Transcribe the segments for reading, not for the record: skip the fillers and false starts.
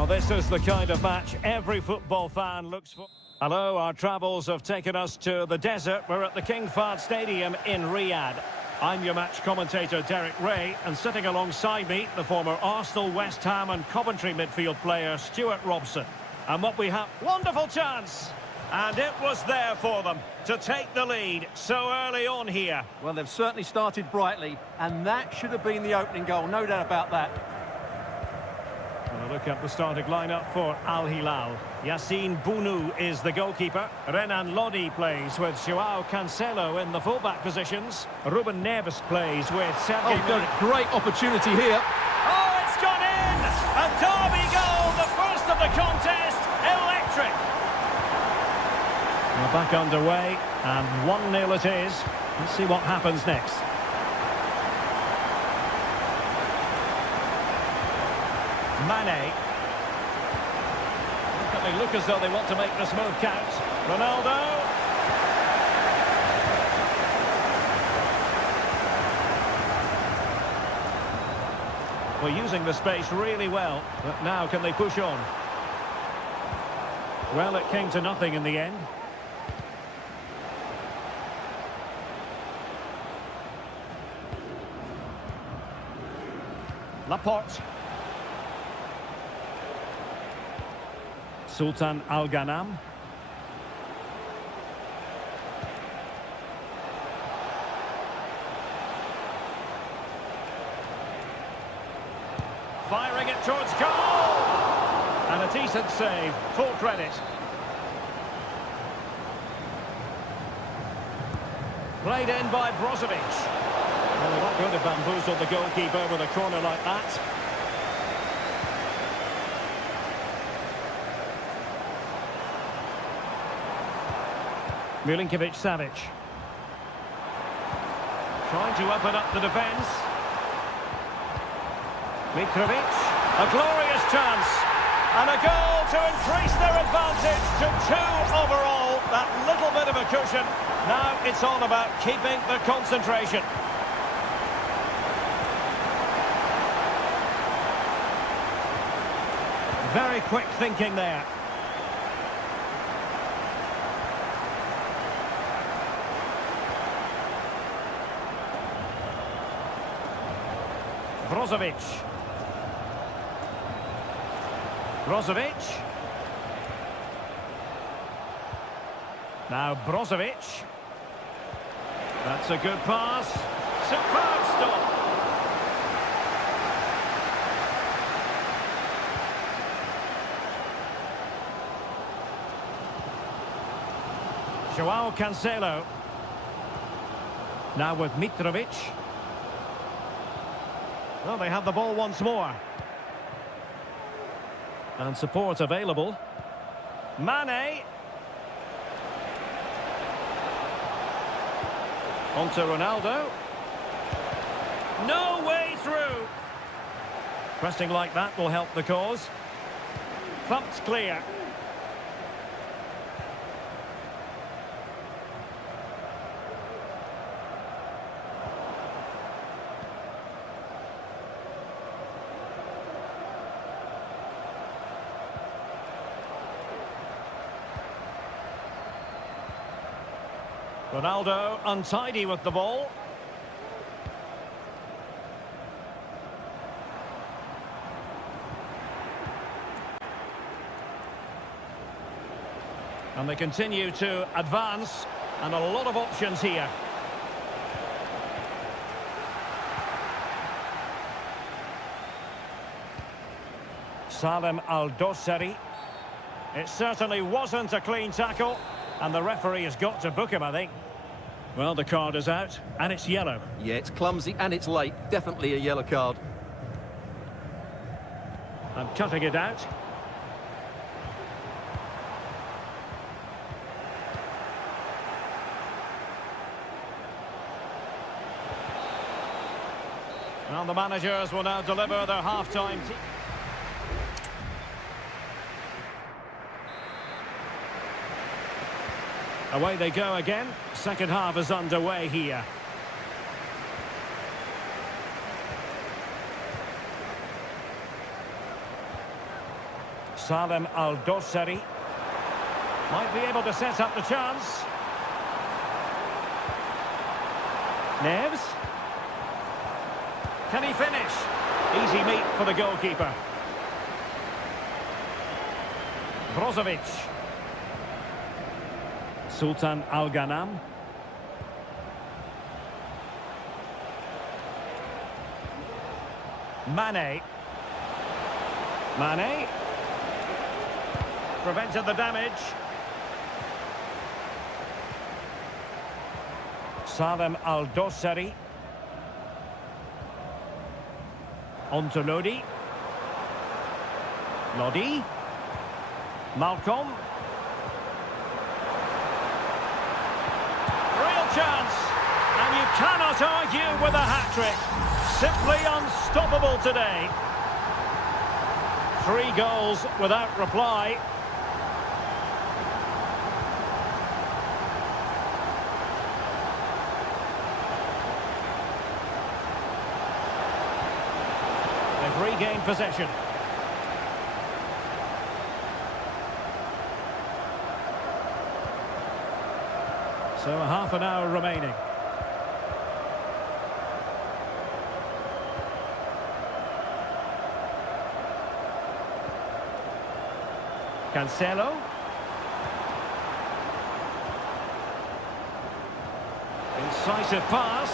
Well, this is the kind of match every football fan looks for. Hello, our travels have taken us to the desert. We're at the King Fahd Stadium in Riyadh. I'm your match commentator, Derek Ray, and sitting alongside me, the former Arsenal, West Ham and Coventry midfield player, Stuart Robson. And what we have... Wonderful chance! And it was there for them to take the lead so early on here. Well, they've certainly started brightly, and that should have been the opening goal, no doubt about that. And a look at the starting lineup for Al Hilal. Yassine Bounou is the goalkeeper. Renan Lodi plays with Joao Cancelo in the fullback positions. Ruben Neves plays with Sergei... Oh, great opportunity here. Oh, it's gone in! A derby goal, the first of the contest. Electric! We're back underway, and 1-0 it is. Let's see what happens next. Mane. They look as though they want to make this move count. Ronaldo. We're using the space really well, but now can they push on? Well, it came to nothing in the end. Laporte. Sultan Al Ghanam. Firing it towards goal! And a decent save, full credit. Played in by Brozovic. Well, they're not going to bamboozle the goalkeeper with a corner like that. Milinkovic-Savic. Trying to open up the defence. Mitrovic. A glorious chance. And a goal to increase their advantage to 2 overall. That little bit of a cushion. Now it's all about keeping the concentration. Very quick thinking there. Brozovic. Brozovic. Now Brozovic. That's a good pass. Superb stop. Joao Cancelo. Now with Mitrovic. Well, they have the ball once more. And support available. Mane. On to Ronaldo. No way through. Pressing like that will help the cause. Thumped clear. Ronaldo untidy with the ball. And they continue to advance, and a lot of options here. Salem Al-Dossari. It certainly wasn't a clean tackle, and the referee has got to book him, I think. Well, the card is out, and it's yellow. Yeah, it's clumsy and it's late. Definitely a yellow card. And cutting it out. Well, the managers will now deliver their half-time team. Away they go again. Second half is underway here. Salem Al-Dosari might be able to set up the chance. Neves. Can he finish? Easy meat for the goalkeeper. Brozovic. Sultan Al-Ghanam. Mane. Mane. Prevented the damage. Salem Al-Dosari. On to Lodi. Lodi. Malcolm. Real chance. And you cannot argue with a hat-trick. Simply unstoppable today. 3 goals without reply. They've regained possession. So a half an hour remaining. Cancelo. Incisive pass.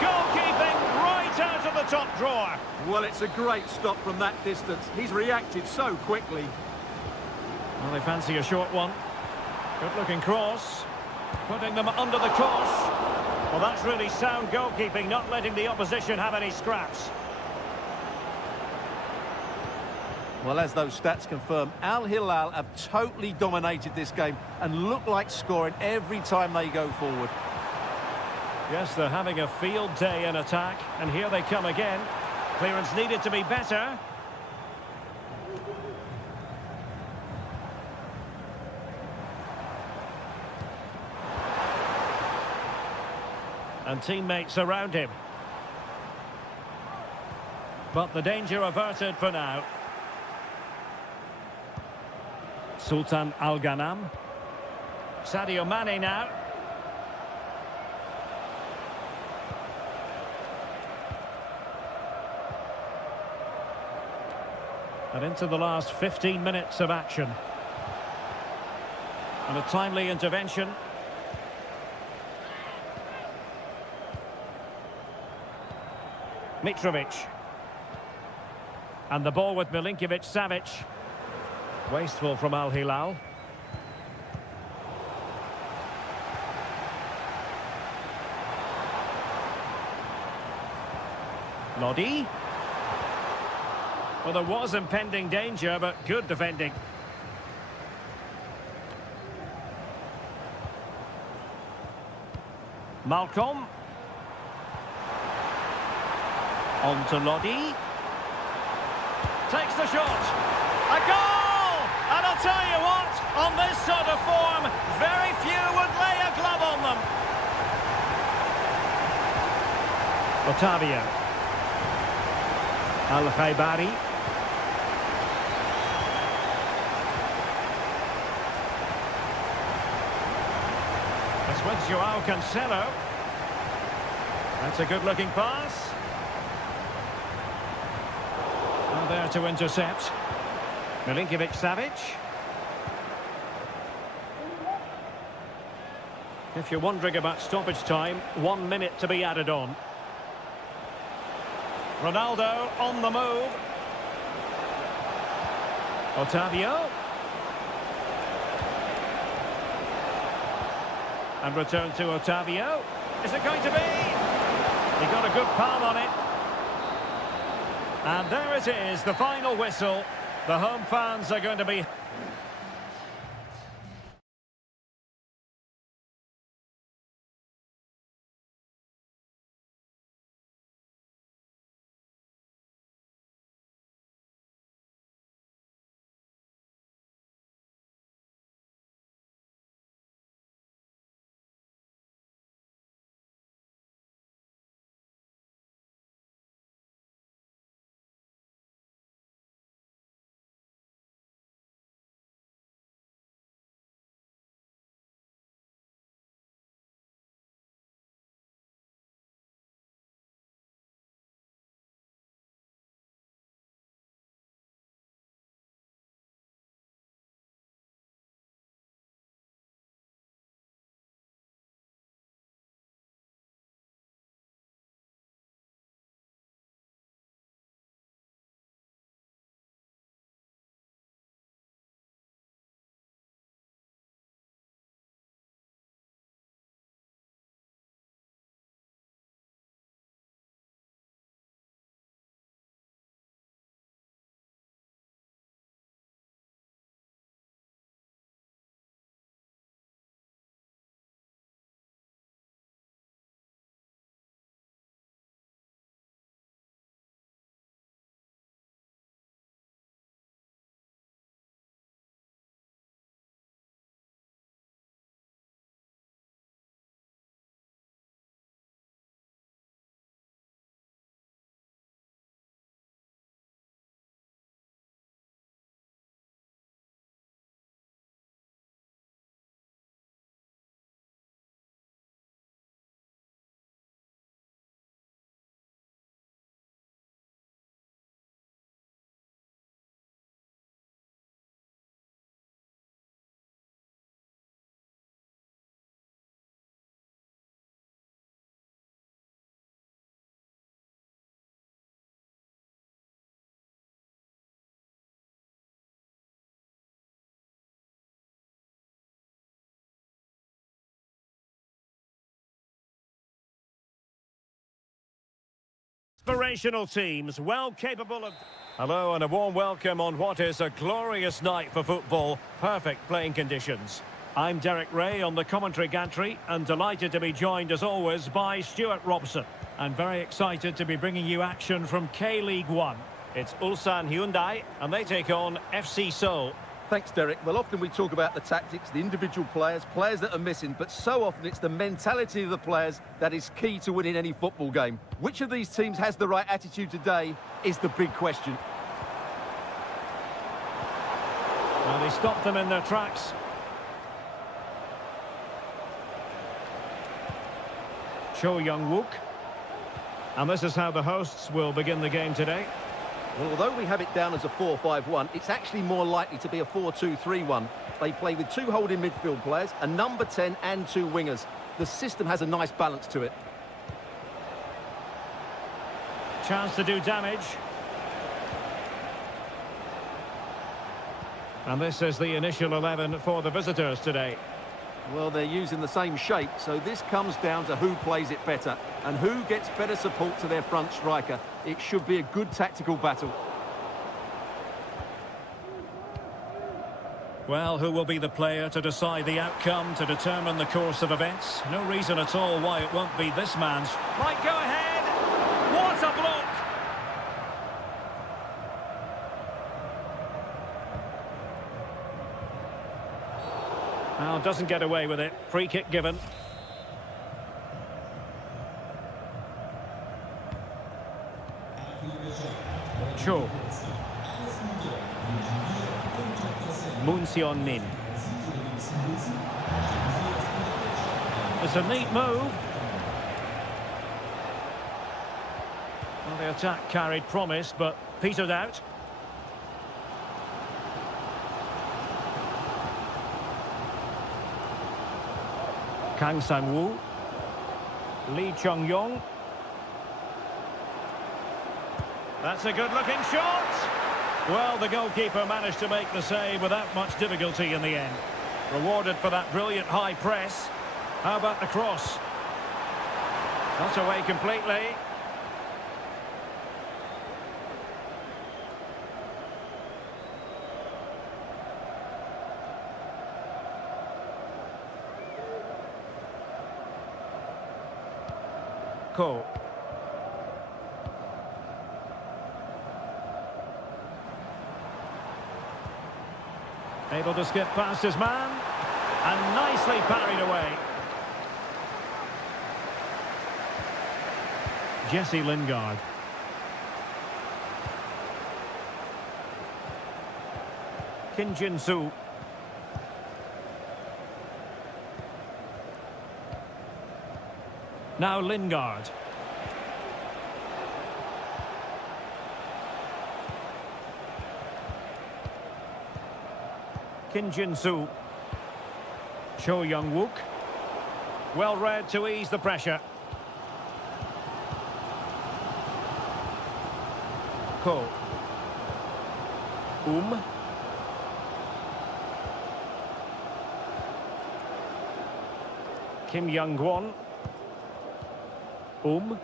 Goalkeeping right out of the top drawer. Well, it's a great stop from that distance. He's reacted so quickly. Well, they fancy a short one. Good-looking cross. Putting them under the cross. Well, that's really sound goalkeeping, not letting the opposition have any scraps. Well, as those stats confirm, Al Hilal have totally dominated this game and look like scoring every time they go forward. Yes, they're having a field day in attack, and here they come again. Clearance needed to be better. And teammates around him. But the danger averted for now. Sultan Al-Ghanam. Sadio Mane now. And into the last 15 minutes of action. And a timely intervention. Mitrovic. And the ball with Milinkovic-Savic. Wasteful from Al Hilal. Lodi. Well, there was impending danger, but good defending. Malcolm. On to Lodi. Takes the shot. A goal! And I'll tell you what, on this sort of form, very few would lay a glove on them. Otavio. Al-Khaibari. This with Joao Cancelo. That's a good-looking pass. And there to intercept. Milinkovic-Savic. If you're wondering about stoppage time, 1 minute to be added on. Ronaldo on the move. Otavio. And return to Otavio. Is it going to be? He got a good palm on it. And there it is, the final whistle. The home fans are going to be Inspirational teams, well capable of... Hello and a warm welcome on what is a glorious night for football. Perfect playing conditions. I'm Derek Ray on the commentary gantry and delighted to be joined as always by Stuart Robson. And very excited to be bringing you action from K-League 1. It's Ulsan Hyundai and they take on FC Seoul. Thanks, Derek. Well, often we talk about the tactics, the individual players that are missing, but so often it's the mentality of the players that is key to winning any football game. Which of these teams has the right attitude today is the big question. Well, they stopped them in their tracks. Cho Young-wook. And this is how the hosts will begin the game today. Well, although we have it down as a 4-5-1, it's actually more likely to be a 4-2-3-1. They play with two holding midfield players, a number 10 and two wingers. The system has a nice balance to it. Chance to do damage. And this is the initial 11 for the visitors today. Well, they're using the same shape, so this comes down to who plays it better and who gets better support to their front striker. It should be a good tactical battle. Well, who will be the player to decide the outcome, to determine the course of events? No reason at all why it won't be this man's. Might go ahead! What a block! Well, doesn't get away with it. Free kick given. Cho. Moon Seon-min. It's a neat move. Well, the attack carried promise, but petered out. Kang Sang-woo. Lee Chung-yong. That's a good-looking shot! Well, the goalkeeper managed to make the save without much difficulty in the end. Rewarded for that brilliant high press. How about the cross? Not away completely. Ko. Able to skip past his man and nicely parried away. Jesse Lingard. Kim Jin-soo. Now Lingard. Kim Jin-soo. Cho Young-wook. Well read to ease the pressure. Ko. Kim Young-gwon. Well,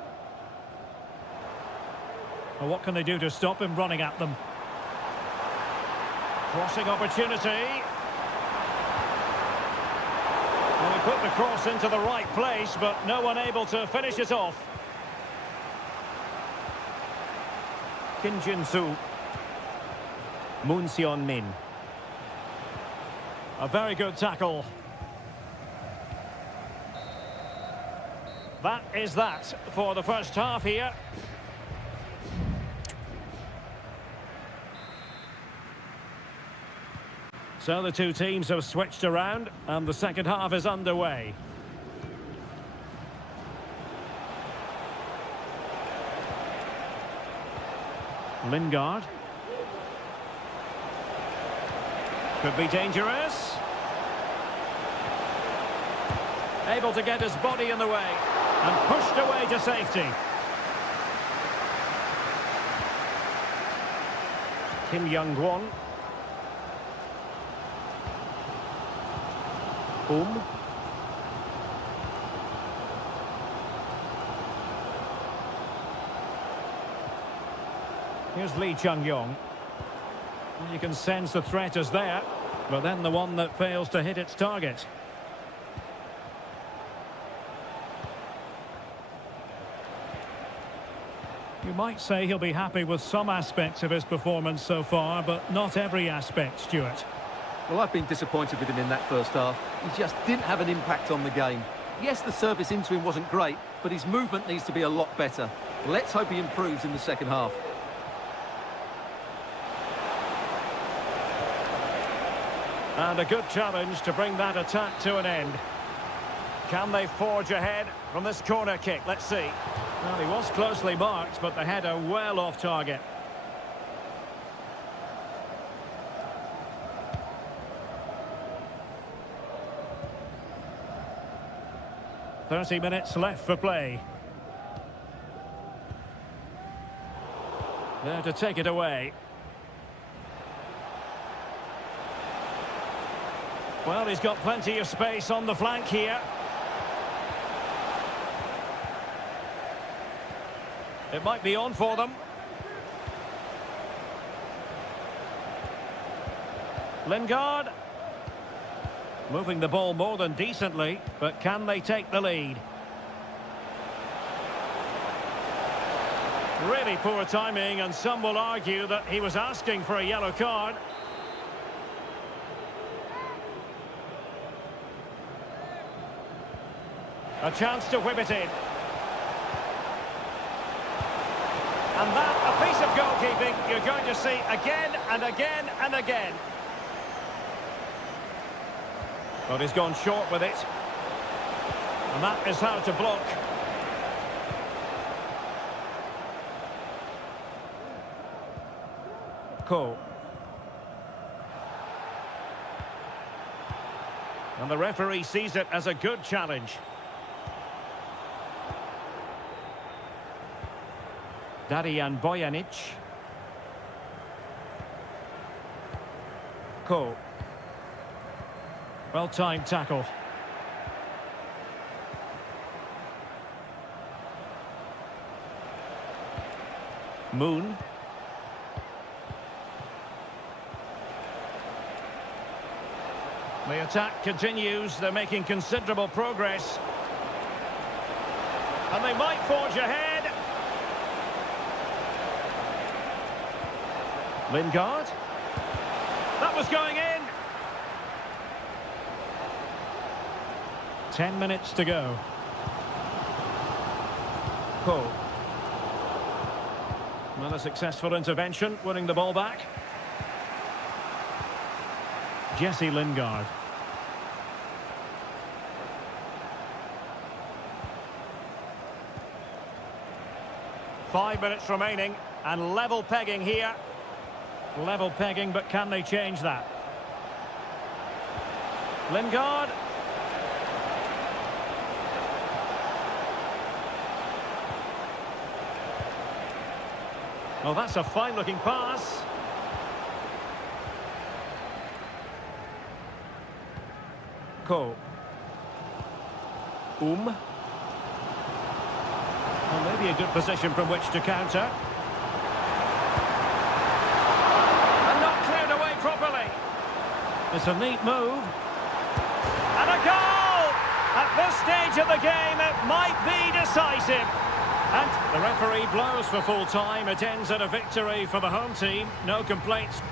what can they do to stop him running at them? Crossing opportunity. Well, he put the cross into the right place, but no one able to finish it off. Kim Jin-soo. Moon Seon-min. A very good tackle. That is that for the first half here. So the two teams have switched around and the second half is underway. Lingard. Could be dangerous. Able to get his body in the way. And pushed away to safety. Kim Young-gwon. Here's Lee Chung-yong. You can sense the threat is there, but then the one that fails to hit its target. You might say he'll be happy with some aspects of his performance so far, but not every aspect, Stuart. Well, I've been disappointed with him in that first half. He just didn't have an impact on the game. Yes, the service into him wasn't great, but his movement needs to be a lot better. Let's hope he improves in the second half. And a good challenge to bring that attack to an end. Can they forge ahead from this corner kick? Let's see. Well, he was closely marked, but the header well off target. "30 minutes left for play. There to take it away. Well, he's got plenty of space on the flank here. It might be on for them. Lingard. Moving the ball more than decently, but can they take the lead? Really poor timing, and some will argue that he was asking for a yellow card. A chance to whip it in. And that, a piece of goalkeeping you're going to see again and again and again. But he's gone short with it. And that is how to block. Cole. And the referee sees it as a good challenge. Darijan Bojanic. Cole. Well-timed tackle. Moon. The attack continues. They're making considerable progress. And they might forge ahead. Lingard. That was going in. 10 minutes to go. Cole. Not a successful intervention, winning the ball back. Jesse Lingard. Five minutes remaining, and level pegging here. Level pegging, but can they change that? Lingard. Well, that's a fine-looking pass. Cole. Well, maybe a good position from which to counter. And not cleared away properly. It's a neat move. And a goal! At this stage of the game, it might be decisive. And the referee blows for full time. It ends at a victory for the home team. No complaints.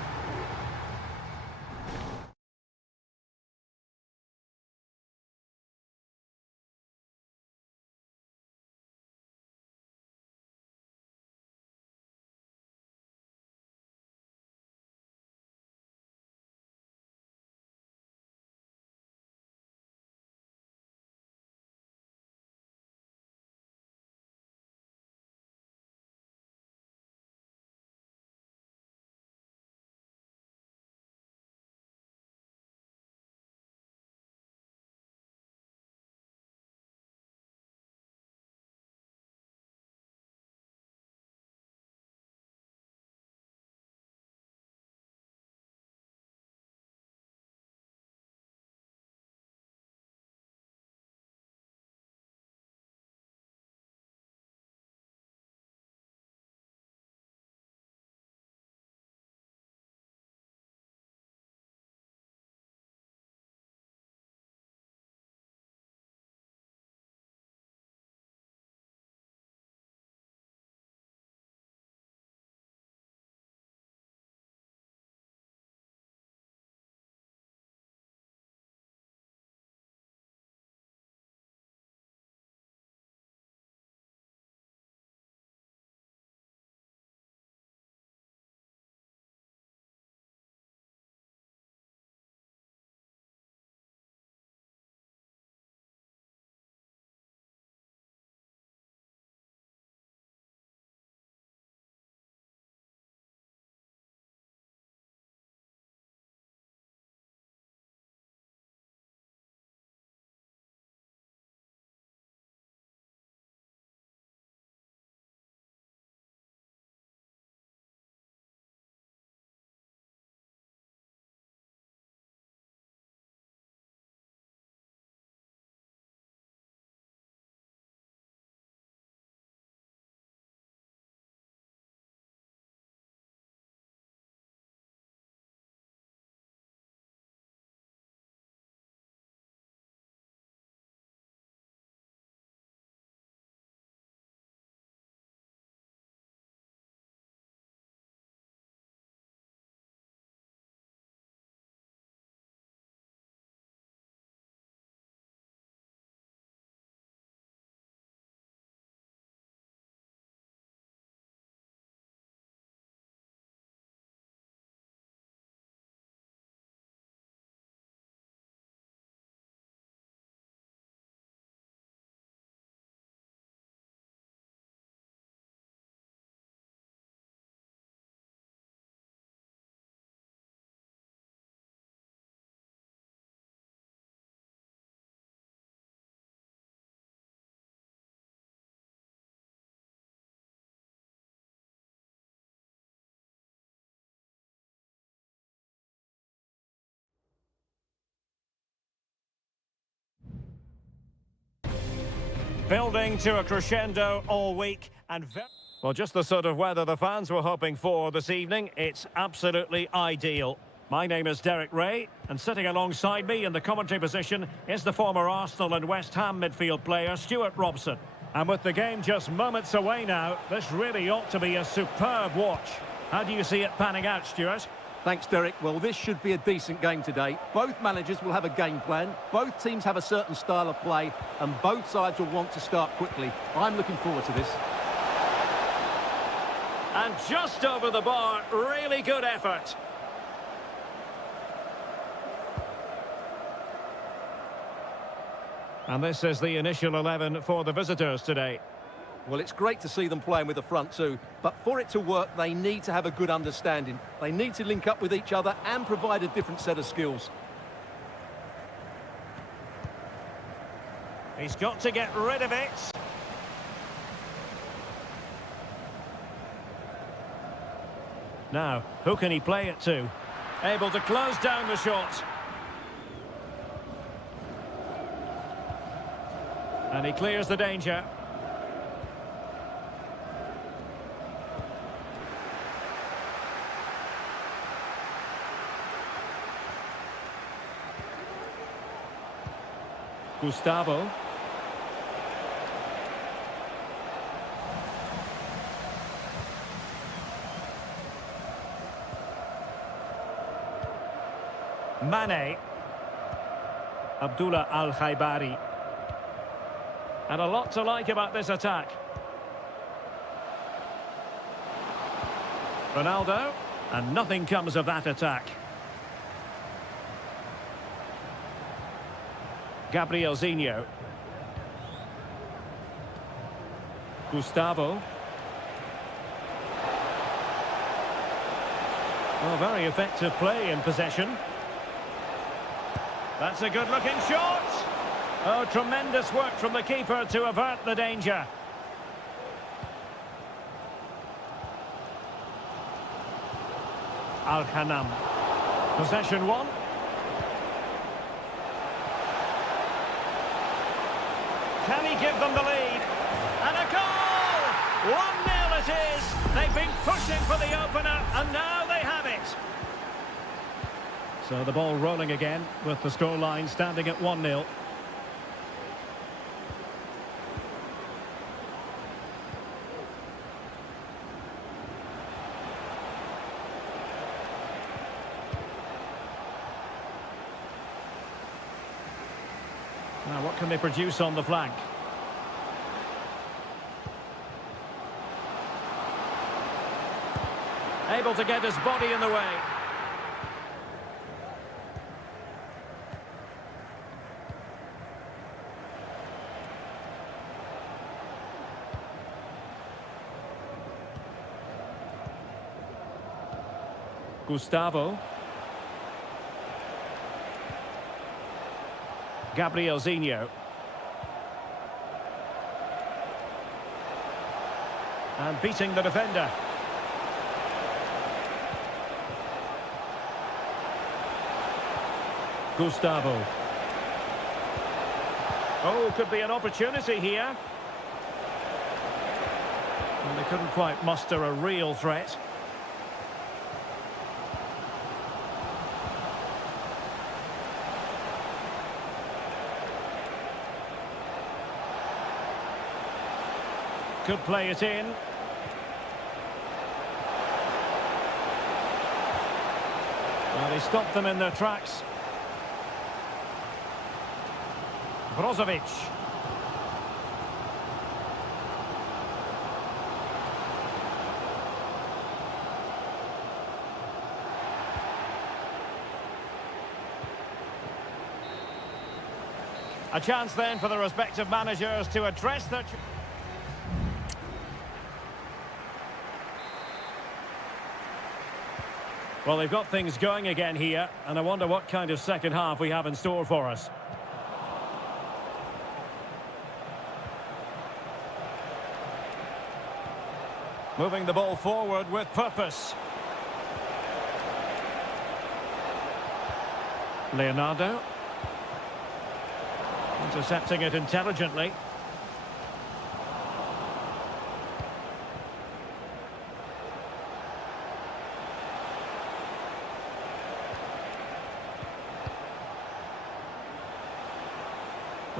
Building to a crescendo all week and well, just the sort of weather the fans were hoping for this evening. It's absolutely ideal. My name is Derek Ray, and sitting alongside me in the commentary position is the former Arsenal and West Ham midfield player, Stuart Robson. And with the game just moments away now, this really ought to be a superb watch. How do you see it panning out, Stuart? Thanks, Derek. Well, this should be a decent game today. Both managers will have a game plan. Both teams have a certain style of play, and both sides will want to start quickly. I'm looking forward to this. And just over the bar, really good effort. And this is the initial 11 for the visitors today. Well, it's great to see them playing with the front two, but for it to work, they need to have a good understanding. They need to link up with each other and provide a different set of skills. He's got to get rid of it. Now, who can he play it to? Able to close down the shot. And he clears the danger. Gustavo. Mane. Abdullah Al-Khaibari. And a lot to like about this attack. Ronaldo. And nothing comes of that attack. Gabrielzinho. Gustavo. Well, very effective play in possession. That's a good-looking shot. Oh, tremendous work from the keeper to avert the danger. Al-Khanam. Possession one. Can he give them the lead? And a goal! 1-0 it is. They've been pushing for the opener, and now they have it. So the ball rolling again, with the scoreline standing at 1-0. Now, what can they produce on the flank? Able to get his body in the way. Gustavo. Gabrielzinho. And beating the defender. Gustavo. Oh, could be an opportunity here. And they couldn't quite muster a real threat. Could play it in. Well, they stopped them in their tracks. Brozovic. A chance then for the respective managers to address their... Well, they've got things going again here, and I wonder what kind of second half we have in store for us. Moving the ball forward with purpose. Leonardo. Intercepting it intelligently.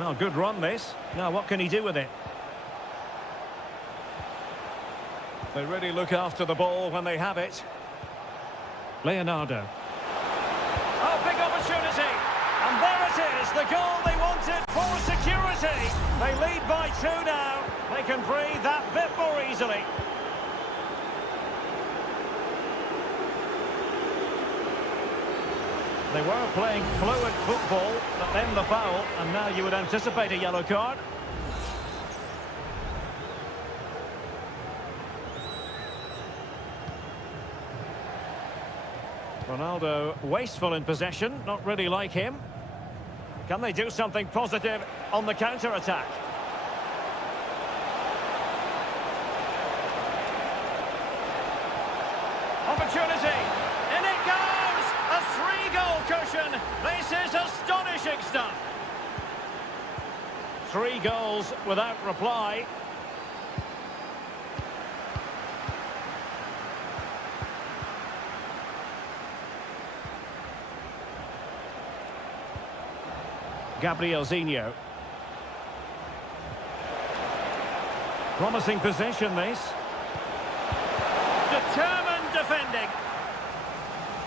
Well, good run this. Now what can he do with it? They really look after the ball when they have it. Leonardo. Oh, big opportunity. And there it is, the goal they wanted for security. They lead by 2 now. They can breathe that bit more easily. They were playing fluid football, but then the foul, and now you would anticipate a yellow card. Ronaldo wasteful in possession, not really like him. Can they do something positive on the counter-attack? Opportunity, in it goes! A 3-goal cushion! This is astonishing stuff! 3 goals without reply. Gabrielzinho. Promising possession, this. Determined defending.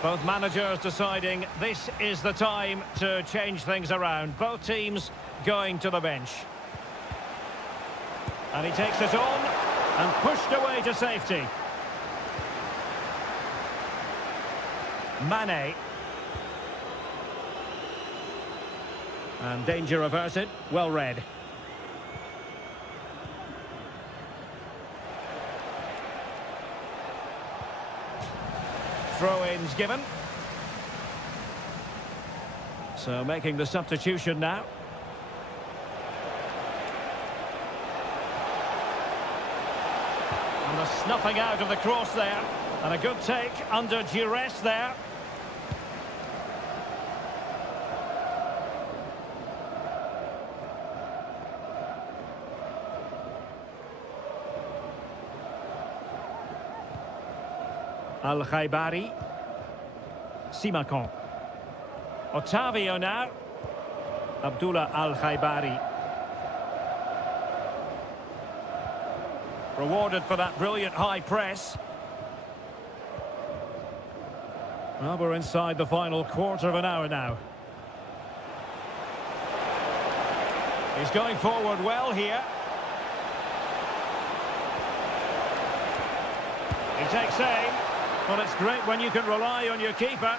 Both managers deciding this is the time to change things around. Both teams going to the bench. And he takes it on and pushed away to safety. Mane. And danger averted, well read. Throw-ins given. So making the substitution now. And the snuffing out of the cross there. And a good take under duress there. Al-Khaibari. Simakon. Otavio now. Abdullah Al-Khaibari. Rewarded for that brilliant high press. Well, we're inside the final quarter of an hour now. He's going forward well here. He takes aim. Well, it's great when you can rely on your keeper.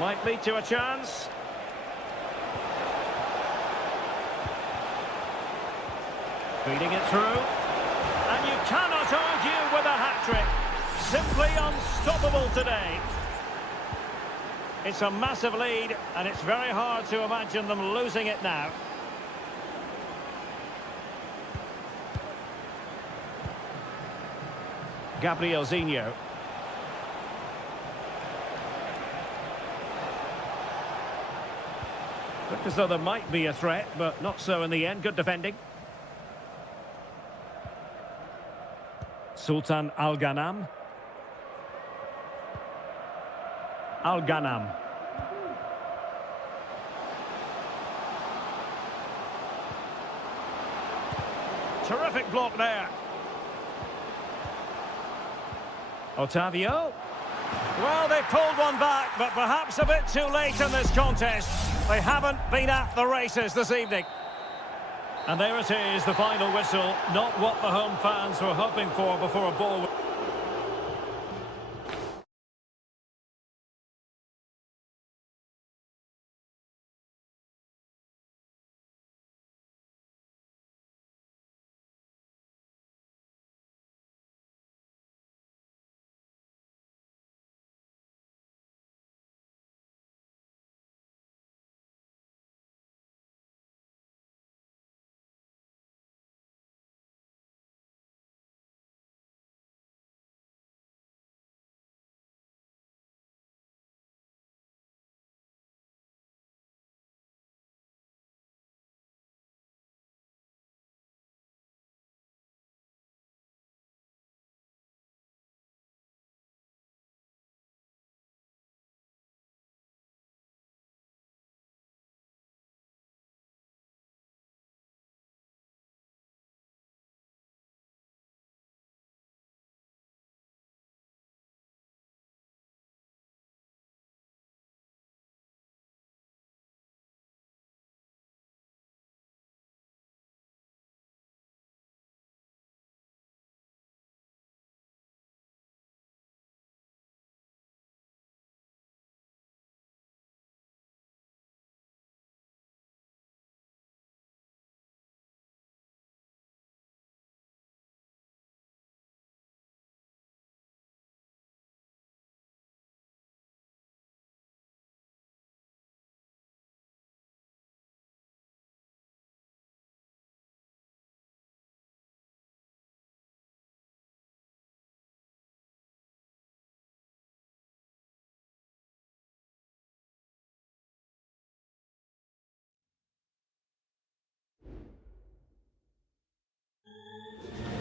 Might lead to a chance. Feeding it through. And you cannot argue with a hat-trick. Simply unstoppable today. It's a massive lead, and it's very hard to imagine them losing it now. Gabrielzinho. Looked as though there might be a threat, but not so in the end. Good defending. Sultan Al-Ghanam. Al-Ghanam. Terrific block there. Otavio. Well, they pulled one back, but perhaps a bit too late in this contest. They haven't been at the races this evening. And there it is, the final whistle. Not what the home fans were hoping for before a ball...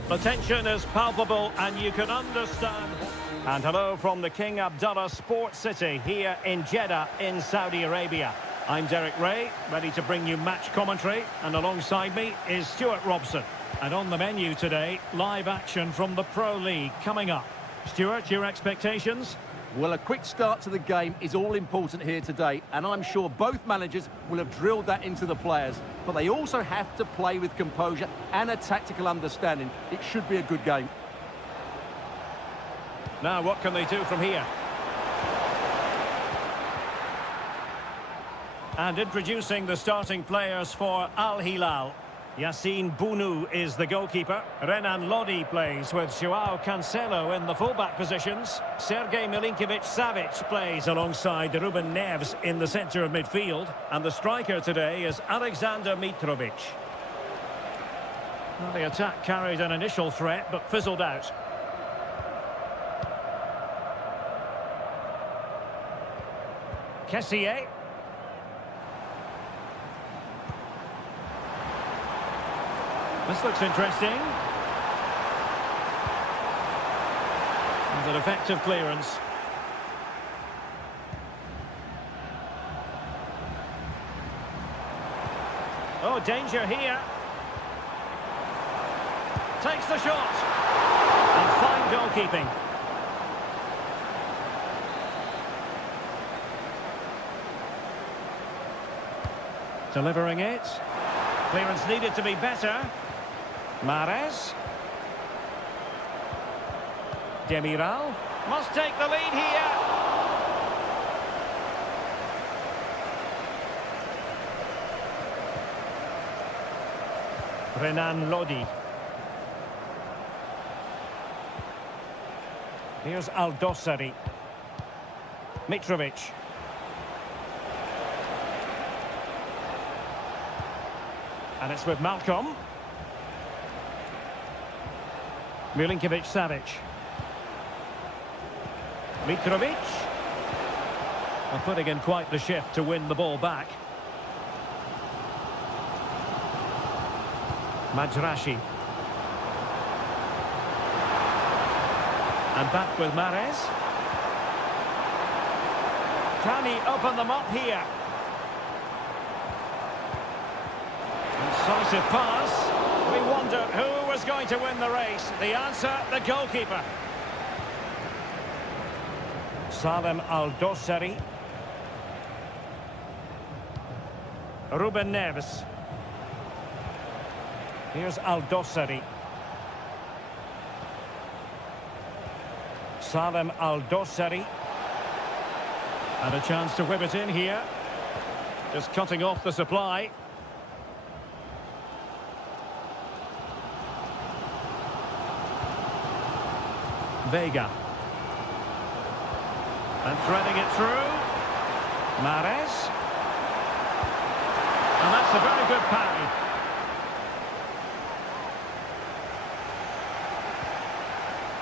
The tension is palpable and you can understand. And hello from the King Abdullah Sports City here in Jeddah in Saudi Arabia. I'm Derek Ray, ready to bring you match commentary, and alongside me is Stuart Robson. And on the menu today, live action from the Pro League coming up. Stuart, your expectations? Well, a quick start to the game is all important here today, and I'm sure both managers will have drilled that into the players. But they also have to play with composure and a tactical understanding. It should be a good game. Now, what can they do from here? And introducing the starting players for Al Hilal. Yassine Bounou is the goalkeeper. Renan Lodi plays with Joao Cancelo in the fullback positions. Sergej Milinkovic-Savic plays alongside Ruben Neves in the centre of midfield. And the striker today is Alexander Mitrovic. Well, the attack carried an initial threat but fizzled out. Kessié. This looks interesting. And an effective clearance. Oh, danger here. Takes the shot. And fine goalkeeping. Delivering it. Clearance needed to be better. Mahrez. Demiral. Must take the lead here. Renan Lodi. Here's Al-Dossari. Mitrovic. And it's with Malcolm. Milinkovic-Savic. Mitrovic. Well, putting in quite the shift to win the ball back. Majrashi. And back with Mahrez. Can he open them up here? Incisive pass. We wonder who was going to win the race. The answer, the goalkeeper. Salem Al-Dossari. Ruben Neves. Here's Al-Dossari. Salem Al-Dossari. And a chance to whip it in here. Just cutting off the supply. Vega. And threading it through. Mahrez. And that's a very good parry.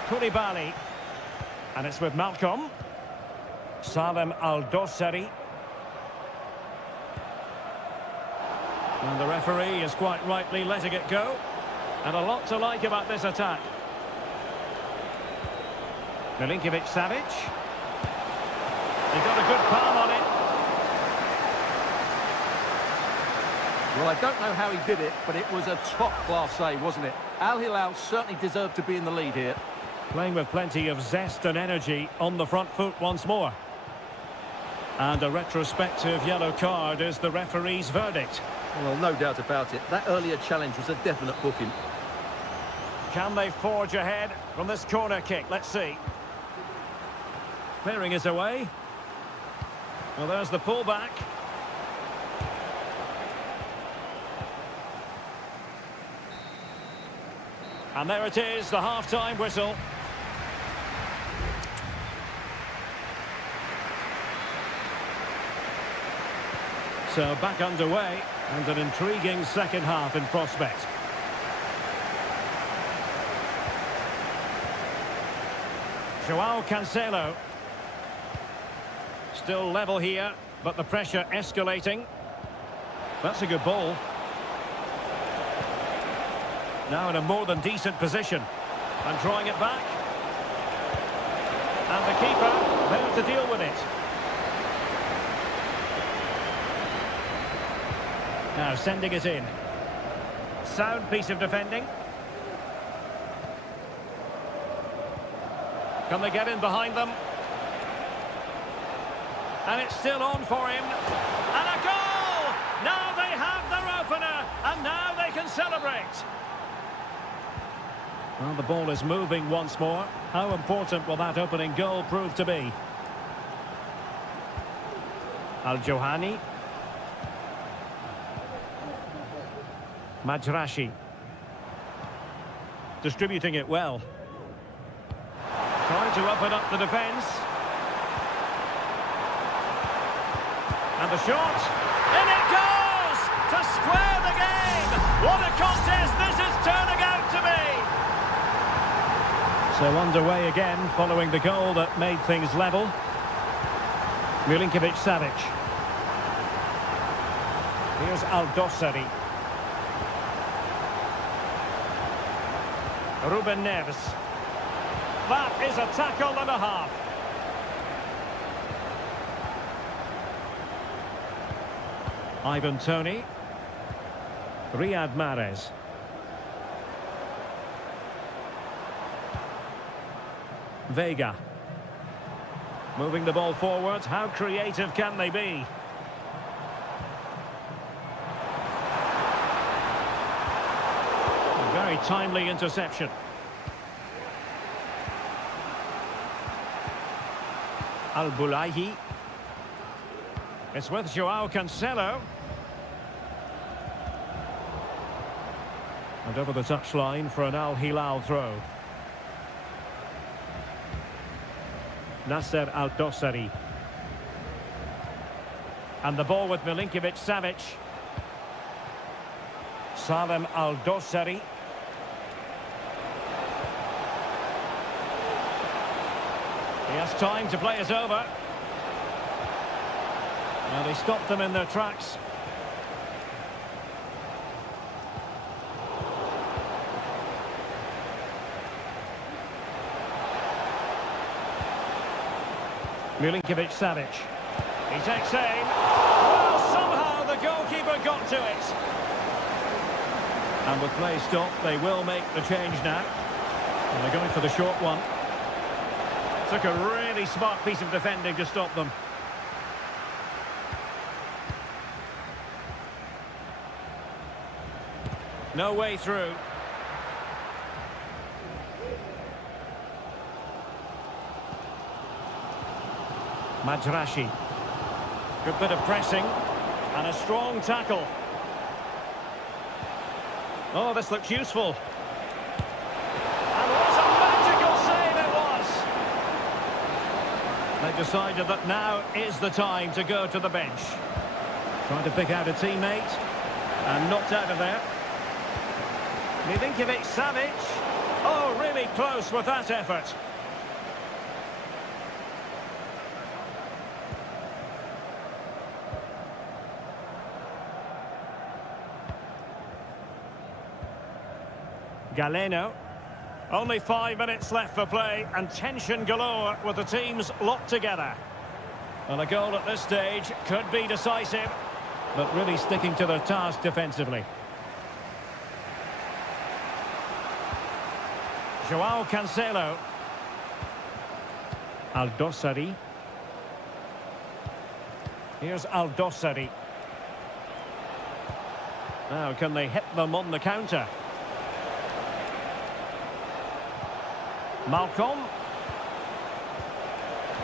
Koulibaly. And it's with Malcolm. Salem Al-Dossari. And the referee is quite rightly letting it go. And a lot to like about this attack. Milinkovic-Savic. He got a good palm on it. Well, I don't know how he did it, but it was a top-class save, wasn't it? Al Hilal certainly deserved to be in the lead here. Playing with plenty of zest and energy on the front foot once more. And a retrospective yellow card is the referee's verdict. Well, no doubt about it. That earlier challenge was a definite booking. Can they forge ahead from this corner kick? Let's see. Clearing it away. Well, there's the pullback. And there it is, the half-time whistle. So back underway, and an intriguing second half in prospect. Joao Cancelo. Still level here, but the pressure escalating. That's a good ball. Now in a more than decent position. And drawing it back. And the keeper there to deal with it. Now sending it in. Sound piece of defending. Can they get in behind them? And it's still on for him. And a goal! Now they have their opener. And now they can celebrate. Well, the ball is moving once more. How important will that opening goal prove to be? Al-Johani. Majrashi. Distributing it well. Trying to open up the defence. And the shot. In it goes! To square the game! What a contest this is turning out to be! So underway again, following the goal that made things level. Milinkovic-Savic. Here's Al-Dossari. Ruben Neves. That is a tackle and a half. Ivan Toney. Riyad Mahrez. Vega. Moving the ball forward. How creative can they be? A very timely interception. Al-Bulaihi. It's with Joao Cancelo. And over the touchline for an Al-Hilal throw. Nasser Al-Dossari. And the ball with Milinkovic-Savic. Salem Al-Dossari. He has time to play it over. And they stopped them in their tracks. Milinkovic-Savic. He takes aim. Well, somehow the goalkeeper got to it. And with play stopped, they will make the change now. And they're going for the short one. Took a really smart piece of defending to stop them. No way through. Majrashi. Good bit of pressing. And a strong tackle. Oh, this looks useful. And what a magical save it was! They decided that now is the time to go to the bench. Trying to pick out a teammate. And knocked out of there. Milinkovic-Savic. Oh, really close with that effort. Galeno. Only 5 minutes left for play and tension galore with the teams locked together. And a goal at this stage could be decisive, but really sticking to their task defensively. Joao Cancelo. Al-Dossari. Here's Al-Dossari. Now, can they hit them on the counter? Malcolm.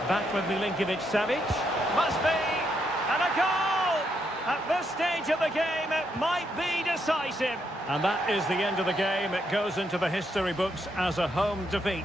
Back with Milinkovic-Savic. Must be! And a goal! At this stage of the game, it might be decisive. And that is the end of the game. It goes into the history books as a home defeat.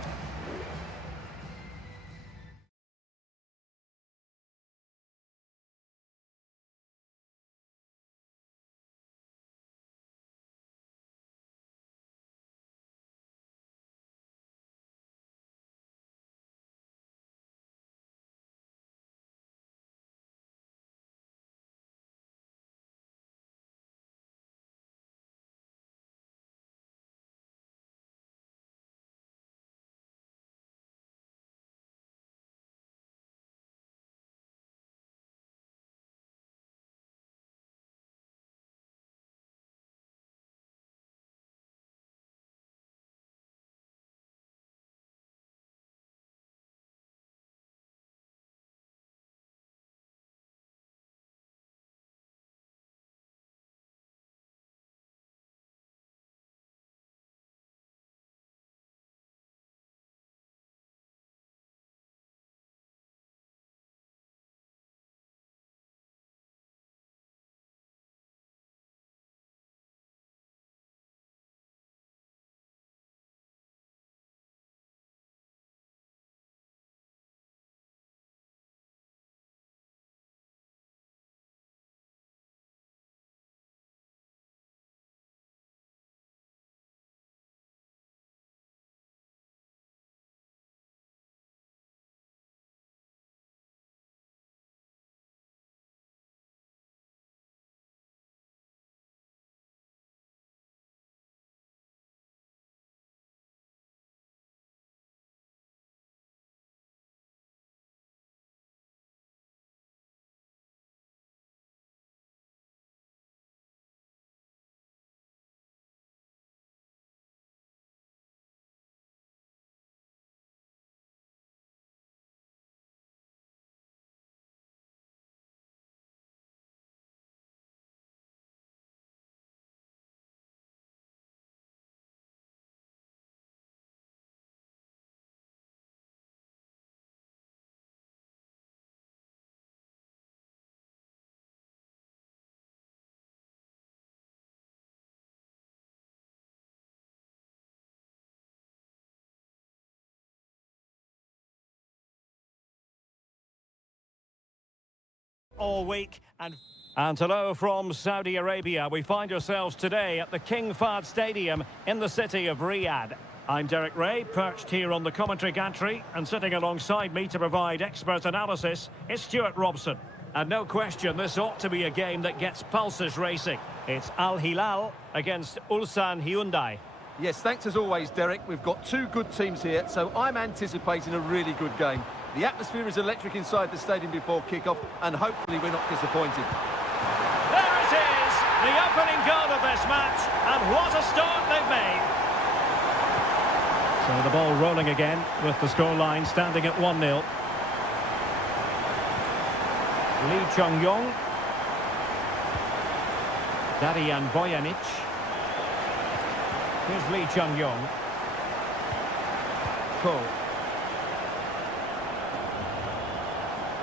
all week. And hello from Saudi Arabia. We find ourselves today at the King Fahd Stadium in the city of Riyadh. I'm Derek Ray, perched here on the commentary gantry, and sitting alongside me to provide expert analysis is Stuart Robson. And no question, this ought to be a game that gets pulses racing. It's Al Hilal against Ulsan Hyundai. Yes, thanks as always, Derek. We've got two good teams here, so I'm anticipating a really good game. The atmosphere is electric inside the stadium before kick-off, and hopefully we're not disappointed. There it is, the opening goal of this match, and what a start they've made. So the ball rolling again, with the scoreline standing at 1-0. Lee Chung-yong. Darian Bojanic. Here's Lee Chung-yong. Cole.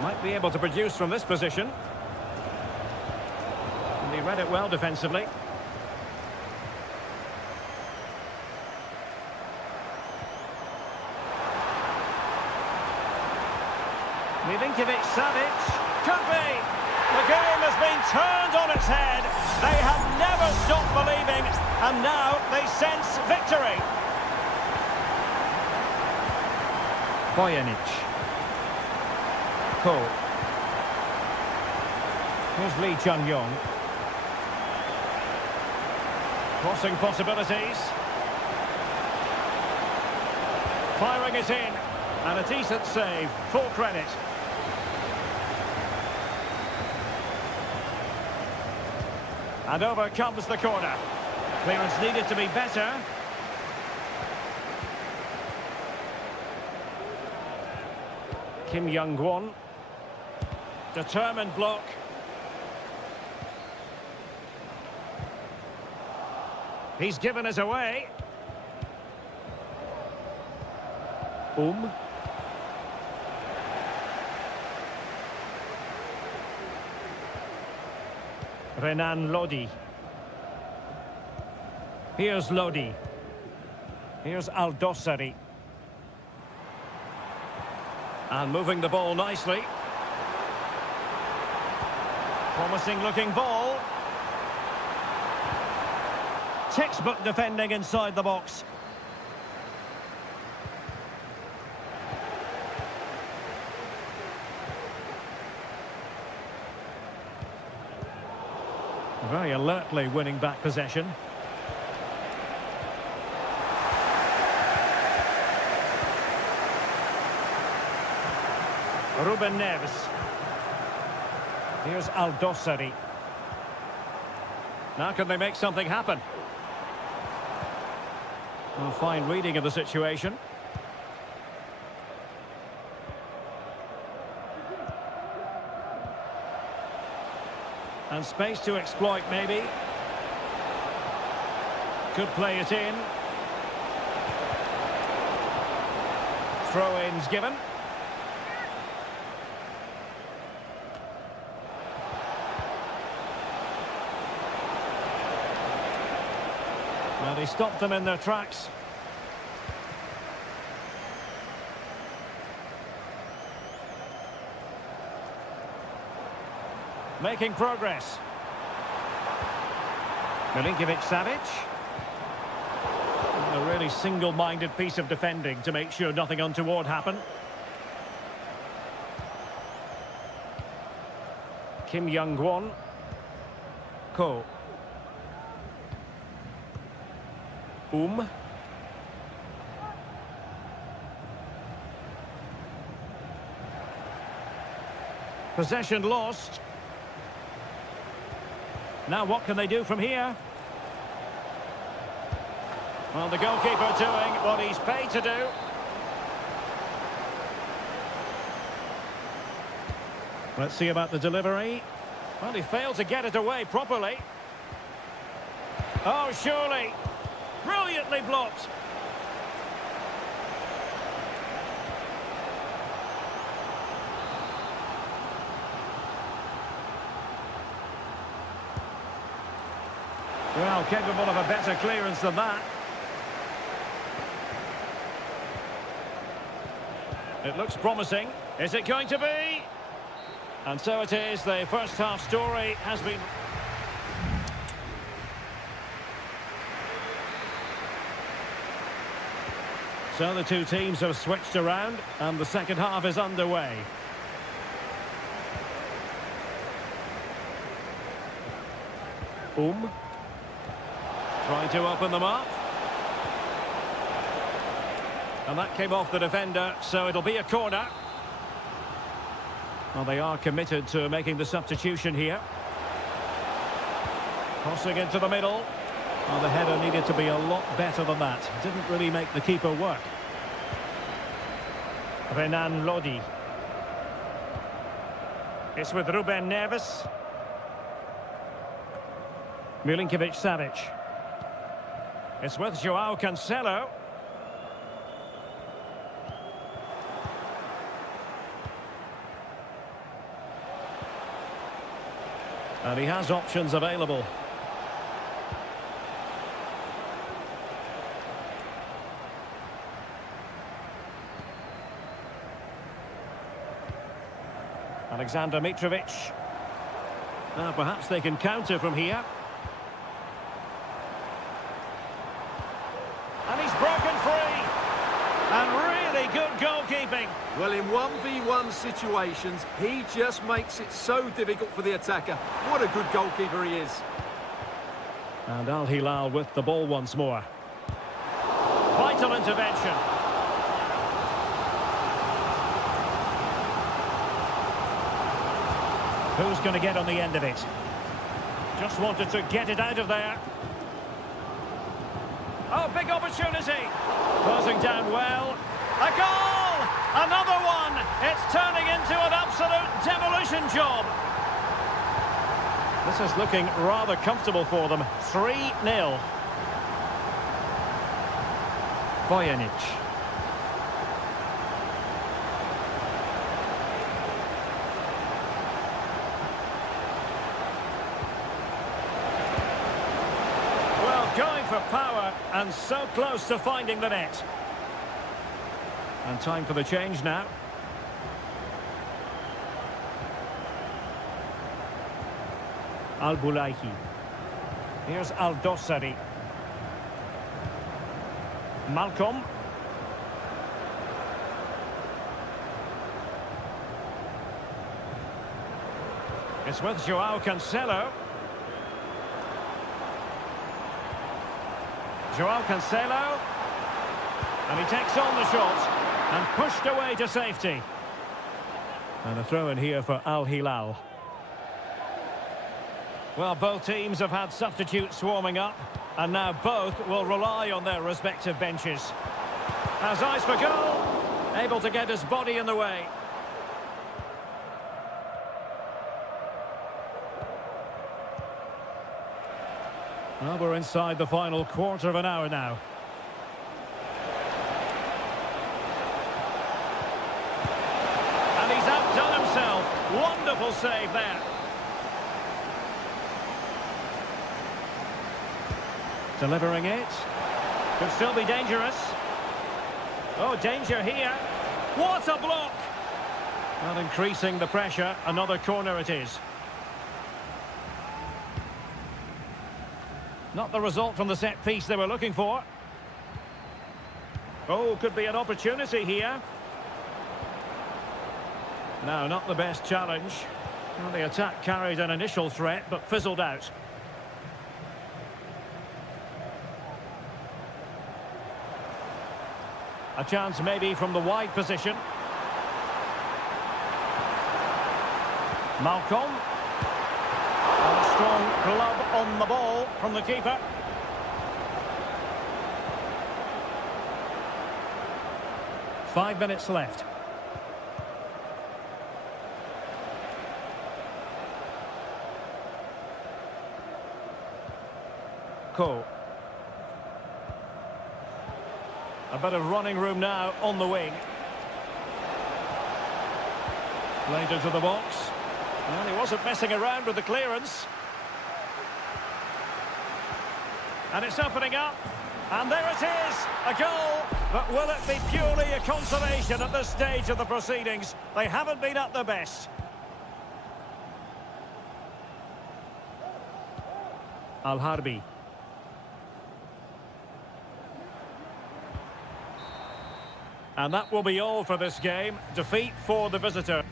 Might be able to produce from this position. And he read it well defensively. Milinkovic-Savic. Could be. The game has been turned on its head. They have never stopped believing, and now they sense victory. Bojanic. Cole. Here's Lee Chung-yong. Crossing possibilities. Firing it in. And a decent save. Full credit. And over comes the corner. Clearance needed to be better. Kim Young-won. Determined block. He's given us away. Renan Lodi. Here's Lodi. Here's Aldosari. And moving the ball nicely. Promising looking ball. Textbook defending inside the box. Very alertly winning back possession. Ruben Neves. Here's Aldosari. Now can they make something happen? A fine reading of the situation. And space to exploit, maybe. Could play it in. Throw-ins given. Well, he stopped them in their tracks. Making progress. Milinkovic-Savic. A really single-minded piece of defending to make sure nothing untoward happened. Kim Young-won. Ko. Possession lost. Now what can they do from here? Well, the goalkeeper doing what he's paid to do. Let's see about the delivery. Well, he failed to get it away properly. Oh, surely. Brilliantly blocked. Well, capable of a better clearance than that. It looks promising. Is it going to be? And so it is, the first half story has been... So the two teams have switched around and the second half is underway. Trying to open them up. And that came off the defender, so it'll be a corner. Well, they are committed to making the substitution here. Crossing into the middle. Well, the header needed to be a lot better than that. Didn't really make the keeper work. Renan Lodi. It's with Ruben Neves. Milinkovic-Savic. It's with Joao Cancelo. And he has options available. Alexander Mitrovic. Now perhaps they can counter from here. And he's broken free. And really good goalkeeping. Well, in 1v1 situations, he just makes it so difficult for the attacker. What a good goalkeeper he is. And Al Hilal with the ball once more. Vital intervention. Who's going to get on the end of it? Just wanted to get it out of there. Oh, big opportunity. Closing down well. A goal! Another one! It's turning into an absolute demolition job. This is looking rather comfortable for them. 3-0. Vojanic. Going for power and so close to finding the net. And time for the change now. Al-Bulaihi. Here's Al-Dossari. Malcolm. It's with Joao Cancelo. Joao Cancelo, and he takes on the shot and pushed away to safety. And a throw in here for Al Hilal. Well, both teams have had substitutes swarming up, and now both will rely on their respective benches. Has eyes for goal, able to get his body in the way. Well, we're inside the final quarter of an hour now. And he's outdone himself. Wonderful save there. Delivering it. Could still be dangerous. Oh, danger here. What a block! Well, increasing the pressure. Another corner it is. Not the result from the set piece they were looking for. Oh, could be an opportunity here. No, not the best challenge. Well, the attack carried an initial threat, but fizzled out. A chance maybe from the wide position. Malcolm. And a strong glove on the ball from the keeper. Five minutes left. Cole. A bit of running room now on the wing. Laid into the box. Well, he wasn't messing around with the clearance. And it's opening up. And there it is, a goal. But will it be purely a consolation at this stage of the proceedings? They haven't been at their best. Al-Harbi. And that will be all for this game. Defeat for the visitor.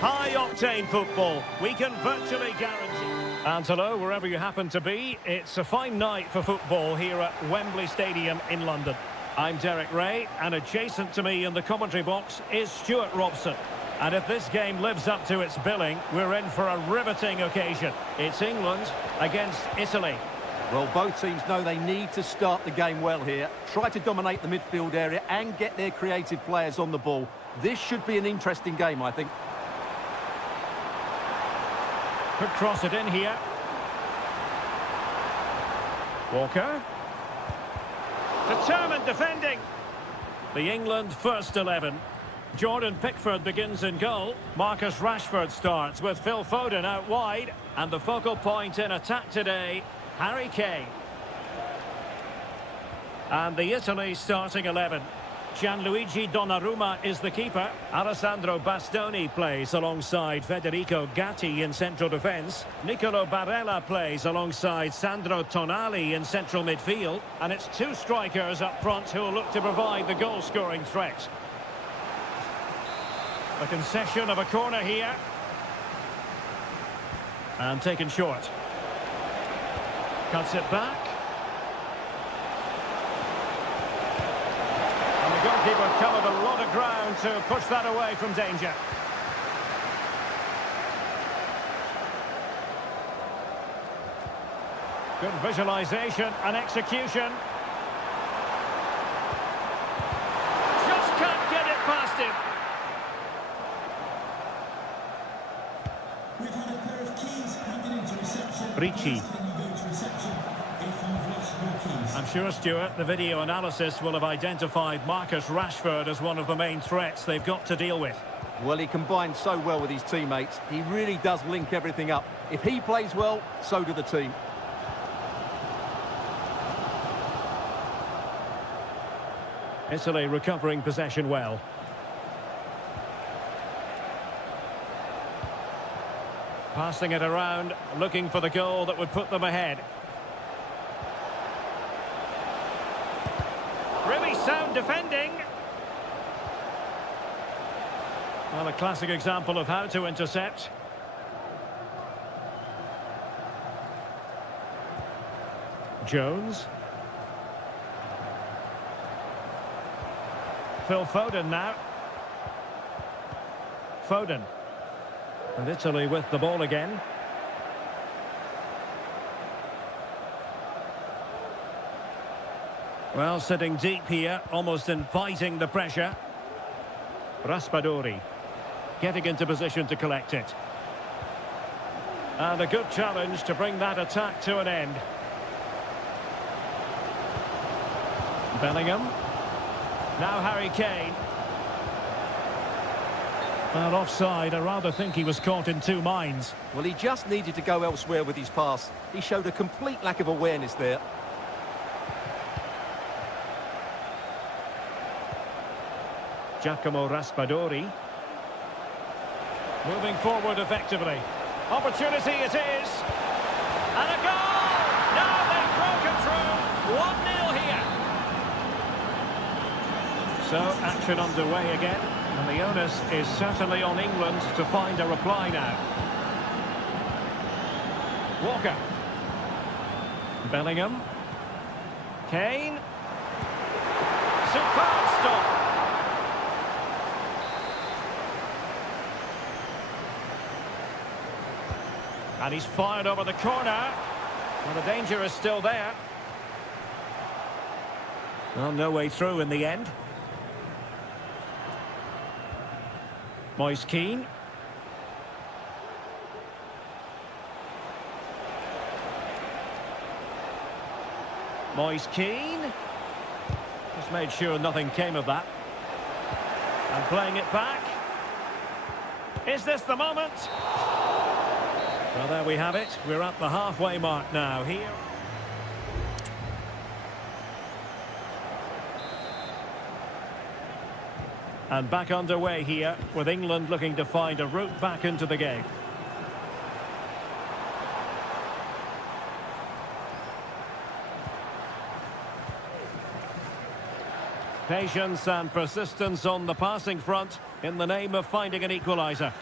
High-octane football, we can virtually guarantee. And hello, wherever you happen to be, it's a fine night for football here at Wembley Stadium in London. I'm Derek Ray, and adjacent to me in the commentary box is Stuart Robson. And if this game lives up to its billing, we're in for a riveting occasion. It's England against Italy. Well, both teams know they need to start the game well here. Try to dominate the midfield area and get their creative players on the ball. This should be an interesting game, I think. Could cross it in here. Walker. Determined defending. The England first 11. Jordan Pickford begins in goal. Marcus Rashford starts with Phil Foden out wide. And the focal point in attack today, Harry Kane. And the Italy starting 11. Gianluigi Donnarumma is the keeper. Alessandro Bastoni plays alongside Federico Gatti in central defence. Nicolo Barella plays alongside Sandro Tonali in central midfield. And it's two strikers up front who will look to provide the goal-scoring threat. A concession of a corner here. And taken short. Cuts it back. Goalkeeper covered a lot of ground to push that away from danger. Good visualisation and execution. Just can't get it past him. We've had a pair of keys handed into reception. Ricci. I'm sure, Stuart, the video analysis will have identified Marcus Rashford as one of the main threats they've got to deal with. Well, he combines so well with his teammates. He really does link everything up. If he plays well, so do the team. Italy recovering possession well. Passing it around, looking for the goal that would put them ahead. Really sound defending. Well, a classic example of how to intercept. Jones. Phil Foden now. Foden. And Italy with the ball again. Well, sitting deep here, almost inviting the pressure. Raspadori getting into position to collect it. And a good challenge to bring that attack to an end. Bellingham. Now Harry Kane. Well, offside. I rather think he was caught in two minds. Well, he just needed to go elsewhere with his pass. He showed a complete lack of awareness there. Giacomo Raspadori. Moving forward effectively. Opportunity it is. And a goal! Now they've broken through. 1-0 here. So, action underway again. And the onus is certainly on England to find a reply now. Walker. Bellingham. Kane. Superb stop. And he's fired over the corner. Well, the danger is still there. Well, no way through in the end. Moise Keane. Moise Keane. Just made sure nothing came of that. And playing it back. Is this the moment? Well, there we have it. We're at the halfway mark now here. And back underway here, with England looking to find a route back into the game. Patience and persistence on the passing front in the name of finding an equaliser.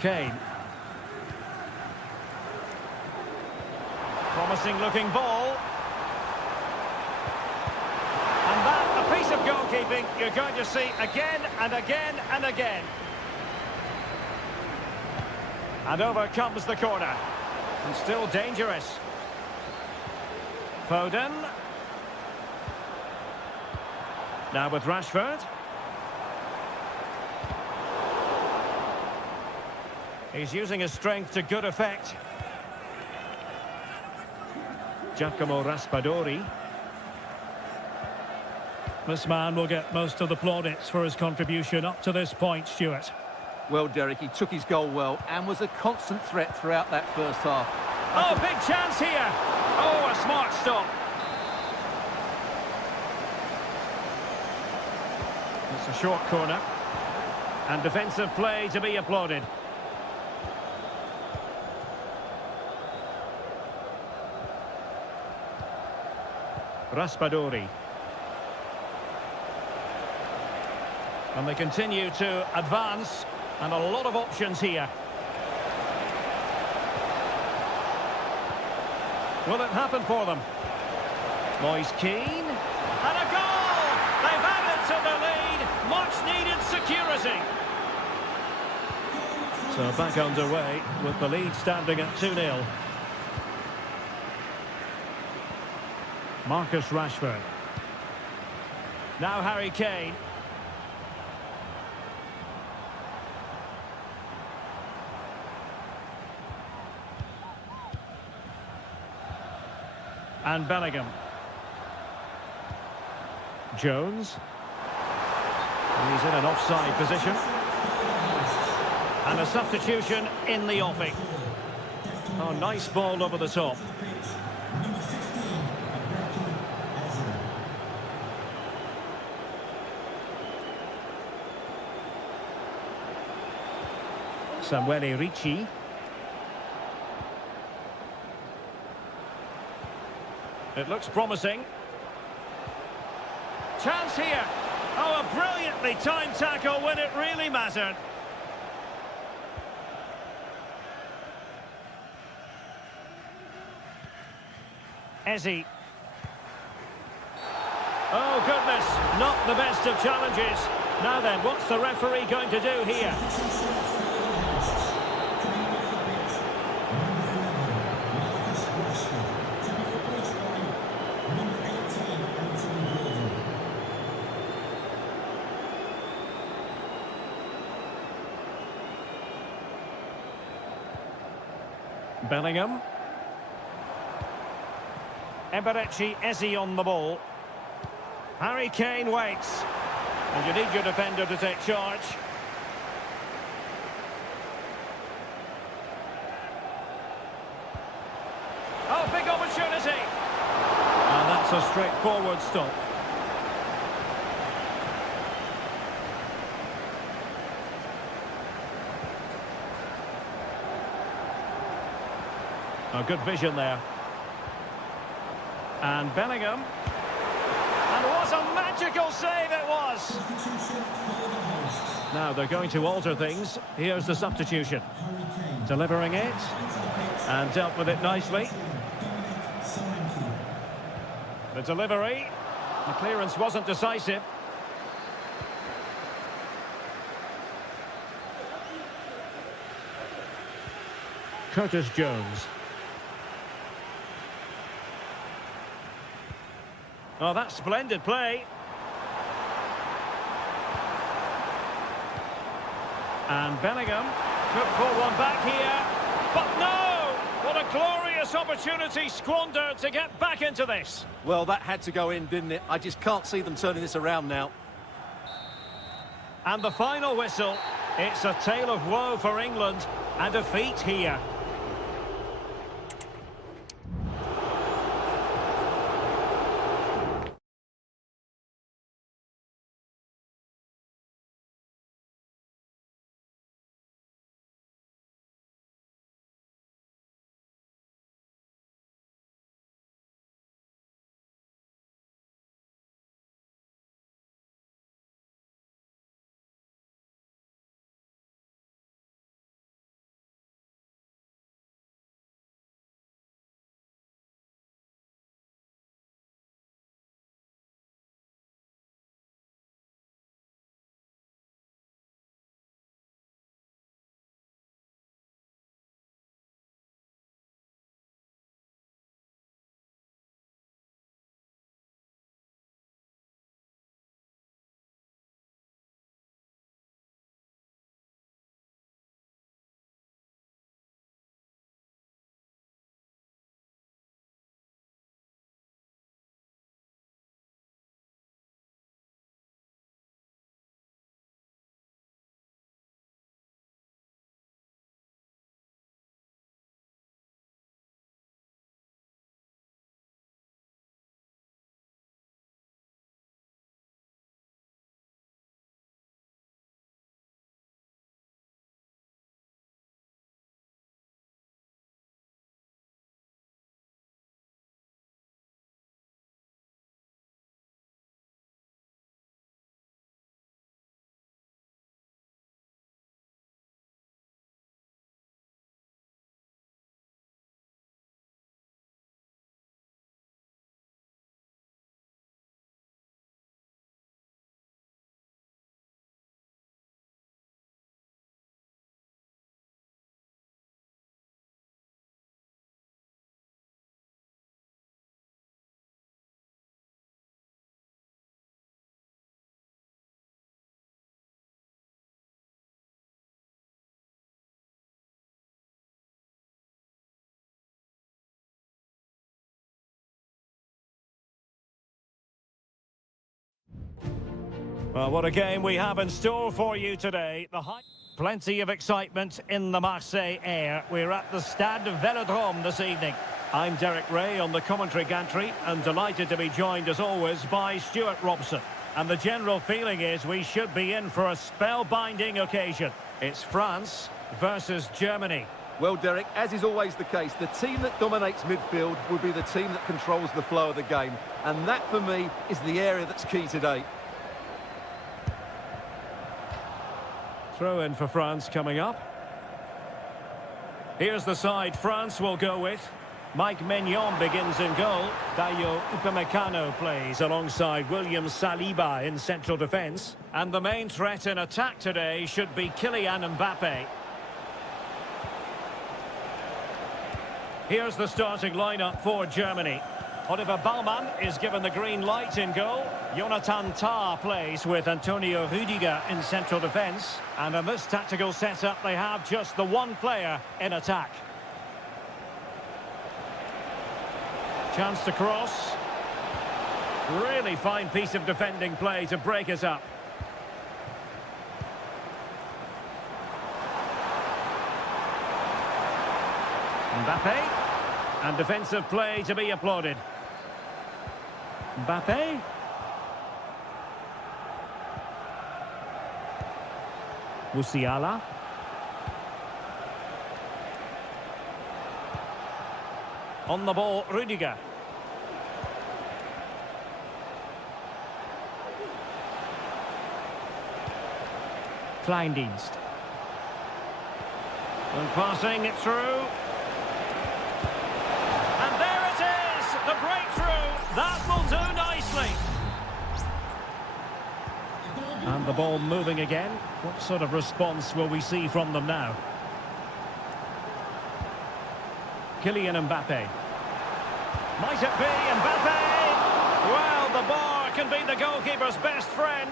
Kane. Promising looking ball. And that, a piece of goalkeeping you're going to see again and again and again. And over comes the corner. And still dangerous. Foden. Now with Rashford. He's using his strength to good effect. Giacomo Raspadori. This man will get most of the plaudits for his contribution up to this point, Stuart. Well, Derek, he took his goal well and was a constant threat throughout that first half. Oh, big chance here. Oh, a smart stop. It's a short corner. And defensive play to be applauded. Raspadori. And they continue to advance, and a lot of options here. Will it happen for them? Moise Keane. And a goal! They've added to the lead. Much needed security. So back underway with the lead standing at 2-0. Marcus Rashford. Now Harry Kane. And Bellingham. Jones. And he's in an offside position. And a substitution in the offing. Oh, nice ball over the top. Samuele Ricci. It looks promising. Chance here. Oh, a brilliantly timed tackle when it really mattered. Ezzy. Oh, goodness. Not the best of challenges. Now then, what's the referee going to do here? Bellingham. Eberechi Eze on the ball. Harry Kane waits. And you need your defender to take charge. Oh, big opportunity. And that's a straightforward stop. A good vision there. And Bellingham. And what a magical save it was! Substitution for the hosts. Now they're going to alter things. Here's the substitution. Harry Kane. Delivering it. Into the pitch. And dealt with it nicely. Dominic Solanke. The delivery. The clearance wasn't decisive. Curtis Jones. Oh, that's splendid play. And Bellingham could pull one back here. But no! What a glorious opportunity squandered to get back into this. Well, that had to go in, didn't it? I just can't see them turning this around now. And the final whistle. It's a tale of woe for England. A defeat here. Well, what a game we have in store for you today. Plenty of excitement in the Marseille air. We're at the Stade Velodrome this evening. I'm Derek Ray on the commentary gantry and delighted to be joined as always by Stuart Robson. And the general feeling is we should be in for a spellbinding occasion. It's France versus Germany. Well, Derek, as is always the case, the team that dominates midfield will be the team that controls the flow of the game. And that, for me, is the area that's key today. Throw in for France coming up. Here's the side France will go with. Mike Maignan begins in goal. Dayo Upamecano plays alongside William Saliba in central defence. And the main threat in attack today should be Kylian Mbappe. Here's the starting lineup for Germany. Oliver Baumann is given the green light in goal. Jonathan Tah plays with Antonio Rüdiger in central defence. And in this tactical setup, they have just the one player in attack. Chance to cross. Really fine piece of defending play to break us up. Mbappe. And defensive play to be applauded. Mbappe. Musiala. On the ball, Rudiger. Kleindienst. And passing it through. And there it is! The breakthrough! That will do nicely. And the ball moving again. What sort of response will we see from them now? Kylian Mbappe. Might it be Mbappe? Well, the bar can be the goalkeeper's best friend.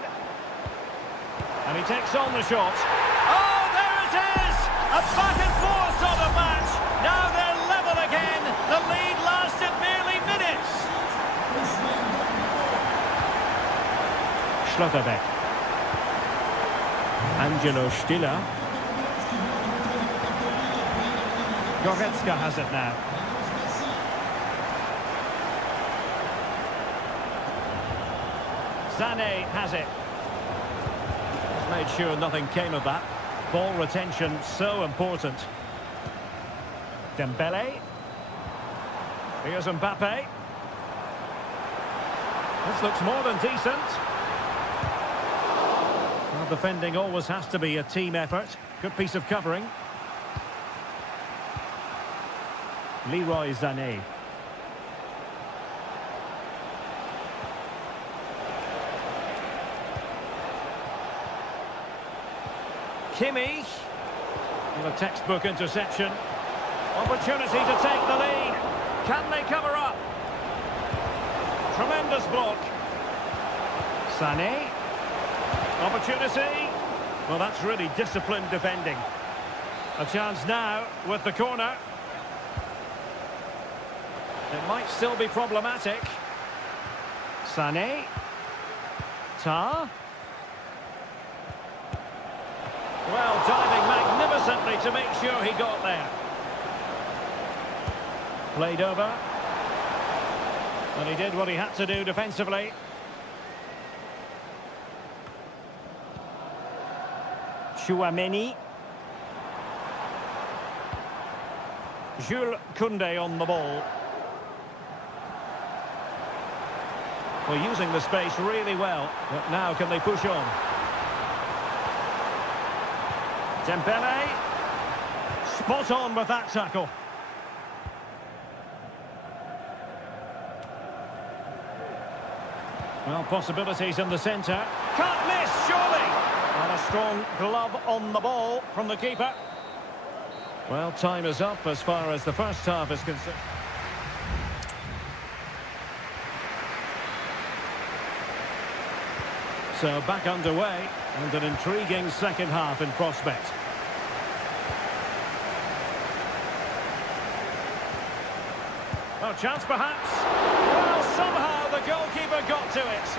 And he takes on the shot. Oh, there it is! A back and forth sort of match. Now they're level again. The lead lasted merely minutes. Schlotterbeck. Angelo Stiller. Goretzka has it now. Sané has it. He's made sure nothing came of that. Ball retention so important. Dembele. Here's Mbappe. This looks more than decent. Well, defending always has to be a team effort. Good piece of covering. Leroy Sané. Kimmich. And a textbook interception. Opportunity to take the lead. Can they cover up? Tremendous block. Sané. Opportunity. Well, that's really disciplined defending. A chance now with the corner. It might still be problematic. Sané. Tar. Well, diving magnificently to make sure he got there. Played over. And he did what he had to do defensively. Chouameni. Jules Koundé on the ball. Well, using the space really well. But now can they push on? Dembele. Spot on with that tackle. Well, possibilities in the centre. Can't miss, surely! And a strong glove on the ball from the keeper. Well, time is up as far as the first half is concerned. So back underway, and an intriguing second half in prospect. Oh, chance perhaps. Well, somehow the goalkeeper got to it.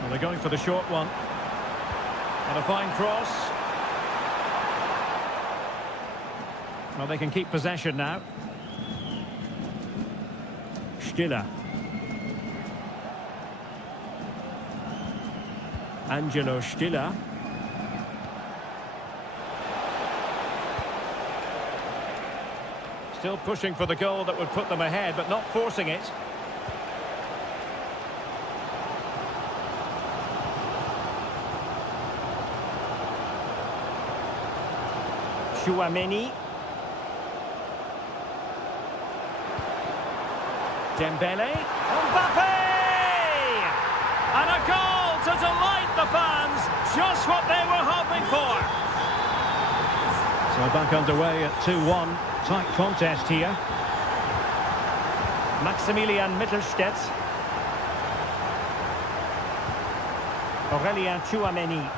Well, they're going for the short one. And a fine cross. Well, they can keep possession now. Stiller. Angelo Stiller. Still pushing for the goal that would put them ahead, but not forcing it. Chouameni. Dembele. Mbappe! And a goal to delight the fans. Just what they were hoping for. So back underway at 2-1. Tight contest here. Maximilian Mittelstädt. Aurélien Chouameni.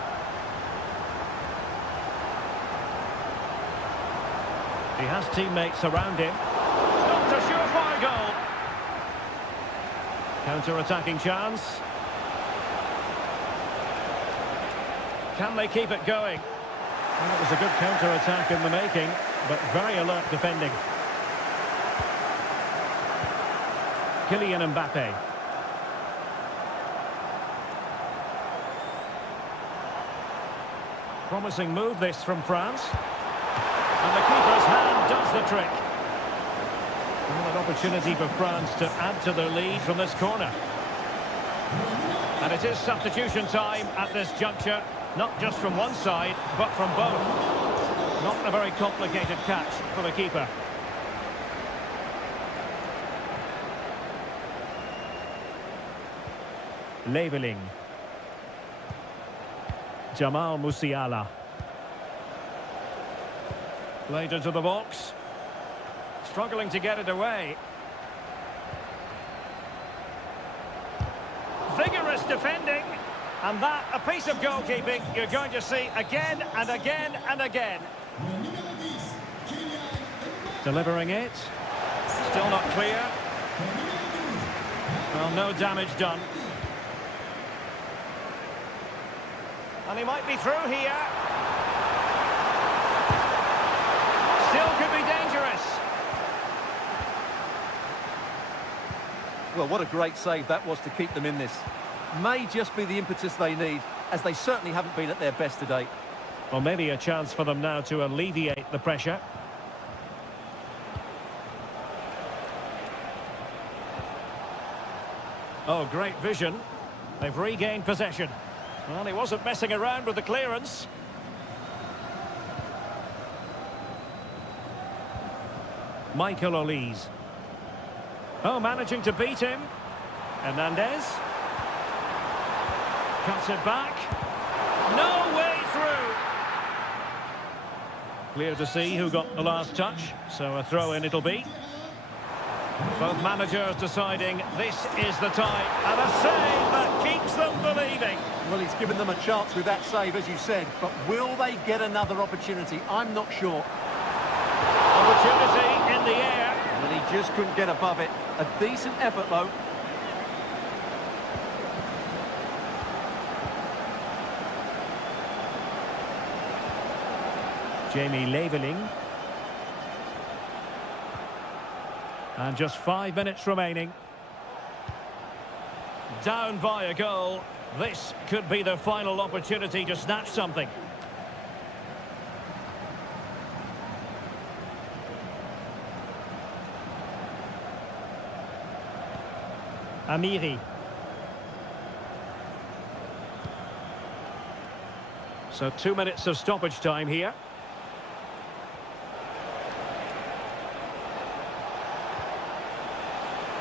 He has teammates around him. Not a surefire goal. Counter-attacking chance. Can they keep it going? Well, it was a good counter-attack in the making, but very alert defending. Kylian Mbappe. Promising move this from France. And the keeper's hand does the trick. Well, an opportunity for France to add to their lead from this corner. And it is substitution time at this juncture, not just from one side, but from both. Not a very complicated catch for the keeper. Leveling. Jamal Musiala. Played into the box. Struggling to get it away. Vigorous defending. And that, a piece of goalkeeping you're going to see again and again and again. Delivering it. Still not clear. Well, no damage done. And he might be through here. Still could be dangerous. Well, what a great save that was to keep them in this. May just be the impetus they need, as they certainly haven't been at their best today. Well, maybe a chance for them now to alleviate the pressure. Oh, great vision. They've regained possession. Well, he wasn't messing around with the clearance. Michael Olise. Oh, managing to beat him. Hernandez. Cuts it back. No way through. Clear to see who got the last touch, so a throw-in it'll be. Both managers deciding this is the time, and a save that keeps them believing. Well, he's given them a chance with that save, as you said, but will they get another opportunity? I'm not sure. Opportunity in the air. And he just couldn't get above it. A decent effort, though. Jamie Leveling. And just 5 minutes remaining. Down by a goal. This could be the final opportunity to snatch something. Amiri. So 2 minutes of stoppage time here.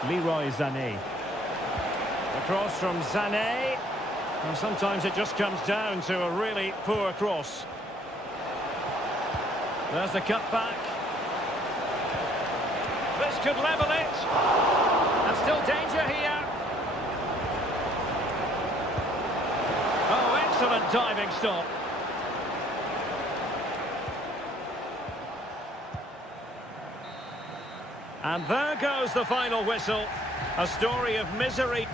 Leroy Sané. Across from Sané. And sometimes it just comes down to a really poor cross. There's the cut back. This could level it. And still danger here. Oh, excellent diving stop. And there goes the final whistle. A story of misery.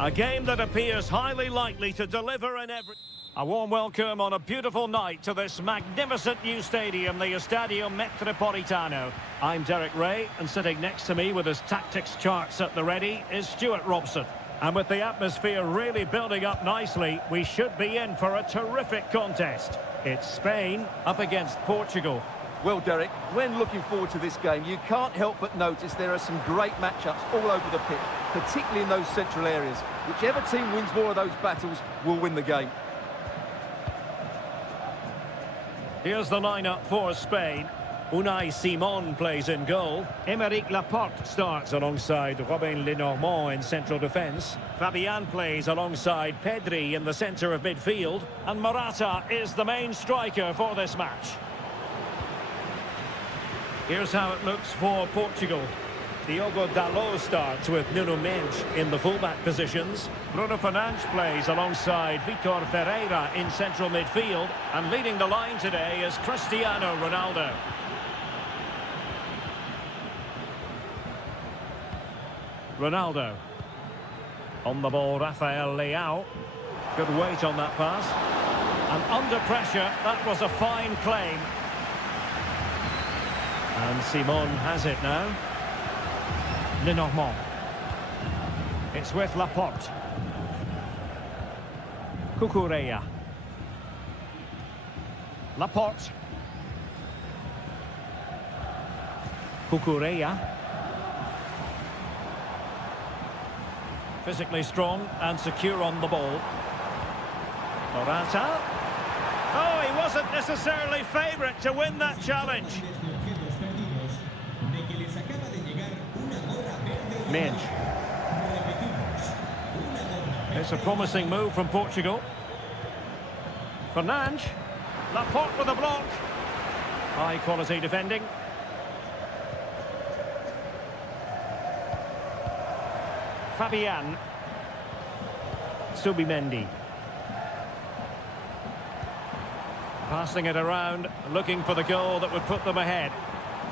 A game that appears highly likely to deliver in every... A warm welcome on a beautiful night to this magnificent new stadium, the Estadio Metropolitano. I'm Derek Ray, and sitting next to me with his tactics charts at the ready is Stuart Robson. And with the atmosphere really building up nicely, we should be in for a terrific contest. It's Spain up against Portugal. Well, Derek, when looking forward to this game, you can't help but notice there are some great matchups all over the pitch, particularly in those central areas. Whichever team wins more of those battles will win the game. Here's the lineup for Spain. Unai Simon plays in goal. Aymeric Laporte starts alongside Robin Lenormand in central defence. Fabian plays alongside Pedri in the centre of midfield. And Morata is the main striker for this match. Here's how it looks for Portugal. Diogo Dalot starts with Nuno Mendes in the fullback positions. Bruno Fernandes plays alongside Vitor Ferreira in central midfield. And leading the line today is Cristiano Ronaldo. Ronaldo. On the ball, Rafael Leao. Good weight on that pass. And under pressure, that was a fine claim. And Simon has it now. Lenormand. It's with Laporte. Cucurella. Laporte. Cucurella. Physically strong and secure on the ball. Morata. Oh, he wasn't necessarily favourite to win that challenge. Mendes. It's a promising move from Portugal. Fernandes. Laporte with a block. High quality defending. Fabian. Subimendi. Passing it around, looking for the goal that would put them ahead.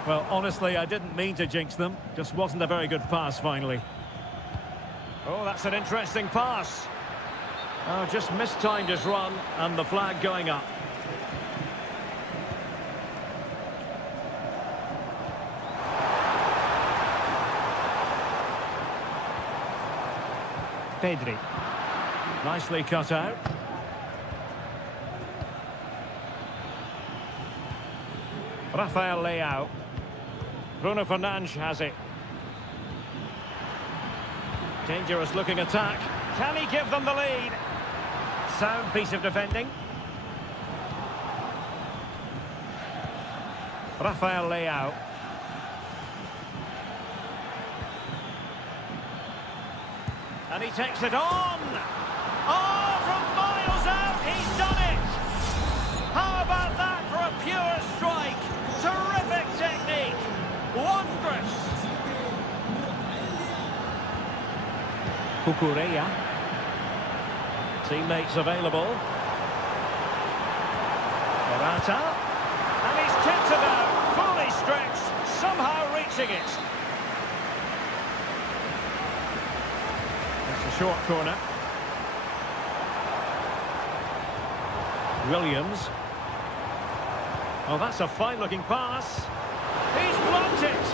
Well, honestly, I didn't mean to jinx them. Just wasn't a very good pass, finally. Oh, that's an interesting pass. Oh, just mistimed his run, and the flag going up. Pedri. Nicely cut out. Rafael Leao. Bruno Fernandes has it. Dangerous looking attack. Can he give them the lead? Sound piece of defending. Rafael Leao. And he takes it on. Oh, from miles out, he's done it. How about that for a pure strike? Terrific technique. Wondrous. Cucurella. Teammates available. Morata. And he's tipped it out. Fully stretched. Somehow reaching it. That's a short corner. Williams. Oh, that's a fine-looking pass. He's blocked it.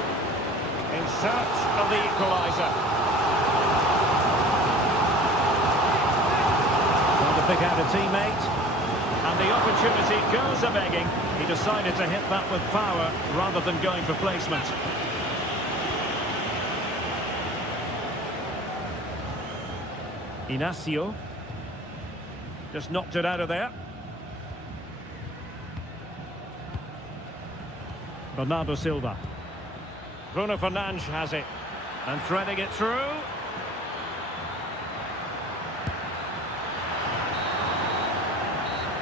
In search of the equaliser. Trying to pick out a teammate. And the opportunity goes a-begging. He decided to hit that with power rather than going for placement. Inacio. Just knocked it out of there. Bernardo Silva. Bruno Fernandes has it. And threading it through.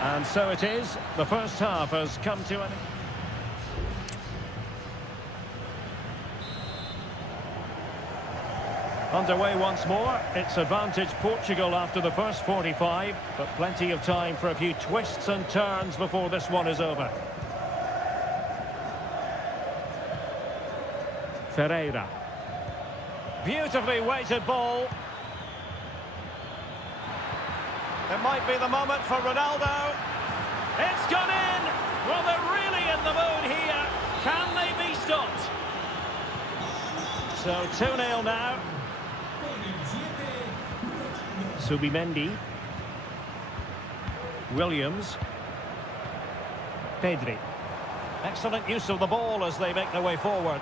And so it is. The first half has come to an... Underway once more. It's advantage Portugal after the first 45. But plenty of time for a few twists and turns before this one is over. Ferreira. Beautifully weighted ball. It might be the moment for Ronaldo. It's gone in! Well, they're really in the mood here. Can they be stopped? So 2-0 now. Subimendi. Williams. Pedri. Excellent use of the ball as they make their way forward.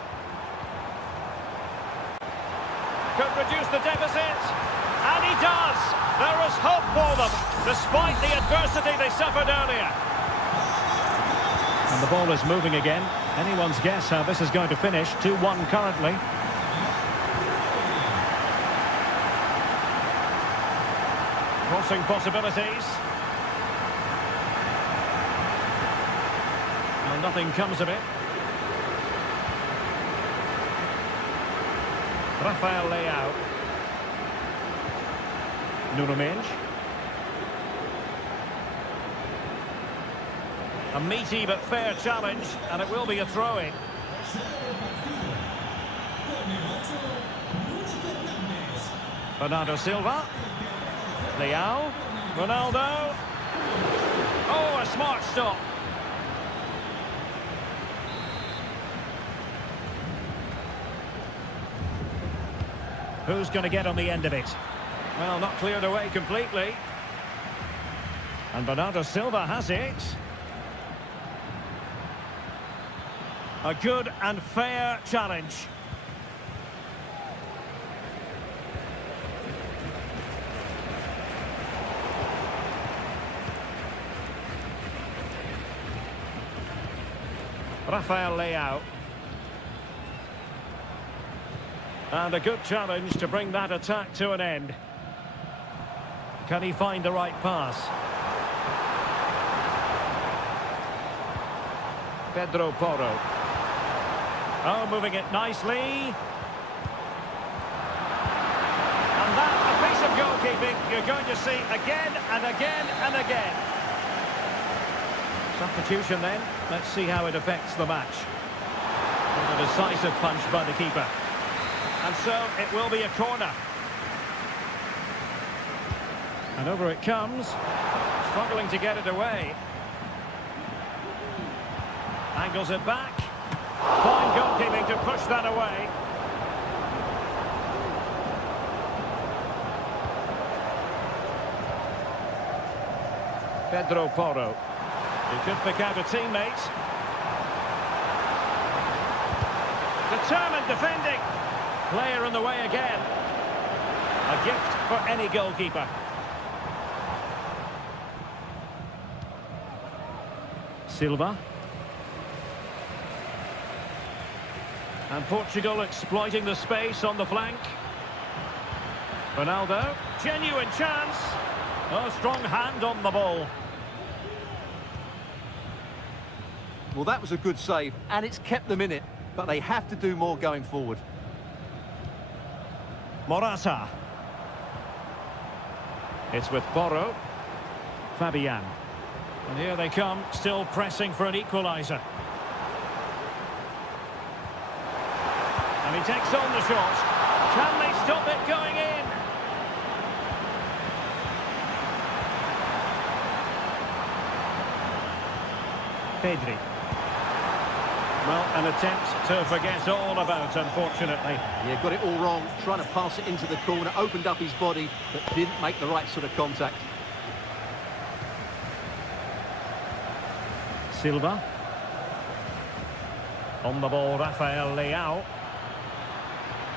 Could reduce the deficit. And he does! There is hope for them, despite the adversity they suffered earlier. And the ball is moving again. Anyone's guess how this is going to finish. 2-1 currently. Crossing possibilities. Well, nothing comes of it. Rafael Leao. Nuno Mendes. A meaty but fair challenge, and it will be a throw-in. Bernardo Silva. Leao. Ronaldo. Oh, a smart stop. Who's going to get on the end of it? Well, not cleared away completely. And Bernardo Silva has it. A good and fair challenge. Rafael Leao. And a good challenge to bring that attack to an end. Can he find the right pass? Pedro Porro. Oh, moving it nicely. And that, a piece of goalkeeping you're going to see again and again and again. Substitution then. Let's see how it affects the match. A decisive punch by the keeper. And so it will be a corner. And over it comes. Struggling to get it away. Angles it back. Fine goalkeeping to push that away. Pedro Porro. He could pick out a teammate. Determined defending. Player in the way again. A gift for any goalkeeper. Silva. And Portugal exploiting the space on the flank. Ronaldo. Genuine chance. Oh, strong hand on the ball. Well, that was a good save, and it's kept them in it. But they have to do more going forward. Morata. It's with Porro. Fabian. And here they come, still pressing for an equaliser. And he takes on the shot. Can they stop it going in? Pedri. Well, an attempt to forget all about, unfortunately. Yeah, got it all wrong. Trying to pass it into the corner, opened up his body, but didn't make the right sort of contact. Silva. On the ball, Rafael Leao.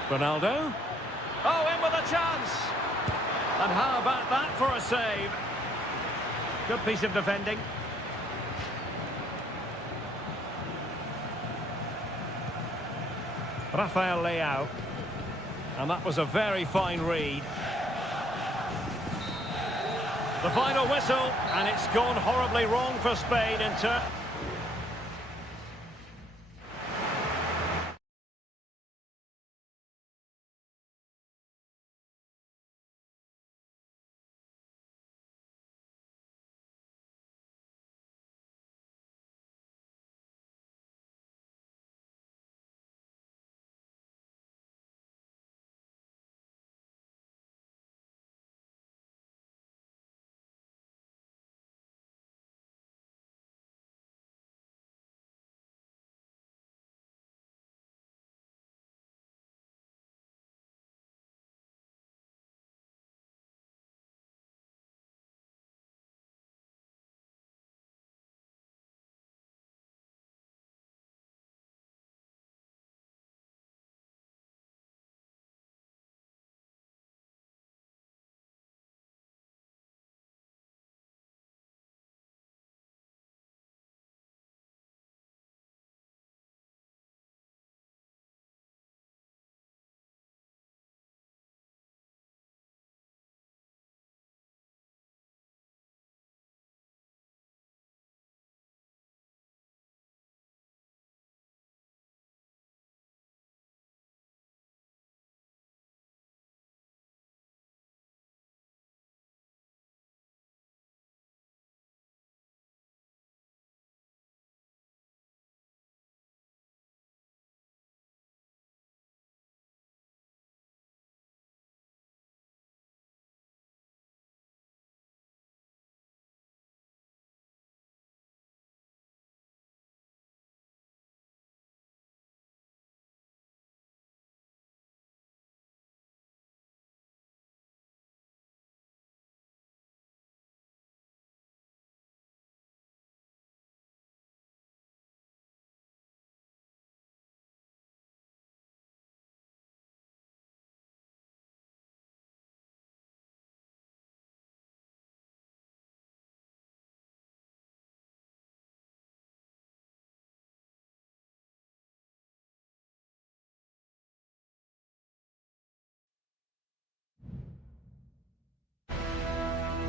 Ronaldo. Oh, in with a chance. And how about that for a save? Good piece of defending. Rafael Leao. And that was a very fine read. The final whistle, and it's gone horribly wrong for Spain in turn.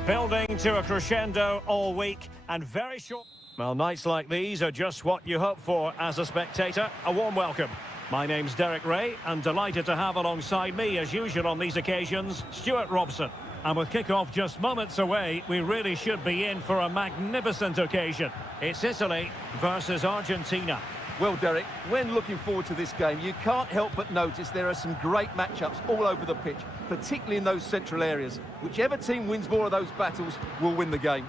Building to a crescendo all week and very short. Well, nights like these are just what you hope for as a spectator. A warm welcome. My name's Derek Ray, and delighted to have alongside me, as usual on these occasions, Stuart Robson. And with kick-off just moments away, we really should be in for a magnificent occasion. It's Italy versus Argentina. Well, Derek, when looking forward to this game, you can't help but notice there are some great matchups all over the pitch, particularly in those central areas. Whichever team wins more of those battles will win the game.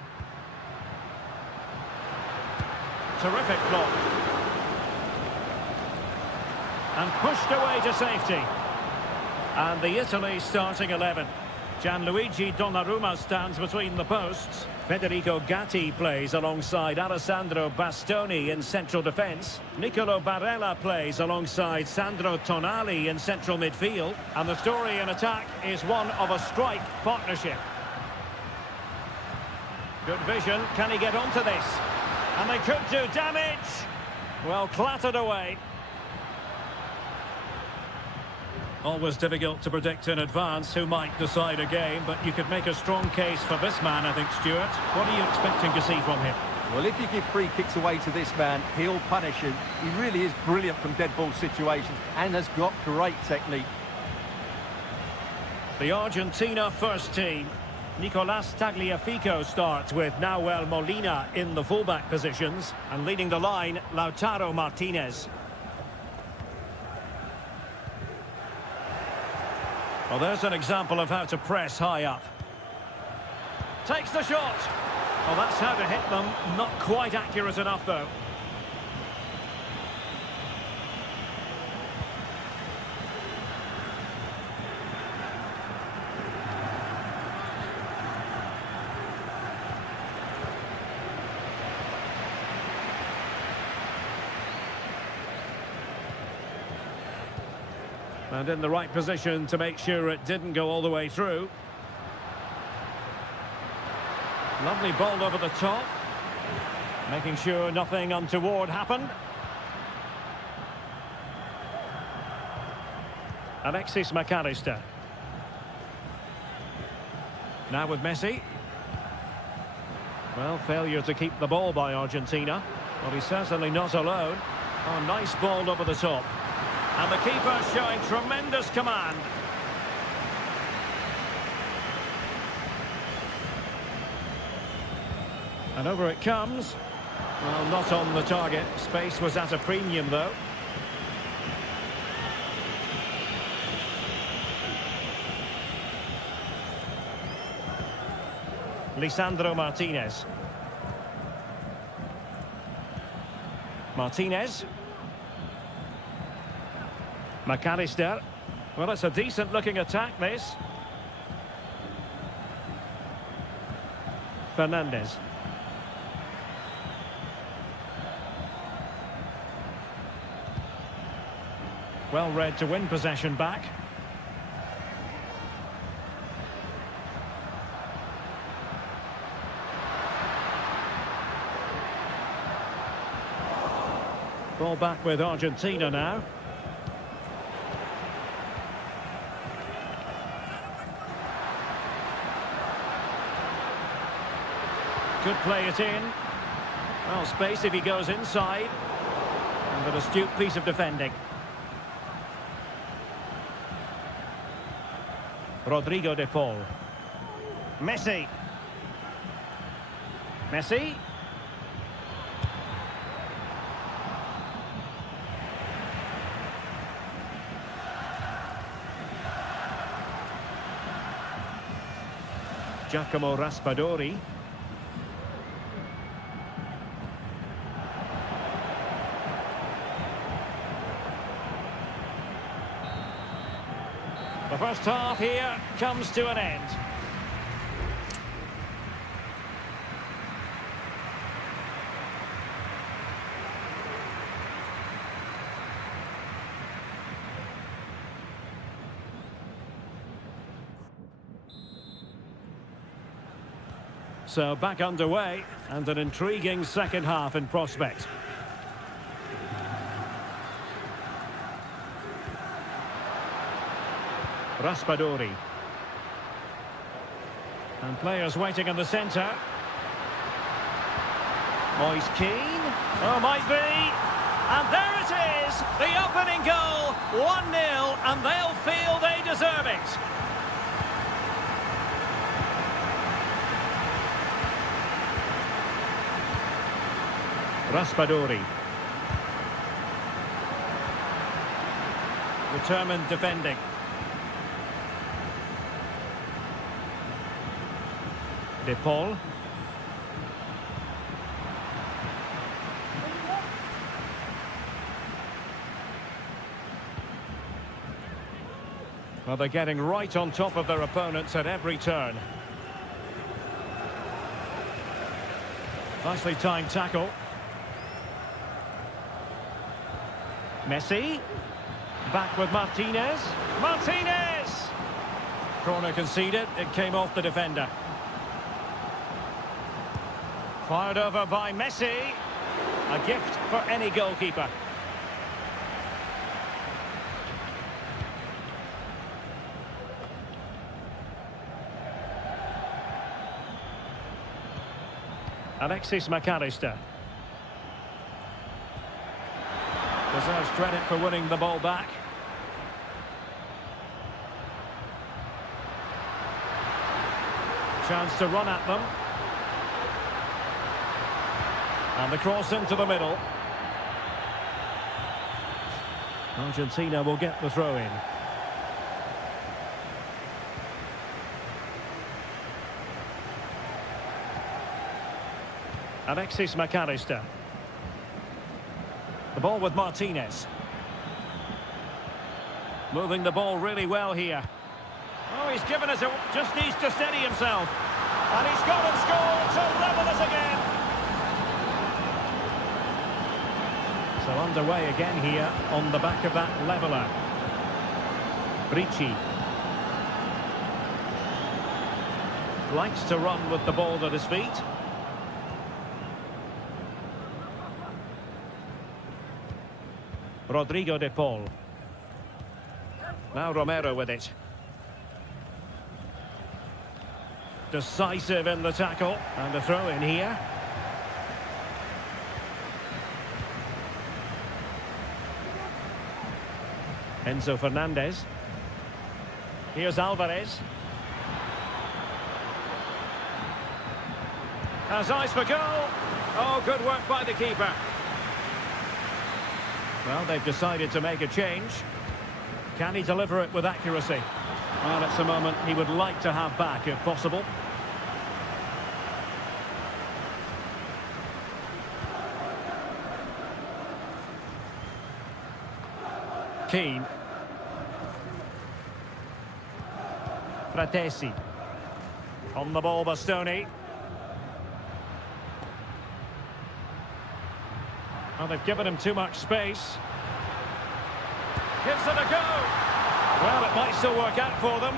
Terrific block. And pushed away to safety. And the Italy starting 11. Gianluigi Donnarumma stands between the posts. Federico Gatti plays alongside Alessandro Bastoni in central defence. Nicolo Barella plays alongside Sandro Tonali in central midfield. And the story in attack is one of a strike partnership. Good vision. Can he get onto this? And they could do damage. Well, clattered away. Always difficult to predict in advance who might decide a game, but you could make a strong case for this man, I think, Stuart. What are you expecting to see from him? Well, if you give free kicks away to this man, he'll punish him. He really is brilliant from dead ball situations and has got great technique. The Argentina first team. Nicolas Tagliafico starts with Nahuel Molina in the fullback positions, and leading the line, Lautaro Martinez. Well, there's an example of how to press high up. Takes the shot. Well, that's how to hit them. Not quite accurate enough, though. And in the right position to make sure it didn't go all the way through. Lovely ball over the top. Making sure nothing untoward happened. Alexis McAllister. Now with Messi. Well, failure to keep the ball by Argentina. Well, he's certainly not alone. Oh, nice ball over the top. And the keeper showing tremendous command. And over it comes. Well, not on the target. Space was at a premium, though. Lisandro Martinez. Martinez. McAllister. Well, it's a decent-looking attack, this. Fernandez. Well read to win possession back. Ball back with Argentina now. Could play it in. Well, space if he goes inside. And an astute piece of defending. Rodrigo de Paul. Messi. Messi. Giacomo Raspadori. The first half here comes to an end. So back underway and an intriguing second half in prospect. Raspadori. And players waiting in the centre. Moyes Keane. Oh, might be. And there it is, the opening goal, 1-0, and they'll feel they deserve it. Raspadori. Determined defending. De Paul. Well, they're getting right on top of their opponents at every turn. Nicely timed tackle. Messi. Back with Martinez. Martinez! Corner conceded. It came off the defender. Fired over by Messi. A gift for any goalkeeper. Alexis McAllister. Deserves credit for winning the ball back. Chance to run at them. And the cross into the middle. Argentina will get the throw in. Alexis McAllister. The ball with Martinez. Moving the ball really well here. Oh, he's given us just needs to steady himself. And he's gone and scored to level us again. So underway again here on the back of that leveller. Ricci. Likes to run with the ball at his feet. Rodrigo de Paul. Now Romero with it. Decisive in the tackle. And a throw in here. Enzo Fernandez. Here's Alvarez. Has eyes for goal. Oh, good work by the keeper. Well, they've decided to make a change. Can he deliver it with accuracy? Well, it's a moment he would like to have back, if possible. Keane. Fratesi. On the ball, Bastoni. Well, they've given him too much space. Gives it a go. Well, it might still work out for them.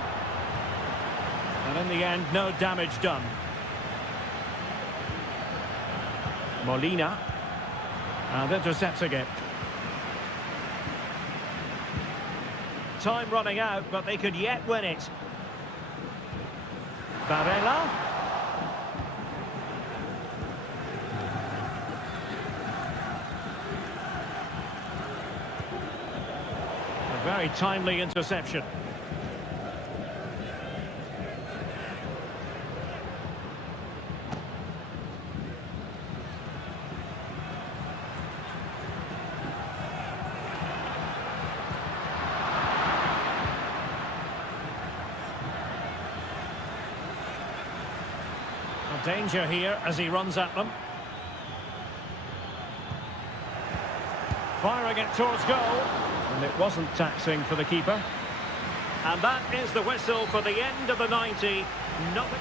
And in the end, no damage done. Molina. And intercepting it. Time running out, but they could yet win it. Barella. A very timely interception. Danger here as he runs at them. Firing it towards goal. And it wasn't taxing for the keeper. And that is the whistle for the end of the 90. Nothing.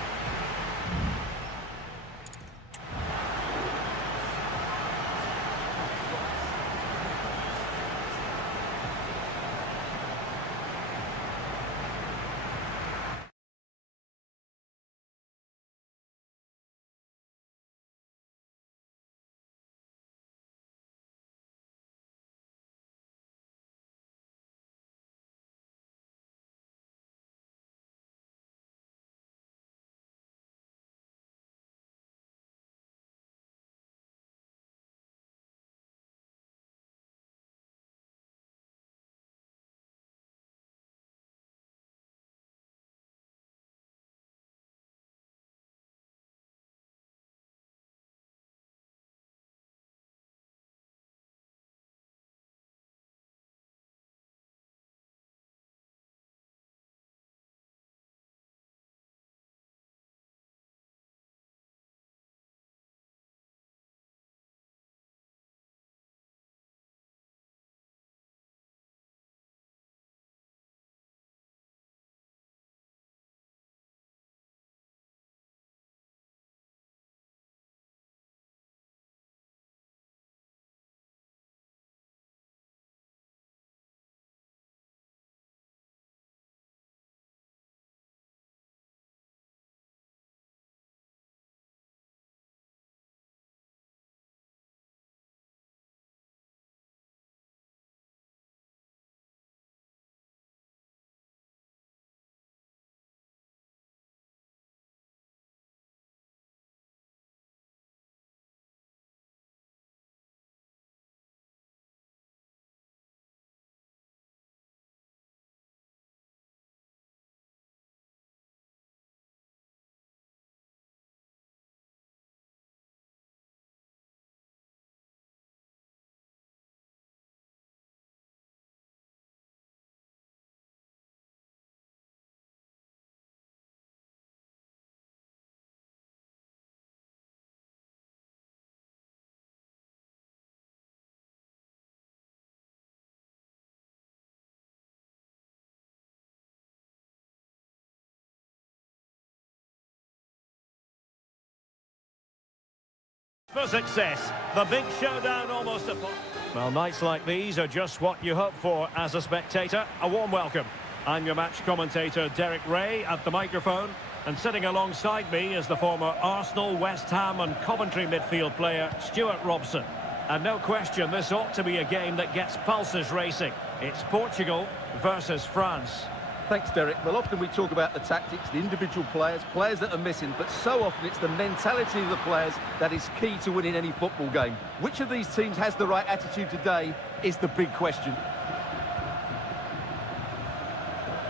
For success, the big showdown almost upon. Well, nights like these are just what you hope for as a spectator. A warm welcome. I'm your match commentator, Derek Ray, at the microphone. And sitting alongside me is the former Arsenal, West Ham and Coventry midfield player, Stuart Robson. And no question, this ought to be a game that gets pulses racing. It's Portugal versus France. Thanks, Derek. Well, often we talk about the tactics, the individual players, players that are missing, but so often it's the mentality of the players that is key to winning any football game. Which of these teams has the right attitude today is the big question.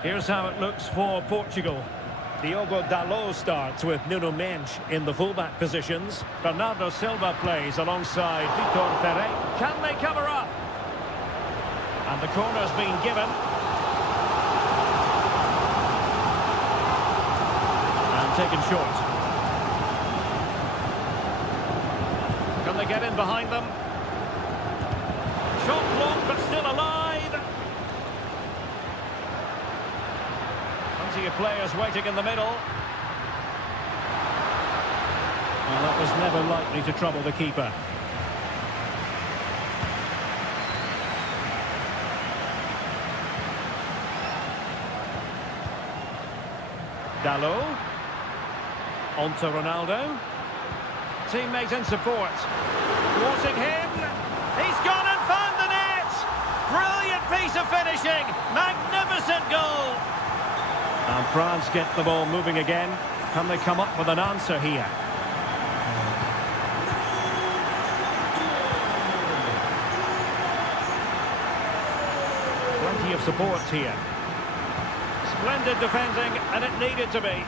Here's how it looks for Portugal. Diogo Dalot starts with Nuno Mendes in the fullback positions. Bernardo Silva plays alongside Vitor Ferreira. Can they cover up? And the corner's been given. And taken short. Can they get in behind them? Shot blocked but still alive. Plenty of players waiting in the middle. Well, that was never likely to trouble the keeper. Dalot. On to Ronaldo. Teammate in support. Watching him. He's gone and found the net. Brilliant piece of finishing. Magnificent goal. And France get the ball moving again. Can they come up with an answer here? Plenty of support here. Splendid defending, and it needed to be.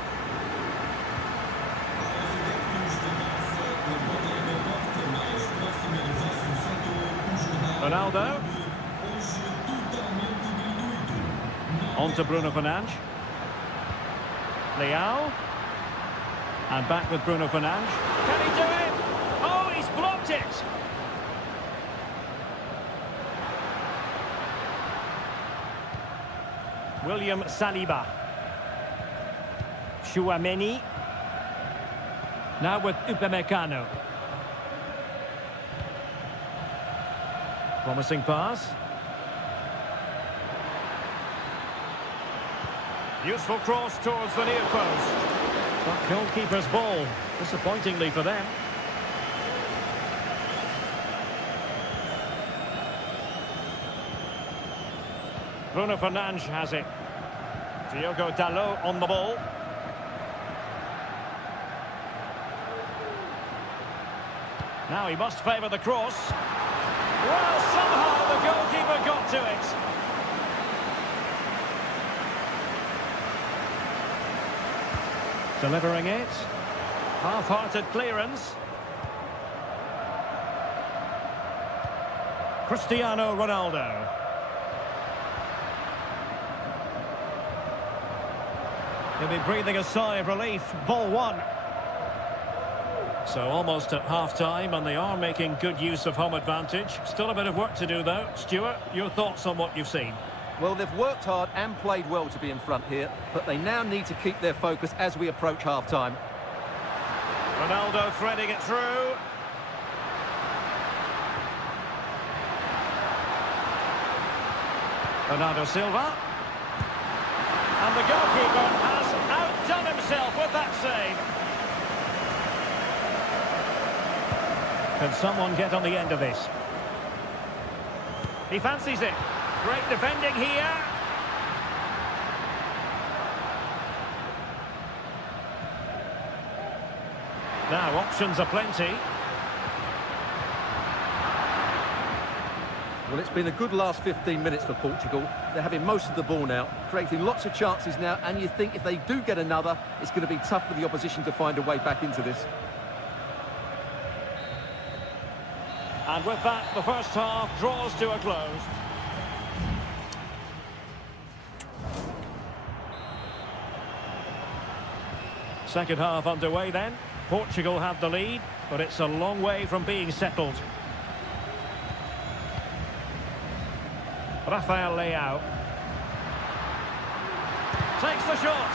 Ronaldo. On to Bruno Fernandes. Leao. And back with Bruno Fernandes. Can he do it? Oh, he's blocked it! William Saliba. Chouameni. Now with Upamecano. Promising pass. Useful cross towards the near post. But goalkeeper's ball, disappointingly for them. Bruno Fernandes has it. Diogo Dalot on the ball. Now he must favour the cross. Well, somehow the goalkeeper got to it. Delivering it. Half-hearted clearance. Cristiano Ronaldo. He'll be breathing a sigh of relief. Ball one. So almost at half-time, and they are making good use of home advantage. Still a bit of work to do, though. Stuart, your thoughts on what you've seen? Well, they've worked hard and played well to be in front here, but they now need to keep their focus as we approach half-time. Ronaldo threading it through. Bernardo Silva. And the goalkeeper has outdone himself with that save. Can someone get on the end of this? He fancies it. Great defending here. Now, options are plenty. Well, it's been a good last 15 minutes for Portugal. They're having most of the ball now, creating lots of chances now, and you think if they do get another, it's going to be tough for the opposition to find a way back into this. And with that, the first half draws to a close. Second half underway then. Portugal have the lead, but it's a long way from being settled. Rafael Leao. Takes the shot.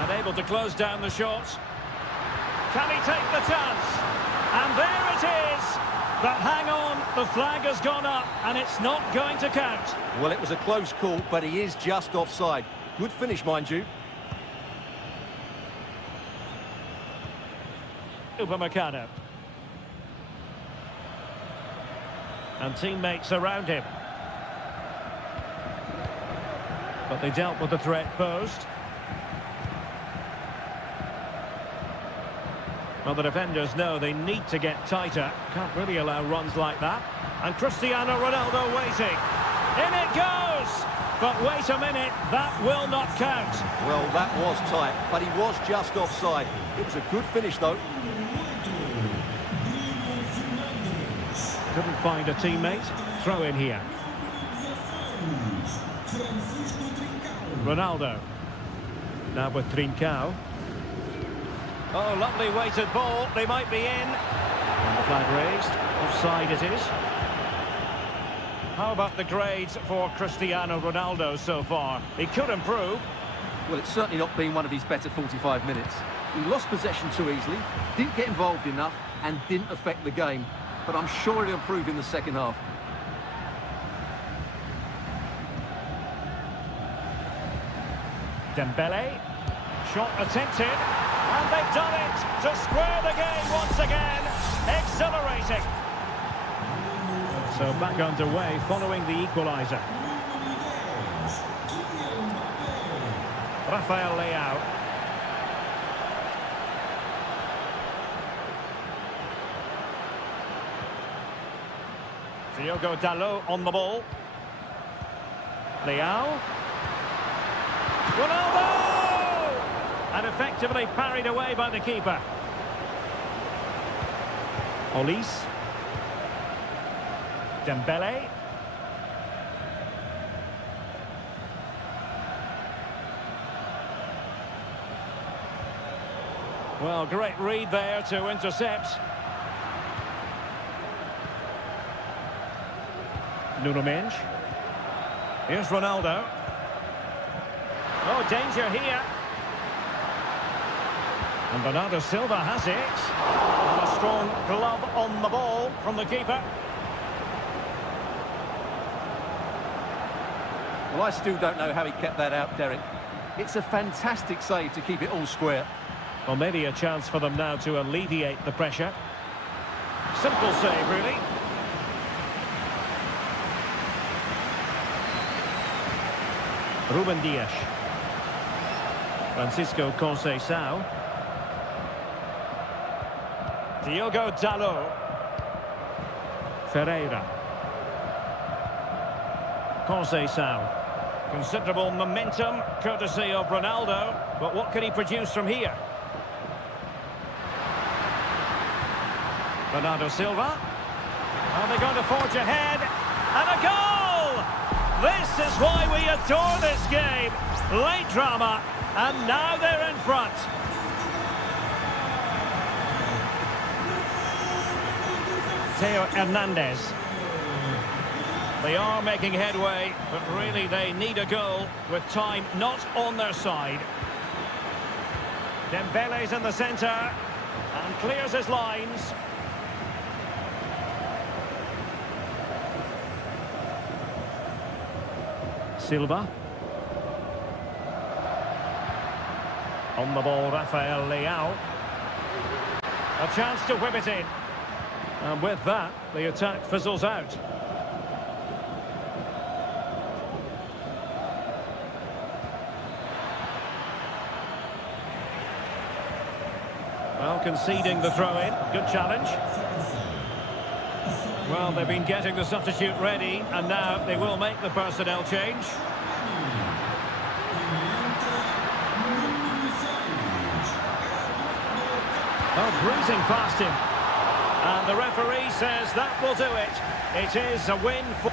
And able to close down the shot. Can he take the chance? And there it But hang on, the flag has gone up and it's not going to count. Well, it was a close call, but he is just offside. Good finish, mind you. Upamecano. And teammates around him. But they dealt with the threat posed. Well, the defenders know they need to get tighter. Can't really allow runs like that. And Cristiano Ronaldo waiting. In it goes! But wait a minute, that will not count. Well, that was tight, but he was just offside. It was a good finish, though. Couldn't find a teammate. Throw in here. Ronaldo. Now with Trincao. Oh, lovely weighted ball. They might be in. And the flag raised. Offside it is. How about the grades for Cristiano Ronaldo so far? He could improve. Well, it's certainly not been one of his better 45 minutes. He lost possession too easily, didn't get involved enough, and didn't affect the game. But I'm sure he'll improve in the second half. Dembele. Shot attempted. And they've done it to square the game once again. Exhilarating. So back underway following the equaliser. Rafael Leao. Diogo Dalot on the ball. Leao. Ronaldo! And effectively parried away by the keeper. Olise. Dembele. Well, great read there to intercept. Nuno Mendes. Here's Ronaldo. Oh, danger here. And Bernardo Silva has it. And a strong glove on the ball from the keeper. Well, I still don't know how he kept that out, Derek. It's a fantastic save to keep it all square. Well, maybe a chance for them now to alleviate the pressure. Simple save, really. Ruben Dias. Francisco Conceição. Diogo Dalot. Ferreira. Conceição. Considerable momentum, courtesy of Ronaldo. But what can he produce from here? Bernardo Silva. Are they going to forge ahead? And a goal! This is why we adore this game. Late drama, and now they're in front. Theo Hernandez. They are making headway, but really they need a goal with time not on their side. Dembele's in the centre and clears his lines. Silva. On the ball, Rafael Leao. A chance to whip it in. And with that, the attack fizzles out. Well, conceding the throw-in. Good challenge. Well, they've been getting the substitute ready, and now they will make the personnel change. Oh, breezing past him. And the referee says that will do it. It is a win for...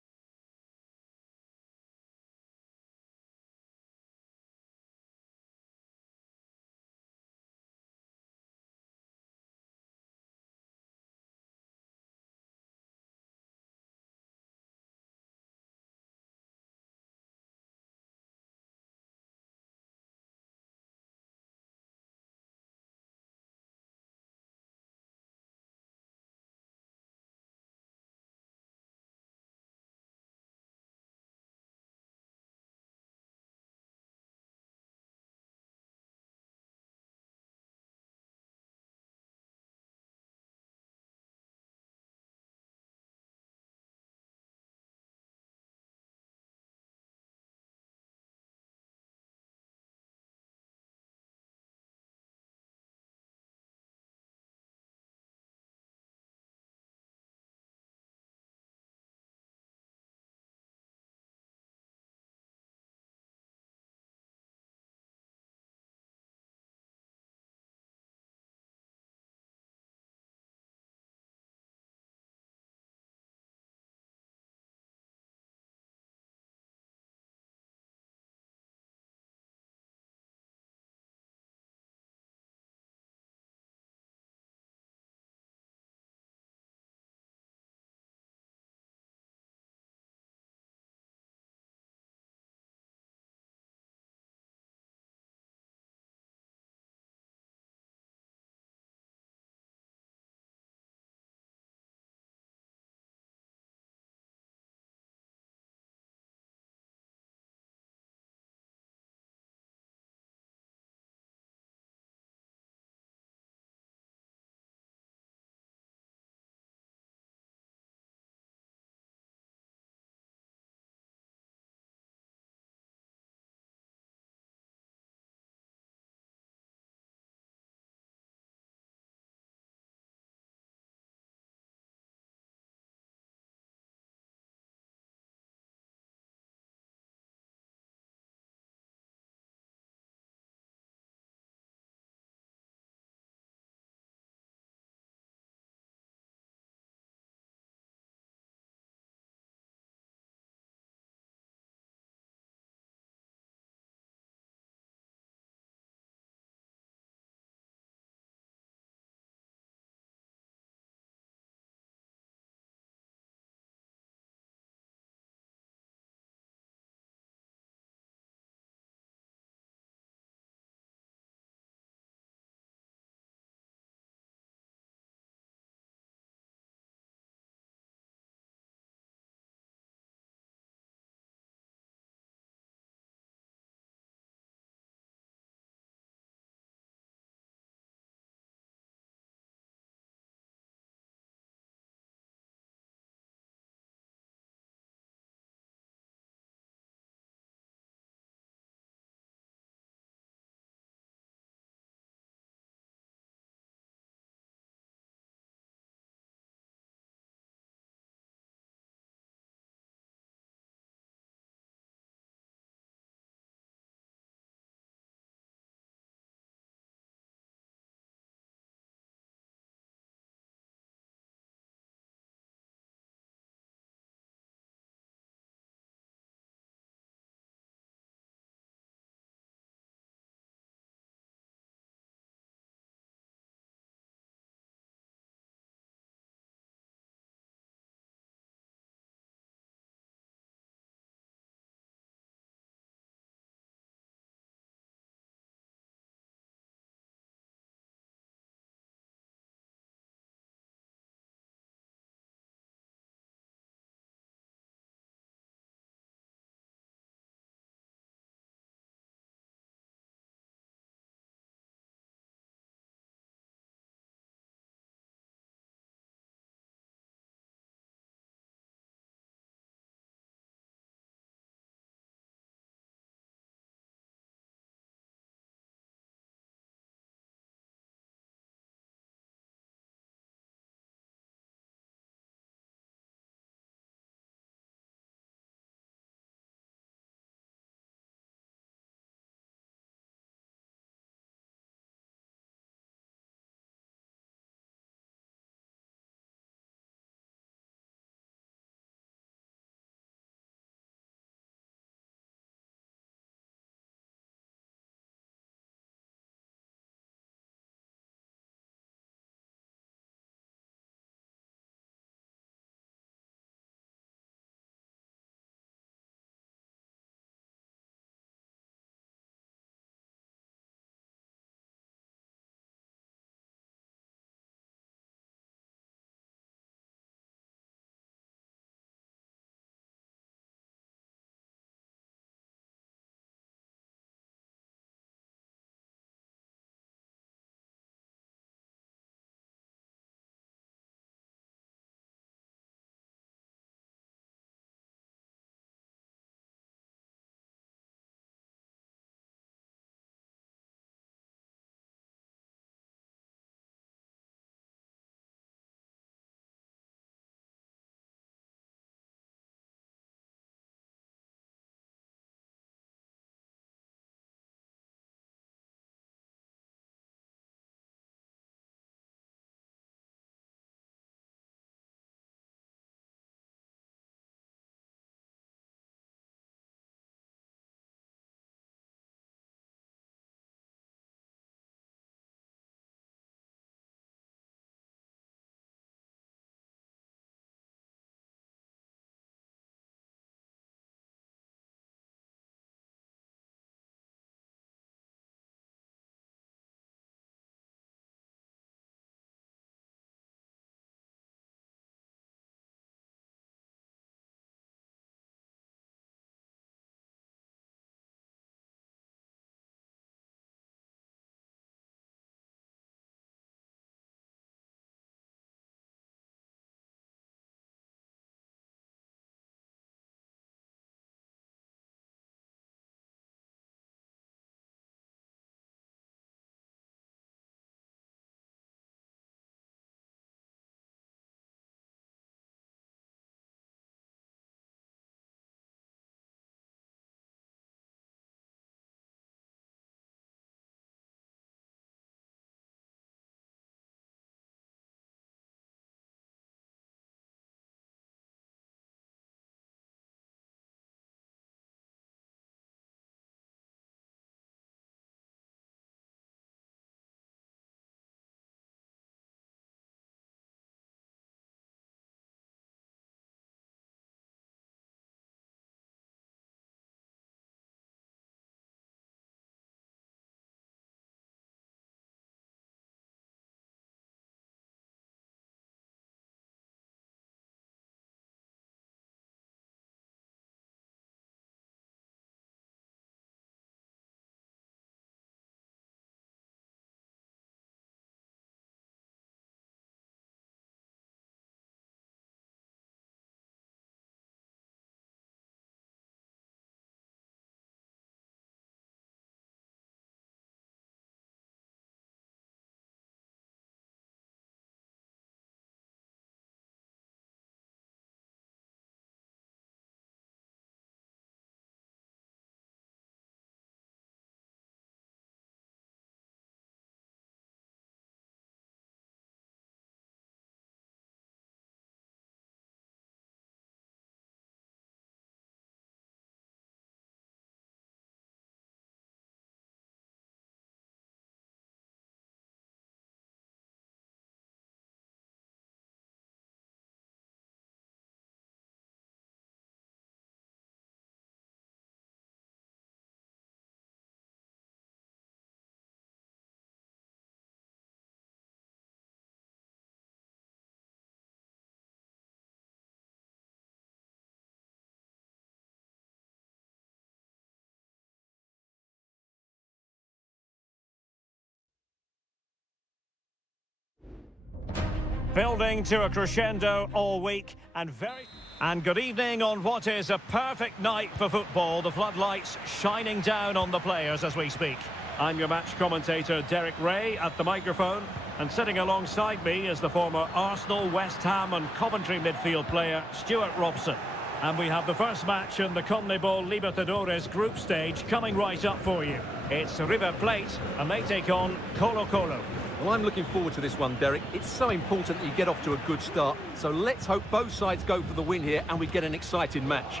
Building to a crescendo all week and good evening on what is a perfect night for football. The floodlights shining down on the players as we speak. I'm your match commentator Derek Ray at the microphone, and sitting alongside me is the former Arsenal, West Ham and Coventry midfield player Stuart Robson. And we have the first match in the CONMEBOL Libertadores group stage coming right up for you. It's River Plate and they take on Colo Colo. Well, I'm looking forward to this one, Derek. It's so important that you get off to a good start. So let's hope both sides go for the win here and we get an exciting match.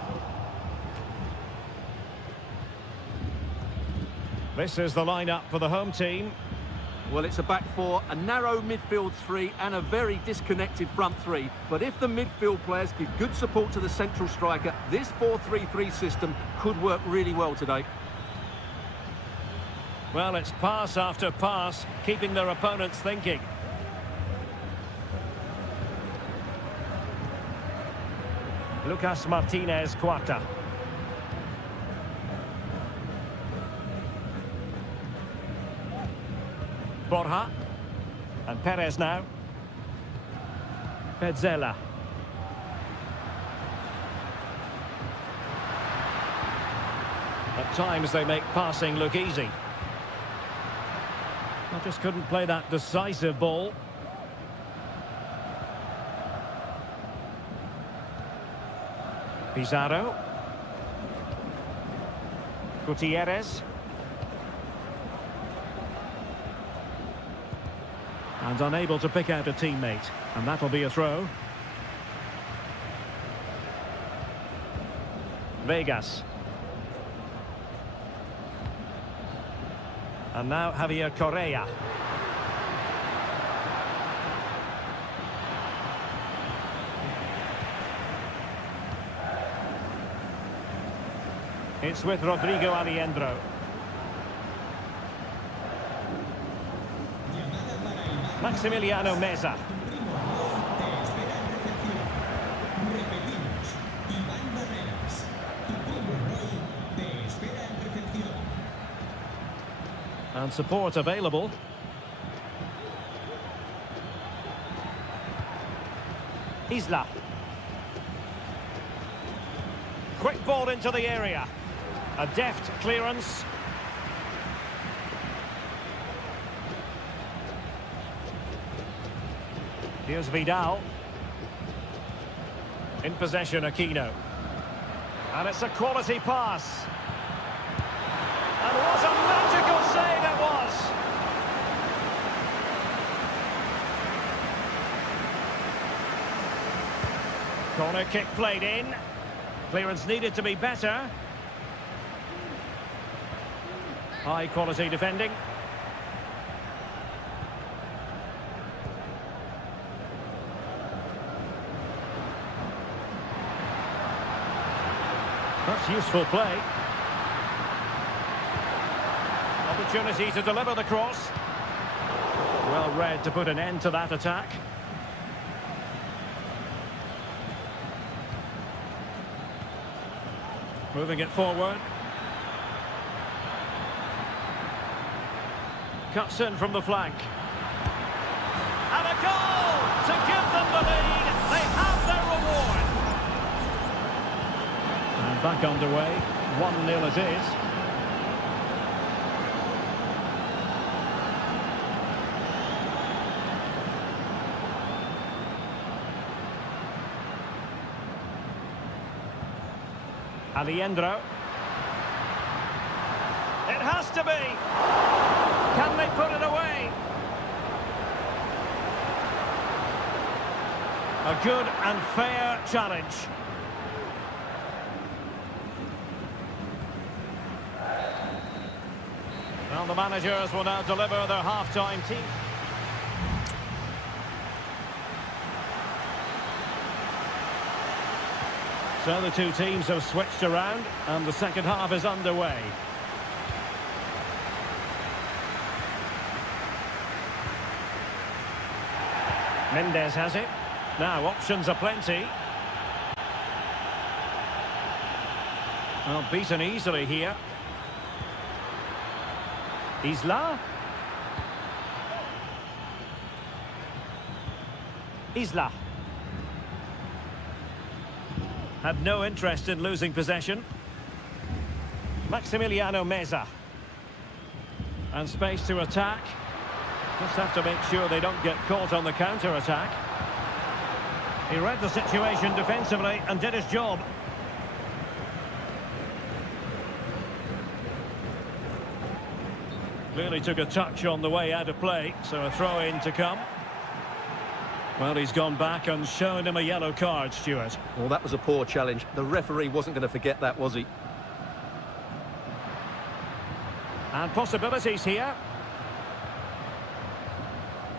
This is the lineup for the home team. Well, it's a back four, a narrow midfield three and a very disconnected front three. But if the midfield players give good support to the central striker, this 4-3-3 system could work really well today. Well, it's pass after pass, keeping their opponents thinking. Lucas Martinez Quarta. Borja. And Perez now. Petzela. At times they make passing look easy. I just couldn't play that decisive ball. Pizarro. Gutierrez. And unable to pick out a teammate. And that'll be a throw. Vegas. And now Javier Correa. It's with Rodrigo Aliendro. Maximiliano Meza. And support available. Isla. Quick ball into the area. A deft clearance. Here's Vidal. In possession, Aquino. And it's a quality pass. And what a magical save it was! Corner kick played in. Clearance needed to be better. High quality defending. That's useful play. Opportunity to deliver the cross. Well read to put an end to that attack. Moving it forward. Cuts in from the flank. And a goal to give them the lead. They have their reward. And back underway. 1-0 it is. Aliendro. It has to be. Can they put it away? A good and fair challenge. Well, the managers will now deliver their half-time team. So the two teams have switched around and the second half is underway. Mendes has it. Now options are plenty. Well, beaten easily here. Isla. Isla. Had no interest in losing possession. Maximiliano Meza. And space to attack. Just have to make sure they don't get caught on the counter-attack. He read the situation defensively and did his job. Clearly took a touch on the way out of play, so a throw-in to come. Well, he's gone back and shown him a yellow card, Stuart. Well, that was a poor challenge. The referee wasn't going to forget that, was he? And possibilities here.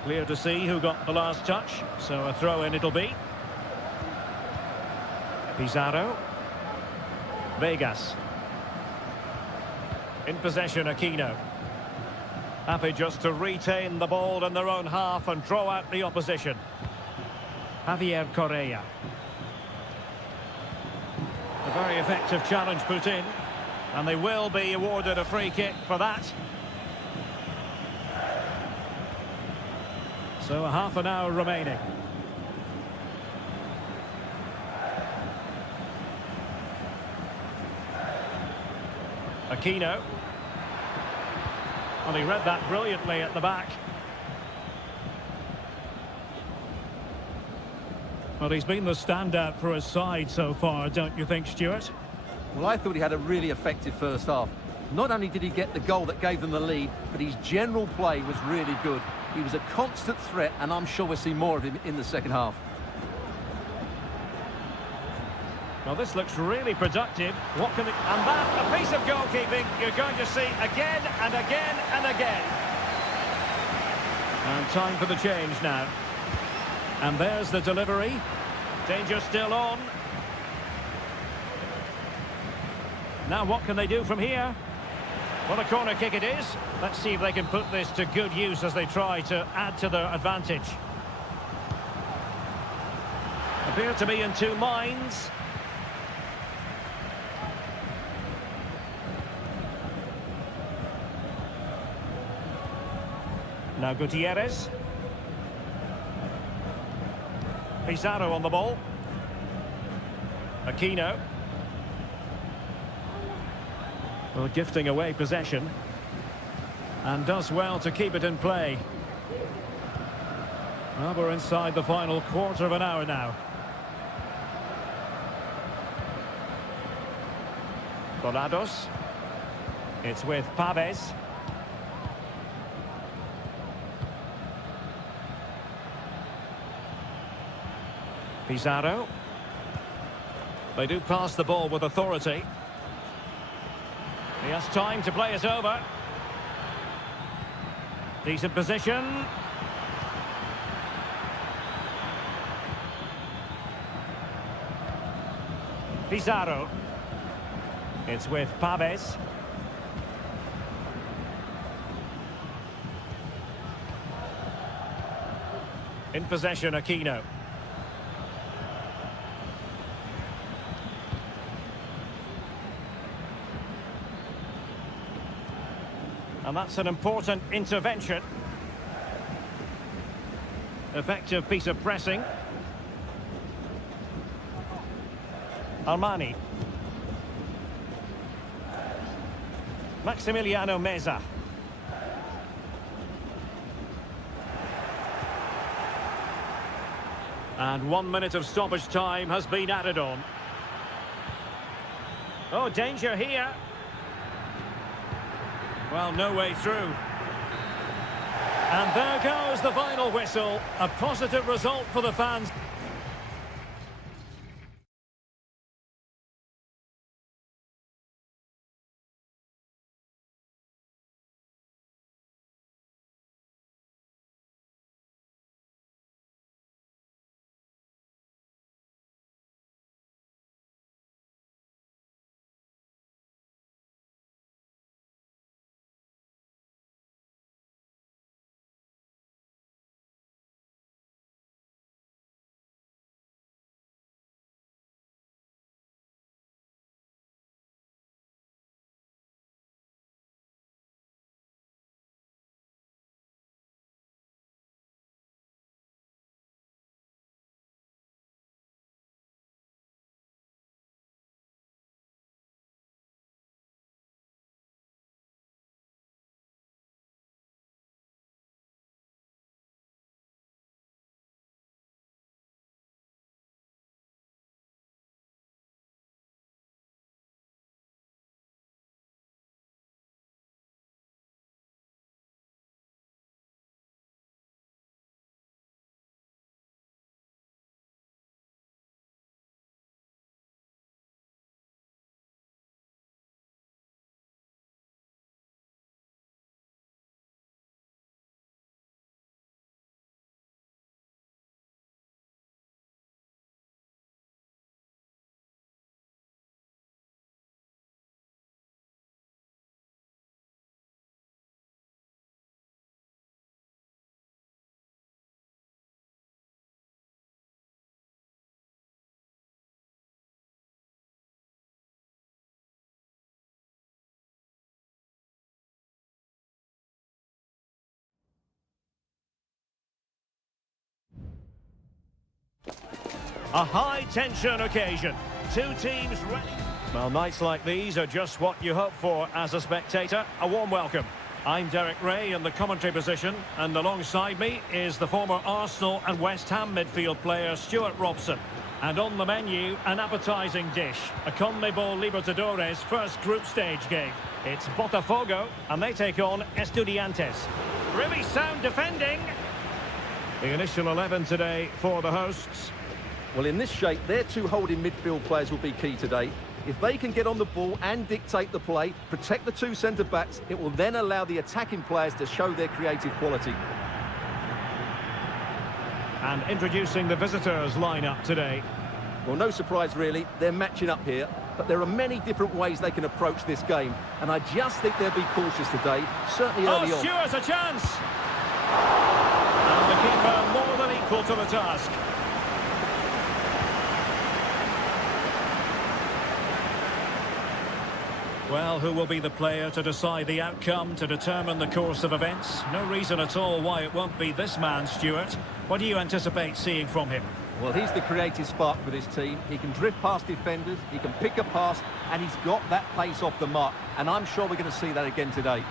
Clear to see who got the last touch, so a throw-in it'll be. Pizarro. Vegas. In possession, Aquino. Happy just to retain the ball in their own half and draw out the opposition. Javier Correa. A very effective challenge put in, and they will be awarded a free kick for that. So a half an hour remaining. Aquino. Well, he read that brilliantly at the back. Well, he's been the standout for his side so far, don't you think, Stuart? Well, I thought he had a really effective first half. Not only did he get the goal that gave them the lead, but his general play was really good. He was a constant threat, and I'm sure we'll see more of him in the second half. Well, this looks really productive. What can it... And that, a piece of goalkeeping you're going to see again and again and again. And time for the change now. And there's the delivery. Danger still on. Now what can they do from here? Well, a corner kick it is. Let's see if they can put this to good use as they try to add to their advantage. Appear to be in two minds. Now Gutierrez. Pizarro on the ball. Aquino. Well, gifting away possession. And does well to keep it in play. Well, we're inside the final quarter of an hour now. Dorados. It's with Paves. Pizarro. They do pass the ball with authority. He has time to play it over. Decent position. Pizarro. It's with Paves. In possession, Aquino. And that's an important intervention. Effective piece of pressing. Armani. Maximiliano Meza. And 1 minute of stoppage time has been added on. Oh, danger here. Well, no way through. And there goes the final whistle. A positive result for the fans. A high-tension occasion. Two teams ready. Well, nights like these are just what you hope for as a spectator. A warm welcome. I'm Derek Ray in the commentary position, and alongside me is the former Arsenal and West Ham midfield player Stuart Robson. And on the menu, an appetising dish, a CONMEBOL Libertadores first group stage game. It's Botafogo, and they take on Estudiantes. Really sound defending. The initial 11 today for the hosts. Well, in this shape, their two holding midfield players will be key today. If they can get on the ball and dictate the play, protect the two centre-backs, it will then allow the attacking players to show their creative quality. And introducing the visitors' lineup today. Well, no surprise really, they're matching up here, but there are many different ways they can approach this game, and I just think they'll be cautious today, certainly early on. Stuart, a chance! And the keeper more than equal to the task. Well, who will be the player to decide the outcome, to determine the course of events? No reason at all why it won't be this man, Stuart. What do you anticipate seeing from him? Well, he's the creative spark for this team. He can drift past defenders, he can pick a pass, and he's got that pace off the mark. And I'm sure we're going to see that again today.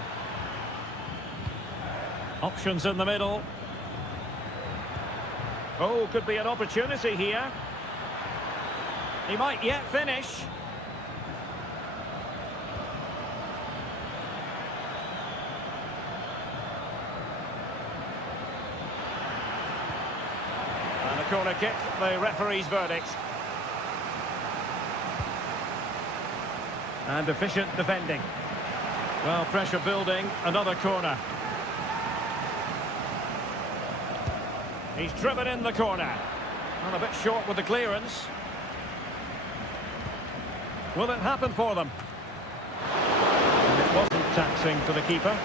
Options in the middle. Oh, could be an opportunity here. He might yet finish. And a corner kick, the referee's verdict. And efficient defending. Well, pressure building, another corner. He's driven in the corner. And a bit short with the clearance. Will it happen for them? And it wasn't taxing for the keeper.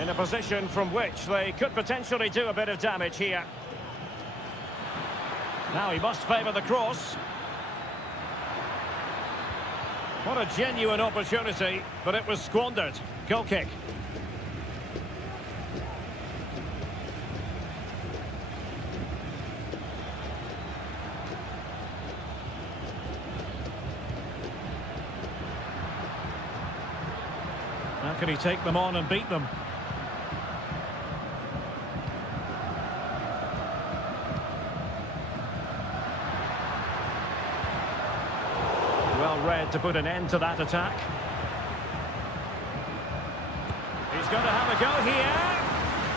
In a position from which they could potentially do a bit of damage here. Now he must favour the cross. What a genuine opportunity, but it was squandered. Goal kick. How can he take them on and beat them? Well read to put an end to that attack. He's going to have a go here.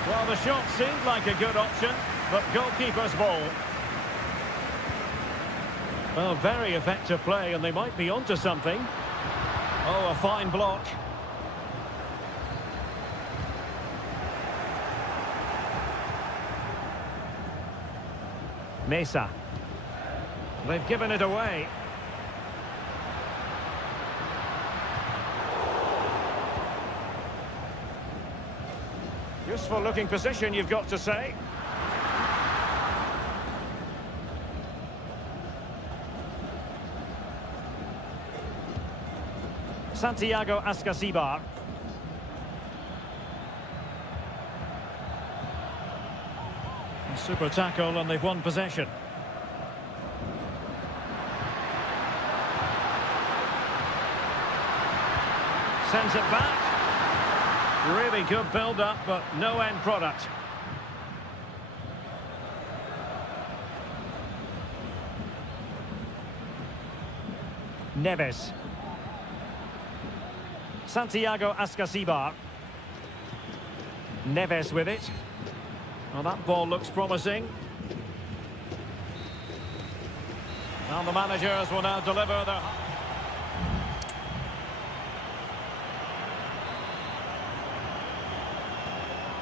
Well, the shot seemed like a good option, but goalkeeper's ball. Well, very effective play, and they might be onto something. Oh, a fine block. Mesa. They've given it away. Useful looking position, you've got to say. Santiago Ascasibar. Super tackle, and they've won possession. Sends it back. Really good build-up, but no end product. Neves. Santiago Ascasibar. Neves with it. Well, that ball looks promising. And the managers will now deliver the...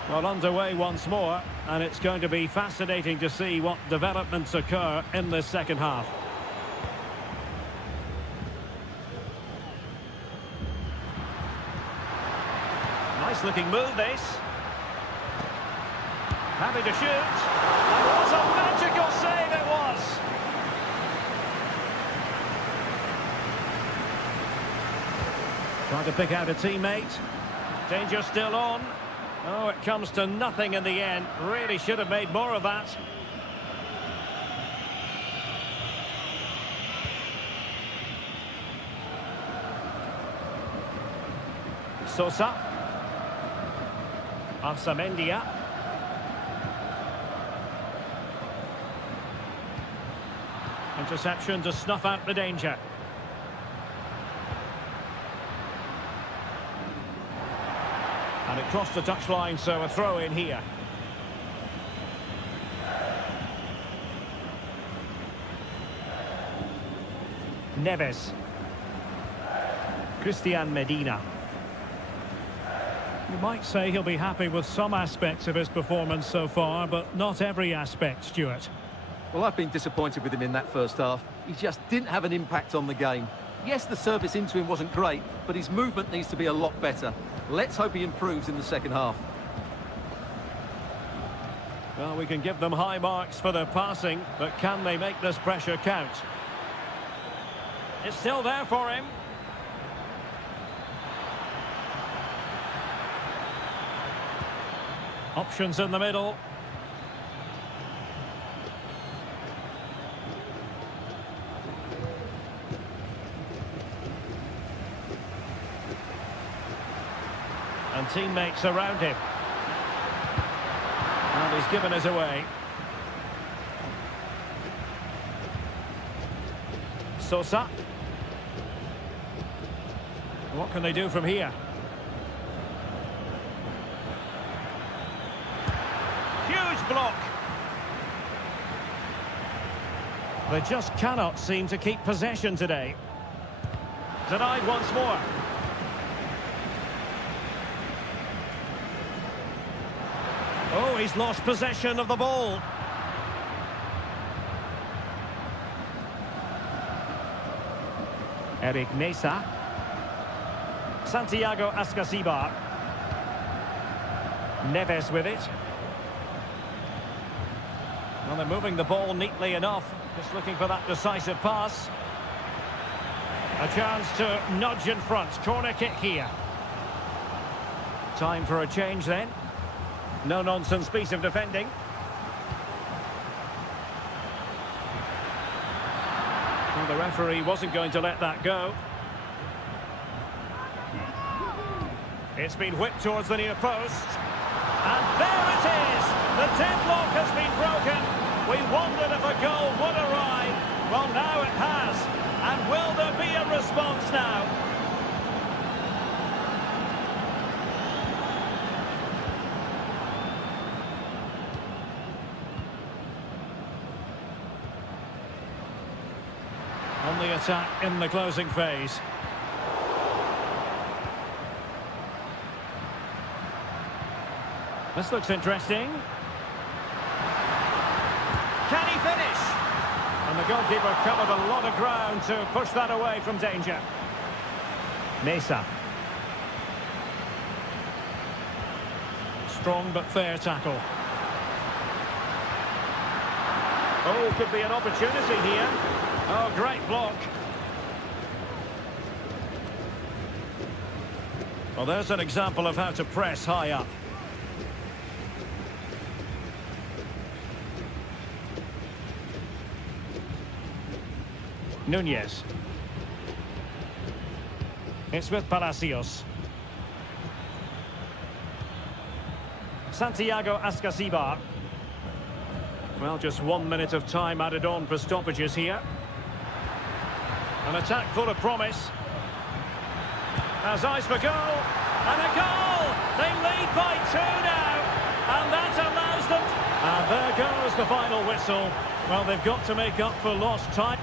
Well, underway once more, and it's going to be fascinating to see what developments occur in this second half. Nice looking move, this. Happy to shoot. And what a magical save it was! Trying to pick out a teammate. Danger still on. Oh, it comes to nothing in the end. Really should have made more of that. Sosa. Arsamendia. Interception to snuff out the danger. And it crossed the touchline, so a throw in here. Neves. Christian Medina. You might say he'll be happy with some aspects of his performance so far, but not every aspect, Stuart. Well, I've been disappointed with him in that first half. He just didn't have an impact on the game. Yes, the service into him wasn't great, but his movement needs to be a lot better. Let's hope he improves in the second half. Well, we can give them high marks for their passing, but can they make this pressure count? It's still there for him. Options in the middle. And teammates around him. And he's given us away. Sosa. What can they do from here? Huge block. They just cannot seem to keep possession today. Denied once more. Oh, he's lost possession of the ball. Eric Mesa. Santiago Ascasibar. Neves with it. Well, they're moving the ball neatly enough. Just looking for that decisive pass. A chance to nudge in front. Corner kick here. Time for a change then. No-nonsense piece of defending. Well, the referee wasn't going to let that go. It's been whipped towards the near post. And there it is! The deadlock has been broken. We wondered if a goal would arrive. Well, now it has. And will there be a response now? On the attack in the closing phase. This looks interesting. Can he finish? And the goalkeeper covered a lot of ground to push that away from danger. Mesa. Strong but fair tackle. Oh, could be an opportunity here. Oh, great block. Well, there's an example of how to press high up. Nunez. It's with Palacios. Santiago Ascasibar. Well, just 1 minute of time added on for stoppages here. An attack full of promise. Has eyes for goal. And a goal! They lead by 2 now. And that allows them. And there goes the final whistle. Well, they've got to make up for lost time.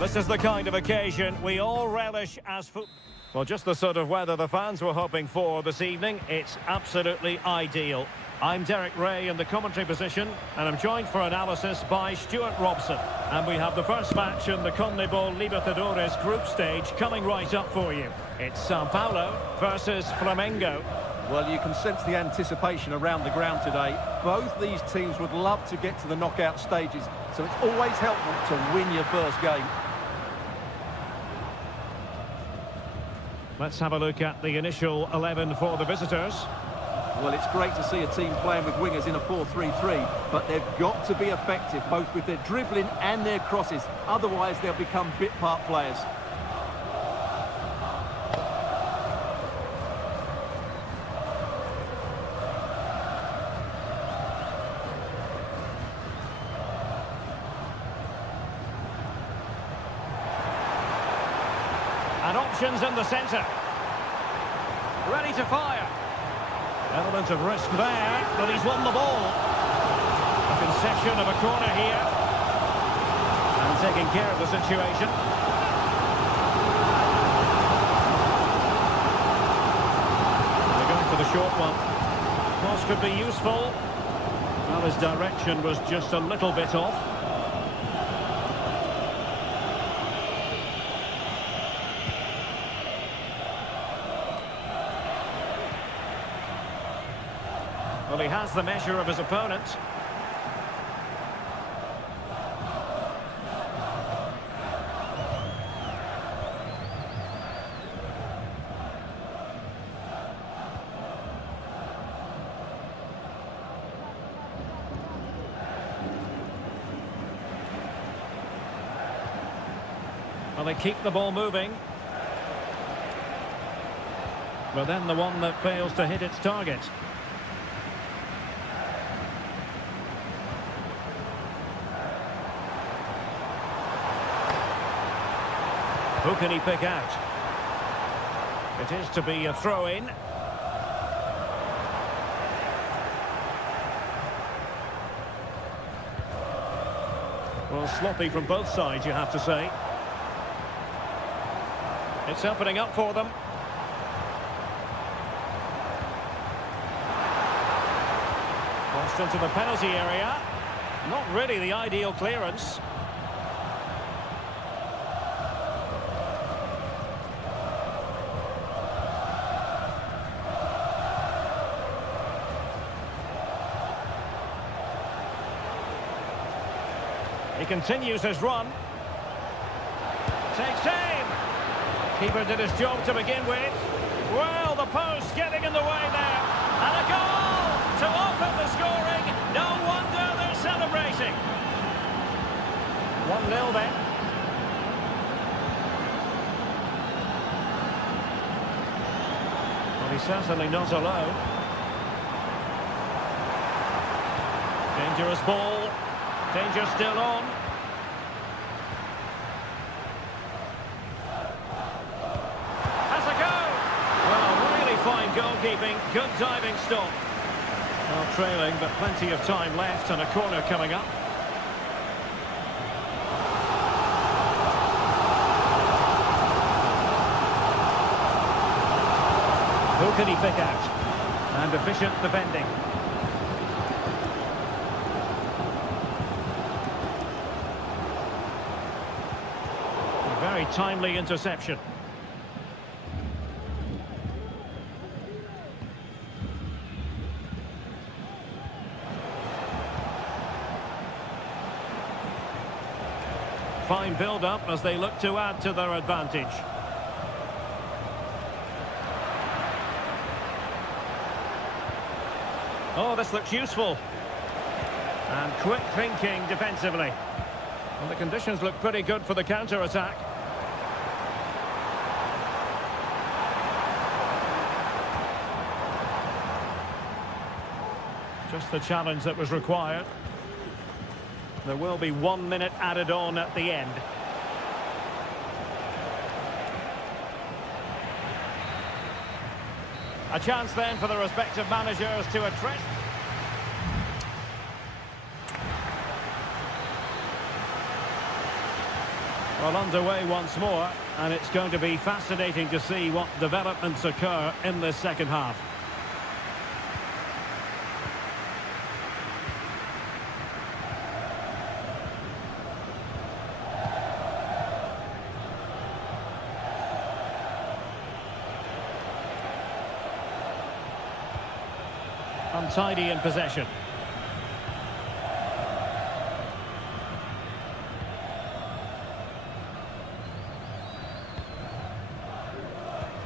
This is the kind of occasion we all relish as football. Well, just the sort of weather the fans were hoping for this evening. It's absolutely ideal. I'm Derek Ray in the commentary position, and I'm joined for analysis by Stuart Robson. And we have the first match in the CONMEBOL Libertadores group stage coming right up for you. It's Sao Paulo versus Flamengo. Well, you can sense the anticipation around the ground today. Both these teams would love to get to the knockout stages, so it's always helpful to win your first game. Let's have a look at the initial 11 for the visitors. Well, it's great to see a team playing with wingers in a 4-3-3, but they've got to be effective, both with their dribbling and their crosses. Otherwise, they'll become bit-part players. And options in the centre. Ready to fire. Element of risk there, but he's won the ball. A concession of a corner here. And taking care of the situation. They're going for the short one. Cross could be useful. Well, his direction was just a little bit off. Well, he has the measure of his opponent. Well, they keep the ball moving. But then the one that fails to hit its target. Who can he pick out? It is to be a throw-in. Well, sloppy from both sides, you have to say. It's opening up for them. Crossed into the penalty area. Not really the ideal clearance. He continues his run. Takes aim. Keeper did his job to begin with. Well, the post getting in the way there. And a goal to open the scoring. No wonder they're celebrating. 1-0 then. Well, he's certainly not alone. Dangerous ball. Danger still on. Has a go! Well, really fine goalkeeping. Good diving stop. Well, trailing, but plenty of time left and a corner coming up. Who can he pick out? And efficient defending. Very timely interception. Fine build-up as they look to add to their advantage. Oh, this looks useful. And quick thinking defensively. And the conditions look pretty good for the counter-attack. Just the challenge that was required. There will be 1 minute added on at the end. A chance then for the respective managers to address. Well, underway once more, and it's going to be fascinating to see what developments occur in this second half. Untidy in possession.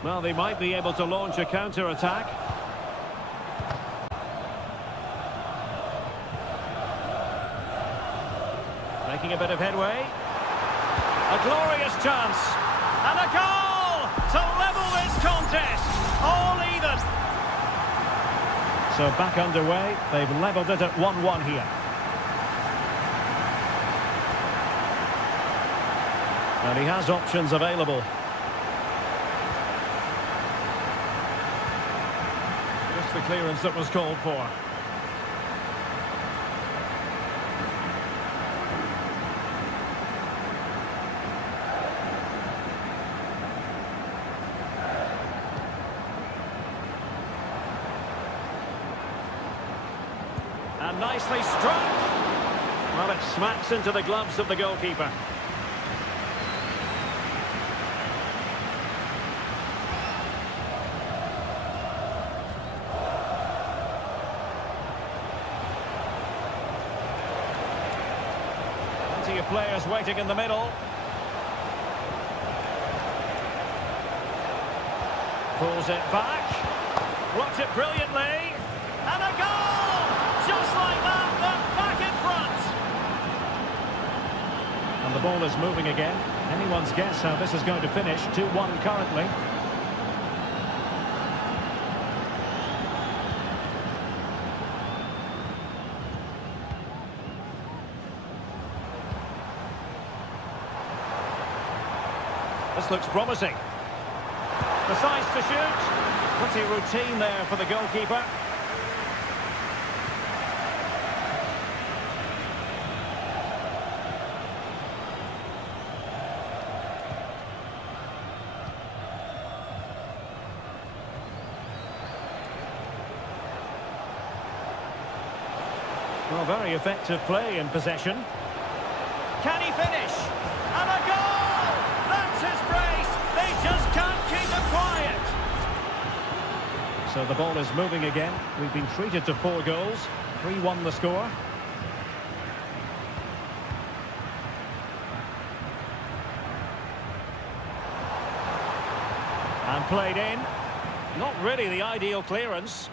Well, they might be able to launch a counter-attack. Making a bit of headway. A glorious chance. And a goal to level this contest. All even. So back underway. They've levelled it at 1-1 here. And he has options available. The clearance that was called for. And nicely struck. Well, it smacks into the gloves of the goalkeeper. Of players waiting in the middle. Pulls it back. Blocked it brilliantly. And a goal! Just like that, they're back in front. And the ball is moving again. Anyone's guess how this is going to finish. 2-1 currently. This looks promising. Decides to shoot. Pretty routine there for the goalkeeper. Well, very effective play in possession. Can he finish? And a goal! That's his brace. They just can't keep it quiet. So the ball is moving again. We've been treated to 4 goals. 3-1 the score. And played in. Not really the ideal clearance.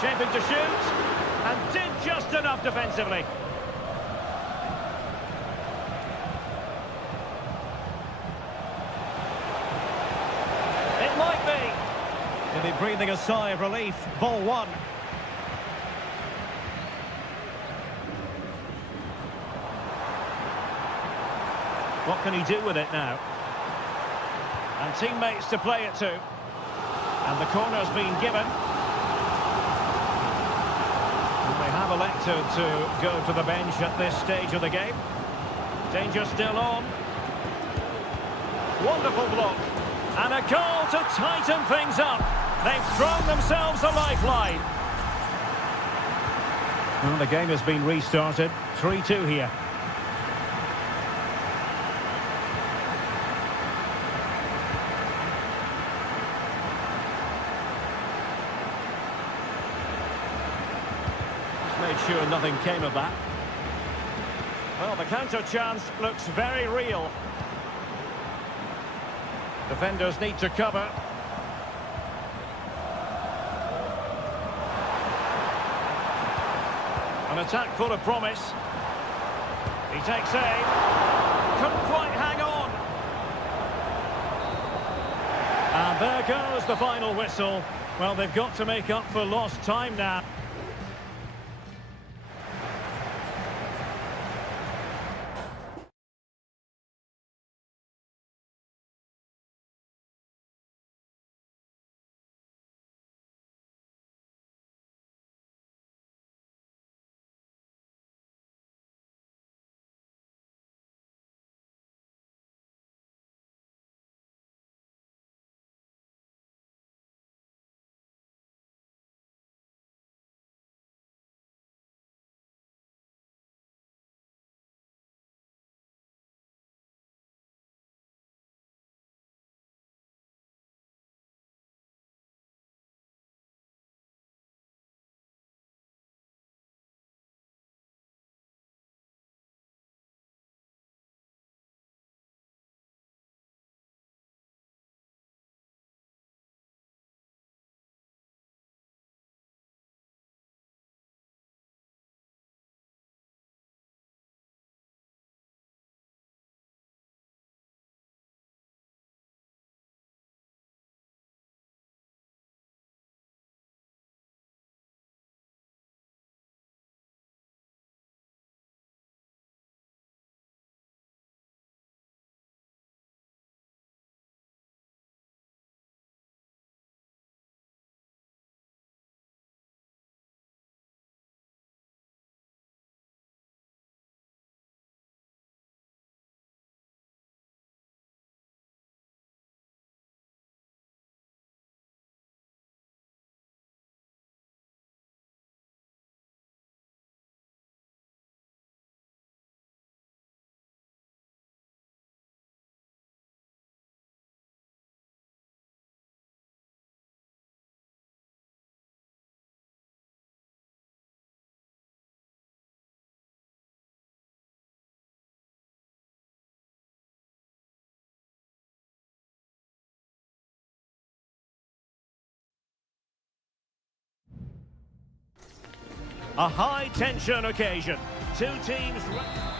Shaping to shoot, and did just enough defensively. It might be. He'll be breathing a sigh of relief. Ball 1. What can he do with it now? And teammates to play it to. And the corner's been given. They have elected to go to the bench at this stage of the game. Danger still on. Wonderful block. And a goal to tighten things up. They've thrown themselves a lifeline. Well, the game has been restarted. 3-2 here. Made sure nothing came of that. Well, the counter chance looks very real. Defenders need to cover. An attack full of promise. He takes aim. Couldn't quite hang on. And there goes the final whistle. Well, they've got to make up for lost time now. A high-tension occasion. Two teams...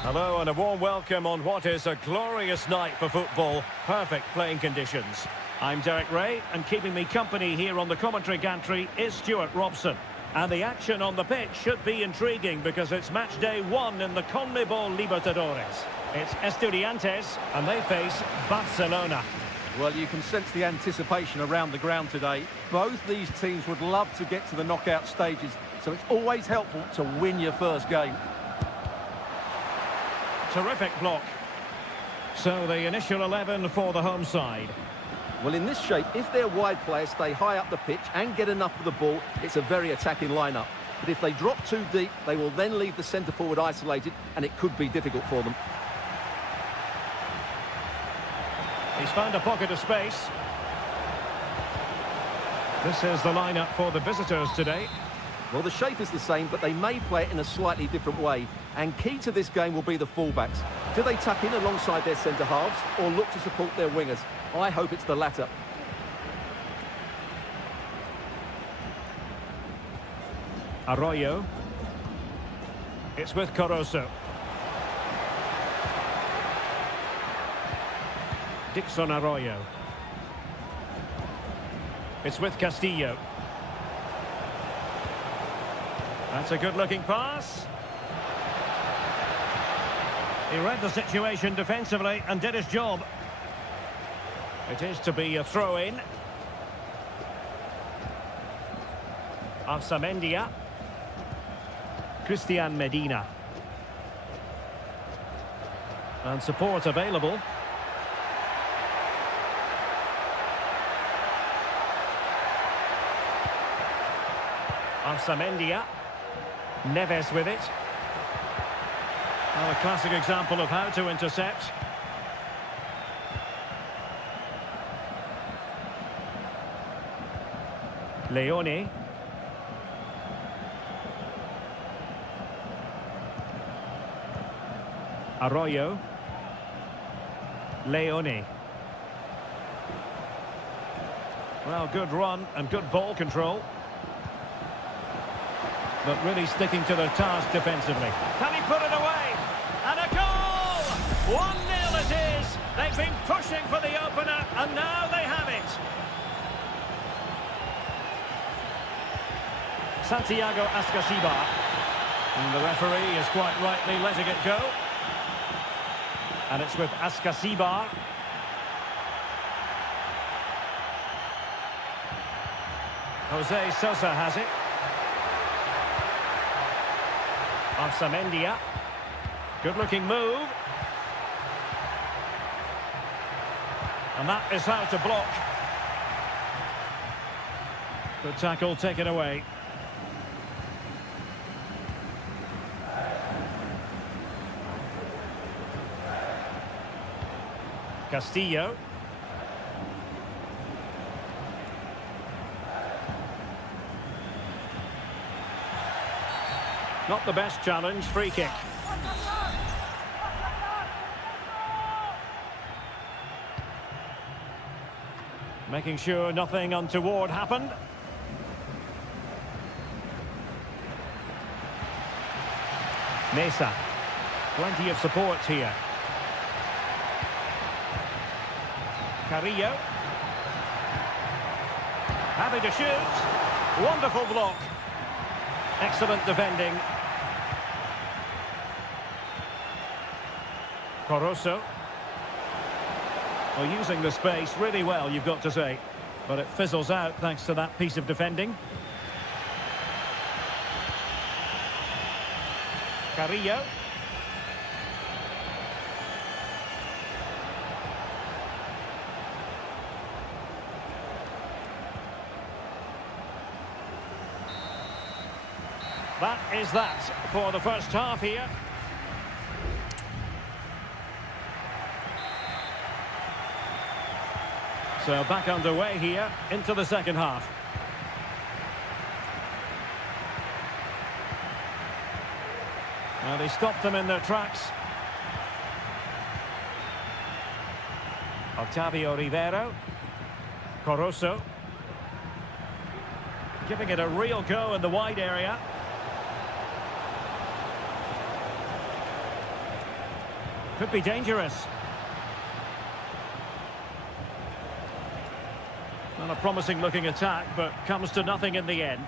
Hello and a warm welcome on what is a glorious night for football. Perfect playing conditions. I'm Derek Ray, and keeping me company here on the commentary gantry is Stuart Robson. And the action on the pitch should be intriguing because it's match day 1 in the CONMEBOL Libertadores. It's Estudiantes, and they face Barcelona. Well, you can sense the anticipation around the ground today. Both these teams would love to get to the knockout stages, so it's always helpful to win your first game. Terrific block. So the initial 11 for the home side. Well, in this shape, if their wide players stay high up the pitch and get enough of the ball, it's a very attacking lineup. But if they drop too deep, they will then leave the centre forward isolated, and it could be difficult for them. He's found a pocket of space. This is the lineup for the visitors today. Well, the shape is the same, but they may play it in a slightly different way. And key to this game will be the fullbacks. Do they tuck in alongside their centre-halves or look to support their wingers? I hope it's the latter. Arroyo. It's with Caruso. Dixon Arroyo. It's with Castillo. That's a good-looking pass. He read the situation defensively and did his job. It is to be a throw-in. Arsamendia. Christian Medina. And support available. Arsamendia. Neves with it. Oh, a classic example of how to intercept. Leone. Arroyo. Leone. Well, good run and good ball control. But really sticking to their task defensively. Can he put it away? And a goal! 1-0 it is. They've been pushing for the opener, and now they have it. Santiago Ascasibar. And the referee is quite rightly letting it go. And it's with Ascasibar. Jose Sosa has it. Arsamendia. Good-looking move. And that is how to block. Good tackle taken away. Castillo. Not the best challenge, free kick. Making sure nothing untoward happened. Mesa. Plenty of support here. Carrillo. Happy to shoot. Wonderful block. Excellent defending. Caruso. Well, using the space really well, you've got to say. But it fizzles out thanks to that piece of defending. Carrillo. That is that for the first half here. So back underway here into the second half. Now they stopped them in their tracks. Octavio Rivero. Caruso. Giving it a real go in the wide area. Could be dangerous. Not a promising looking attack, but comes to nothing in the end.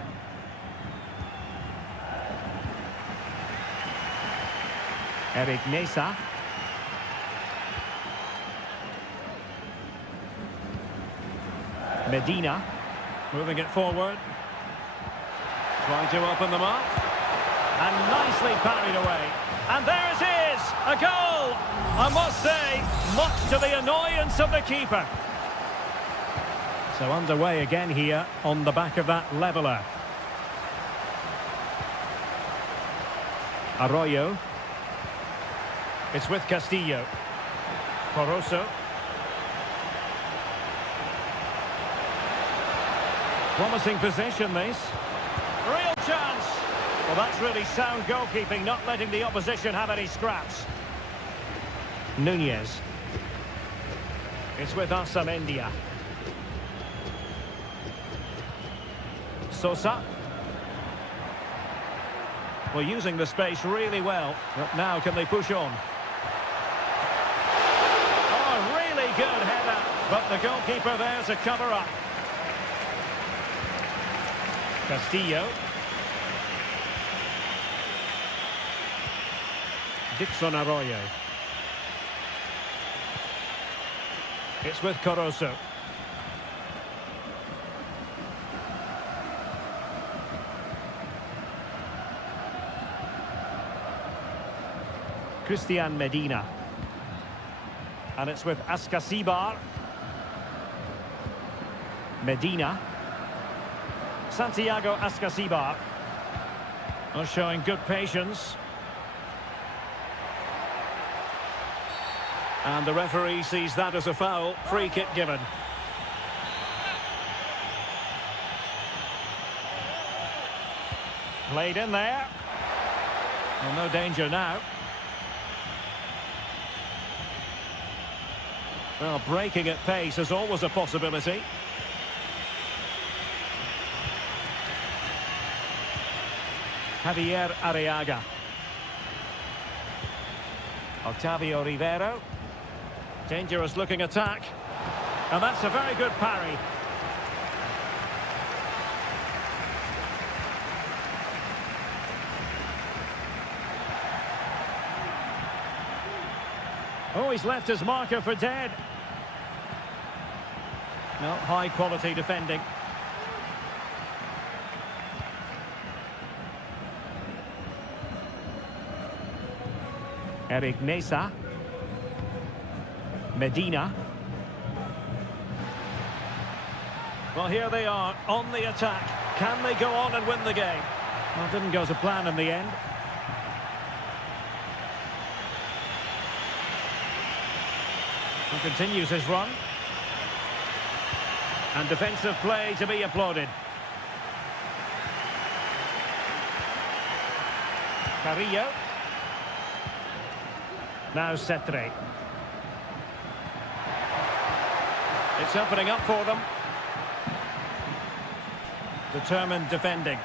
Eric Mesa. Medina. Moving it forward. Trying to open them up. And nicely parried away. And there it is! A goal! I must say, much to the annoyance of the keeper. So underway again here on the back of that leveller. Arroyo. It's with Castillo. Corozo. Promising possession, this. Real chance! Well, that's really sound goalkeeping, not letting the opposition have any scraps. Nunez. It's with Asamendia. Sosa. Well, using the space really well. But now can they push on? Oh, really good header. But the goalkeeper there to cover up. Castillo. Dixon Arroyo. It's with Corozo. Christian Medina. And it's with Ascasibar. Medina. Santiago Ascasibar. Oh, showing good patience. And the referee sees that as a foul. Free kick given. Played in there. Well, no danger now. Well, breaking at pace is always a possibility. Javier Arriaga. Octavio Rivero. Dangerous looking attack. And that's a very good parry. Oh, he's left his marker for dead. No, high quality defending. Eric Mesa. Medina. Well, here they are on the attack. Can they go on and win the game? Well, it didn't go to plan in the end. He continues his run. And defensive play to be applauded. Carrillo. Now Cetre. It's opening up for them. Determined defending.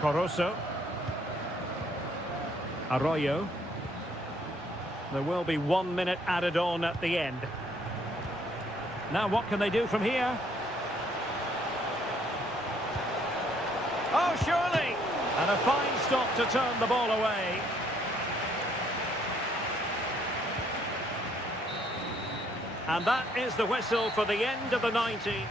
Corozo. Arroyo. There will be 1 minute added on at the end. Now what can they do from here? Oh, surely! And a fine stop to turn the ball away. And that is the whistle for the end of the 90.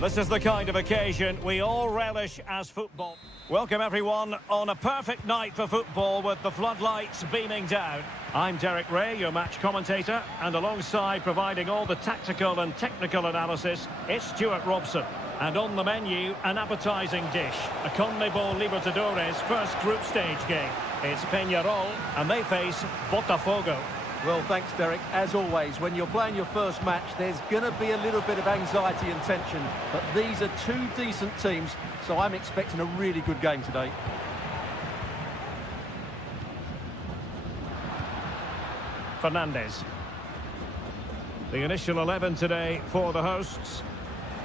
This is the kind of occasion we all relish as football. Welcome everyone on a perfect night for football with the floodlights beaming down. I'm Derek Ray, your match commentator, and alongside providing all the tactical and technical analysis, it's Stuart Robson. And on the menu, an appetising dish, a CONMEBOL Libertadores first group stage game. It's Peñarol, and they face Botafogo. Well, thanks, Derek. As always, when you're playing your first match, there's going to be a little bit of anxiety and tension. But these are two decent teams, so I'm expecting a really good game today. Fernandez. The initial 11 today for the hosts.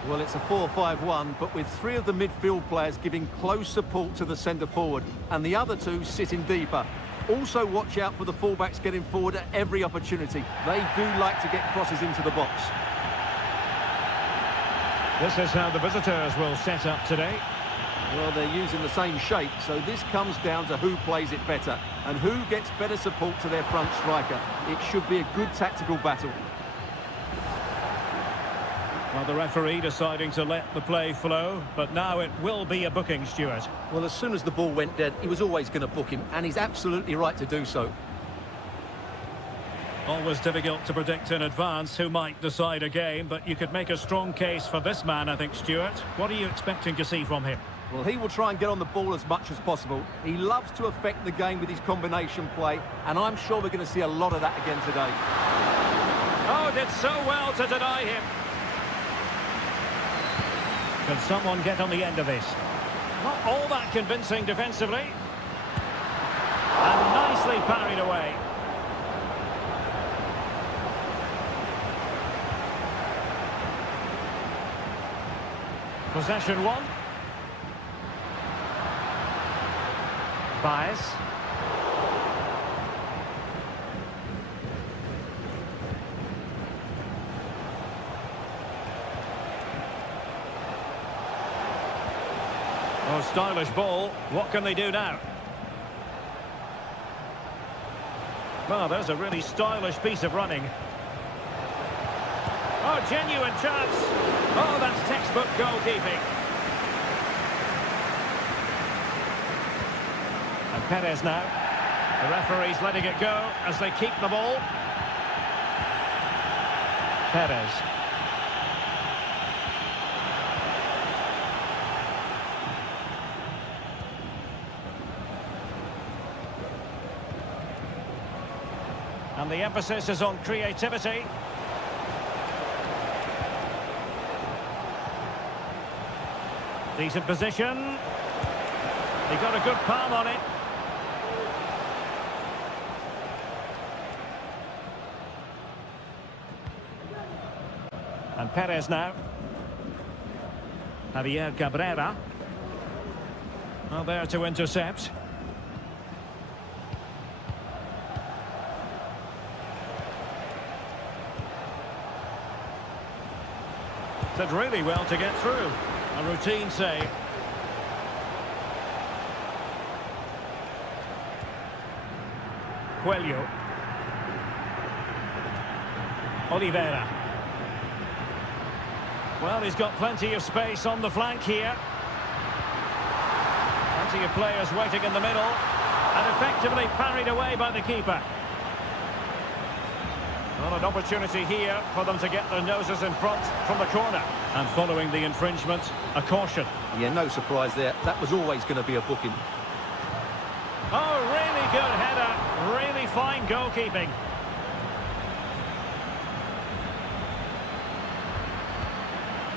Well, it's a 4-5-1, but with three of the midfield players giving close support to the centre-forward, and the other two sitting deeper. Also watch out for the fullbacks getting forward at every opportunity. They do like to get crosses into the box. This is how the visitors will set up today. Well, they're using the same shape, so this comes down to who plays it better and who gets better support to their front striker. It should be a good tactical battle. Well, the referee deciding to let the play flow, but now it will be a booking, Stuart. Well, as soon as the ball went dead, he was always going to book him, and he's absolutely right to do so. Always difficult to predict in advance who might decide a game, but you could make a strong case for this man, I think, Stuart. What are you expecting to see from him? Well, he will try and get on the ball as much as possible. He loves to affect the game with his combination play, and I'm sure we're going to see a lot of that again today. Oh, did so well to deny him. Can someone get on the end of this? Not all that convincing defensively. And nicely parried away. Possession one. Bias. Oh, stylish ball. What can they do now? Well, there's a really stylish piece of running. Oh, genuine chance. Oh, that's textbook goalkeeping. And Perez now. The referee's letting it go as they keep the ball. Perez. And the emphasis is on creativity. Decent position. He got a good palm on it. And Perez now. Javier Cabrera. Well, there to intercept. Did really well to get through. A routine save. Coelho. Oliveira. Well, he's got plenty of space on the flank here. Plenty of players waiting in the middle. And effectively parried away by the keeper. Well, an opportunity here for them to get their noses in front from the corner. And following the infringement, a caution. Yeah, no surprise there. That was always going to be a booking. Oh, really good header. Really fine goalkeeping.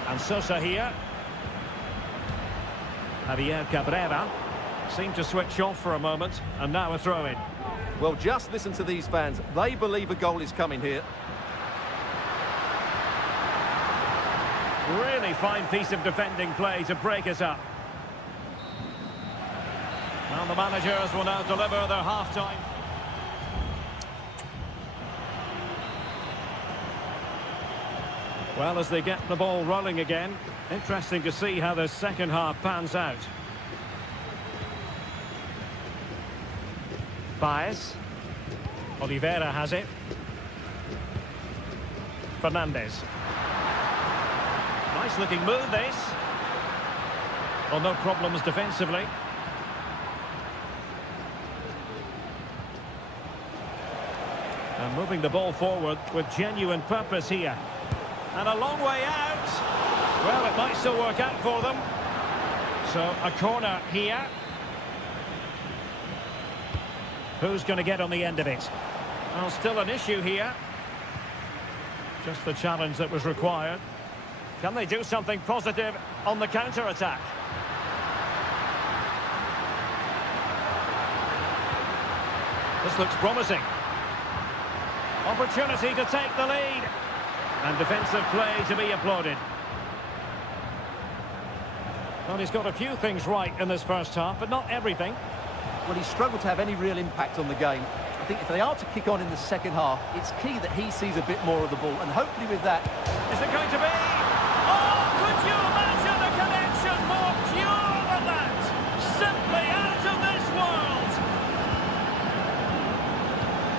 And Sosa here. Javier Cabrera seemed to switch off for a moment, and now a throw-in. Well, just listen to these fans. They believe a goal is coming here. Really fine piece of defending play to break it up. Well, the managers will now deliver their half-time. Well, as they get the ball rolling again, interesting to see how the second half pans out. Baez. Oliveira has it. Fernandez. Nice looking move, this. Well, no problems defensively. And moving the ball forward with genuine purpose here. And a long way out. Well, it might still work out for them. So, a corner here. Who's going to get on the end of it? Well, still an issue here. Just the challenge that was required. Can they do something positive on the counter-attack? This looks promising. Opportunity to take the lead. And defensive play to be applauded. Well, he's got a few things right in this first half, but not everything. Well, he struggled to have any real impact on the game. I think if they are to kick on in the second half, it's key that he sees a bit more of the ball. And hopefully with that... Is it going to be? Oh, could you imagine a connection more pure than that? Simply out of this world.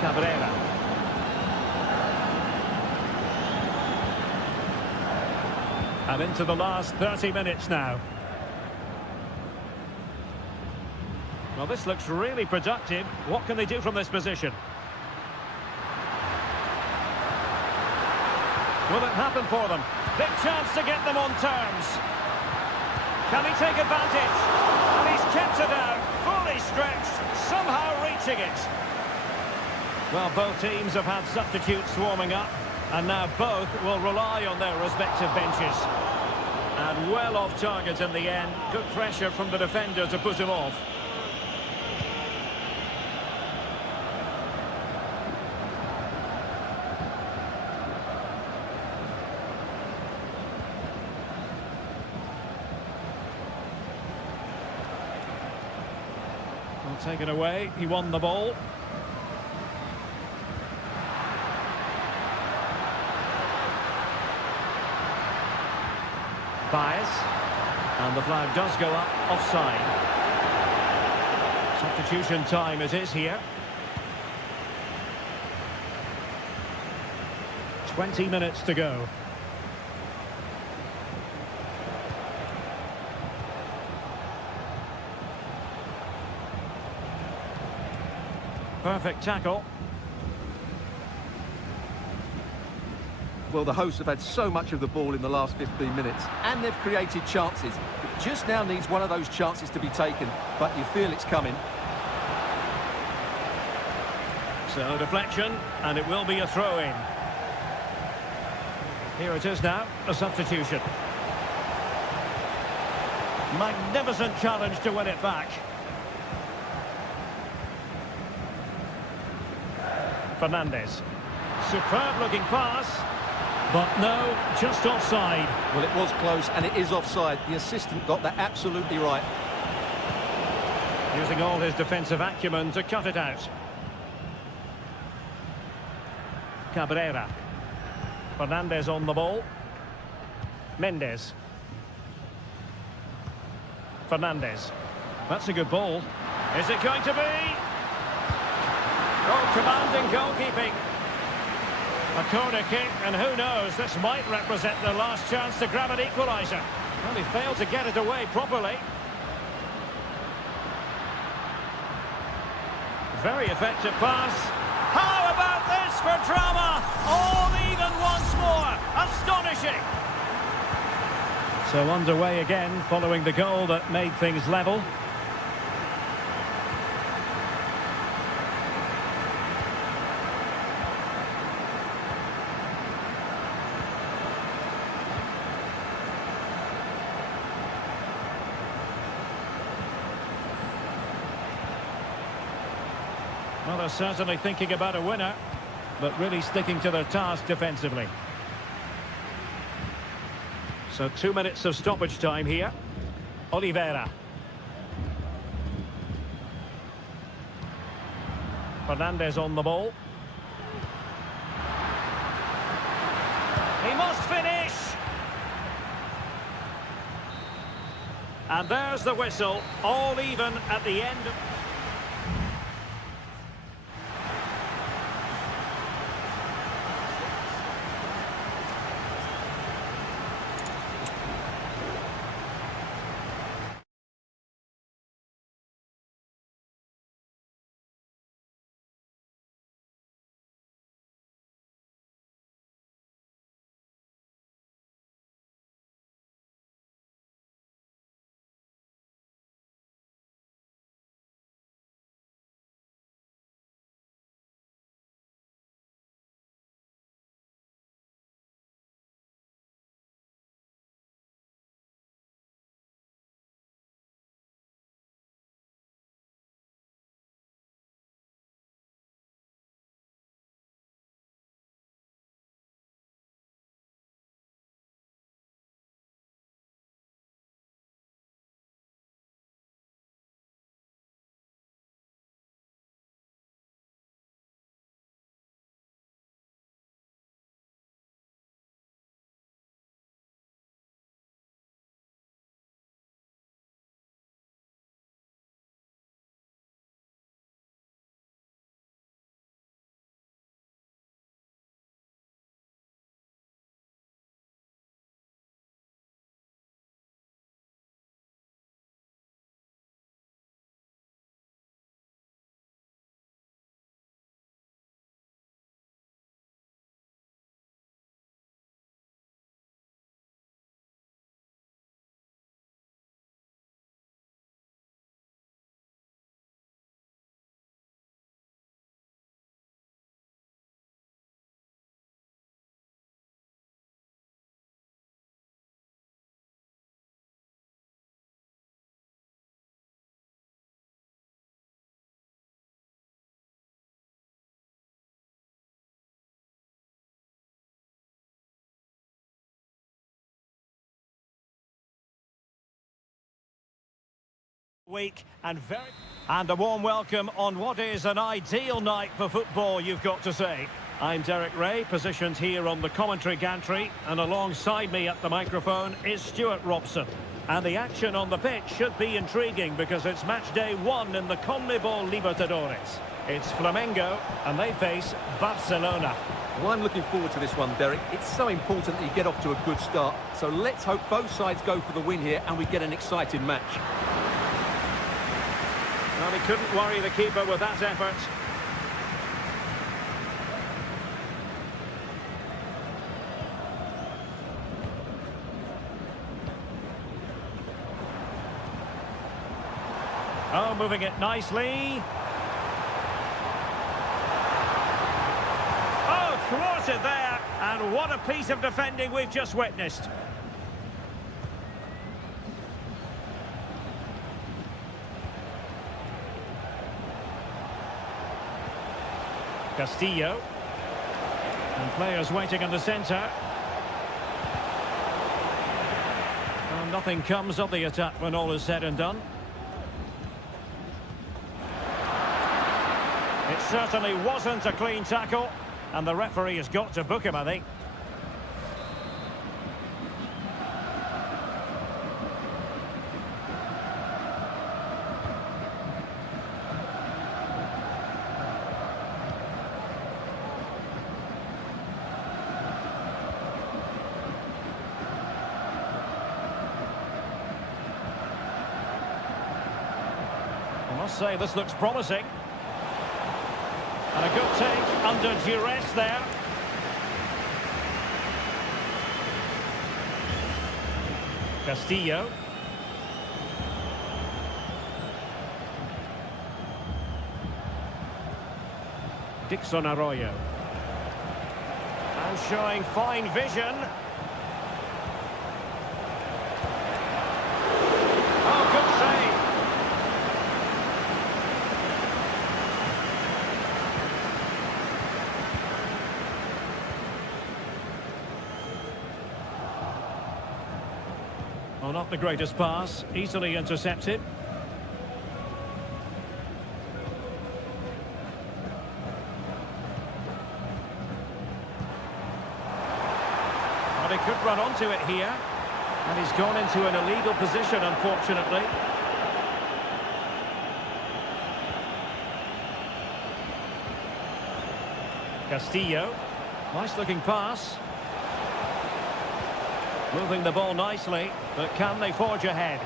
Cabrera. And into the last 30 minutes now. Well, this looks really productive. What can they do from this position? Will it happen for them? Big chance to get them on terms. Can he take advantage? And he's kept it out, fully stretched, somehow reaching it. Well, both teams have had substitutes warming up, and now both will rely on their respective benches. And well off target in the end. Good pressure from the defender to put him off. Well, taken away, he won the ball. Bias, and the flag does go up, offside. Substitution time it is here. 20 minutes to go. Perfect tackle. Well, the hosts have had so much of the ball in the last 15 minutes, and they've created chances. It just now needs one of those chances to be taken, but you feel it's coming. So, deflection, and it will be a throw-in. Here it is now, a substitution. Magnificent challenge to win it back. Fernandez. Superb-looking pass. But no, just offside. Well, it was close, and it is offside. The assistant got that absolutely right. Using all his defensive acumen to cut it out. Cabrera. Fernandez on the ball. Mendes. Fernandez. That's a good ball. Is it going to be? Oh, commanding goalkeeping. A corner kick, and who knows, this might represent their last chance to grab an equaliser. Well, he failed to get it away properly. Very effective pass. How about this for drama? All even once more. Astonishing. So underway again, following the goal that made things level. Well, they're certainly thinking about a winner, but really sticking to their task defensively. So 2 minutes of stoppage time here. Oliveira. Fernandez on the ball. He must finish! And there's the whistle, all even at the end of... week and a warm welcome on what is an ideal night for football, you've got to say. I'm Derek Ray, positioned here on the commentary gantry, and alongside me at the microphone is Stuart Robson. And the action on the pitch should be intriguing because it's match day 1 in the CONMEBOL Libertadores. It's Flamengo and they face Barcelona. Well, I'm looking forward to this one, Derek. It's so important that you get off to a good start. So let's hope both sides go for the win here and we get an exciting match. Well, he couldn't worry the keeper with that effort. Oh, moving it nicely. Oh, thwarted there. And what a piece of defending we've just witnessed. Castillo. And players waiting in the centre. Well, nothing comes of the attack when all is said and done. It certainly wasn't a clean tackle, and the referee has got to book him, I think. I must say, this looks promising. And a good take under duress there. Castillo. Dixon Arroyo. And showing fine vision. Oh, good save. Well, not the greatest pass, easily intercepted. But he could run onto it here. And he's gone into an illegal position, unfortunately. Castillo. Nice looking pass. Moving the ball nicely, but can they forge ahead?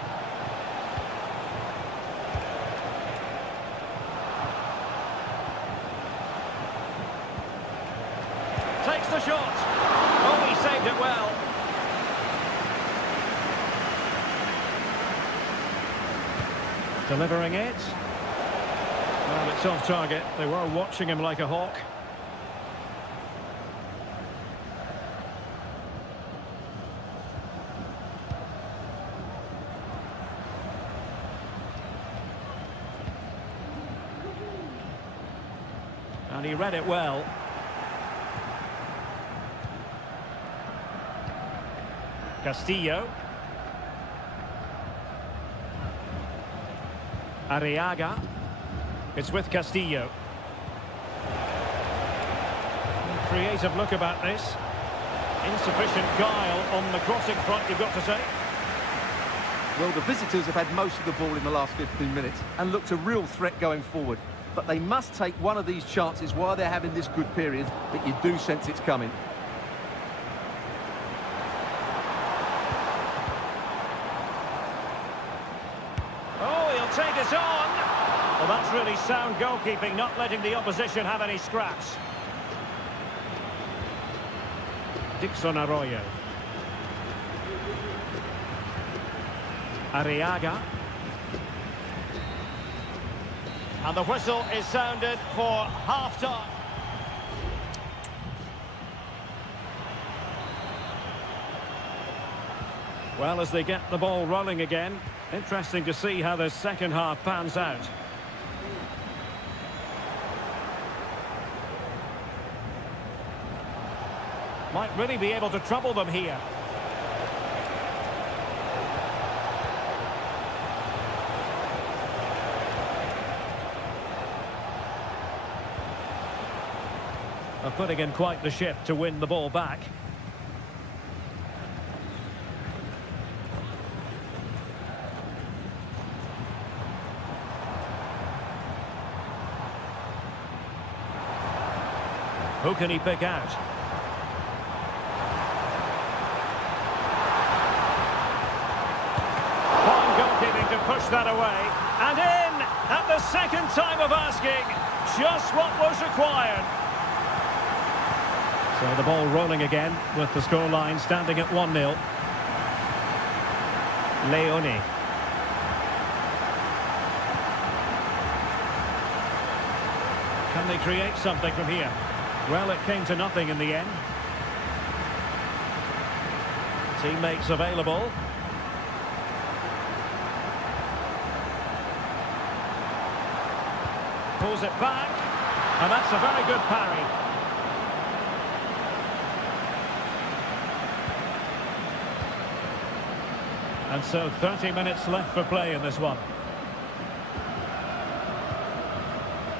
Takes the shot. Oh, he saved it well. Delivering it. Well, it's off target. They were watching him like a hawk. And he read it well. Castillo. Arriaga. It's with Castillo. Creative look about this. Insufficient guile on the crossing front, you've got to say. Well, the visitors have had most of the ball in the last 15 minutes and looked a real threat going forward. But they must take one of these chances while they're having this good period, but you do sense it's coming. Oh, he'll take it on. Well, that's really sound goalkeeping, not letting the opposition have any scraps. Dixon Arroyo. Arriaga. And the whistle is sounded for half-time. Well, as they get the ball rolling again, interesting to see how the second half pans out. Might really be able to trouble them here. Are putting in quite the shift to win the ball back. Who can he pick out? Fine goalkeeping to push that away. And in at the second time of asking. Just what was required. So the ball rolling again with the scoreline standing at 1-0. Leone. Can they create something from here? Well, it came to nothing in the end. Teammates available. Pulls it back. And that's a very good parry. And so 30 minutes left for play in this one.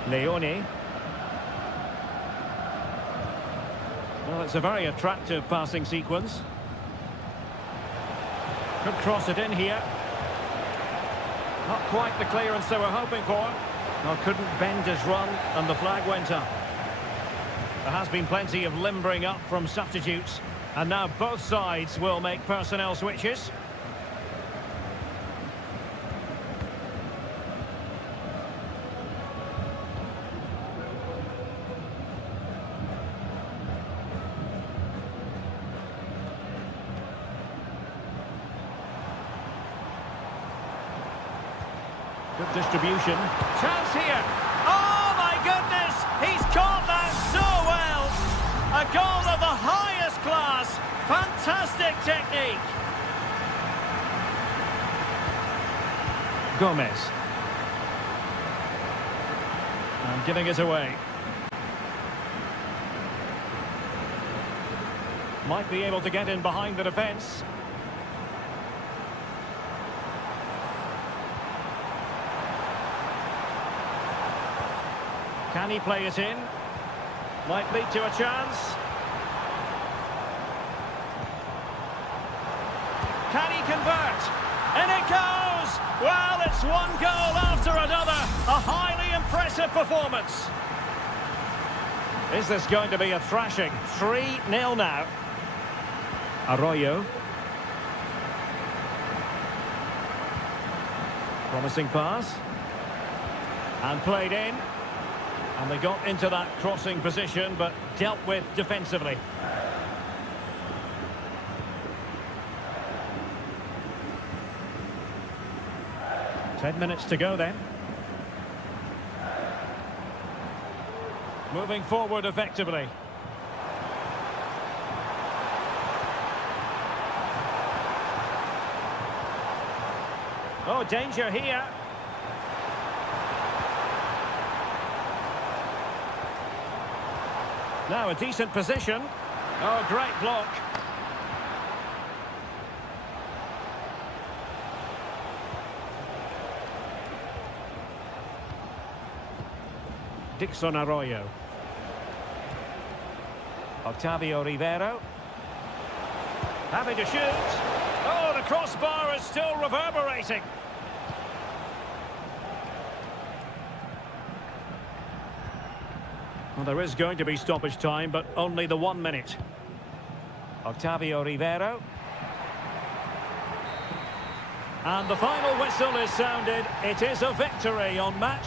Leone. Well, it's a very attractive passing sequence. Could cross it in here. Not quite the clearance they were hoping for. Well, couldn't bend his run, and the flag went up. There has been plenty of limbering up from substitutes, and now both sides will make personnel switches. Good distribution. Chance here. Oh, my goodness! He's caught that so well! A goal of the highest class. Fantastic technique. Gomez. And giving it away. Might be able to get in behind the defence. Can he play it in? Might lead to a chance. Can he convert? And it goes! Well, it's one goal after another. A highly impressive performance. Is this going to be a thrashing? 3-0 now. Arroyo. Promising pass. And played in. And they got into that crossing position, but dealt with defensively. Ten minutes to go then. Moving forward effectively. Oh, danger here. Now a decent position. Oh, great block. Dixon Arroyo. Octavio Rivero. Having to shoot. Oh, the crossbar is still reverberating. Well, there is going to be stoppage time, but only the 1 minute. Octavio Rivero. And the final whistle is sounded. It is a victory on match.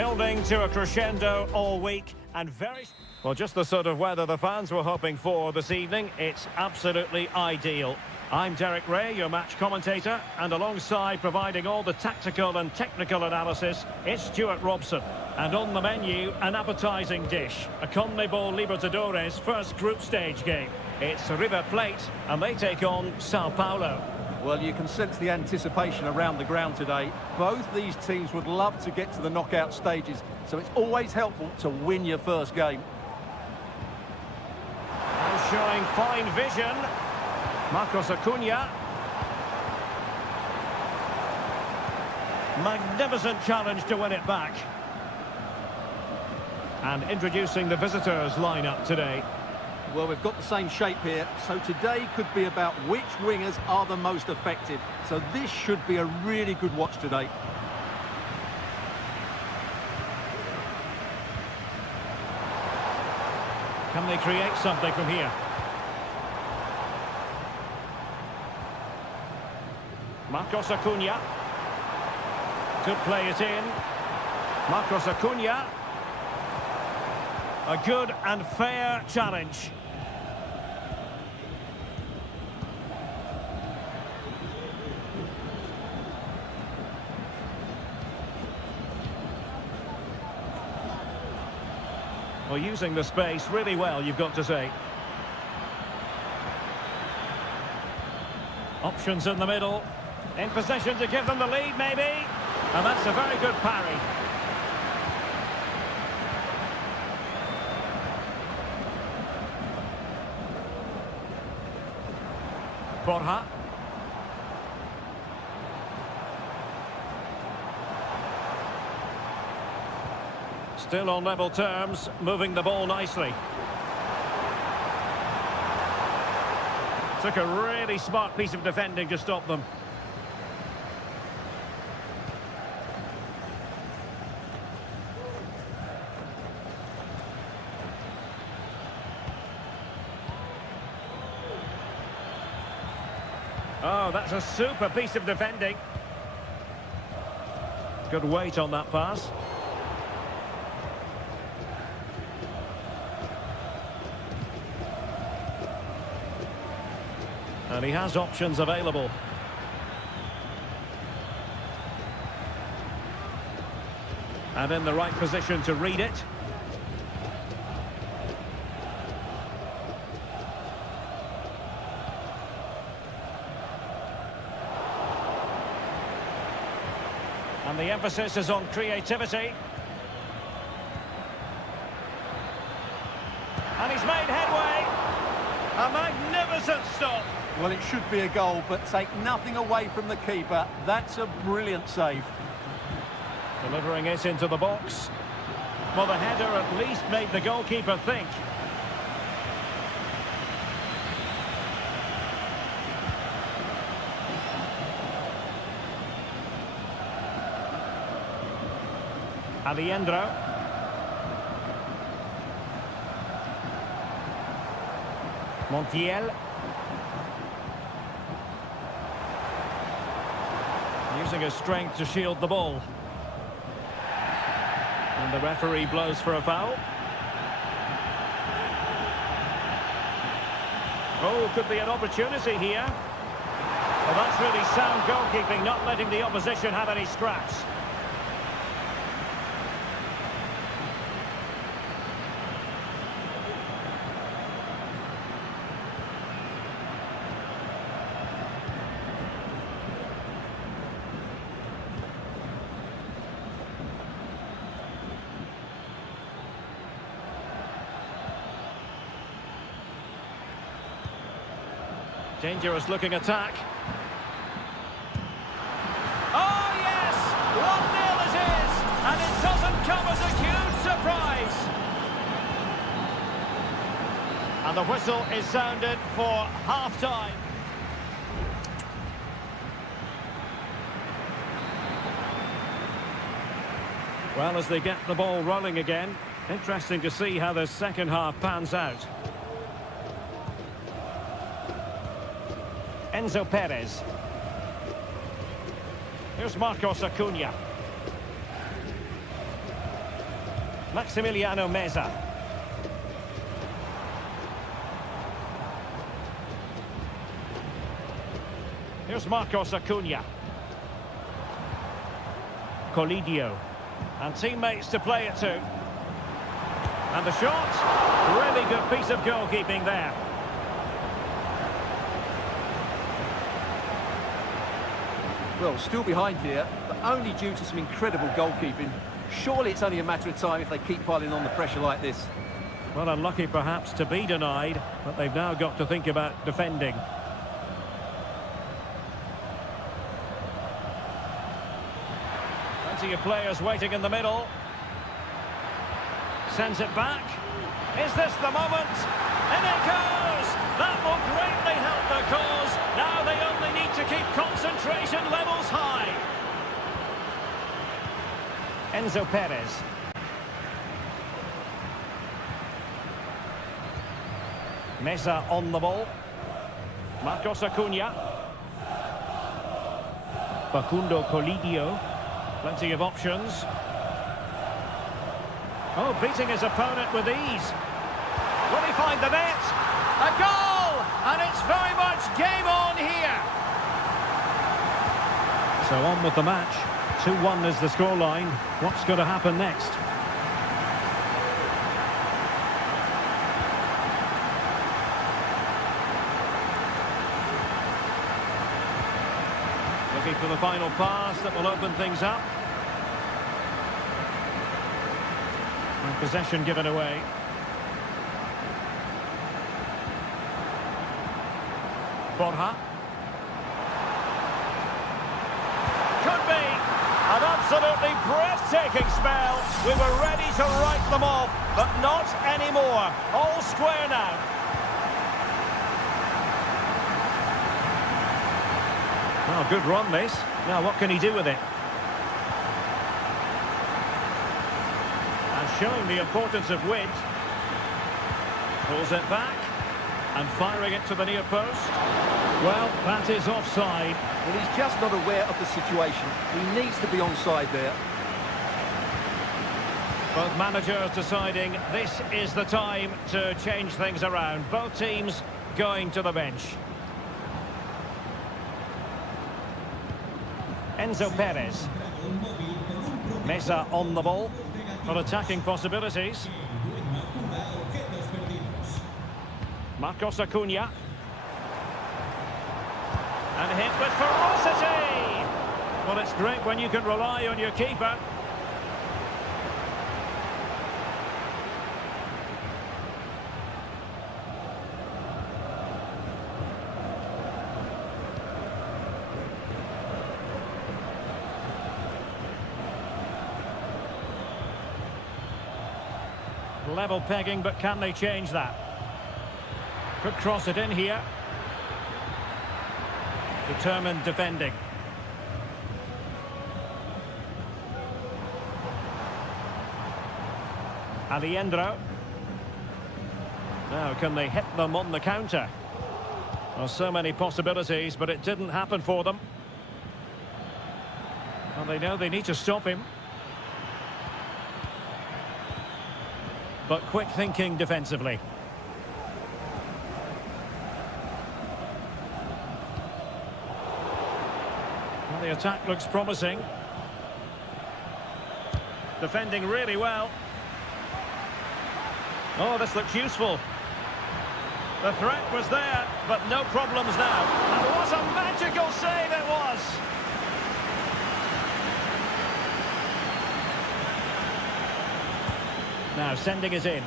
Building to a crescendo all week and very... Well, just the sort of weather the fans were hoping for this evening. It's absolutely ideal. I'm Derek Ray, your match commentator, and alongside providing all the tactical and technical analysis, it's Stuart Robson. And on the menu, an appetising dish, a CONMEBOL Libertadores first group stage game. It's River Plate, and they take on Sao Paulo. Well, you can sense the anticipation around the ground today. Both these teams would love to get to the knockout stages, so it's always helpful to win your first game. And showing fine vision, Marcos Acuna. Magnificent challenge to win it back. And introducing the visitors lineup today. Well, we've got the same shape here, so today could be about which wingers are the most effective. So this should be a really good watch today. Can they create something from here? Marcos Acuna. Could play it in. Marcos Acuna. A good and fair challenge. Well, using the space really well, you've got to say. Options in the middle. In position to give them the lead, maybe. And that's a very good parry. Borja. Still on level terms, moving the ball nicely. Took a really smart piece of defending to stop them. Oh, that's a super piece of defending. Good weight on that pass. And he has options available. And in the right position to read it. And the emphasis is on creativity. And he's made headway. A magnificent stop. Well, it should be a goal, but take nothing away from the keeper. That's a brilliant save. Delivering it into the box. Well, the header at least made the goalkeeper think. Aliendro. Montiel. Using his strength to shield the ball. And the referee blows for a foul. Oh, could be an opportunity here. Well, that's really sound goalkeeping, not letting the opposition have any scraps. Dangerous looking attack. Oh yes! 1-0 it is! And it doesn't come as a huge surprise! And the whistle is sounded for half-time. Well, as they get the ball rolling again, interesting to see how the second half pans out. Enzo Perez. Here's Marcos Acuna. Maximiliano Meza. Here's Marcos Acuna. Colidio. And teammates to play it to. And the shot. Really good piece of goalkeeping there. Well, still behind here, but only due to some incredible goalkeeping. Surely it's only a matter of time if they keep piling on the pressure like this. Well, unlucky perhaps to be denied, but they've now got to think about defending. Plenty of players waiting in the middle. Sends it back. Is this the moment? In it goes! That will greatly help the cause. Now they only need to keep concentration levels high. Enzo Perez. Meza on the ball. Marcos Acuna. Facundo Colidio. Plenty of options. Oh, beating his opponent with ease. Will he find the net? A goal! And it's very much game on here. So on with the match. 2-1 is the scoreline. What's going to happen next? Looking for the final pass that will open things up. And possession given away. Borja. Could be an absolutely breathtaking spell. We were ready to write them off, but not anymore. All square now. Well, good run this. Now what can he do with it? And showing the importance of width. Pulls it back. And firing it to the near post. Well, that is offside. Well, he's just not aware of the situation. He needs to be onside there. Both managers deciding this is the time to change things around. Both teams going to the bench. Enzo Perez. Meza on the ball. For attacking possibilities. Marcos Acuna. And hit with ferocity! Well, it's great when you can rely on your keeper. Level pegging, but can they change that? Could cross it in here. Determined defending. Aliendro. Now, can they hit them on the counter? Well, so many possibilities, but it didn't happen for them. Well, they know they need to stop him. But quick thinking defensively. Well, the attack looks promising. Defending really well. Oh, this looks useful. The threat was there, but no problems now. And what a magical save it was! Now sending it in.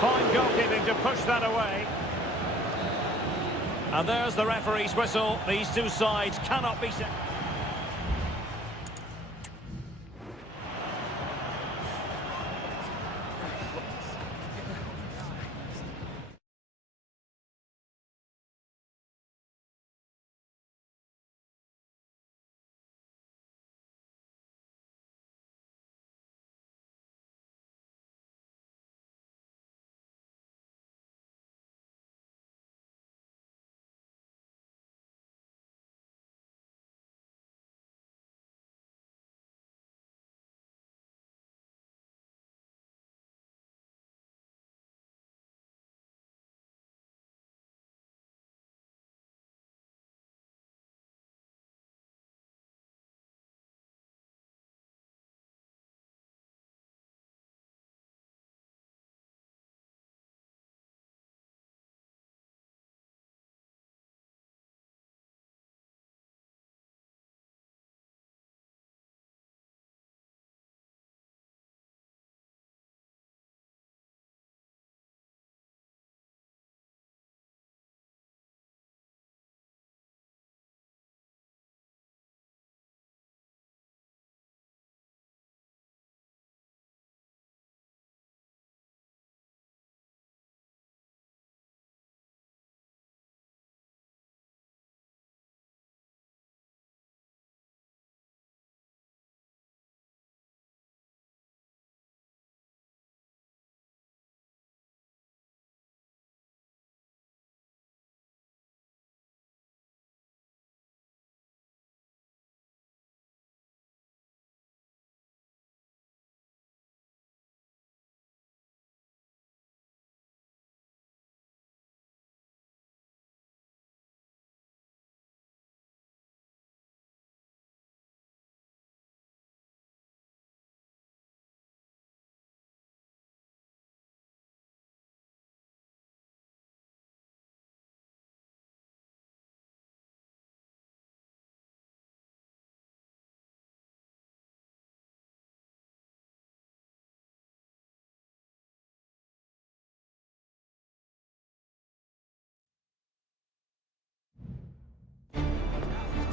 Fine goalkeeping to push that away. And there's the referee's whistle. These two sides cannot be set.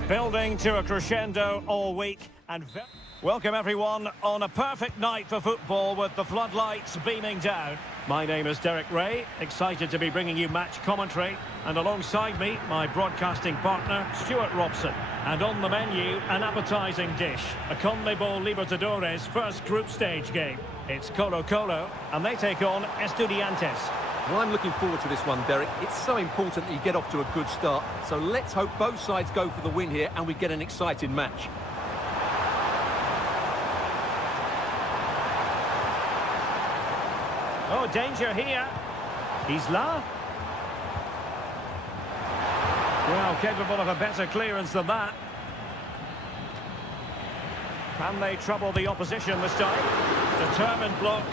Building to a crescendo all week and welcome everyone on a perfect night for football with the floodlights beaming down. My name is Derek Ray, excited to be bringing you match commentary, and alongside me my broadcasting partner Stuart Robson. And on the menu, an appetising dish, a CONMEBOL Libertadores first group stage game. It's Colo-Colo and they take on Estudiantes. Well, I'm looking forward to this one, Derek. It's so important that you get off to a good start. So let's hope both sides go for the win here and we get an exciting match. Oh, danger here. Isla. Well, capable of a better clearance than that. Can they trouble the opposition this time? Determined block.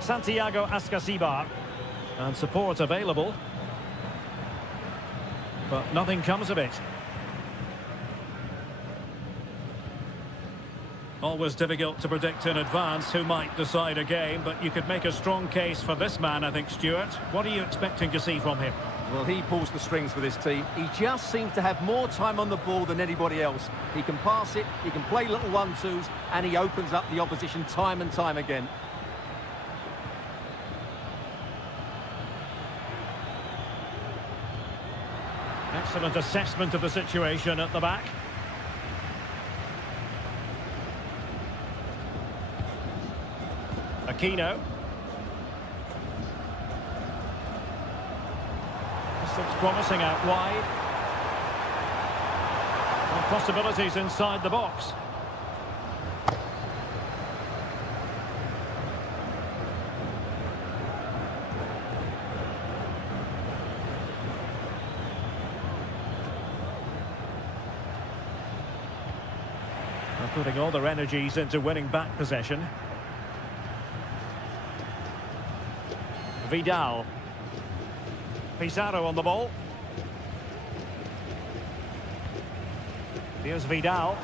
Santiago Ascasibar. And support available. But nothing comes of it. Always difficult to predict in advance who might decide a game, but you could make a strong case for this man, I think, Stuart. What are you expecting to see from him? Well, he pulls the strings for this team. He just seems to have more time on the ball than anybody else. He can pass it, he can play little one-twos, and he opens up the opposition time and time again. Excellent assessment of the situation at the back. Aquino. This looks promising out wide. And possibilities inside the box. They're putting all their energies into winning back possession. Vidal. Pizarro on the ball. Here's Vidal.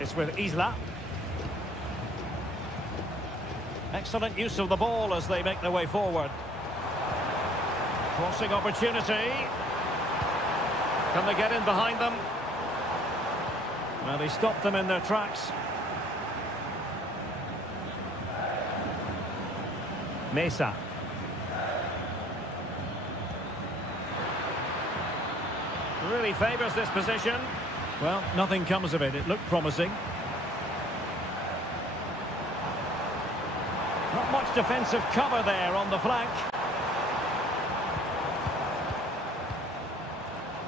It's with Isla. Excellent use of the ball as they make their way forward. Crossing opportunity. Can they get in behind them? Well, they stopped them in their tracks. Mesa. Really favours this position. Well, nothing comes of it. It looked promising. Not much defensive cover there on the flank.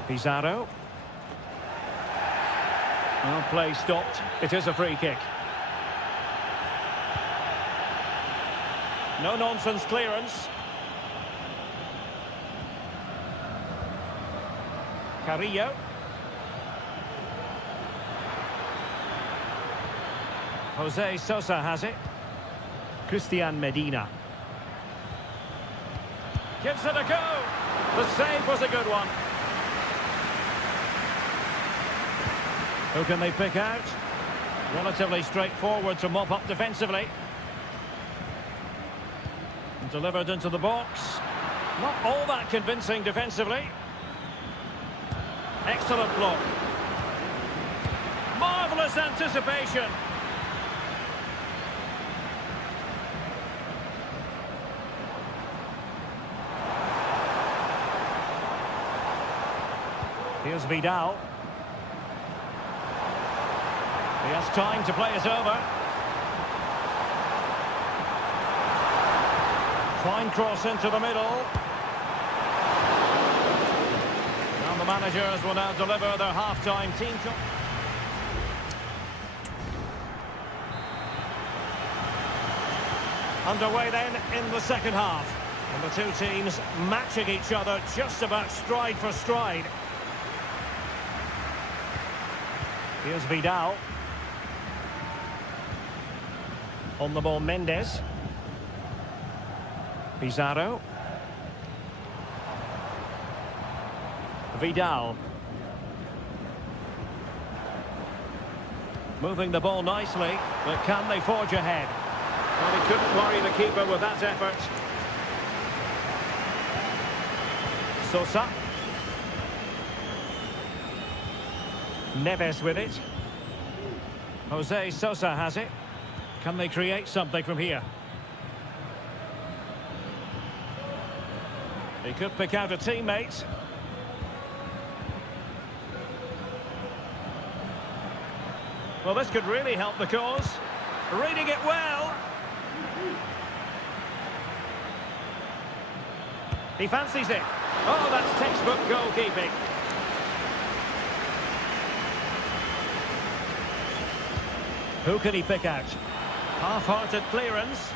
Pizarro. Well, play stopped. It is a free kick. No-nonsense clearance. Carrillo. Jose Sosa has it. Christian Medina. Gives it a go. The save was a good one. Who can they pick out? Relatively straightforward to mop up defensively. Delivered into the box. Not all that convincing defensively. Excellent block. Marvellous anticipation. Here's Vidal. He has time to play it over. Fine cross into the middle. And the managers will now deliver their half-time team. Underway then in the second half. And the two teams matching each other just about stride for stride. Here's Vidal. On the ball, Mendes. Pizarro. Vidal. Moving the ball nicely, but can they forge ahead? Well, he couldn't worry the keeper with that effort. Sosa. Neves with it. Jose Sosa has it. Can they create something from here? He could pick out a teammate. Well, this could really help the cause. Reading it well. He fancies it. Oh, that's textbook goalkeeping. Who can he pick out? Half-hearted clearance.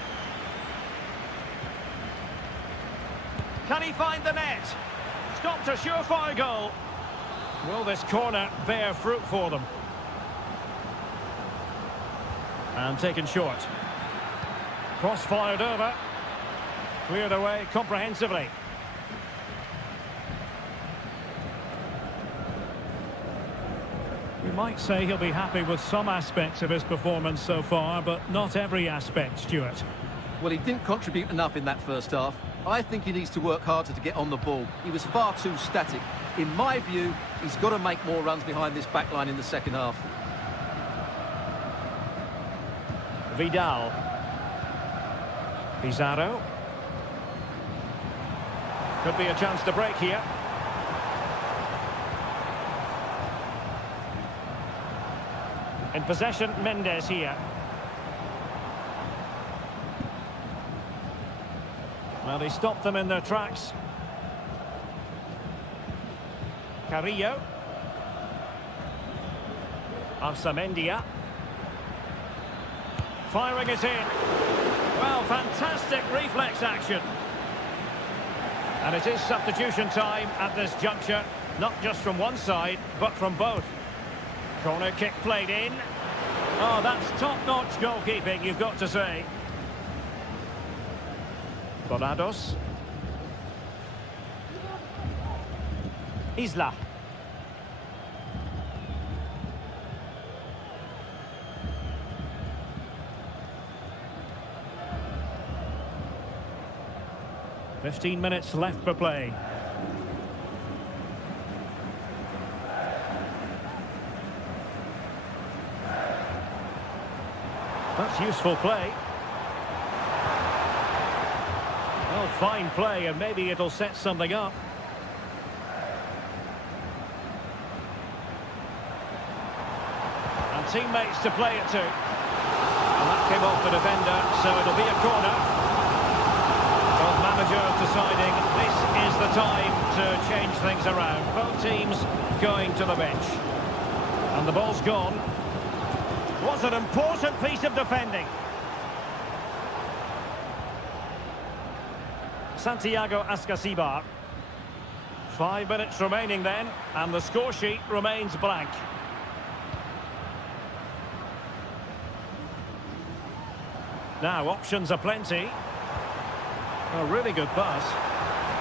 Can he find the net? Stopped a surefire goal. Will this corner bear fruit for them? And taken short. Cross fired over. Cleared away comprehensively. We might say he'll be happy with some aspects of his performance so far, but not every aspect, Stuart. Well, he didn't contribute enough in that first half. I think he needs to work harder to get on the ball. He was far too static. In my view, he's got to make more runs behind this back line in the second half. Vidal. Pizarro. Could be a chance to break here. In possession, Mendes here. Well, he stopped them in their tracks. Carrillo. Arsamendia. Firing it in. Well, fantastic reflex action. And it is substitution time at this juncture, not just from one side, but from both. Corner kick played in. Oh, that's top-notch goalkeeping, you've got to say. Volados. Isla. "15 minutes left for play. That's useful play. Well, fine play, and maybe it'll set something up. And teammates to play it to. And that came off the defender, so it'll be a corner. Both managers deciding this is the time to change things around. Both teams going to the bench. And the ball's gone. Was an important piece of defending. Santiago Ascasibar. 5 minutes remaining then, and the score sheet remains blank. Now, options are plenty. A really good pass.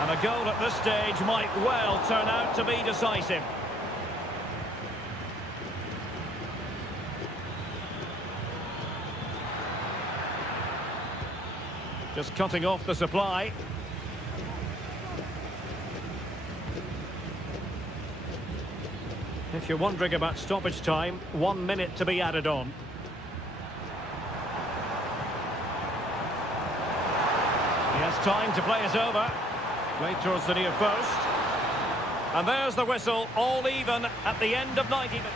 And a goal at this stage might well turn out to be decisive. Just cutting off the supply. If you're wondering about stoppage time, 1 minute to be added on. He has time to play it over. Played towards the near post. And there's the whistle, all even at the end of 90 minutes.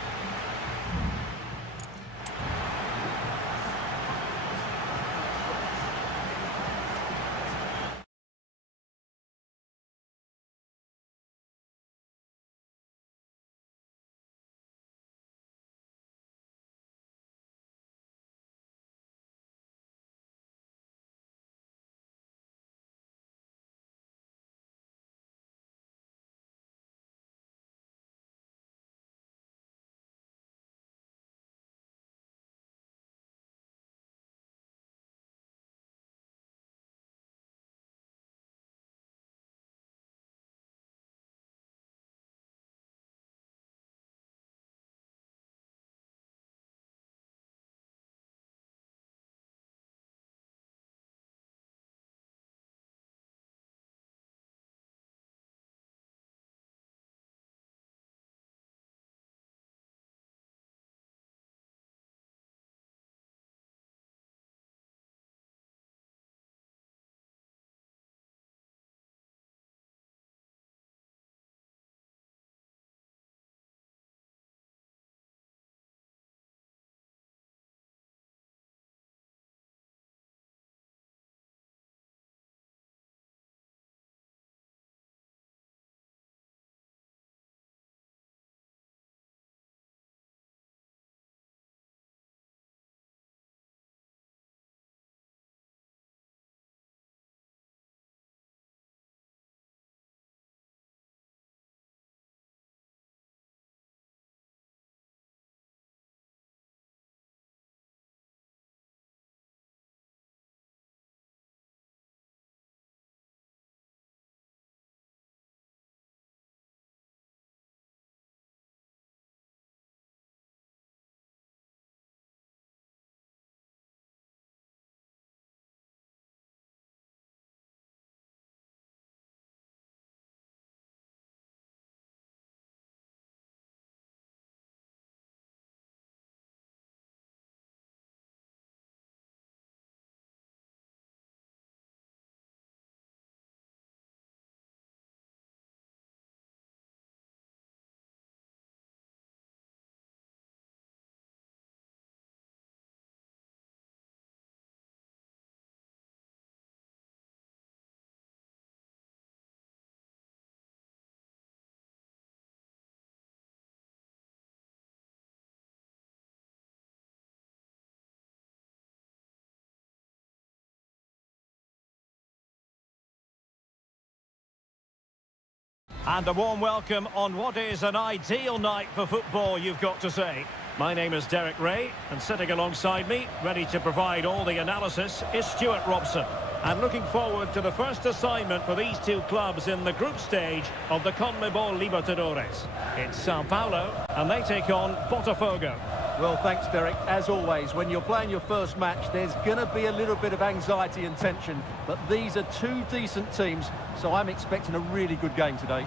And a warm welcome on what is an ideal night for football, you've got to say. My name is Derek Ray, and sitting alongside me, ready to provide all the analysis, is Stuart Robson. And looking forward to the first assignment for these two clubs in the group stage of the CONMEBOL Libertadores. It's Sao Paulo, and they take on Botafogo. Well, thanks, Derek. As always, when you're playing your first match, there's going to be a little bit of anxiety and tension. But these are two decent teams, so I'm expecting a really good game today.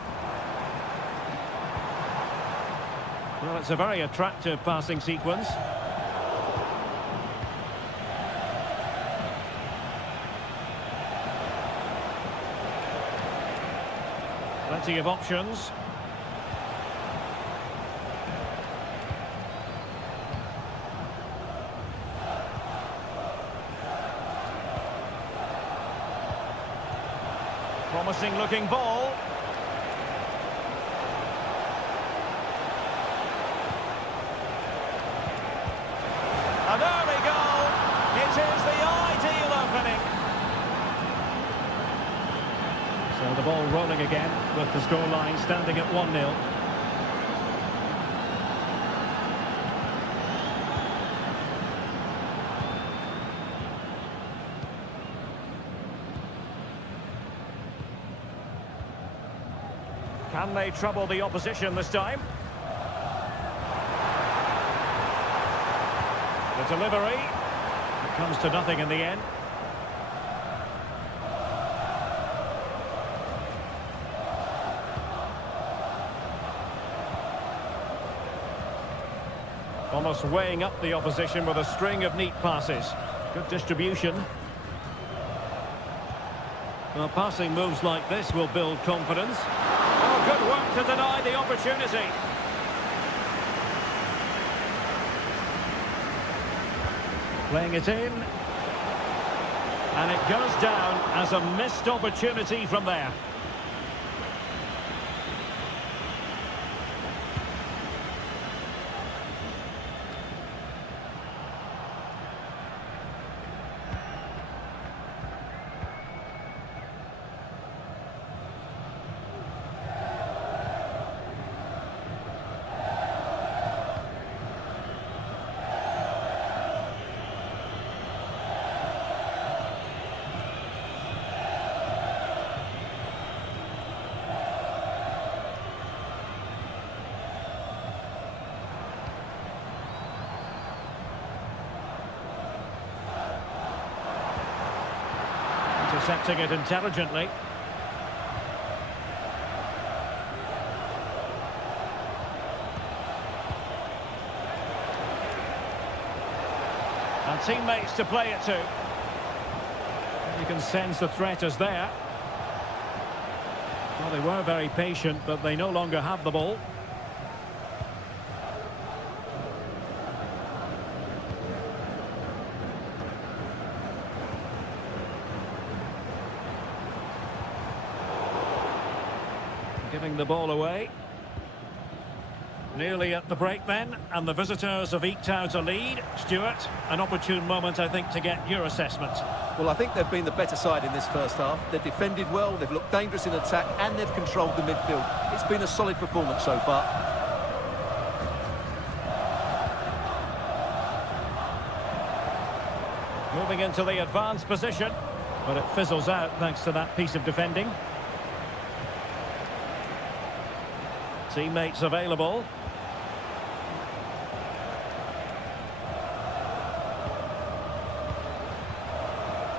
Well, it's a very attractive passing sequence. Plenty of options. Promising looking ball. An early goal. It is the ideal opening. So the ball rolling again with the scoreline standing at 1-0. Can they trouble the opposition this time? The delivery. It comes to nothing in the end. Almost weighing up the opposition with a string of neat passes. Good distribution. Well, passing moves like this will build confidence. Oh, good work to deny the opportunity. Playing it in. And it goes down as a missed opportunity from there. Intercepting it intelligently. And teammates to play it to. You can sense the threat is there. Well, they were very patient, but they no longer have the ball. Giving the ball away. Nearly at the break then, and the visitors have eked out a lead. Stuart, an opportune moment, I think, to get your assessment. Well, I think they've been the better side in this first half. They've defended well, they've looked dangerous in attack, and they've controlled the midfield. It's been a solid performance so far. Moving into the advanced position, but it fizzles out thanks to that piece of defending. Teammates available.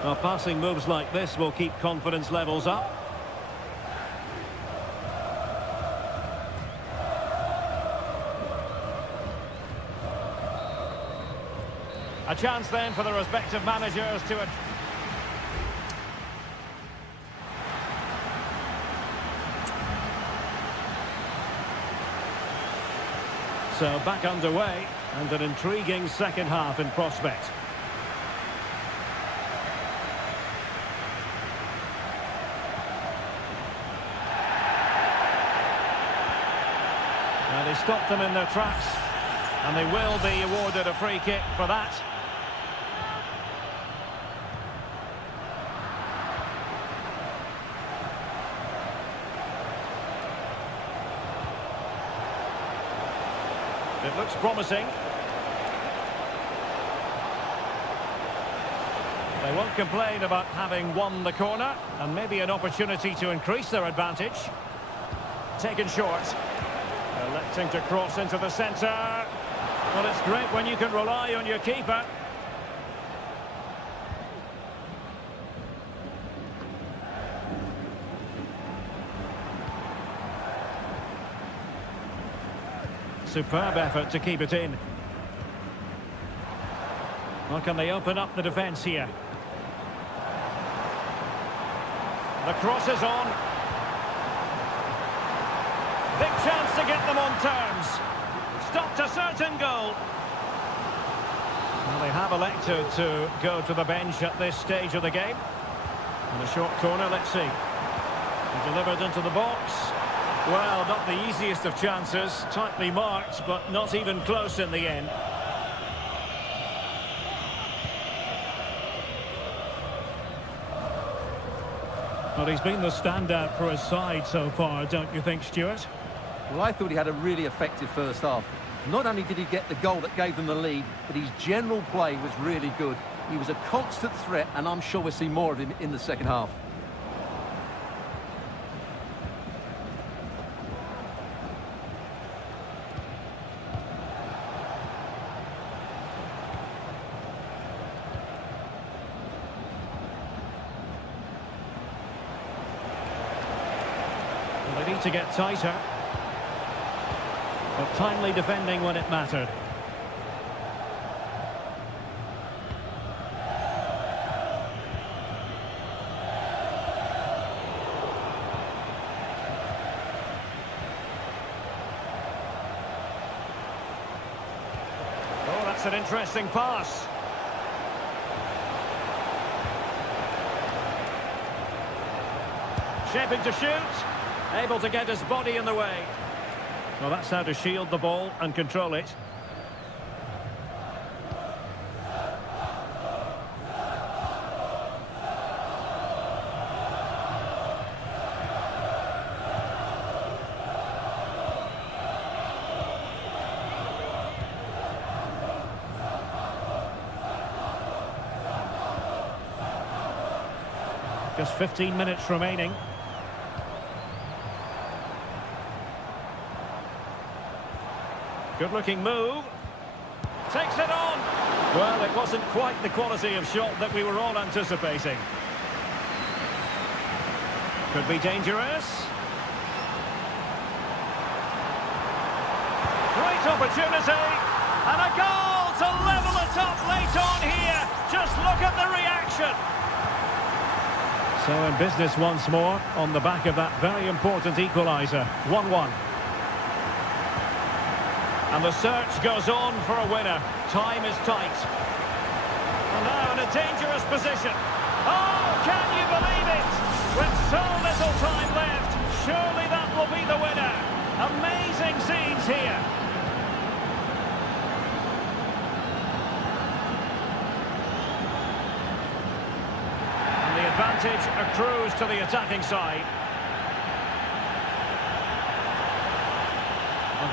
Well, passing moves like this will keep confidence levels up. A chance then for the respective managers to... So back underway, and an intriguing second half in prospect. Now they stopped them in their tracks, and they will be awarded a free kick for that. It looks promising. They won't complain about having won the corner, and maybe an opportunity to increase their advantage. Taken short. Electing to cross into the centre. Well, it's great when you can rely on your keeper. Superb effort to keep it in. Well, can they open up the defence here? The cross is on. Big chance to get them on terms. Stopped a certain goal. Well, they have elected to go to the bench at this stage of the game. In a short corner, let's see. Delivered into the box. Well, not the easiest of chances. Tightly marked, but not even close in the end. Well, he's been the standout for his side so far, don't you think, Stuart? Well, I thought he had a really effective first half. Not only did he get the goal that gave them the lead, but his general play was really good. He was a constant threat, and I'm sure we'll see more of him in the second half. Well, they need to get tighter. But timely defending when it mattered. Oh, that's an interesting pass. Shaping to shoot. Able to get his body in the way. Well, that's how to shield the ball and control it. Just 15 minutes remaining. Good-looking move. Takes it on. Well, it wasn't quite the quality of shot that we were all anticipating. Could be dangerous. Great opportunity. And a goal to level it up late on here. Just look at the reaction. So in business once more on the back of that very important equaliser. 1-1. And the search goes on for a winner. Time is tight. And now in a dangerous position. Oh, can you believe it? With so little time left, surely that will be the winner. Amazing scenes here. And the advantage accrues to the attacking side.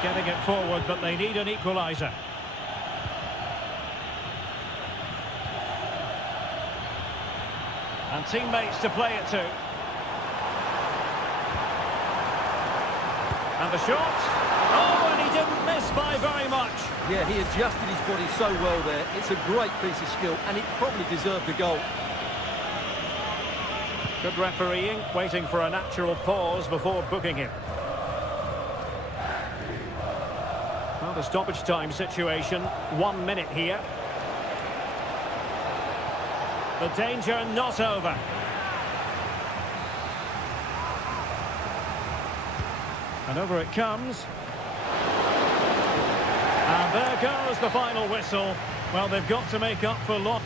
Getting it forward, but they need an equaliser. And teammates to play it to. And the shot. Oh, and he didn't miss by very much. Yeah, he adjusted his body so well there. It's a great piece of skill, and it probably deserved the goal. Good refereeing, waiting for a natural pause before booking him. Well, the stoppage time situation, 1 minute here. The danger not over. And over it comes. And there goes the final whistle. Well, they've got to make up for loss.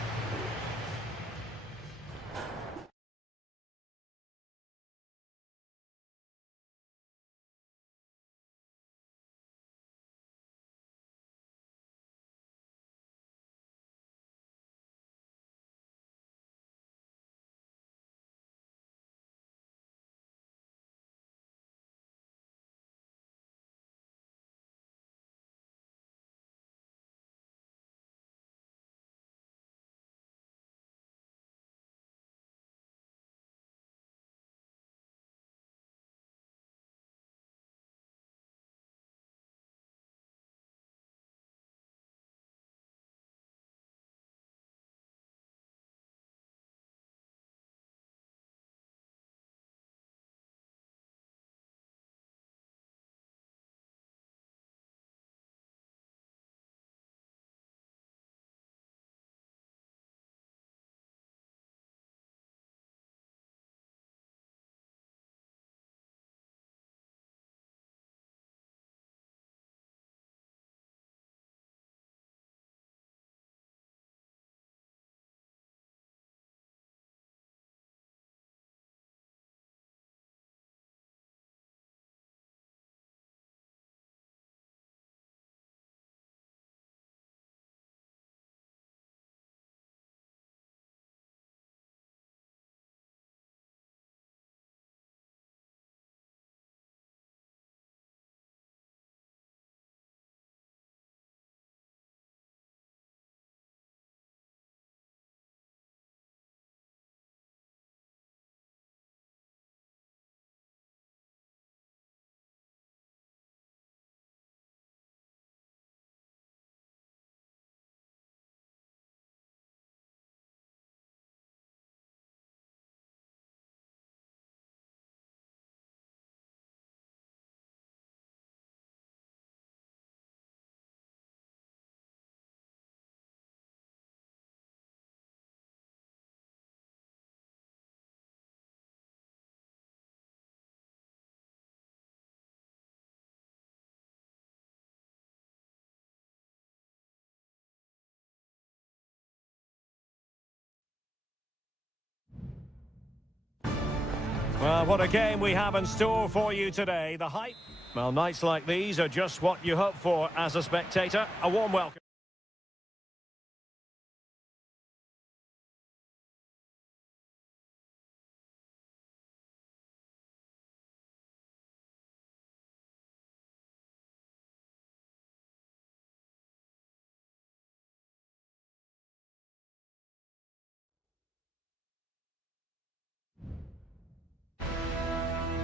Well, what a game we have in store for you today. The hype. Well, nights like these are just what you hope for as a spectator. A warm welcome.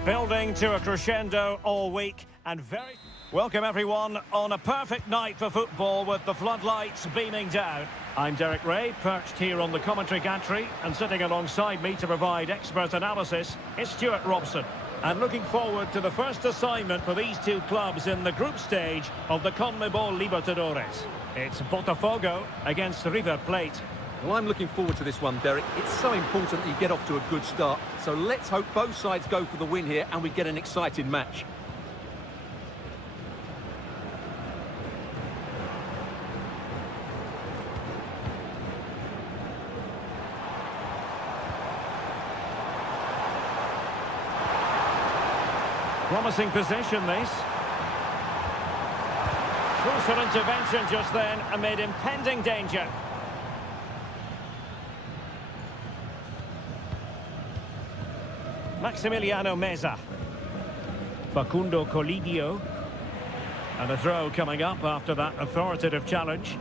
Building to a crescendo all week and very... Welcome everyone on a perfect night for football with the floodlights beaming down. I'm Derek Ray, perched here on the commentary gantry, and sitting alongside me to provide expert analysis is Stuart Robson. And looking forward to the first assignment for these two clubs in the group stage of the CONMEBOL Libertadores. It's Botafogo against River Plate. Well, I'm looking forward to this one, Derek. It's so important that you get off to a good start. So let's hope both sides go for the win here and we get an exciting match. Promising position, this. Crucial intervention just then amid impending danger. Maximiliano Meza. Facundo Colidio. And a throw coming up after that authoritative challenge.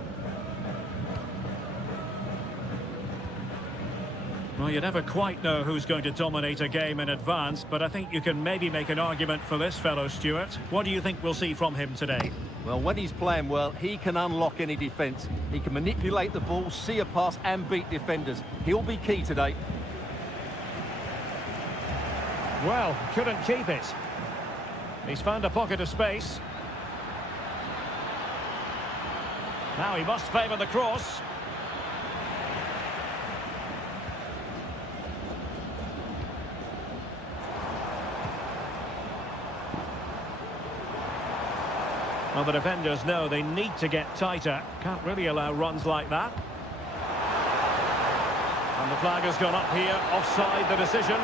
Well, you never quite know who's going to dominate a game in advance, but I think you can maybe make an argument for this fellow, Stuart. What do you think we'll see from him today? Well, when he's playing well, he can unlock any defence. He can manipulate the ball, see a pass and beat defenders. He'll be key today. Well, couldn't keep it. He's found a pocket of space. Now he must favour the cross. Well, the defenders know they need to get tighter. Can't really allow runs like that. And the flag has gone up here. Offside the decision.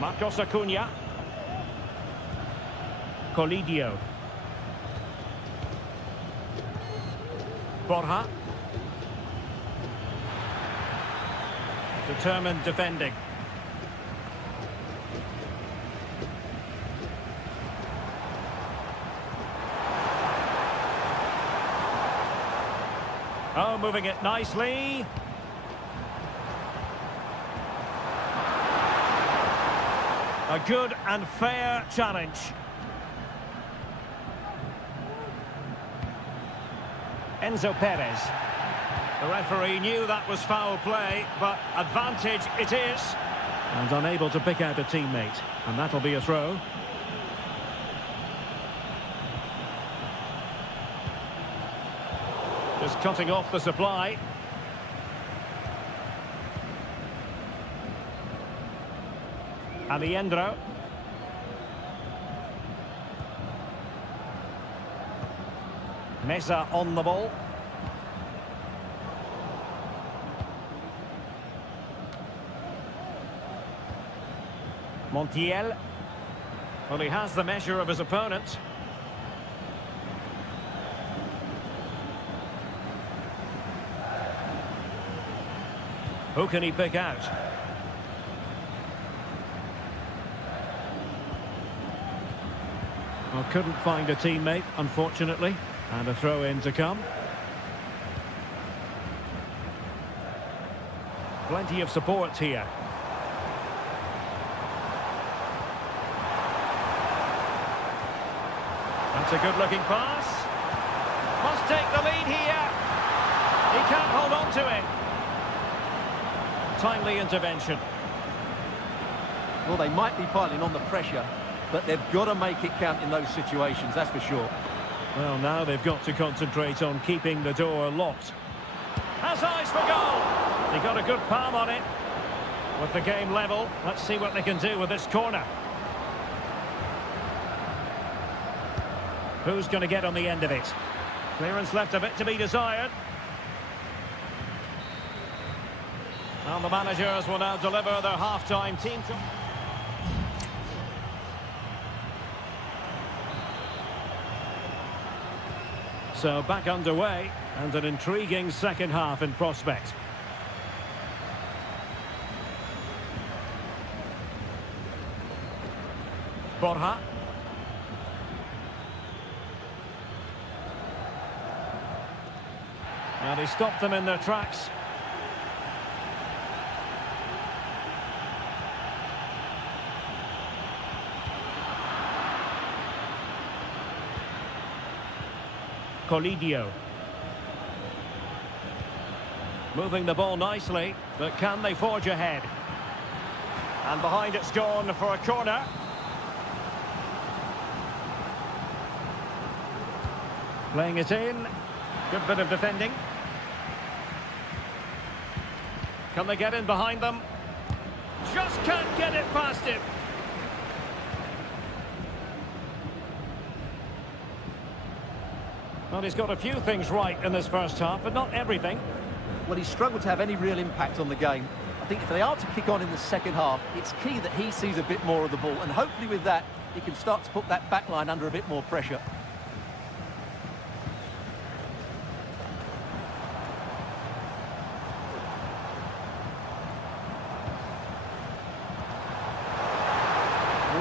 Marcos Acuna. Colidio. Borja. Determined defending. Oh, moving it nicely. A good and fair challenge. Enzo Perez. The referee knew that was foul play, but advantage it is. And unable to pick out a teammate. And that'll be a throw. Just cutting off the supply. Alejandro. Meza on the ball. Montiel. Well, he has the measure of his opponent. Who can he pick out? Well, couldn't find a teammate, unfortunately. And a throw-in to come. Plenty of support here. That's a good-looking pass. Must take the lead here. He can't hold on to it. Timely intervention. Well, they might be piling on the pressure, but they've got to make it count in those situations, that's for sure. Well, now they've got to concentrate on keeping the door locked. Has eyes for goal. They got a good palm on it. With the game level, let's see what they can do with this corner. Who's going to get on the end of it? Clearance left a bit to be desired. And the managers will now deliver their half-time team. So back underway, and an intriguing second half in prospect. Borja. And he stopped them in their tracks. Colidio. Moving the ball nicely, but can they forge ahead? And behind it's gone for a corner. Playing it in. Good bit of defending. Can they get in behind them? Just can't get it past him. Well, he's got a few things right in this first half, but not everything. Well, he's struggled to have any real impact on the game. I think if they are to kick on in the second half, it's key that he sees a bit more of the ball, and hopefully with that, he can start to put that back line under a bit more pressure.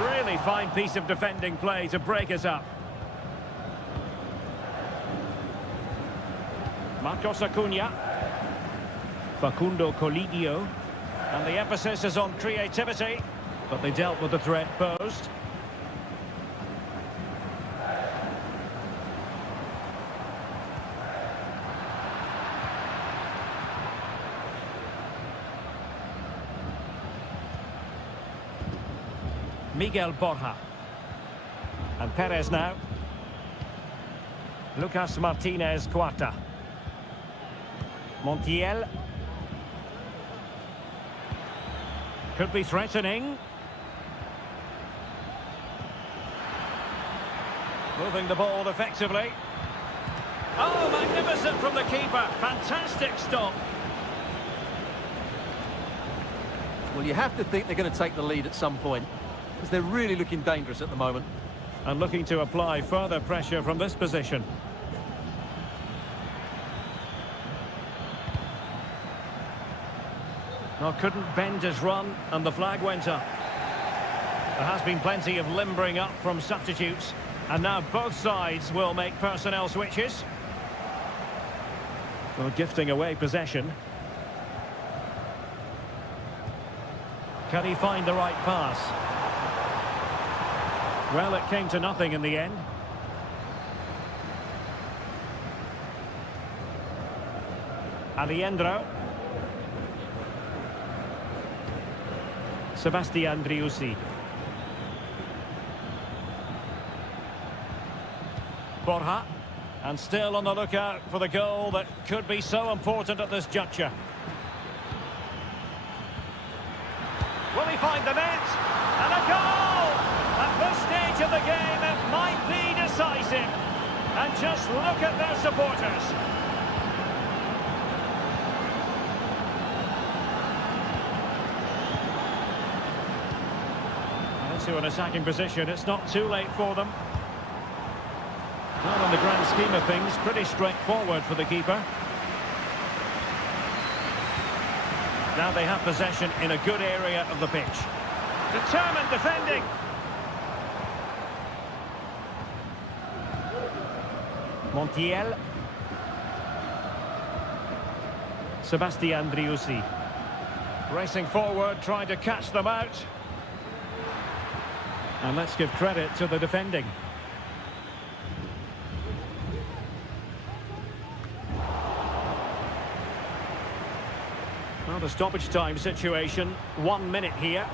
Really fine piece of defending play to break us up. Marcos Acuna. Facundo Colidio. And the emphasis is on creativity, but they dealt with the threat posed. Miguel Borja. And Perez now. Lucas Martinez Cuarta. Montiel. Could be threatening. Moving the ball effectively. Oh, magnificent from the keeper. Fantastic stop. Well, you have to think they're going to take the lead at some point, because they're really looking dangerous at the moment. And looking to apply further pressure from this position. Well, couldn't bend his run, and the flag went up. There has been plenty of limbering up from substitutes, and now both sides will make personnel switches. Well, gifting away possession. Can he find the right pass? Well, it came to nothing in the end. Alejandro. Sebastian Driussi. Borja. And still on the lookout for the goal that could be so important at this juncture. Will he find the net? And a goal! At this stage of the game, it might be decisive. And just look at their supporters. Into an attacking position, it's not too late for them. Well, in the grand scheme of things, pretty straightforward for the keeper. Now they have possession in a good area of the pitch. Determined defending. Montiel. Sebastian Driussi. Racing forward, trying to catch them out. And let's give credit to the defending. Well, the stoppage time situation, 1 minute here.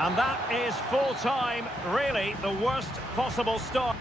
And that is full time, really the worst possible start.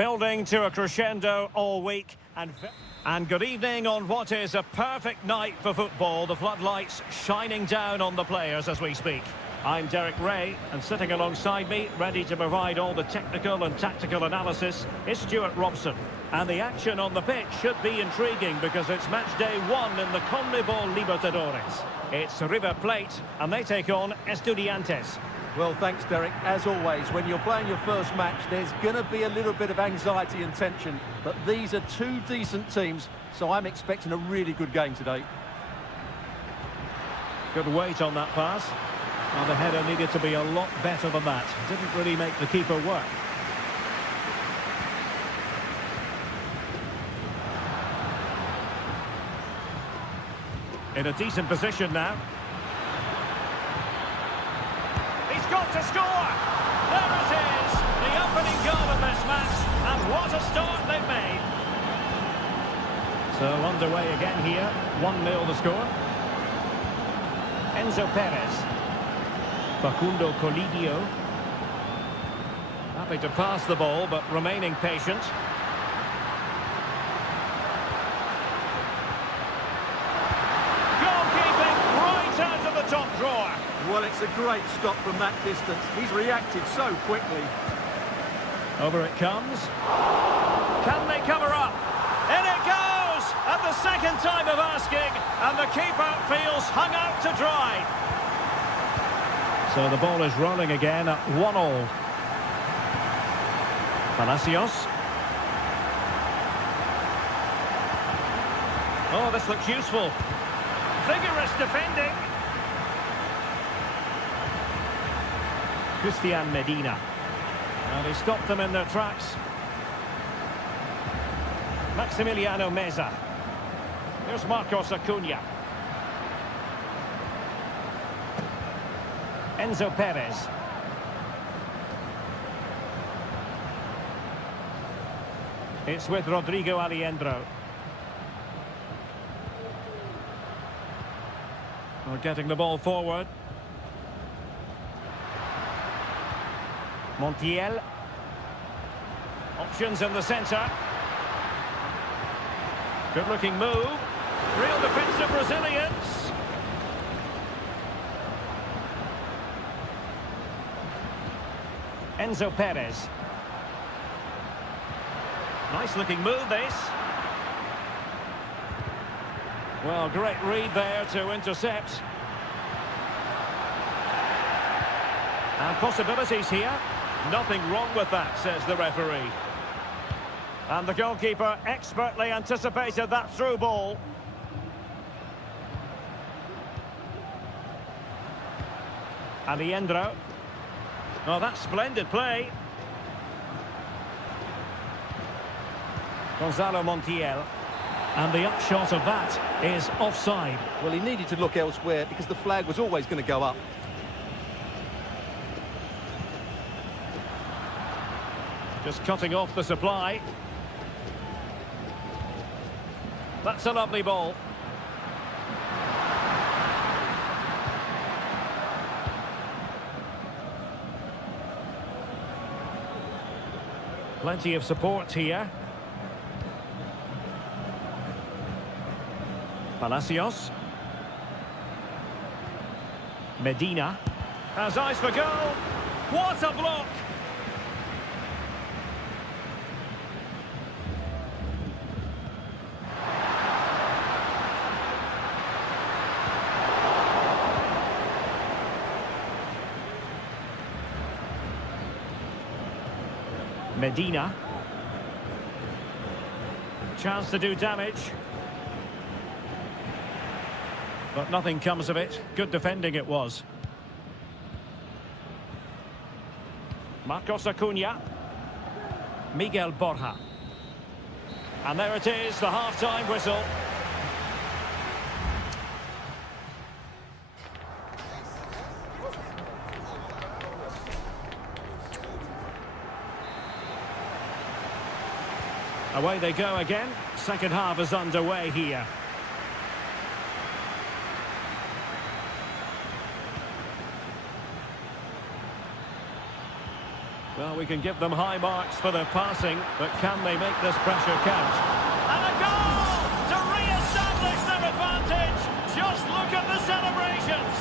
Building to a crescendo all week. And good evening on what is a perfect night for football. The floodlights shining down on the players as we speak. I'm Derek Ray, and sitting alongside me, ready to provide all the technical and tactical analysis, is Stuart Robson. And the action on the pitch should be intriguing because it's match day 1 in the CONMEBOL Libertadores. It's River Plate, and they take on Estudiantes. Well, thanks, Derek. As always, when you're playing your first match, there's going to be a little bit of anxiety and tension. But these are two decent teams, so I'm expecting a really good game today. Good weight on that pass. Well, the header needed to be a lot better than that. Didn't really make the keeper work. In a decent position now. He's got to score! There it is! The opening goal of this match, and what a start they've made! So underway again here, 1-0 the score. Enzo Perez. Facundo Colidio. Happy to pass the ball, but remaining patient. Goalkeeping right out of the top drawer. Well, it's a great stop from that distance. He's reacted so quickly. Over it comes. Can they cover up? In it goes! At the second time of asking, and the keeper feels hung out to dry. So the ball is rolling again at 1-1. Palacios. Oh, this looks useful. Vigorous defending. Christian Medina. And he stopped them in their tracks. Maximiliano Meza. Here's Marcos Acuna. Enzo Perez. It's with Rodrigo Aliendro. We're getting the ball forward. Montiel. Options in the centre. Good looking move. Real defensive resilience. Enzo Perez. Nice looking move this. Well, great read there to intercept. And possibilities here. Nothing wrong with that, says the referee. And the goalkeeper expertly anticipated that through ball. Aliendro. Oh, that's splendid play. Gonzalo Montiel. And the upshot of that is offside. Well, he needed to look elsewhere because the flag was always going to go up. Just cutting off the supply. That's a lovely ball. Plenty of support here. Palacios. Medina. Has eyes for goal. What a block! Medina. Chance to do damage. But nothing comes of it. Good defending it was. Marcos Acuna. Miguel Borja. And there it is, the half-time whistle. Away they go again. Second half is underway here. Well, we can give them high marks for their passing, but can they make this pressure count? And a goal to re-establish their advantage. Just look at the celebrations.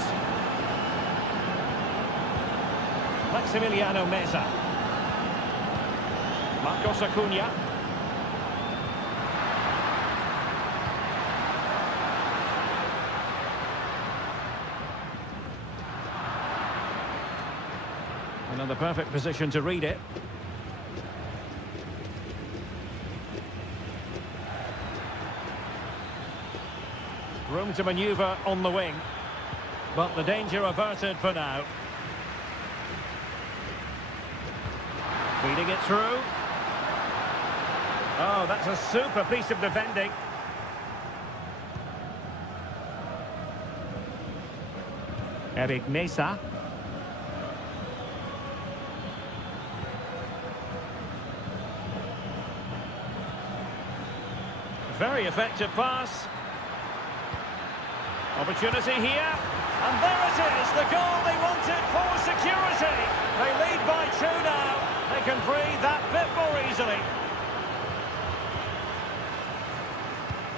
Maximiliano Meza. Marcos Acuna. And in the perfect position to read it. Room to manoeuvre on the wing. But the danger averted for now. Feeding it through. Oh, that's a super piece of defending. Eric Mesa. Very effective pass. Opportunity here. And there it is, the goal they wanted for security. They lead by 2 now. They can breathe that bit more easily.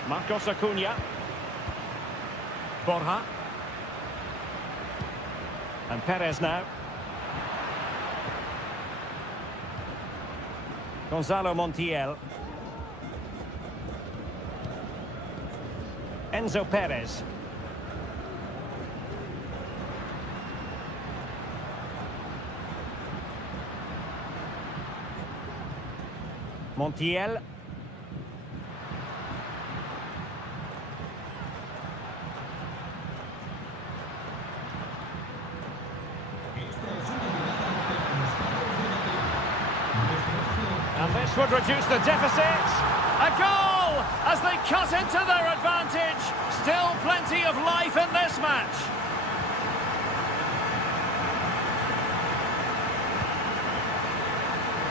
Marcos Acuna. Borja. And Perez now. Gonzalo Montiel. Enzo Perez. Montiel. And this would reduce the deficit. A goal as they cut into their advantage. Still plenty of life in this match.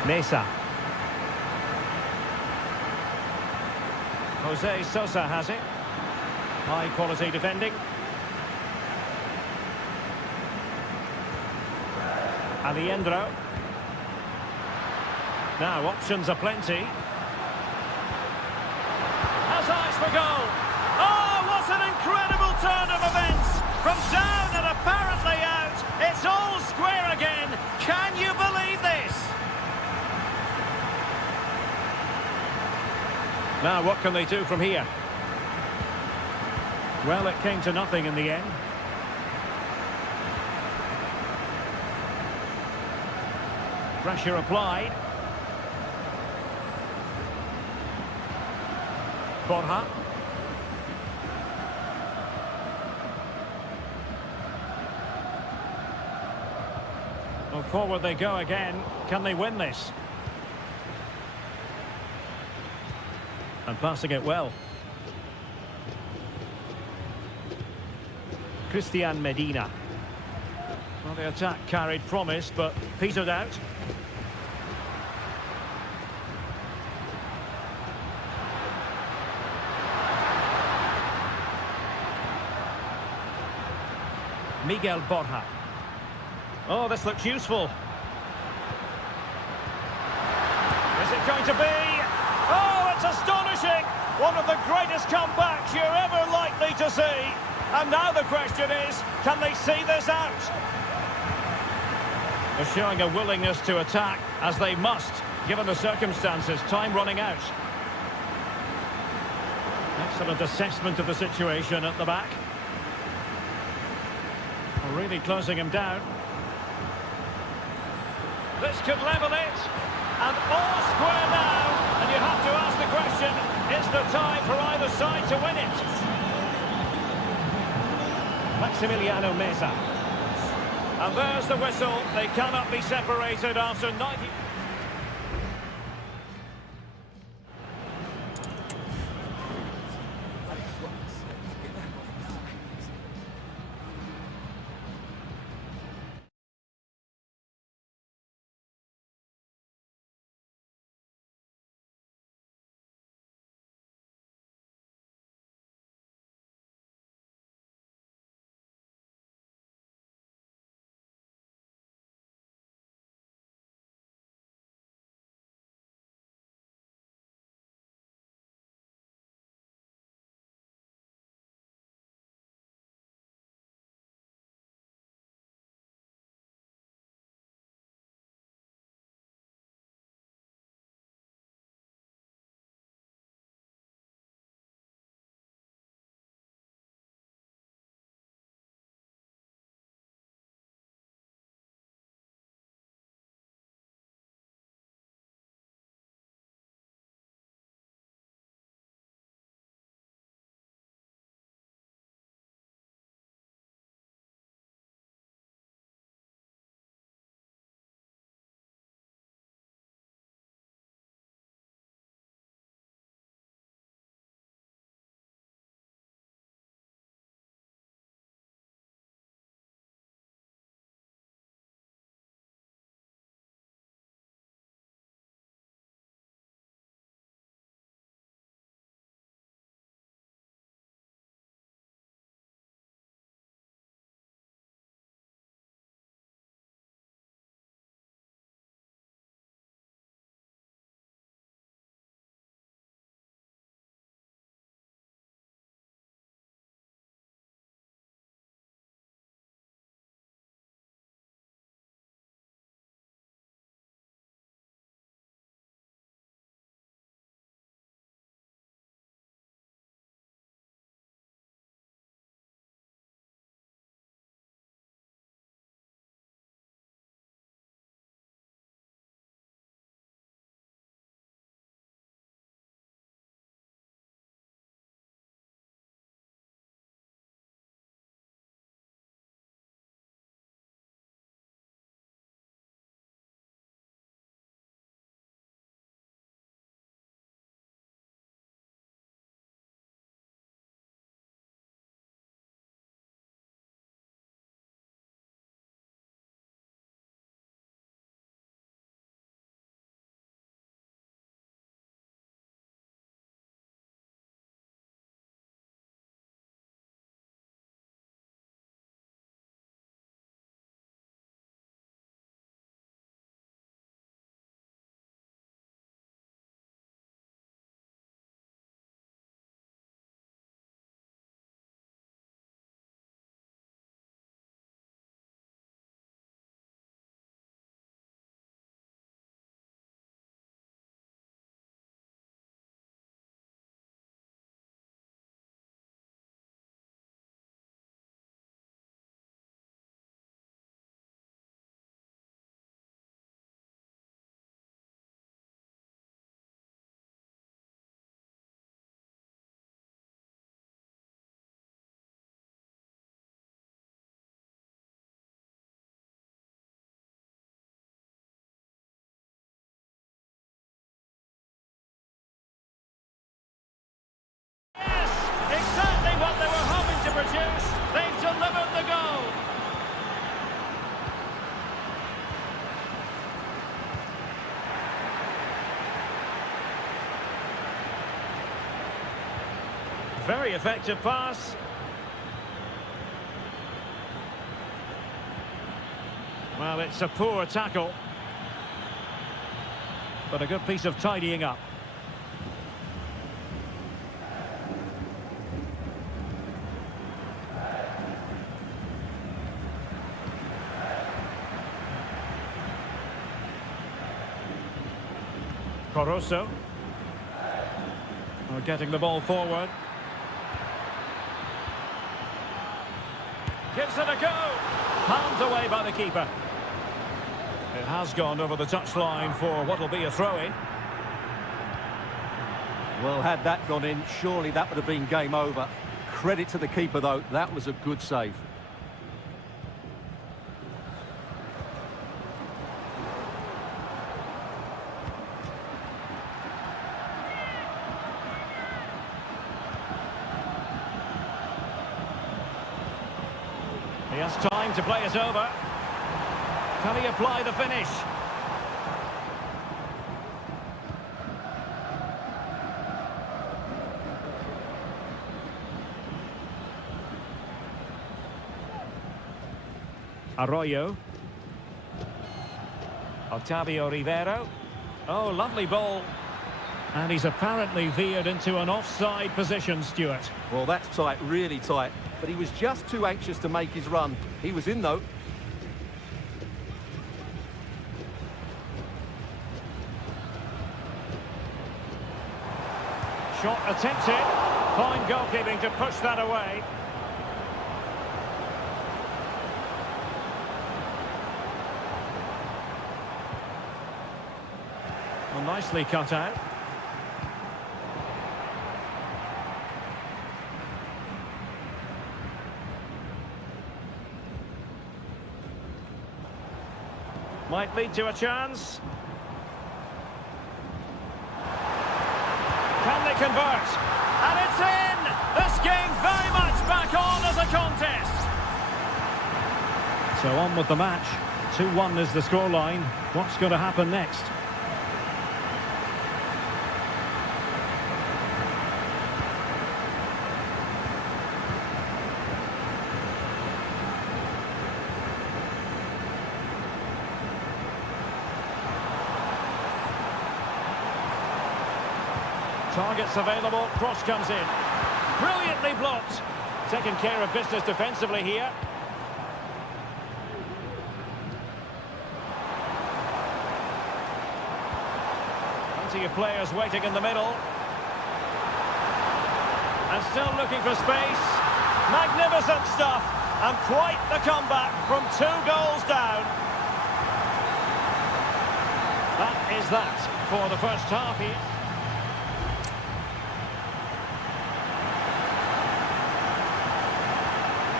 Mesa. Jose Sosa has it. High quality defending. Alejandro. Now options are plenty. Has eyes for goal. Oh, what an incredible turn of events. From down and apparently out, it's all square again. Can you believe this? Now, what can they do from here? Well, it came to nothing in the end. Pressure applied. Borja. Well, forward they go again. Can they win this? And passing it well. Christian Medina. Well, the attack carried promise, but petered out. Miguel Borja. Oh, this looks useful. Is it going to be? Oh, it's astonishing! One of the greatest comebacks you're ever likely to see. And now the question is, can they see this out? They're showing a willingness to attack, as they must, given the circumstances. Time running out. Excellent assessment of the situation at the back. Really closing him down. This could level it. And all square now. And you have to ask the question, is there time for either side to win it? Maximiliano Meza. And there's the whistle. They cannot be separated after 90... juice. They've delivered the goal. Very effective pass. Well, it's a poor tackle, but a good piece of tidying up. Caruso. We're getting the ball forward. Gives it a go. Palmed away by the keeper. It has gone over the touchline for what will be a throw-in. Well, had that gone in, surely that would have been game over. Credit to the keeper, though. That was a good save. He has time to play it over. Can he apply the finish? Arroyo. Octavio Rivero. Oh, lovely ball. And he's apparently veered into an offside position, Stuart. Well, that's tight, really tight. But he was just too anxious to make his run. He was in, though. Shot attempted. Fine goalkeeping to push that away. Well, nicely cut out. Might lead to a chance. Can they convert? And it's in! This game very much back on as a contest. So on with the match. 2-1 is the scoreline. What's going to happen next? Targets available, cross comes in. Brilliantly blocked. Taking care of business defensively here. Plenty of players waiting in the middle. And still looking for space. Magnificent stuff. And quite the comeback from 2 goals down. That is that for the first half here.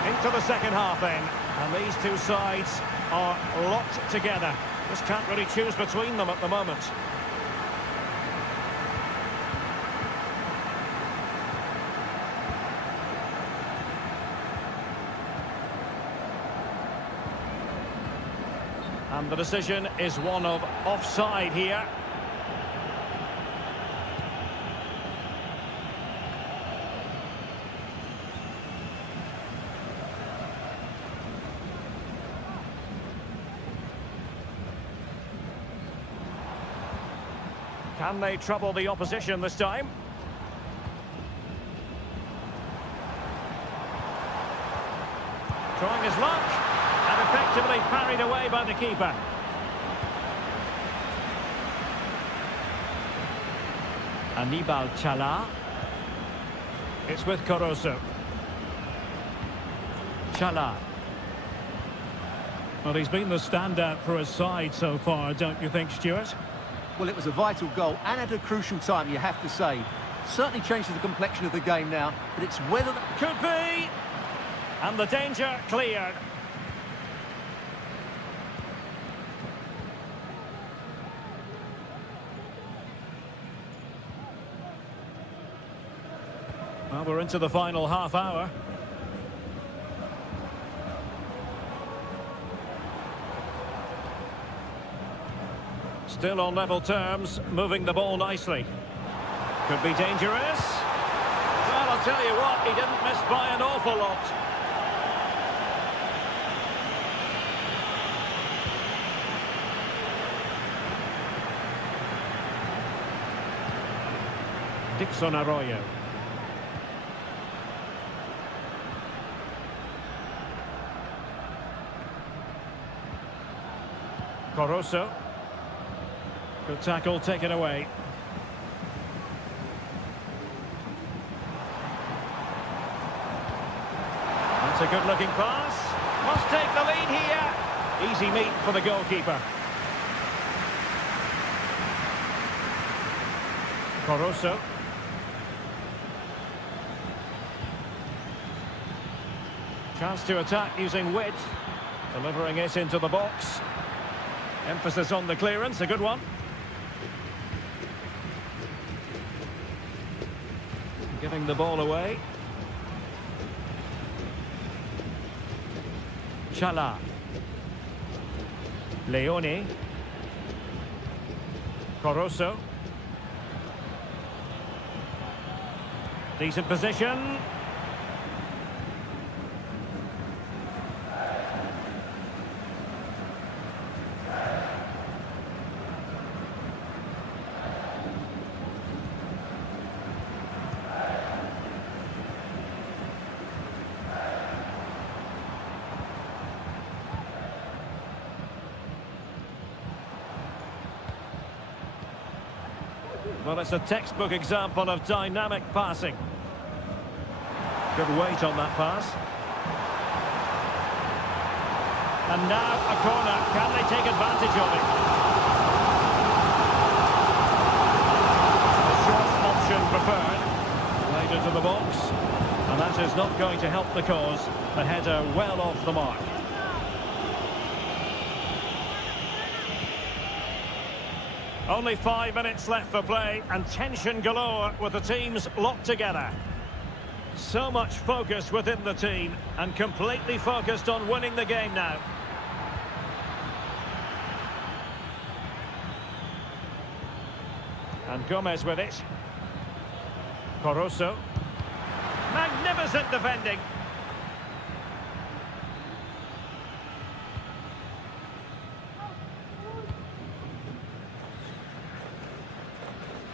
Into the second half then, and these two sides are locked together. Just can't really choose between them at the moment. And the decision is one of offside here. Can they trouble the opposition this time? Trying his luck, and effectively parried away by the keeper. Aníbal Chala. It's with Caruso. Chala. Well, he's been the standout for his side so far, don't you think, Stuart? Well, it was a vital goal and at a crucial time, you have to say. Certainly changes the complexion of the game now, but it's whether... Could be! And the danger cleared. Well, we're into the final half hour. Still on level terms, moving the ball nicely. Could be dangerous. Well, I'll tell you what, he didn't miss by an awful lot. Dixon Arroyo. Coroso. Good tackle taken away. That's a good-looking pass. Must take the lead here. Easy meet for the goalkeeper. Coroso. Chance to attack using width. Delivering it into the box. Emphasis on the clearance, a good one. Giving the ball away. Chala. Leone. Coroso. Decent position. Well, it's a textbook example of dynamic passing. Good weight on that pass. And now a corner. Can they take advantage of it? The short option preferred. Played into the box. And that is not going to help the cause. The header well off the mark. Only 5 minutes left for play, and tension galore with the teams locked together. So much focus within the team, and completely focused on winning the game now. And Gomez with it. Coroso. Magnificent defending.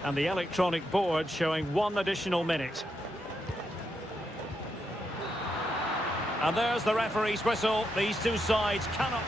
And the electronic board showing 1 additional minute. And there's the referee's whistle. These two sides cannot...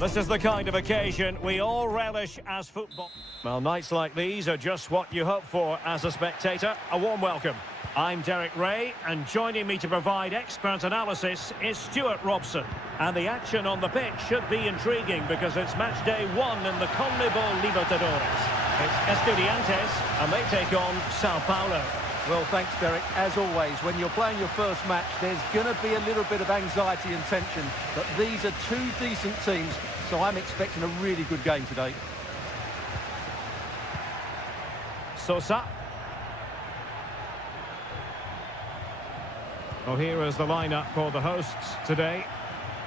This is the kind of occasion we all relish as football. Well, nights like these are just what you hope for as a spectator. A warm welcome. I'm Derek Ray, and joining me to provide expert analysis is Stuart Robson. And the action on the pitch should be intriguing because it's match day 1 in the CONMEBOL Libertadores. It's Estudiantes, and they take on Sao Paulo. Well, thanks, Derek. As always, when you're playing your first match, there's going to be a little bit of anxiety and tension. But these are two decent teams, so I'm expecting a really good game today. Sosa. Well, here is the lineup for the hosts today.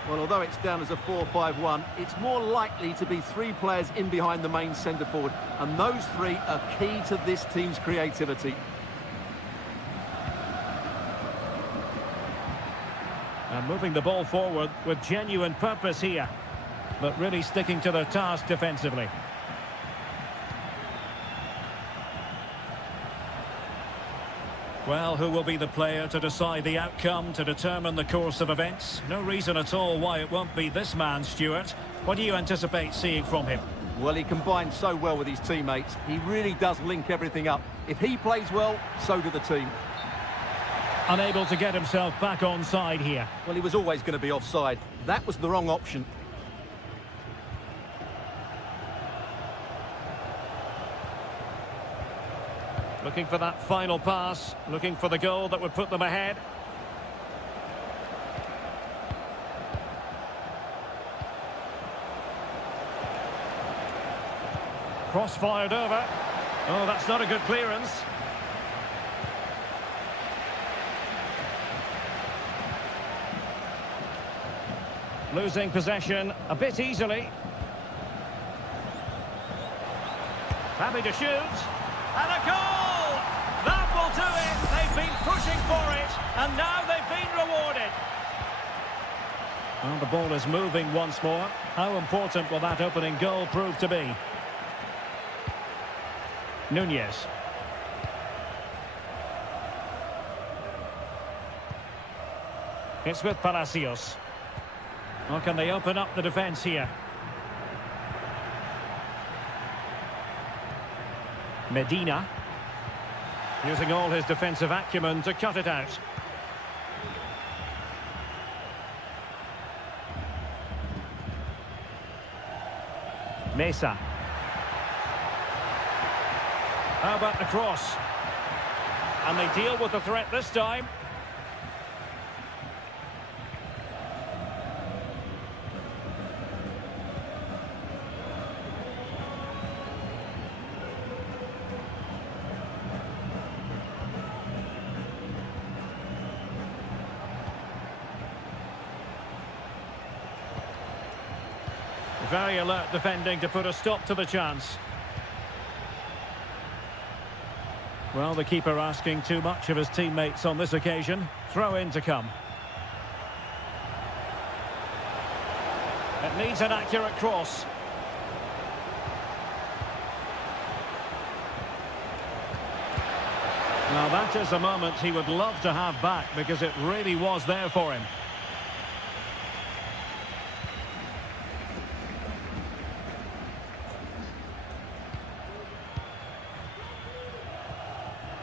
Well, although it's down as a 4-5-1, it's more likely to be 3 players in behind the main centre forward, and those 3 are key to this team's creativity. And moving the ball forward with genuine purpose here, but really sticking to their task defensively. Well, who will be the player to decide the outcome, to determine the course of events? No reason at all why it won't be this man, Stuart. What do you anticipate seeing from him? Well, he combines so well with his teammates. He really does link everything up. If he plays well, so do the team. Unable to get himself back on side here. Well, he was always going to be offside. That was the wrong option. Looking for that final pass, looking for the goal that would put them ahead. Cross fired over. Oh, that's not a good clearance. Losing possession a bit easily. Happy to shoot. And a goal! That will do it. They've been pushing for it, and now they've been rewarded. Well, the ball is moving once more. How important will that opening goal prove to be? Nunez. It's with Palacios. Or can they open up the defence here? Medina. Using all his defensive acumen to cut it out. Mesa. How about the cross? And they deal with the threat this time. Very alert defending to put a stop to the chance. Well, the keeper asking too much of his teammates on this occasion. Throw in to come. It needs an accurate cross. Now that is a moment he would love to have back because it really was there for him.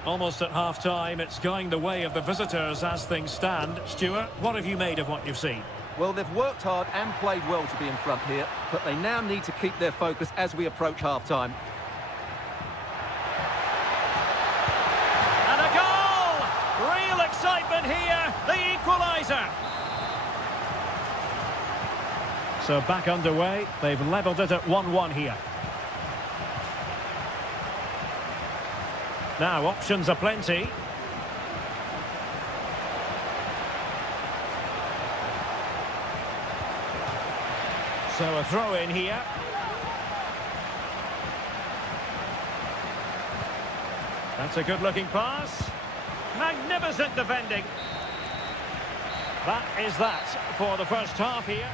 Almost at half-time, it's going the way of the visitors as things stand. Stuart, what have you made of what you've seen? Well, they've worked hard and played well to be in front here, but they now need to keep their focus as we approach half-time. And a goal! Real excitement here, the equaliser. So back underway, they've levelled it at 1-1 here. Now, options are plenty. So a throw in here. That's a good-looking pass. Magnificent defending. That is that for the first half here.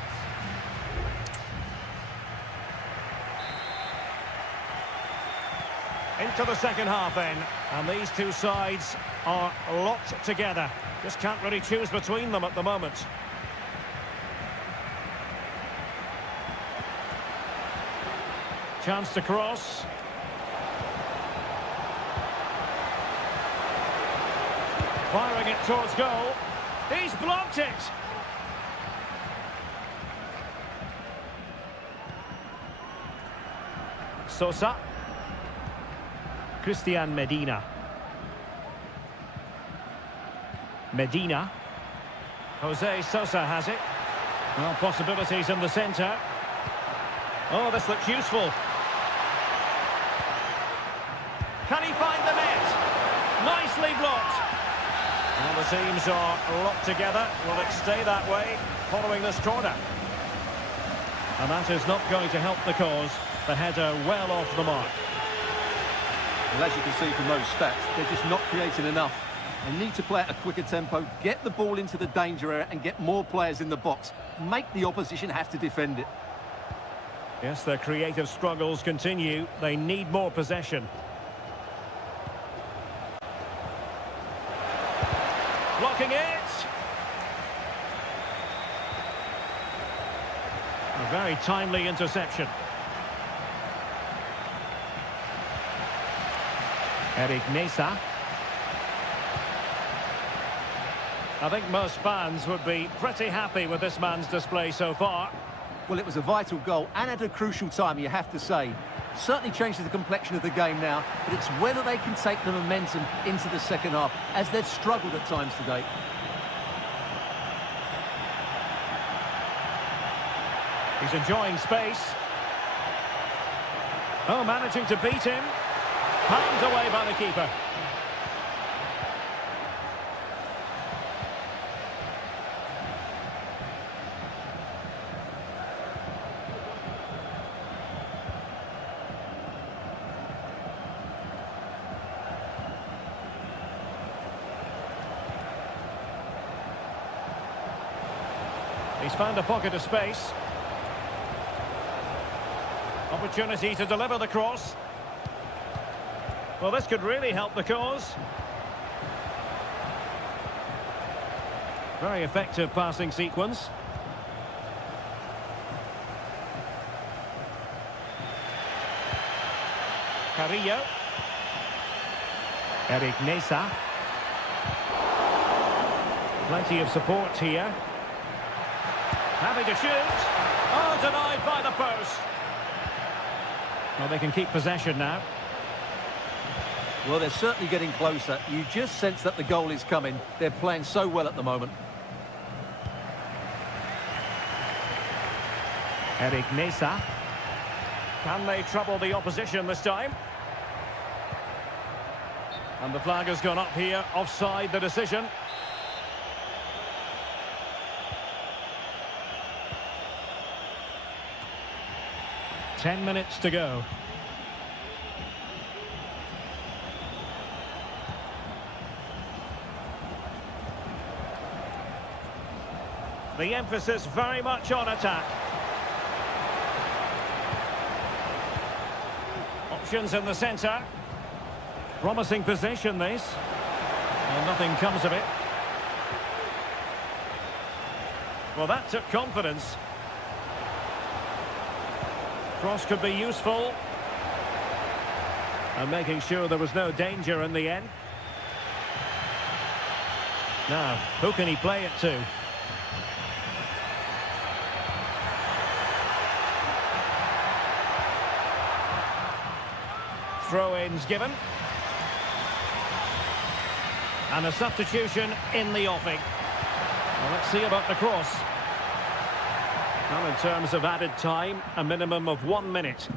Into the second half then, and these two sides are locked together. Just can't really choose between them at the moment. Chance to cross. Firing it towards goal. He's blocked it. Sosa. Christian Medina. Medina. Jose Sosa has it. Well, possibilities in the centre. Oh, this looks useful. Can he find the net? Nicely blocked. Well, the teams are locked together. Will it stay that way following this corner? And that is not going to help the cause. The header well off the mark. Well, as you can see from those stats, they're just not creating enough. They need to play at a quicker tempo, get the ball into the danger area and get more players in the box. Make the opposition have to defend it. Yes, their creative struggles continue. They need more possession. Blocking it. A very timely interception. Eric Mesa. I think most fans would be pretty happy with this man's display so far. Well, it was a vital goal and at a crucial time, you have to say. Certainly changes the complexion of the game now, but it's whether they can take the momentum into the second half, as they've struggled at times today. He's enjoying space. Oh, managing to beat him. Palmed away by the keeper. He's found a pocket of space. Opportunity to deliver the cross. Well, this could really help the cause. Very effective passing sequence. Carrillo. Eric Mesa. Plenty of support here. Having to shoot. Oh, denied by the post. Well, they can keep possession now. Well, they're certainly getting closer. You just sense that the goal is coming. They're playing so well at the moment. Eric Mesa. Can they trouble the opposition this time? And the flag has gone up here. Offside the decision. Ten minutes to go. The emphasis very much on attack. Options in the centre. Promising position, this. Well, nothing comes of it. Well, that took confidence. Cross could be useful. And making sure there was no danger in the end. Now, who can he play it to? Throw-ins given. And a substitution in the offing. Well, let's see about the cross. Well, in terms of added time, a minimum of 1 minute.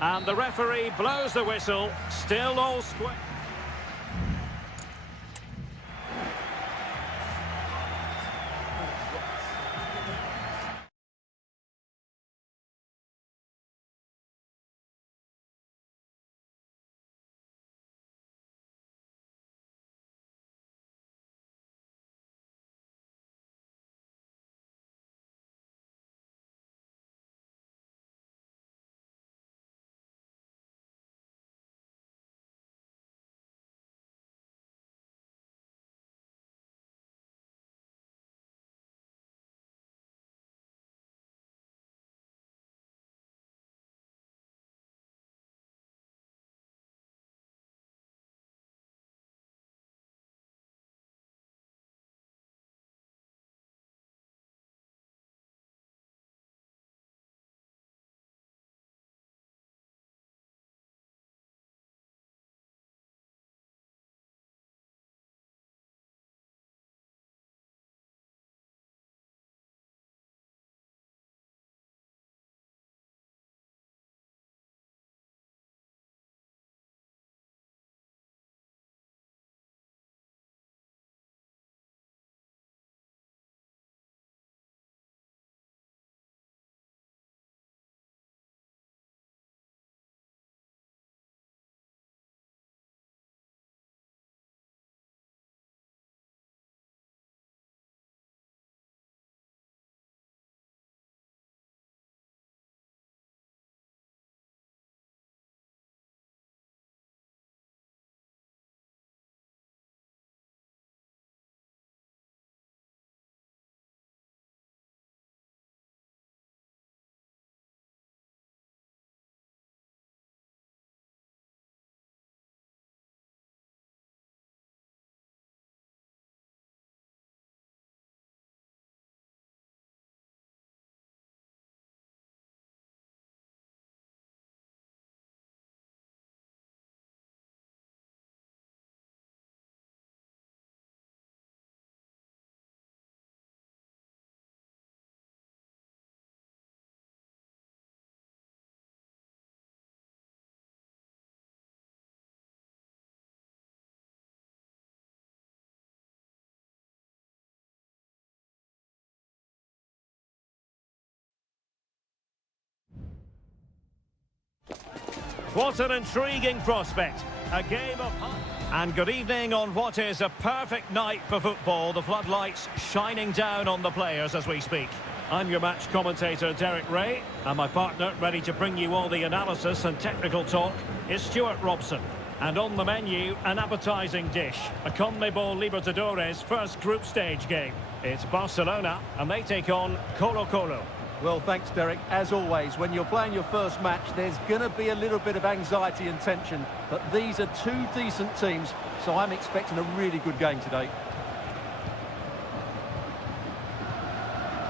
And the referee blows the whistle. Still all square. What an intriguing prospect. A game of... And good evening on what is a perfect night for football. The floodlights shining down on the players as we speak. I'm your match commentator, Derek Ray, and my partner, ready to bring you all the analysis and technical talk, is Stuart Robson. And on the menu, an appetising dish, a CONMEBOL Libertadores first group stage game. It's Barcelona, and they take on Colo-Colo. Well, thanks, Derek. As always, when you're playing your first match, there's going to be a little bit of anxiety and tension. But these are two decent teams, so I'm expecting a really good game today.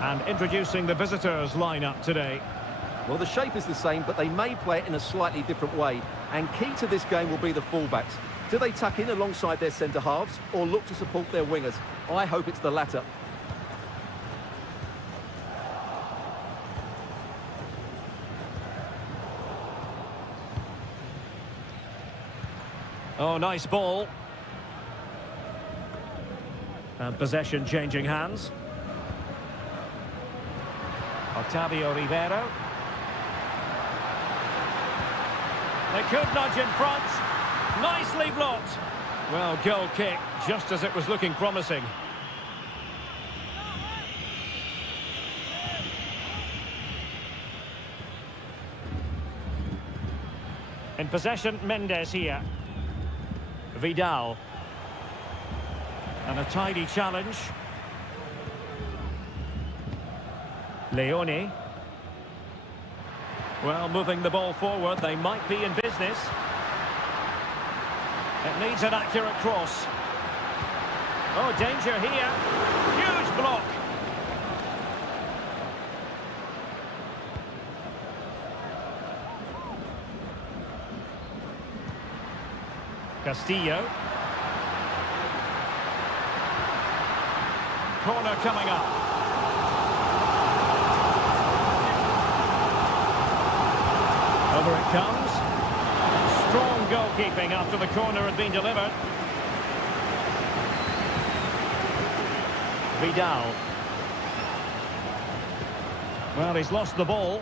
And introducing the visitors' lineup today. Well, the shape is the same, but they may play it in a slightly different way. And key to this game will be the fullbacks. Do they tuck in alongside their centre-halves or look to support their wingers? I hope it's the latter. Oh, nice ball. And possession changing hands. Octavio Rivero. They could nudge in front. Nicely blocked. Well, goal kick, just as it was looking promising. In possession, Mendes here. Vidal. And a tidy challenge. Leone. Well, moving the ball forward, they might be in business. It needs an accurate cross. Oh, danger here. Huge block. Castillo. Corner coming up. Over it comes. Strong goalkeeping after the corner had been delivered. Vidal. Well, he's lost the ball.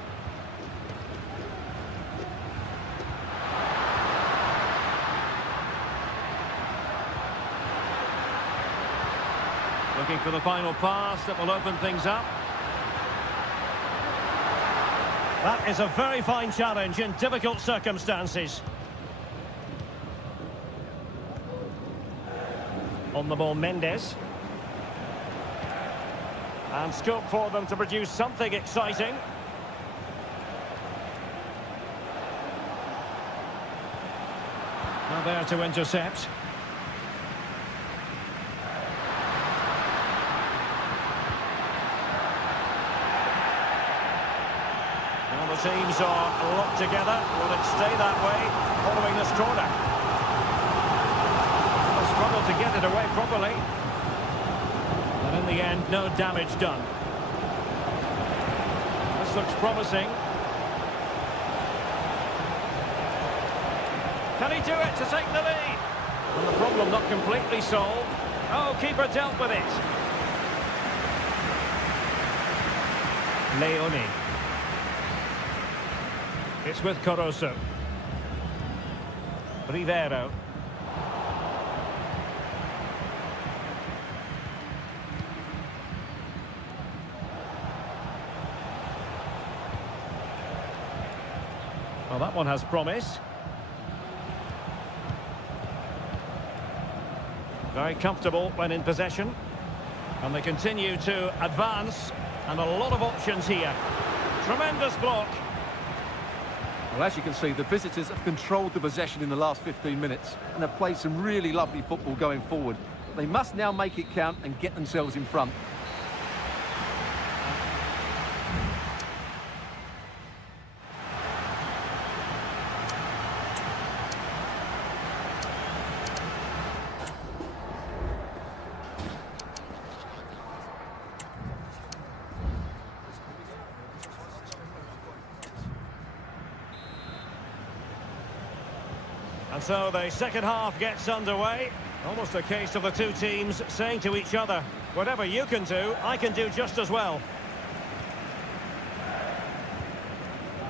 Looking for the final pass that will open things up. That is a very fine challenge in difficult circumstances. On the ball, Mendes. And scope for them to produce something exciting. Now there to intercept. Well, the teams are locked together. Will it stay that way following this corner? They'll struggle to get it away properly. And in the end, no damage done. This looks promising. Can he do it to take the lead? And the problem not completely solved. Oh, keeper dealt with it. Leone. It's with Caruso. Rivero. Well, that one has promise. Very comfortable when in possession. And they continue to advance. And a lot of options here. Tremendous block. Well, as you can see, the visitors have controlled the possession in the last 15 minutes and have played some really lovely football going forward. But they must now make it count and get themselves in front. And so the second half gets underway. Almost a case of the two teams saying to each other, whatever you can do, I can do just as well.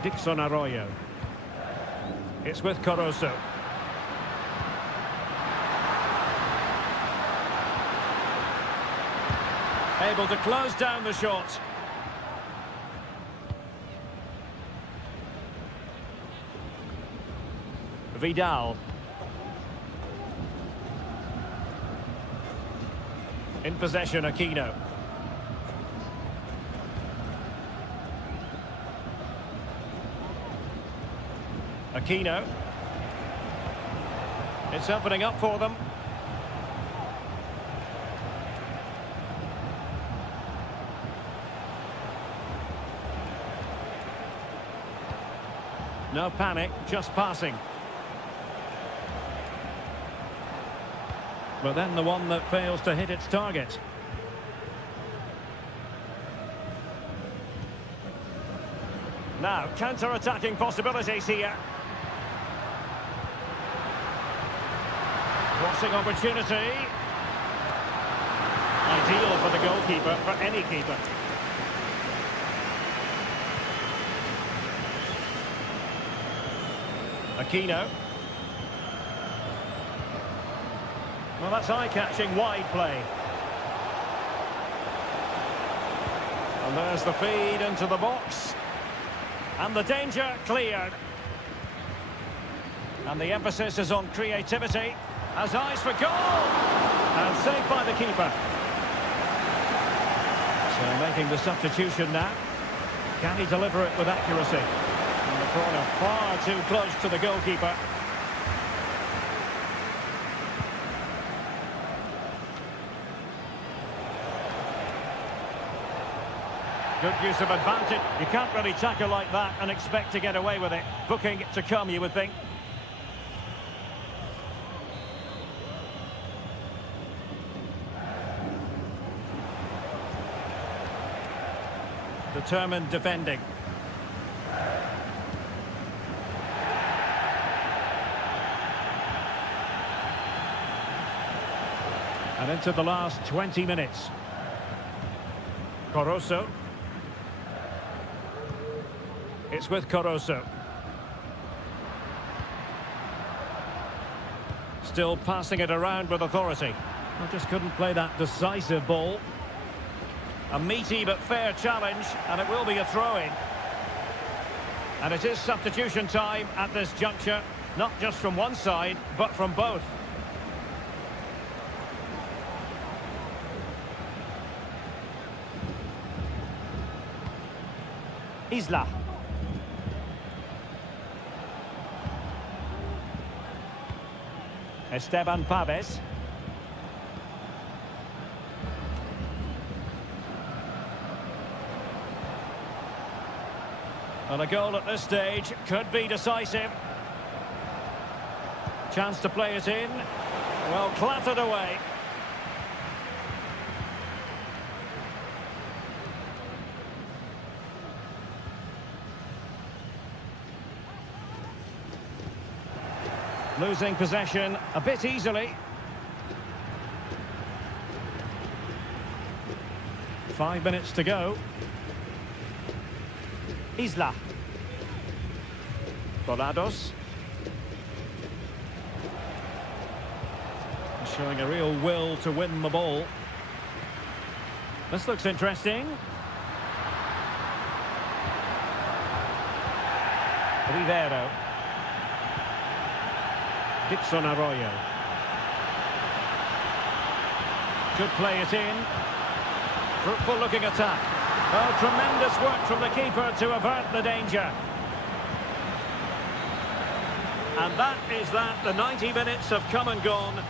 Dixon Arroyo. It's with Caruso. Able to close down the shot. Vidal. In possession, Aquino. Aquino. It's opening up for them. No panic, just passing. But then the one that fails to hit its target. Now, counter-attacking possibilities here. Crossing opportunity. Ideal for the goalkeeper, for any keeper. Aquino. Well, that's eye-catching wide play. And there's the feed into the box. And the danger cleared. And the emphasis is on creativity. Has eyes for goal! And saved by the keeper. So making the substitution now. Can he deliver it with accuracy? And the corner far too close to the goalkeeper. Good use of advantage. You can't really tackle like that and expect to get away with it. Booking to come, you would think. Determined defending. And into the last 20 minutes. Caruso. It's with Caruso. Still passing it around with authority. I just couldn't play that decisive ball. A meaty but fair challenge, and it will be a throw-in. And it is substitution time at this juncture, not just from one side, but from both. Isla. Esteban Paves. And a goal at this stage could be decisive. Chance to play it in. Well, clattered away. Losing possession a bit easily. 5 minutes to go. Isla. Volados. Showing a real will to win the ball. This looks interesting. Rivero. Dixon Arroyo. Could play it in. Fruitful looking attack. Oh, tremendous work from the keeper to avert the danger. And that is that. The 90 minutes have come and gone.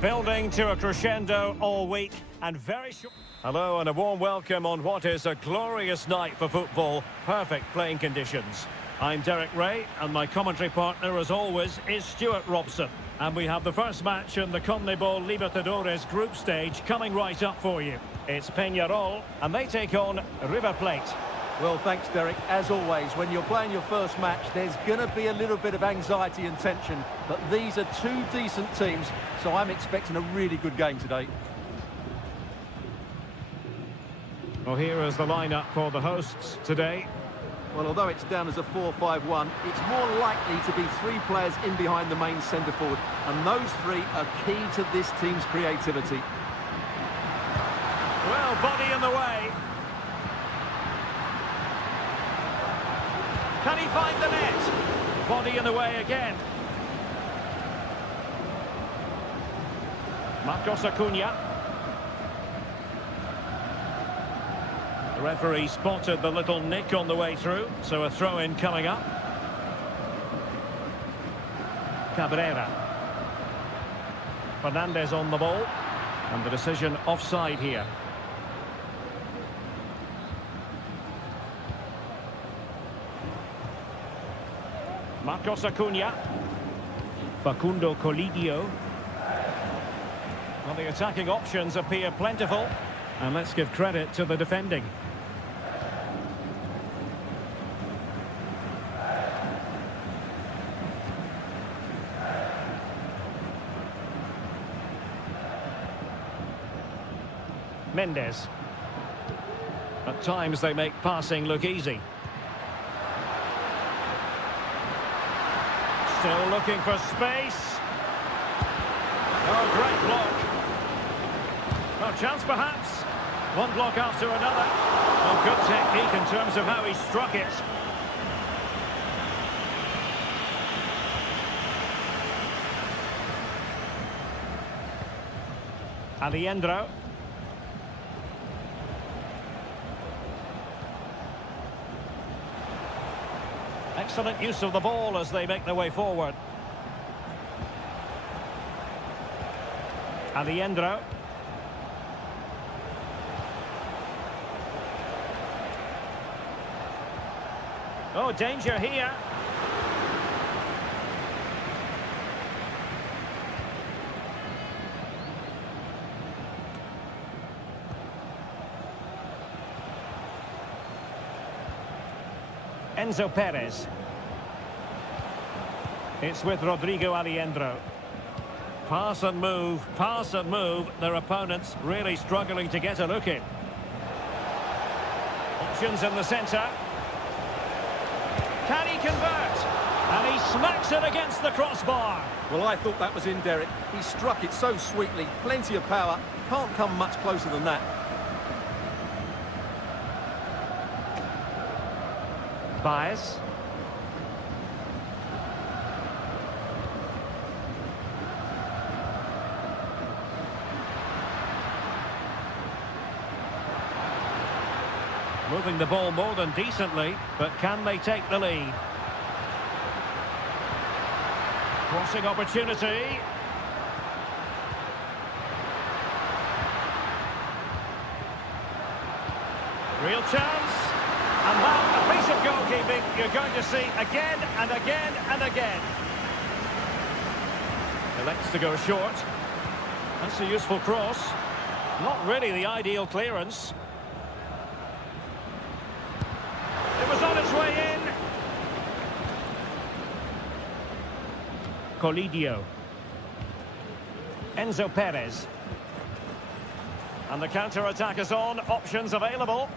building to a crescendo all week and very short. Hello and a warm welcome on what is a glorious night for football. Perfect playing conditions. I'm Derek Ray and my commentary partner as always is Stuart Robson. And we have the first match in the CONMEBOL Libertadores group stage coming right up for you. It's Peñarol and they take on River Plate. Well, thanks, Derek. As always, when you're playing your first match, there's going to be a little bit of anxiety and tension. But these are two decent teams, so I'm expecting a really good game today. Well, here is the lineup for the hosts today. Well, although it's down as a 4-5-1, it's more likely to be three players in behind the main centre-forward. And those three are key to this team's creativity. Well, body in the way. Can he find the net? Body in the way again. Marcos Acuna. The referee spotted the little nick on the way through, so a throw-in coming up. Cabrera. Fernandez on the ball. And the decision offside here. Marcos Acuna. Facundo Colidio. Well, the attacking options appear plentiful. And let's give credit to the defending. Mendes. At times they make passing look easy. Still looking for space. Oh, great block. Oh, chance perhaps. One block after another. Oh, good technique in terms of how he struck it. Alejandro. Excellent use of the ball as they make their way forward. Alejandro. Oh, danger here. Enzo Perez. It's with Rodrigo Alejandro. Pass and move, pass and move. Their opponents really struggling to get a look in. Options in the centre. Can he convert? And he smacks it against the crossbar. Well, I thought that was in, Derek. He struck it so sweetly, plenty of power. Can't come much closer than that. Baez. Moving the ball more than decently, but can they take the lead? Crossing opportunity. Real chance. And that, a piece of goalkeeping you're going to see again and again and again. Elects to go short. That's a useful cross. Not really the ideal clearance. It was on its way in. Colidio. Enzo Perez. And the counter-attack is on. Options available.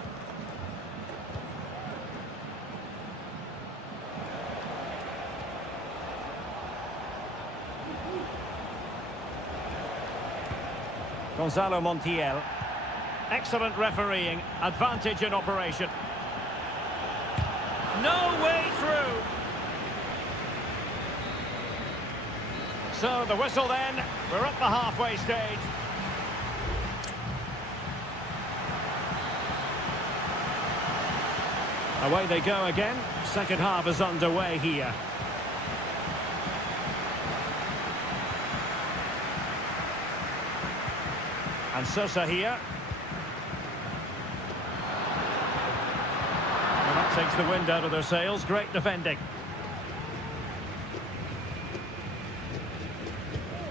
Gonzalo Montiel. Excellent refereeing. Advantage in operation. No way through. So the whistle then. We're up the halfway stage. Away they go again. Second half is underway here. And Sosa here. And that takes the wind out of their sails. Great defending.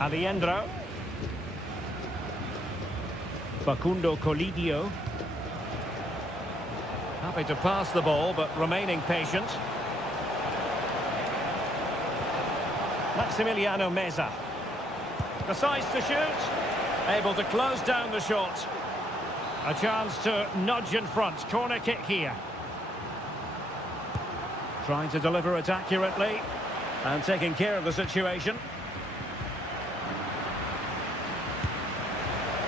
Aliendro. Facundo Colidio. Happy to pass the ball, but remaining patient. Maximiliano Meza. Decides to shoot. Able to close down the shot. A chance to nudge in front. Corner kick here. Trying to deliver it accurately. And taking care of the situation.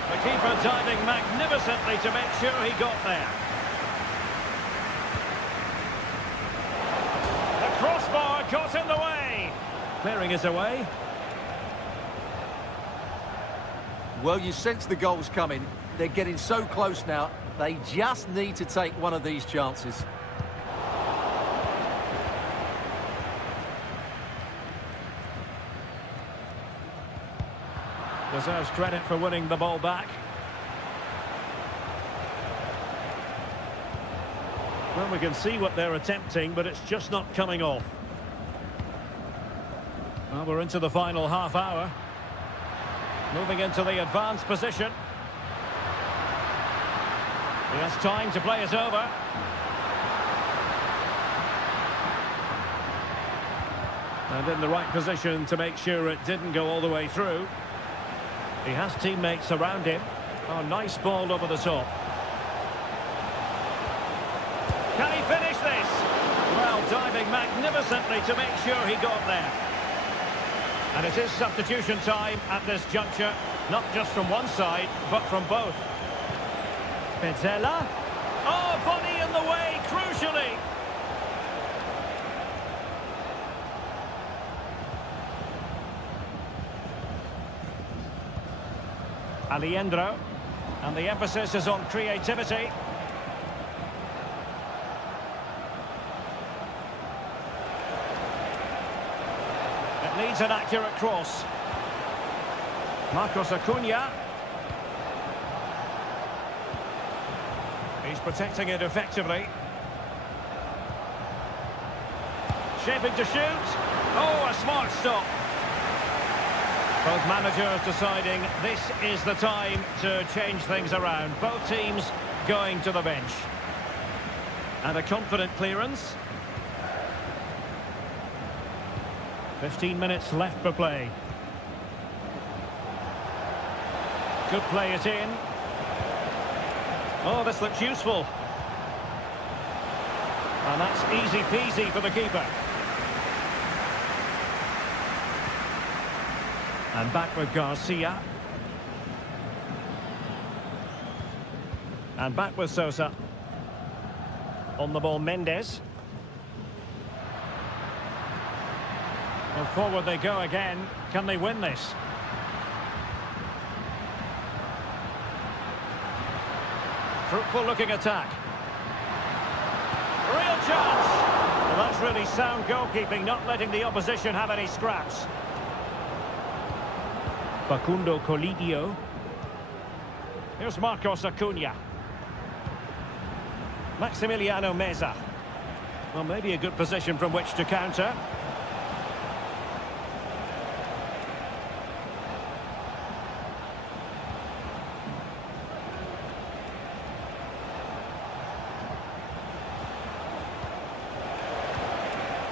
The keeper diving magnificently to make sure he got there. The crossbar got in the way. Clearing it away. Well, you sense the goals coming. They're getting so close now. They just need to take one of these chances. Deserves credit for winning the ball back. Well, we can see what they're attempting, but it's just not coming off. Well, we're into the final half hour. Moving into the advanced position. He has time to play it over. And in the right position to make sure it didn't go all the way through. He has teammates around him. Oh, nice ball over the top. Can he finish this? Well, diving magnificently to make sure he got there. And it is substitution time at this juncture, not just from one side, but from both. Pezzella. Oh, body in the way, crucially. Aliendro. And the emphasis is on creativity. It needs an accurate cross. Marcos Acuna. He's protecting it effectively. Shaping to shoot. Oh, a smart stop. Both managers deciding this is the time to change things around. Both teams going to the bench. And a confident clearance. 15 minutes left for play. Could play it in. Oh, this looks useful. And that's easy peasy for the keeper. And back with Garcia. And back with Sosa. On the ball, Mendes. And forward they go again. Can they win this? Fruitful looking attack. Real chance. Well, that's really sound goalkeeping, not letting the opposition have any scraps. Facundo Colidio. Here's Marcos Acuna. Maximiliano Meza. Well, maybe a good position from which to counter.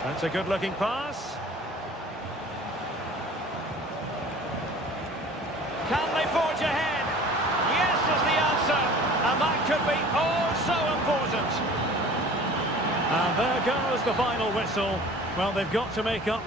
That's a good-looking pass. Can they forge ahead? Yes is the answer. And that could be oh so important. And there goes the final whistle. Well, they've got to make up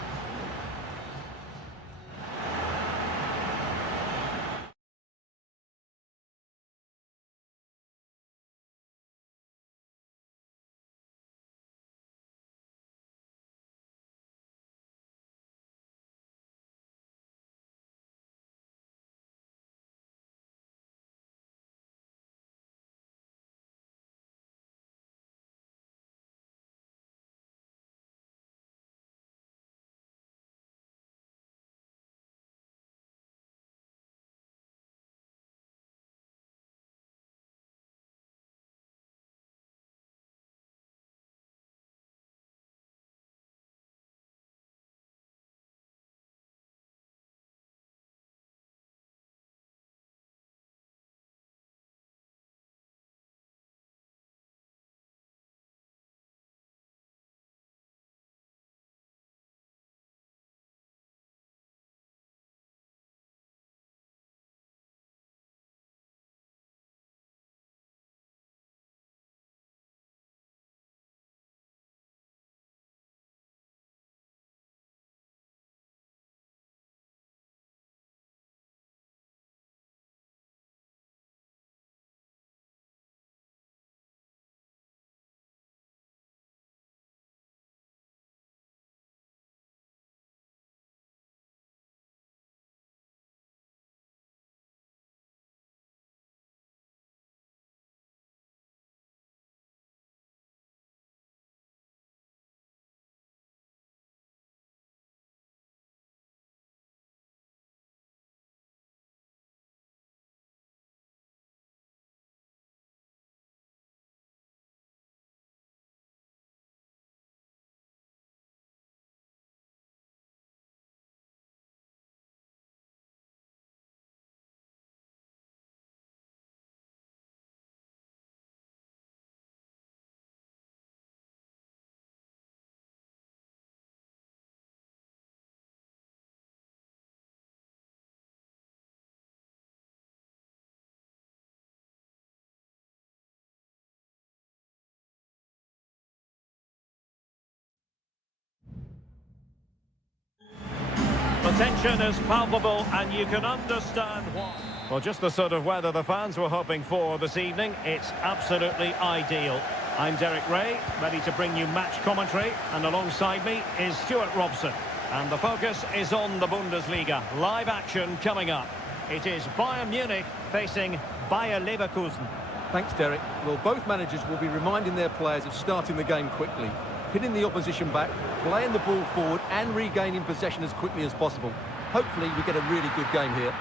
tension is palpable and you can understand why. Well, just the sort of weather the fans were hoping for this evening. It's absolutely ideal. I'm Derek Ray, ready to bring you match commentary, and alongside me is Stuart Robson. And the focus is on the Bundesliga. Live action coming up. It is Bayern Munich facing Bayer Leverkusen. Thanks, Derek. Well, both managers will be reminding their players of starting the game quickly, hitting the opposition back, playing the ball forward and regaining possession as quickly as possible. Hopefully we get a really good game here.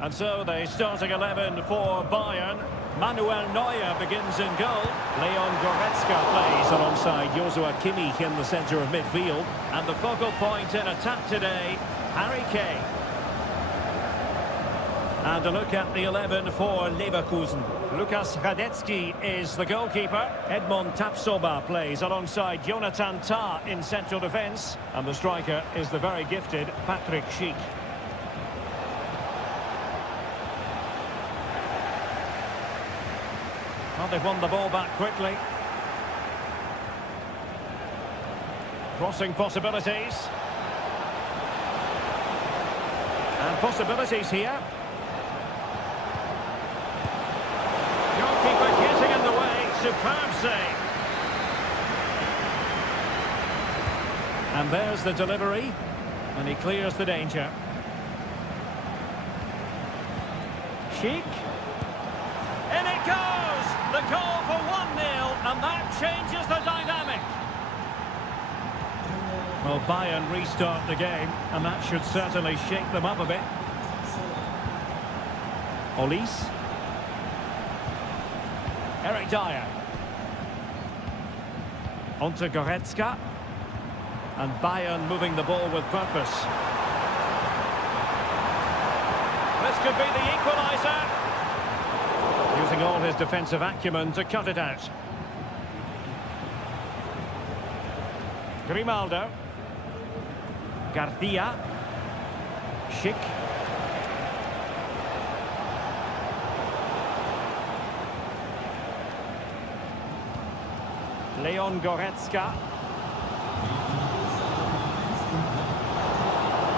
And so the starting 11 for Bayern. Manuel Neuer begins in goal. Leon Goretzka plays alongside Joshua Kimmich in the centre of midfield. And the focal point in attack today, Harry Kane. And a look at the 11 for Leverkusen. Lukas Radetzky is the goalkeeper. Edmond Tapsoba plays alongside Jonathan Tah in central defence. And the striker is the very gifted Patrick Schick. Well, they've won the ball back quickly. Crossing possibilities. And possibilities here. Goalkeeper getting in the way. Superb save. And there's the delivery. And he clears the danger. Schick. In it goes! The goal for 1-0, and that changes the dynamic. Well, Bayern restart the game, and that should certainly shake them up a bit. Olise. Eric Dyer. Onto Goretzka. And Bayern moving the ball with purpose. This could be the equaliser. Using all his defensive acumen to cut it out. Grimaldo. Garcia. Schick. Leon Goretzka.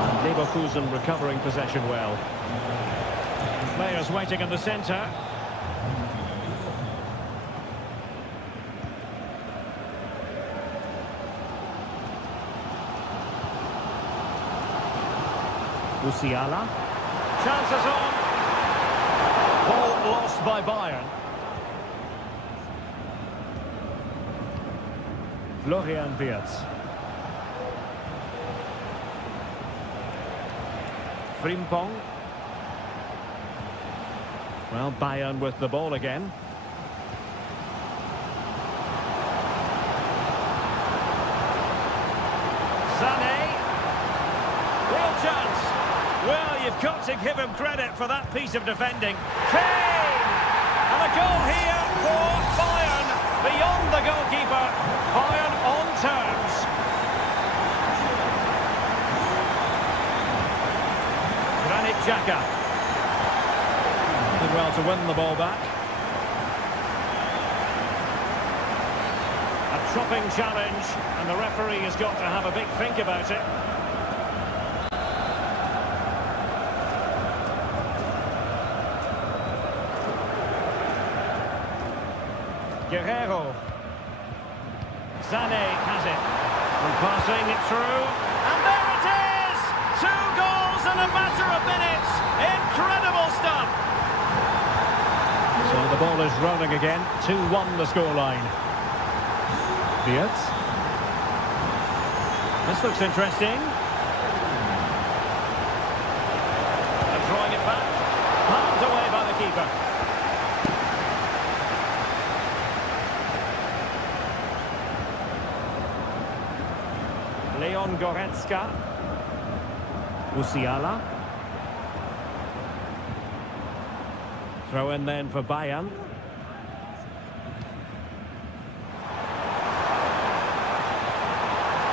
And Leverkusen recovering possession well. Players waiting in the centre. Musiala. Chances on. Ball lost by Bayern. Florian Wirtz. Frimpong. Well, Bayern with the ball again. Sané. Real chance. Well, you've got to give him credit for that piece of defending. Kane! And a goal here for Bayern. Beyond the goalkeeper. Bayern on terms. Granit Xhaka. Did well to win the ball back. A chopping challenge, and the referee has got to have a big think about it. Guerrero. Sané has it. And passing it through. And there it is! 2 goals in a matter of minutes. Incredible stuff. So the ball is rolling again. 2-1 the scoreline. Wirtz. This looks interesting. And drawing it back. Palmed away by the keeper. Leon Goretzka. Musiala. Throw in then for Bayern.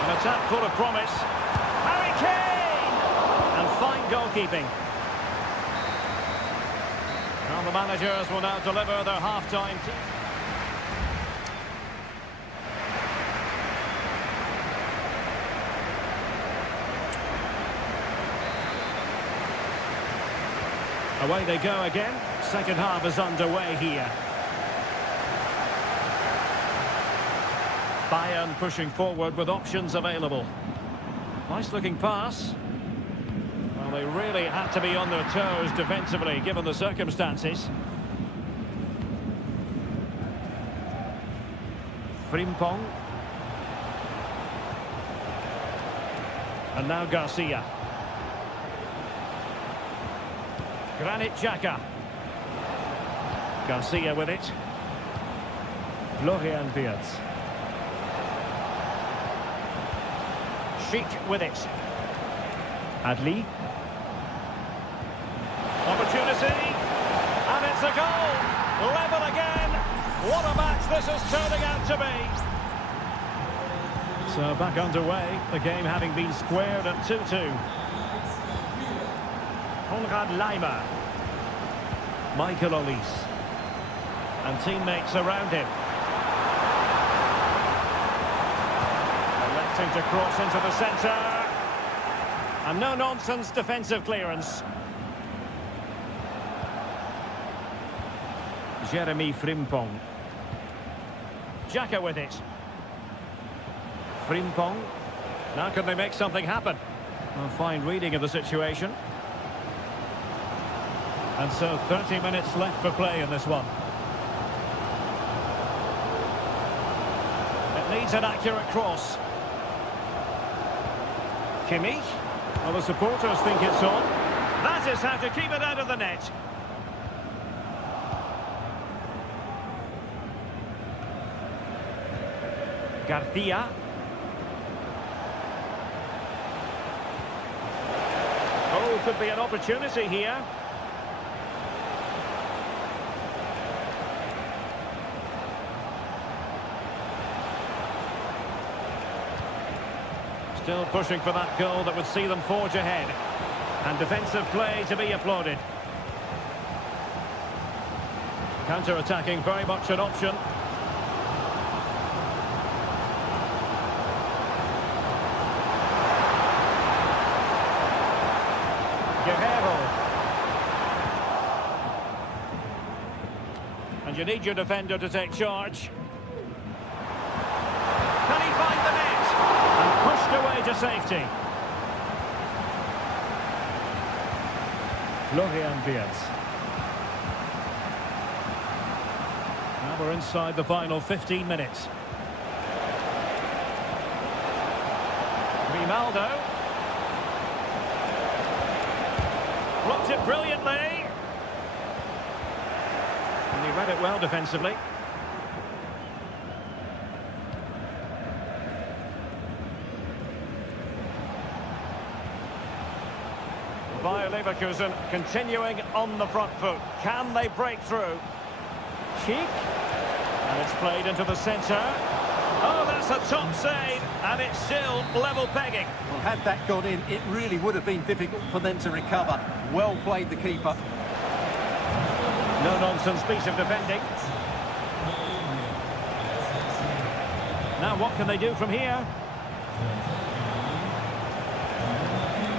An attack full of promise. Harry Kane! And fine goalkeeping. Now the managers will now deliver their half-time team. Away they go again. Second half is underway here. Bayern pushing forward with options available. Nice looking pass. Well, they really had to be on their toes defensively given the circumstances. Frimpong. And now Garcia. Granit Xhaka. Garcia with it. Florian Wirtz. Sheik with it. Adli. Opportunity. And it's a goal. Level again. What a match this is turning out to be. So back underway. The game having been squared at 2-2. Konrad Laimer. Michael Olise. And teammates around him. Electing to cross into the centre. And no-nonsense defensive clearance. Jeremy Frimpong. Xhaka with it. Frimpong. Now can they make something happen? A fine reading of the situation. And so 30 minutes left for play in this one. It needs an accurate cross. Kimmich. Well, the supporters think it's on. That is how to keep it out of the net. Garcia. Oh, could be an opportunity here. Still pushing for that goal that would see them forge ahead. And defensive play to be applauded. Counter-attacking, very much an option. Guerrero. And you need your defender to take charge. Can he find the net? And pushed away to safety. Florian Wirtz. Now we're inside the final 15 minutes. Grimaldo. Blocked it brilliantly. And he read it well defensively. Bayer Leverkusen continuing on the front foot. Can they break through? Sheik. And it's played into the centre. Oh, that's a top save. And it's still level pegging. Well, had that gone in, it really would have been difficult for them to recover. Well played, the keeper. No-nonsense piece of defending. Now what can they do from here?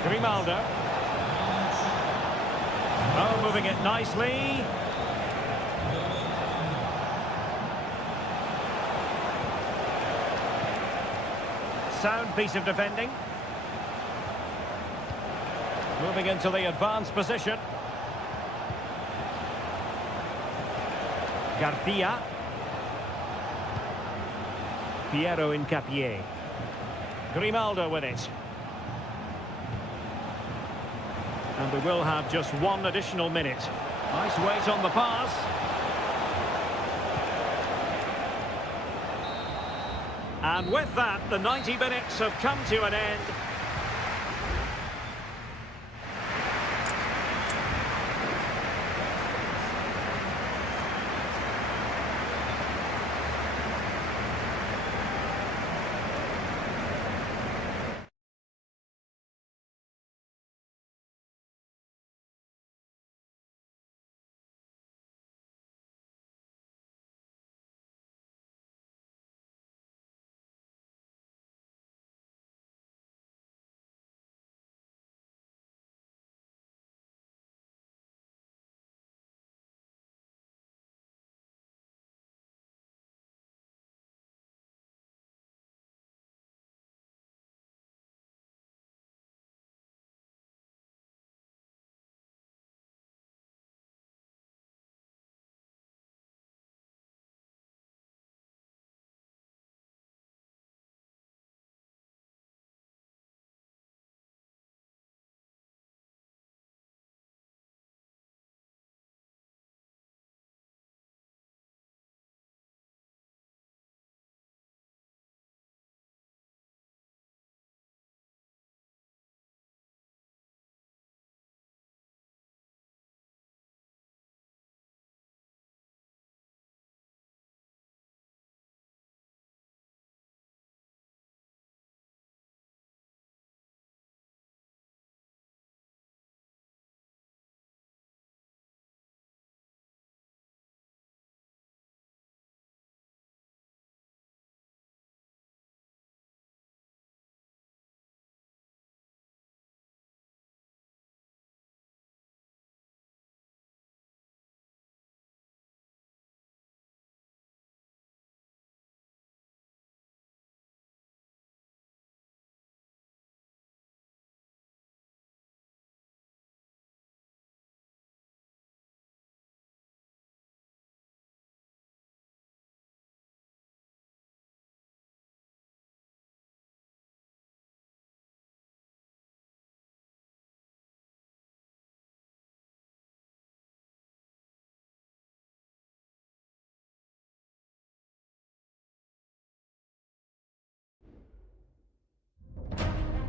Grimaldo. Oh, moving it nicely. Sound piece of defending. Moving into the advanced position. Garcia. Piero Incapié. Grimaldo with it. And we will have just one additional minute. Nice weight on the pass. And with that, the 90 minutes have come to an end.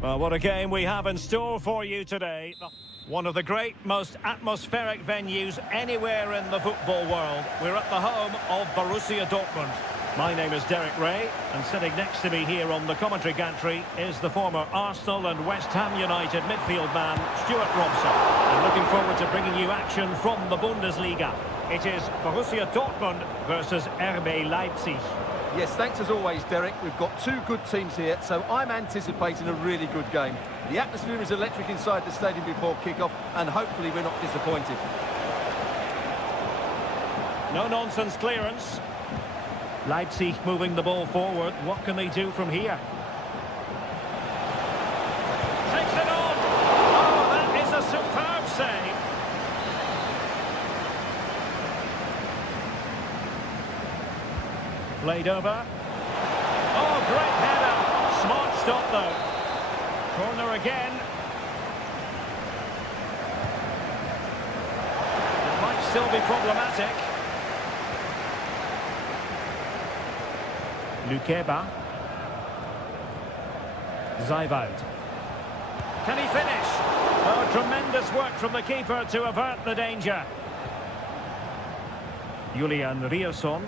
Well, what a game we have in store for you today. One of the great, most atmospheric venues anywhere in the football world. We're at the home of Borussia Dortmund. My name is Derek Ray, and sitting next to me here on the commentary gantry is the former Arsenal and West Ham United midfield man, Stuart Robson. And looking forward to bringing you action from the Bundesliga. It is Borussia Dortmund versus RB Leipzig. Yes, thanks as always, Derek. We've got two good teams here, so I'm anticipating a really good game. The atmosphere is electric inside the stadium before kick-off, and hopefully we're not disappointed. No-nonsense clearance. Leipzig moving the ball forward. What can they do from here? Takes it on! Oh, that is a superb save. Played over. Oh, great header. Smart stop, though. Corner again. It might still be problematic. Lukeba. Zijvoud. Can he finish? Oh, tremendous work from the keeper to avert the danger. Julian Riosson.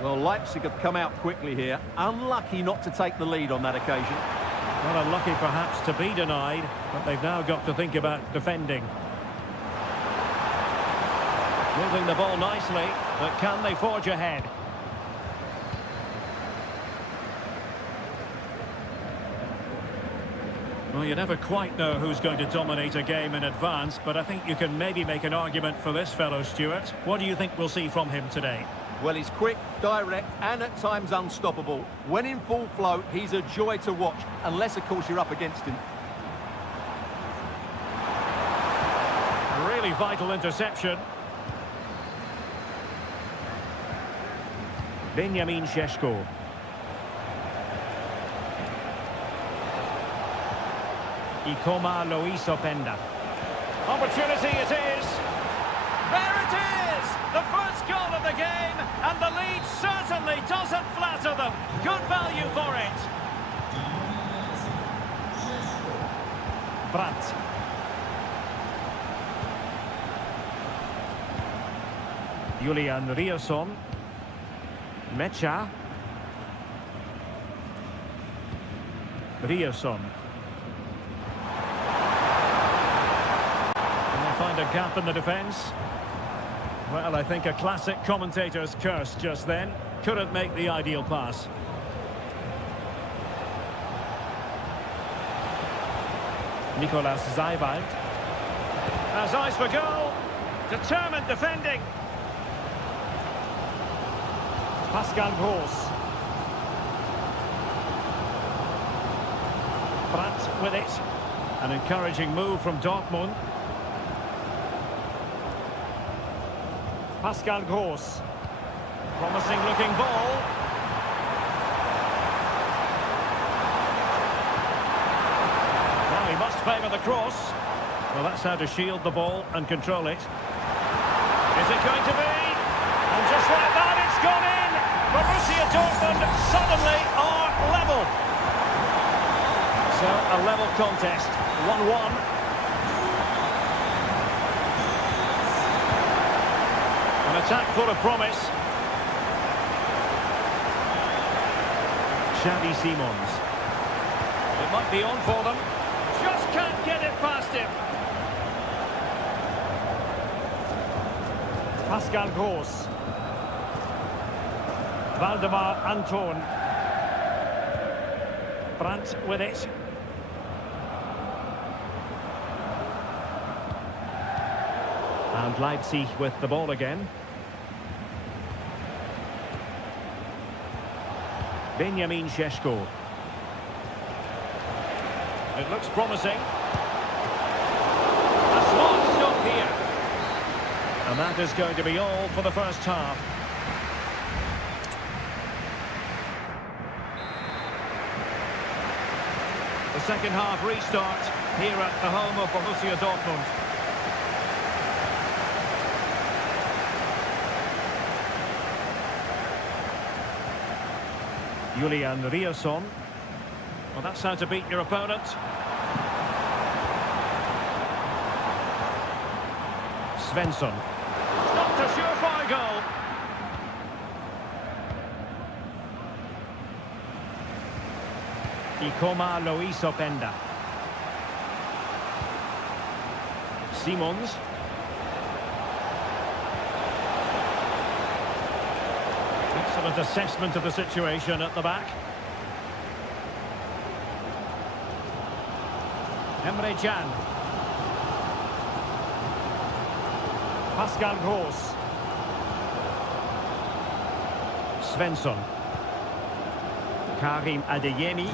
Well, Leipzig have come out quickly here. Unlucky not to take the lead on that occasion. Not unlucky perhaps to be denied, but they've now got to think about defending. Moving the ball nicely, but can they forge ahead? Well, you never quite know who's going to dominate a game in advance, but I think you can maybe make an argument for this fellow, Stuart. What do you think we'll see from him today? Well, he's quick, direct, and at times unstoppable. When in full flow, he's a joy to watch, unless, of course, you're up against him. A really vital interception. Benjamin Šeško. Ikoma Lois Openda. Opportunity it is. There it is! The first goal of the game, and the lead certainly doesn't flatter them. Good value for it. Brandt. Julian Riosson. Mecha. Riosson. Find a gap in the defence. Well, I think a classic commentator's curse just then. Couldn't make the ideal pass. Nicolas Zijvoud. Has eyes for goal. Determined defending. Pascal Gross. Brandt with it. An encouraging move from Dortmund. Pascal Gross. Promising looking ball. Now he must favour the cross. Well, that's how to shield the ball and control it. Is it going to be? And just like that, it's gone in! Borussia Dortmund suddenly are level. So, a level contest. 1-1. An attack full of promise. Xavi Simons. It might be on for them. Just can't get it past him. Pascal Gross. Valdemar Anton. Brandt with it. And Leipzig with the ball again. Benjamin Šeško. It looks promising. A smart stop here. And that is going to be all for the first half. The second half restart here at the home of Borussia Dortmund. Julian Riosson. Well, that's how to beat your opponent. Svensson. Not a surefire goal. Ikoma Luis Openda. Simons. Excellent assessment of the situation at the back. Emre Can. Pascal Gross. Svensson. Karim Adeyemi.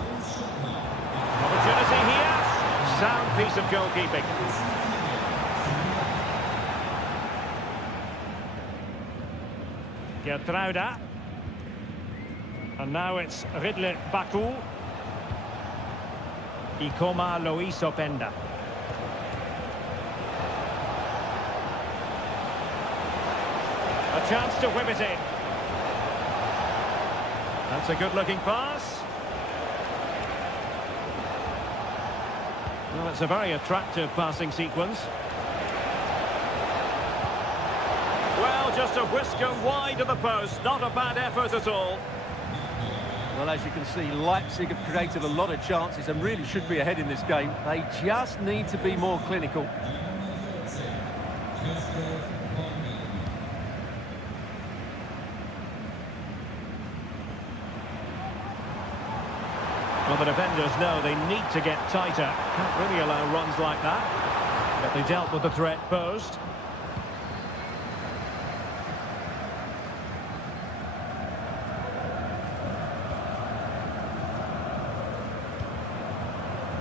Opportunity here. Sound piece of goalkeeping. Gertruida. And now it's Ridley Baku. Ikoma Luis Openda. A chance to whip it in. That's a good-looking pass. Well, it's a very attractive passing sequence. Well, just a whisker wide of the post. Not a bad effort at all. Well, as you can see, Leipzig have created a lot of chances and really should be ahead in this game. They just need to be more clinical. Well, the defenders know they need to get tighter. Can't really allow runs like that. But they dealt with the threat posed.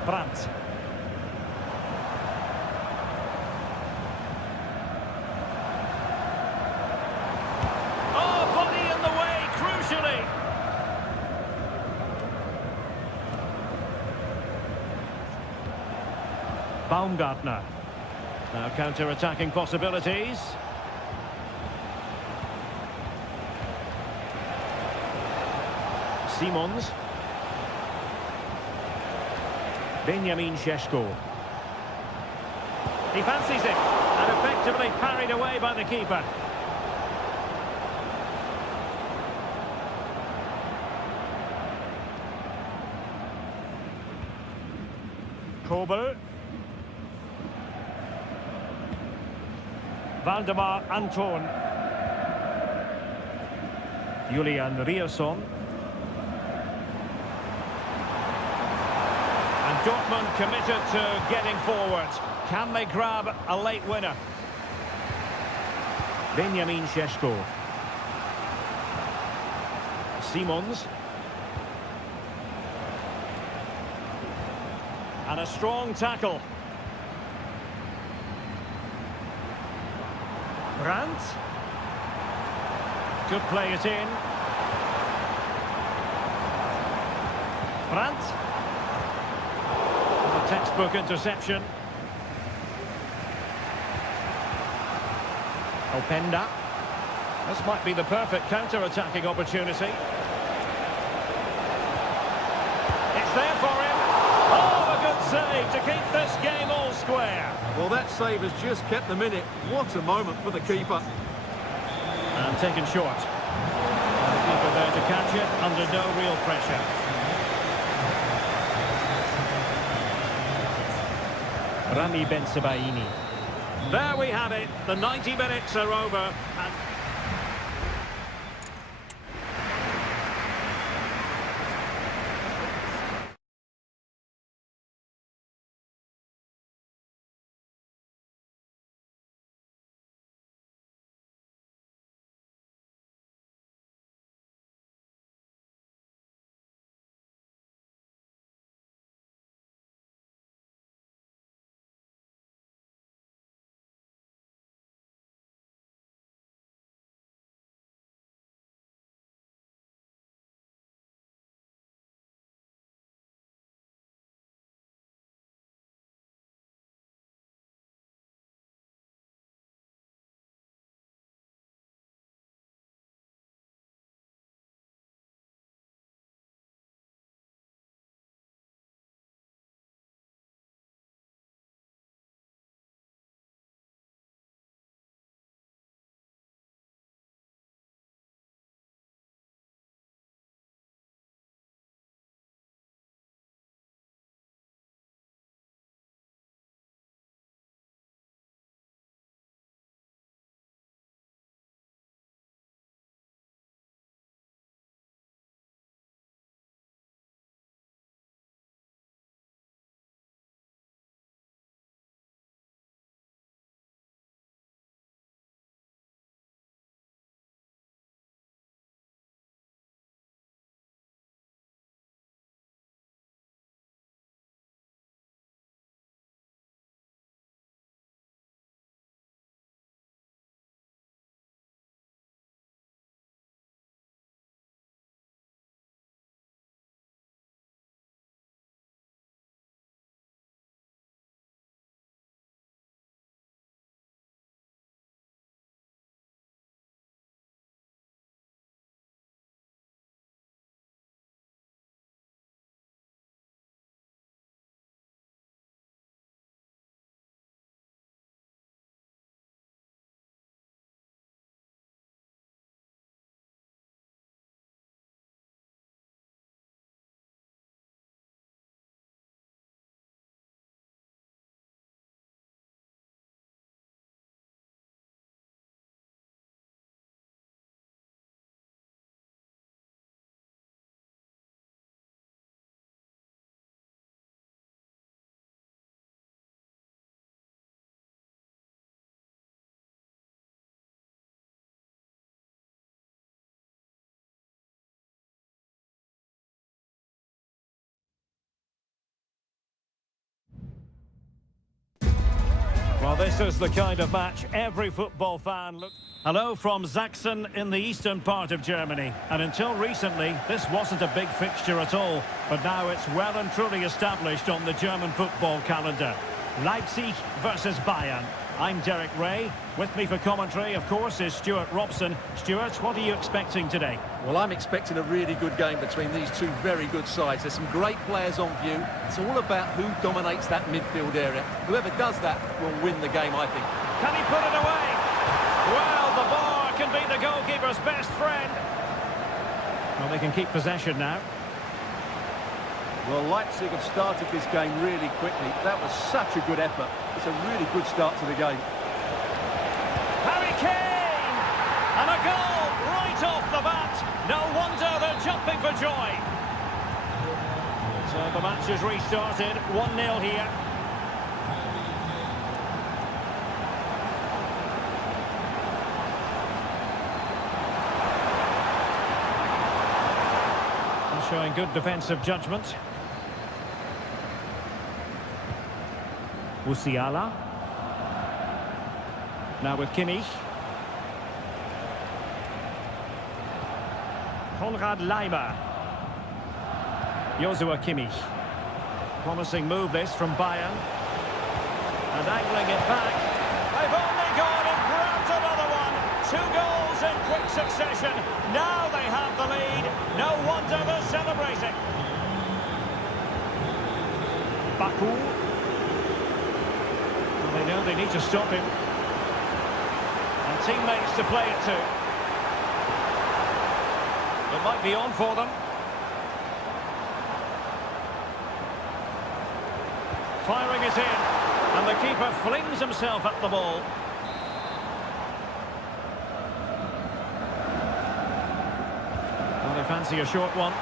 Brandt. Oh, body in the way, crucially. Baumgartner. Now counter-attacking possibilities. Simons. Benjamin Šeško. He fancies it and effectively parried away by the keeper. Kobel. Valdemar Anton. Julian Rierson. Dortmund committed to getting forward. Can they grab a late winner? Benjamin Šeško. Simons. And a strong tackle. Brandt. Could play it in. Brandt. Textbook interception. Openda. This might be the perfect counter-attacking opportunity. It's there for him. Oh, a good save to keep this game all square. Well, that save has just kept them in it. What a moment for the keeper. And taken short. The keeper there to catch it under no real pressure. Rami Bensebaini. There we have it. The 90 minutes are over. And Well, this is the kind of match every football fan looks... Hello from Sachsen in the eastern part of Germany. And until recently, this wasn't a big fixture at all. But now it's well and truly established on the German football calendar. Leipzig versus Bayern. I'm Derek Ray. With me for commentary, of course, is Stuart Robson. Stuart, what are you expecting today? Well, I'm expecting a really good game between these two very good sides. There's some great players on view. It's all about who dominates that midfield area. Whoever does that will win the game, I think. Can he put it away? Well, the bar can be the goalkeeper's best friend. Well, they can keep possession now. Well, Leipzig have started this game really quickly. That was such a good effort. It's a really good start to the game. Harry Kane! And a goal right off the bat. No wonder they're jumping for joy. So the match has restarted. 1-0 here. They're showing good defensive judgment. Musiala. Now with Kimmich. Konrad Laimer. Joshua Kimmich. Promising move this from Bayern. And angling it back. They've only gone and grabbed another one. 2 goals in quick succession. Now they have the lead. No wonder they're celebrating. Baku. They know they need to stop him. And teammates to play it to. It might be on for them. Firing it in. And the keeper flings himself at the ball. Well, they fancy a short one.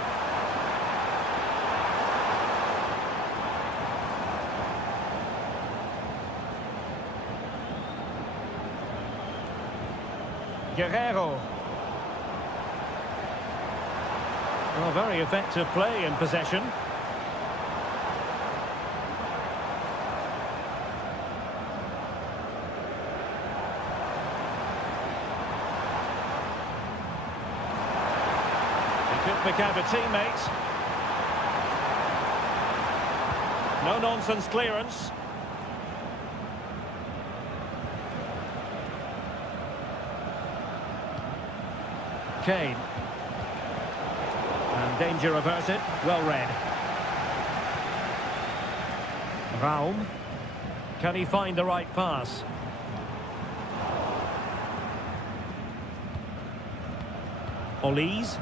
Guerrero. Well, very effective play in possession. He could pick out a teammate. No-nonsense clearance. Kane. And danger averted. Well read. Raum. Can he find the right pass? Olise.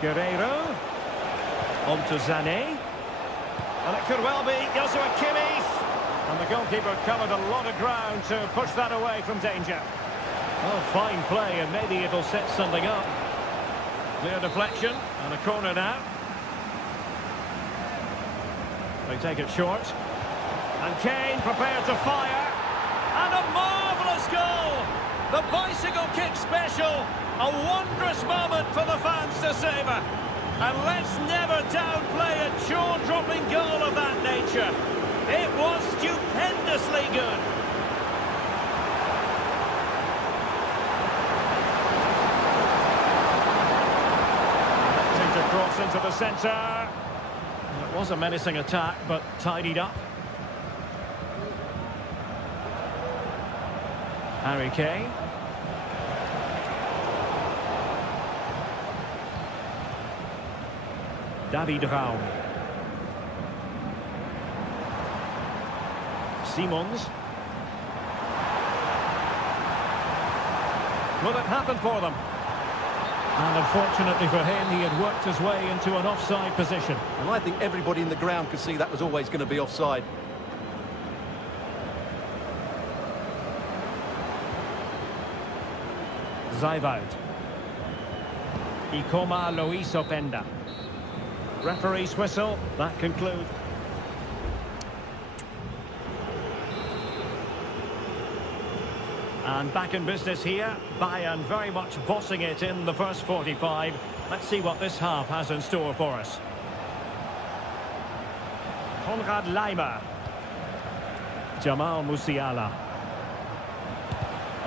Guerrero. On to Sané. And it could well be Joshua Kimmich. And the goalkeeper covered a lot of ground to push that away from danger. Oh, fine play, and maybe it'll set something up. Clear deflection, and a corner now. They take it short. And Kane prepared to fire. And a marvellous goal! The bicycle kick special. A wondrous moment for the fans to savour. And let's never downplay a jaw-dropping goal of that nature. It was stupendously good. To cross into the centre. It was a menacing attack, but tidied up. Harry Kane. David Raum. Simons. Will it happen for them? And unfortunately for him, he had worked his way into an offside position. And I think everybody in the ground could see that was always going to be offside. Zaivoud. Ikoma Luis Openda. Referee's whistle. That concludes. And back in business here. Bayern very much bossing it in the first 45. Let's see what this half has in store for us. Konrad Laimer. Jamal Musiala.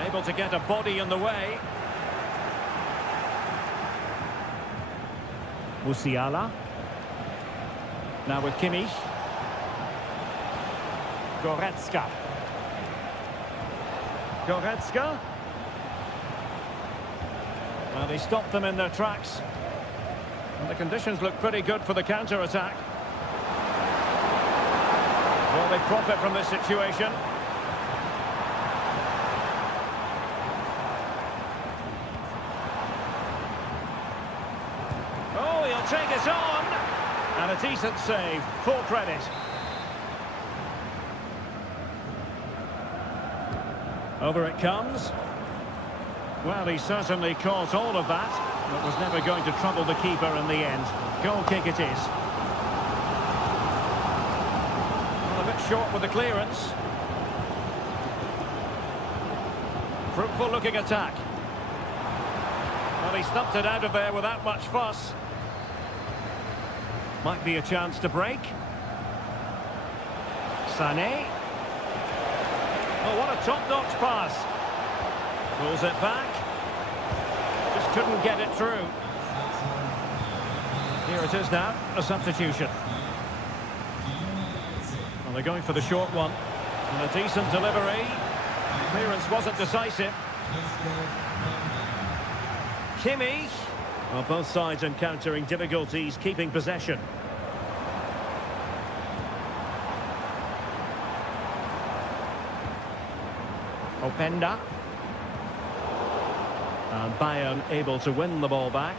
Able to get a body in the way. Musiala. Now with Kimmich. Goretzka. Goretzka. Well, they stopped them in their tracks. And the conditions look pretty good for the counter-attack. Will they profit from this situation? Oh, he'll take it on. And a decent save. Full credit. Over it comes. Well, he certainly caught all of that, but was never going to trouble the keeper in the end. Goal kick it is. Well, a bit short with the clearance. Fruitful looking attack. Well, he stumped it out of there without much fuss. Might be a chance to break. Sané. Oh, what a top-notch pass. Pulls it back. Just couldn't get it through. Here it is now, a substitution. Well, they're going for the short one. And a decent delivery. Clearance wasn't decisive. Kimmich. Well, both sides encountering difficulties keeping possession. Openda. And Bayern able to win the ball back.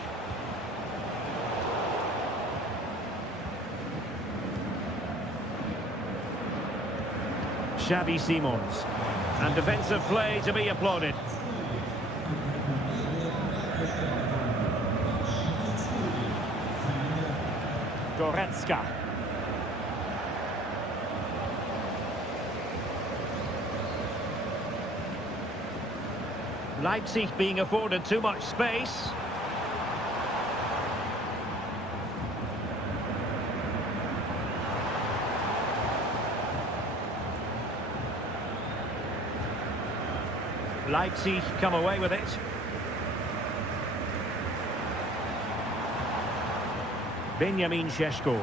Xavi Simons. And defensive play to be applauded. Goretzka. Leipzig being afforded too much space. Leipzig come away with it. Benjamin Šeško.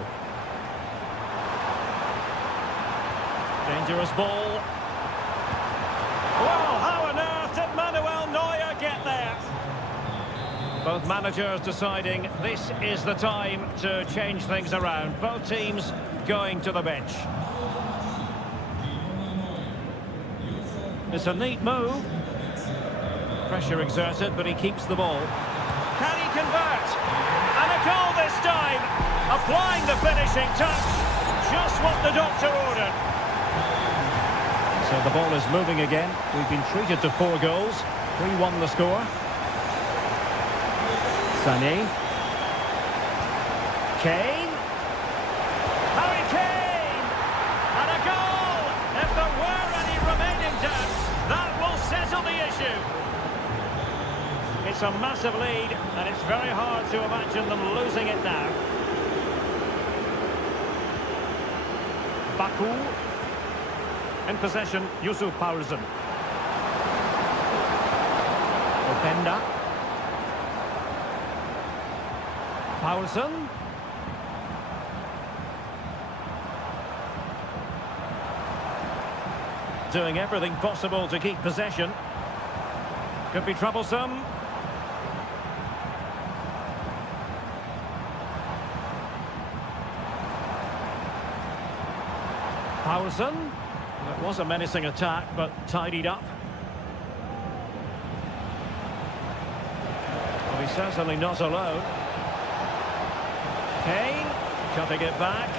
Dangerous ball. Well, how on earth did Manuel Neuer get there? Both managers deciding this is the time to change things around. Both teams going to the bench. It's a neat move. Pressure exerted, but he keeps the ball. Can he convert? And a goal this time! Applying the finishing touch. Just what the doctor ordered. So the ball is moving again. We've been treated to 4 goals. 3-1 the score. Sané. Kane. Harry Kane! And a goal! If there were any remaining doubts, that will settle the issue. It's a massive lead, and it's very hard to imagine them losing it now. Baku. In possession, Yusuf Poulsen. Openda. Poulsen. Doing everything possible to keep possession. Could be troublesome. Poulsen. It was a menacing attack, but tidied up. Well, he's certainly not alone. Kane, cutting it back.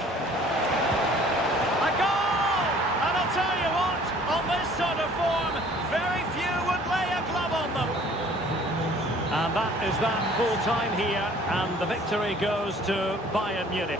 A goal! And I'll tell you what, on this sort of form, very few would lay a glove on them. And that is that full time here, and the victory goes to Bayern Munich.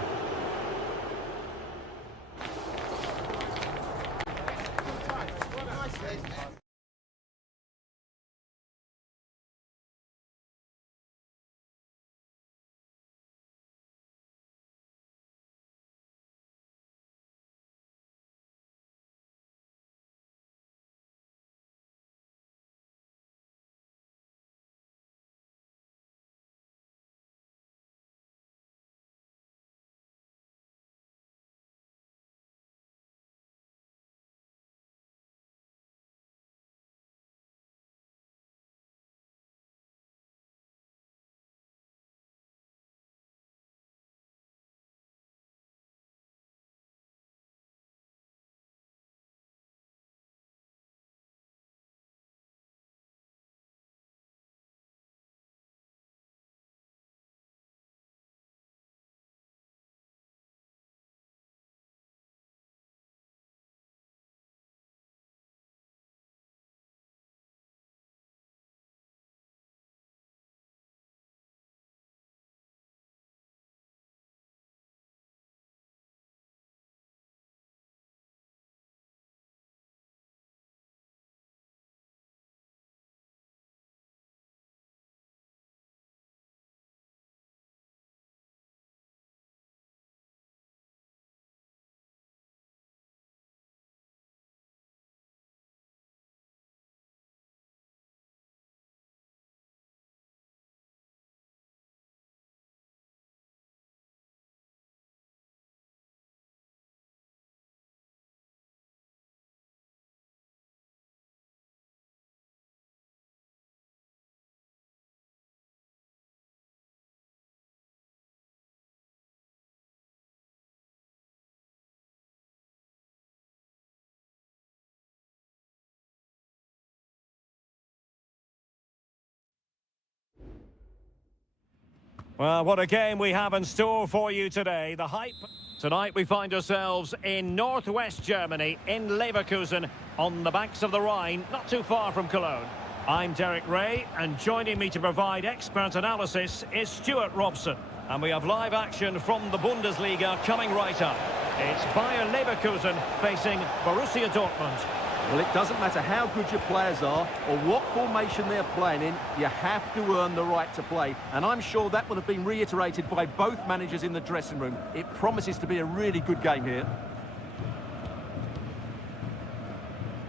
Well, what a game we have in store for you today. The hype. Tonight we find ourselves in northwest Germany, in Leverkusen, on the banks of the Rhine, not too far from Cologne. I'm Derek Ray, and joining me to provide expert analysis is Stuart Robson. And we have live action from the Bundesliga coming right up. It's Bayer Leverkusen facing Borussia Dortmund. Well, it doesn't matter how good your players are or what formation they're playing in, you have to earn the right to play. And I'm sure that will have been reiterated by both managers in the dressing room. It promises to be a really good game here.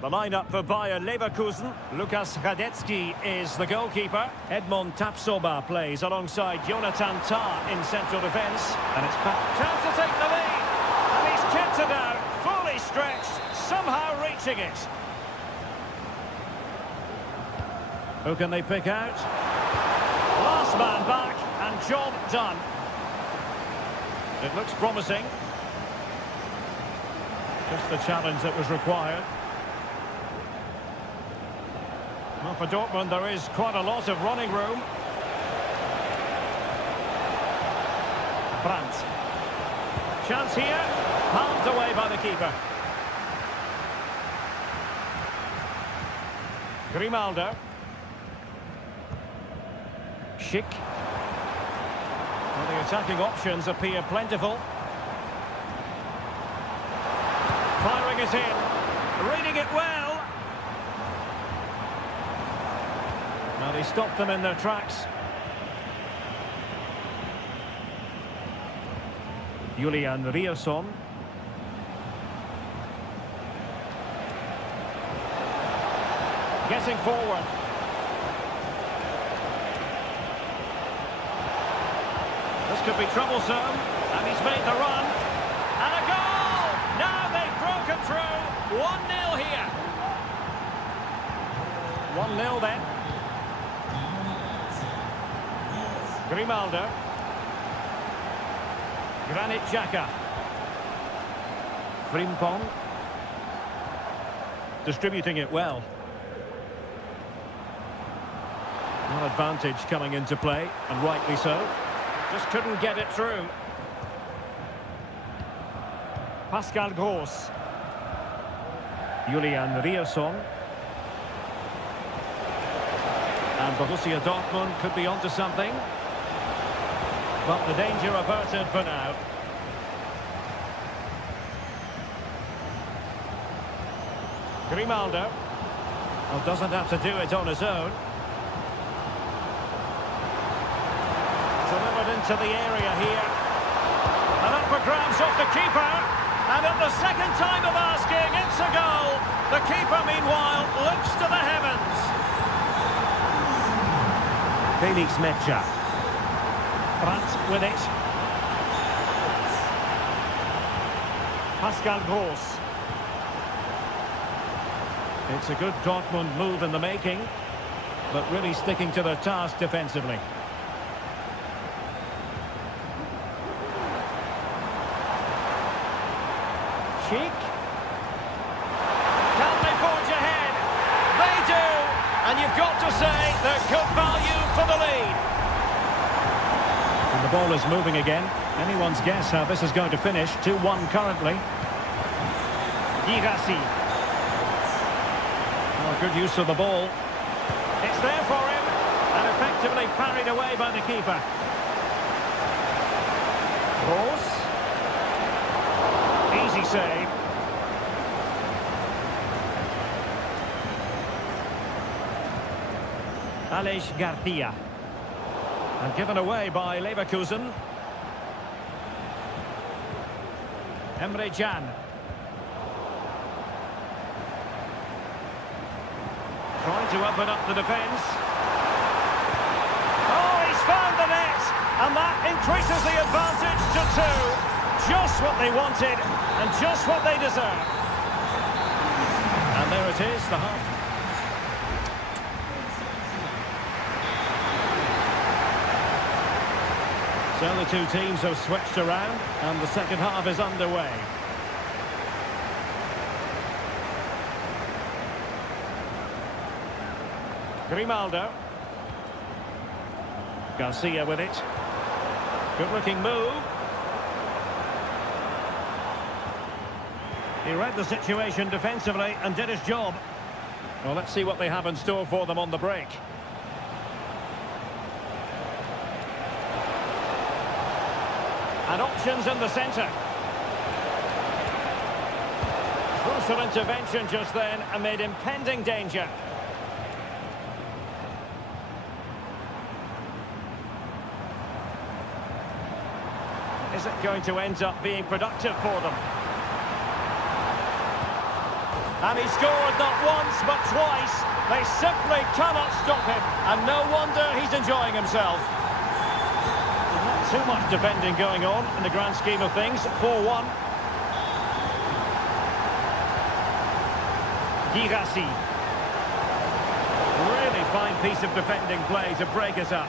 The lineup for Bayer Leverkusen. Lukas Radetzky is the goalkeeper. Edmond Tapsoba plays alongside Jonathan Tah in central defence. And it's back. Chance to take the lead. And he's kept it out, fully stretched, somehow reaching it. Who can they pick out? Last man back, and job done. It looks promising. Just the challenge that was required. Well, for Dortmund, there is quite a lot of running room. Brandt. Chance here. Palmed away by the keeper. Grimaldo. Schick. Well, the attacking options appear plentiful. Firing it in. Reading it well. Now they stopped them in their tracks. Julian Rierson. Getting forward. This could be troublesome. And he's made the run. And a goal! Now they've broken through. 1-0 here. 1-0 then. Grimaldo. Granit Xhaka. Frimpong. Distributing it well. An advantage coming into play, and rightly so. Just couldn't get it through. Pascal Gross. Julian Rierson. And Borussia Dortmund could be onto something. But the danger averted for now. Grimaldo. Well, doesn't have to do it on his own. Delivered into the area here. And up for grabs off the keeper. And at the second time of asking, it's a goal. The keeper, meanwhile, looks to the heavens. Felix Metscher. Brandt with it. Pascal Gross. It's a good Dortmund move in the making, but really sticking to their task defensively. Schick. Can they forge ahead? They do! And you've got to say they're good value for the lead. And the ball is moving again. Anyone's guess how this is going to finish. 2-1 currently. Girassi. Oh, good use of the ball. It's there for him. And effectively parried away by the keeper. Gross. Easy save. Aleix Garcia. And given away by Leverkusen. Emre Can. Trying to open up the defence. Oh, he's found the net! And that increases the advantage to 2. Just what they wanted, and just what they deserve. And there it is, the half. So the two teams have switched around, and the second half is underway. Grimaldo. Garcia with it. Good-looking move. He read the situation defensively and did his job. Well, let's see what they have in store for them on the break. And options in the centre. Crucial intervention just then amid impending danger. Is it going to end up being productive for them? And he scored not once but twice. They simply cannot stop him. And no wonder he's enjoying himself. Not too much defending going on in the grand scheme of things. 4-1. Girassi. Really fine piece of defending play to break us up.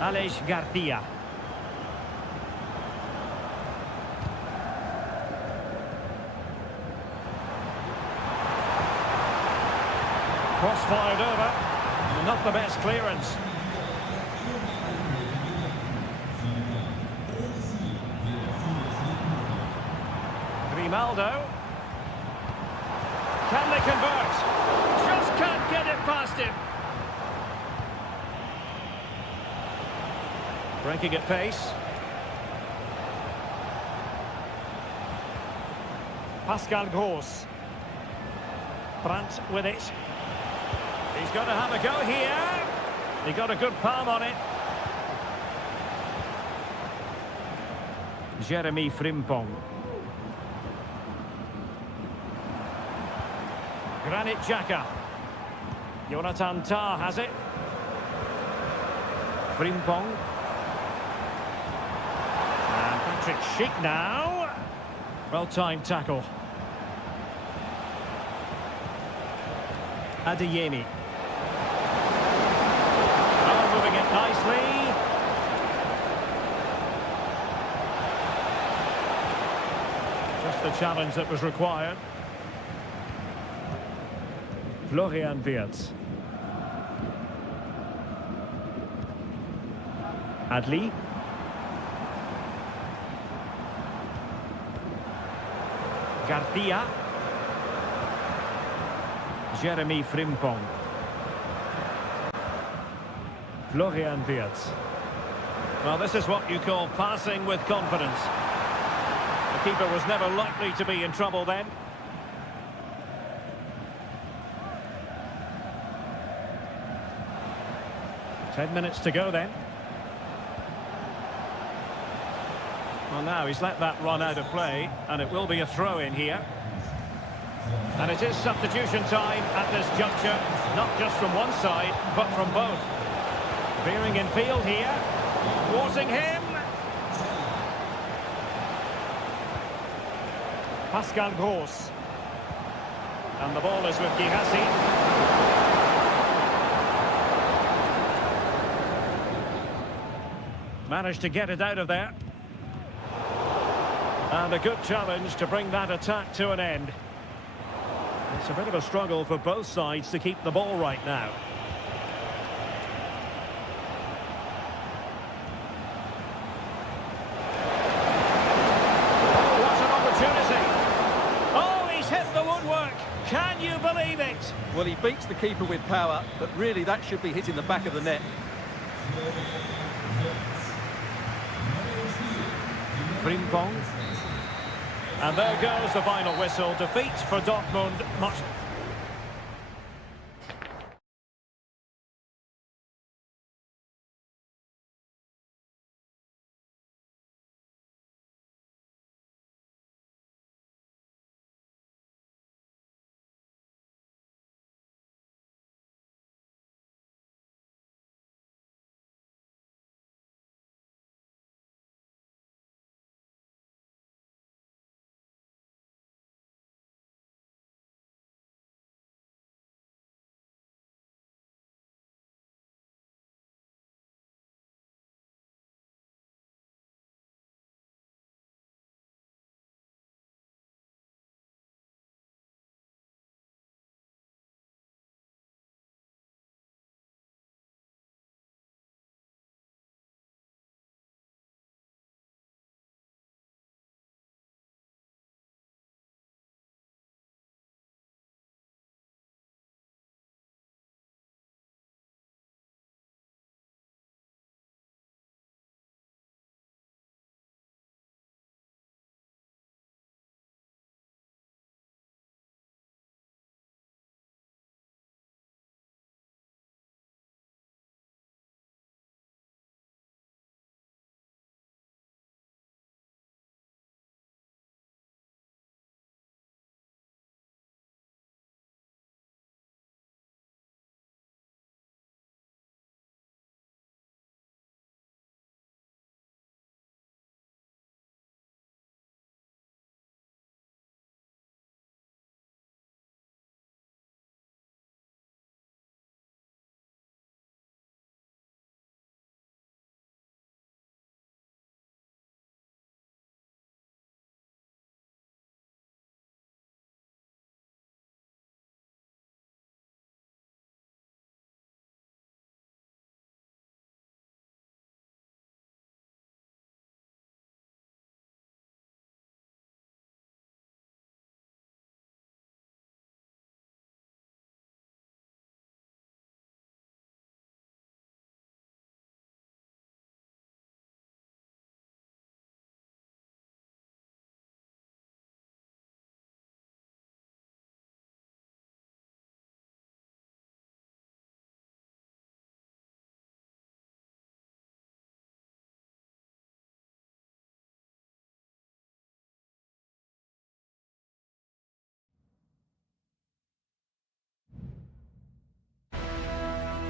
Aleix Garcia. Cross fired over. Not the best clearance. Grimaldo. Can they convert? Just can't get it past him. Breaking at pace. Pascal Gross. Brandt with it. He's got to have a go here. He got a good palm on it. Jeremy Frimpong. Granit Xhaka. Jonathan Tah has it. Frimpong. And Patrick Schick now. Well-timed tackle. Adeyemi. Oh, moving it nicely. Just the challenge that was required. Florian Wirtz. Adli. Garcia. Jeremy Frimpong. Florian Wirtz. Well, this is what you call passing with confidence. The keeper was never likely to be in trouble then. Ten minutes to go then. Well, now he's let that run out of play, and it will be a throw-in here. And it is substitution time at this juncture, not just from one side, but from both. Veering in field here, thwarting him. Pascal Gross. And the ball is with Girassi. Managed to get it out of there. And a good challenge to bring that attack to an end. It's a bit of a struggle for both sides to keep the ball right now. Oh, what an opportunity. Oh, he's hit the woodwork. Can you believe it? Well, he beats the keeper with power, but really that should be hitting the back of the net. Frimpong. And there goes the final whistle. Defeat for Dortmund. Much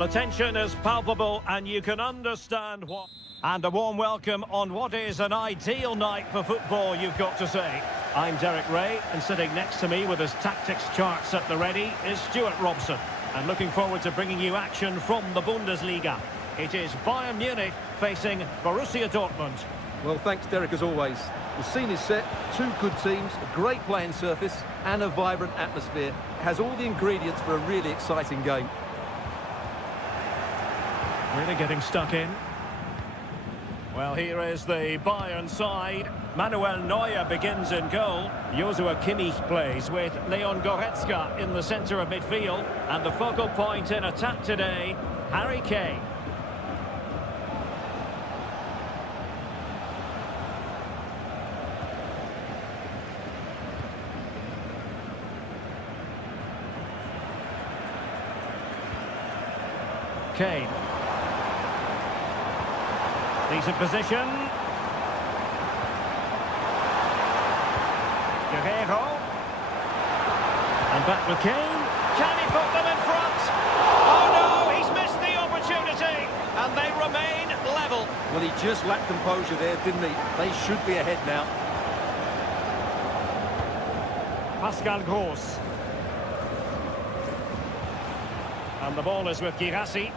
the tension is palpable and you can understand what... And a warm welcome on what is an ideal night for football, you've got to say. I'm Derek Ray, and sitting next to me with his tactics charts at the ready is Stuart Robson. And looking forward to bringing you action from the Bundesliga. It is Bayern Munich facing Borussia Dortmund. Well, thanks, Derek, as always. The scene is set, two good teams, a great playing surface, and a vibrant atmosphere. It has all the ingredients for a really exciting game. Really getting stuck in. Well, here is the Bayern side. Manuel Neuer begins in goal. Joshua Kimmich plays with Leon Goretzka in the centre of midfield. And the focal point in attack today, Harry Kane. Kane. Decent position. Guerrero. And back with Kane. Can he put them in front? Oh no, he's missed the opportunity. And they remain level. Well, he just lacked composure there, didn't he? They should be ahead now. Pascal Gross. And the ball is with Girassi.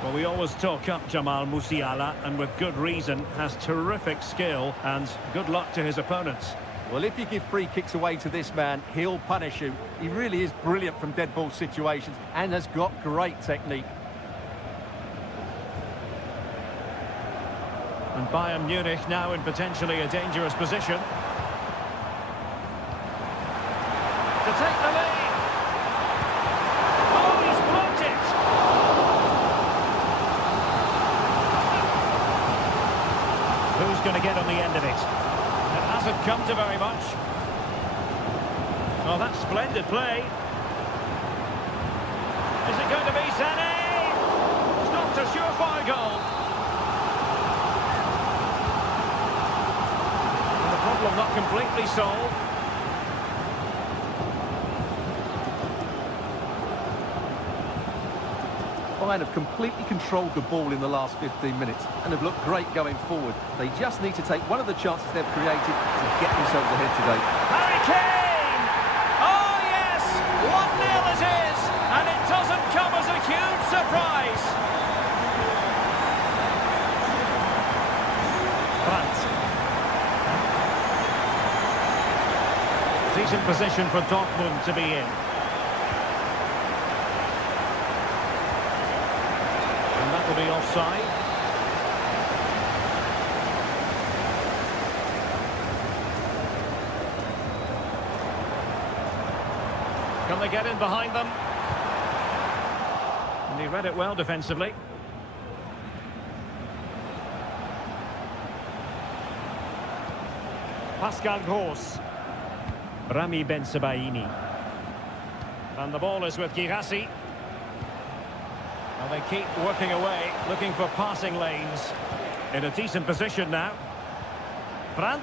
Well, we always talk up Jamal Musiala, and with good reason, has terrific skill and good luck to his opponents. Well, if you give free kicks away to this man, he'll punish you. He really is brilliant from dead ball situations and has got great technique. And Bayern Munich now in potentially a dangerous position. To take the lead. Oh, he's blocked it. Who's going to get on the end of it? It hasn't come to very much. Oh, that's splendid play. Is it going to be Sané? Stopped a surefire goal. And the problem not completely solved. Bayern have completely controlled the ball in the last 15 minutes and have looked great going forward. They just need to take one of the chances they've created to get themselves ahead today. Harry Kane! Oh yes! 1-0 it is! And it doesn't come as a huge surprise! Brandt. Decent position for Dortmund to be in. Will be offside. Can they get in behind them? And he read it well defensively. Pascal Gross. Rami Bensebaini. And the ball is with Girassi. Well, they keep working away, looking for passing lanes. In a decent position now. Brandt.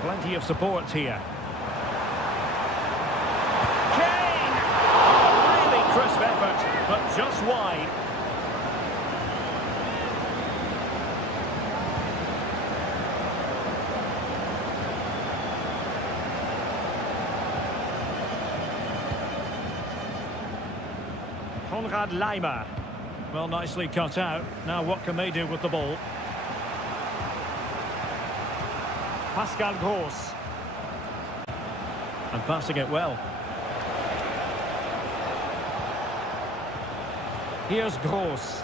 Plenty of support here. Kane! Really crisp effort, but just wide. Konrad Laimer. Well, nicely cut out. Now what can they do with the ball? Pascal Gross. And passing it well. Here's Gross.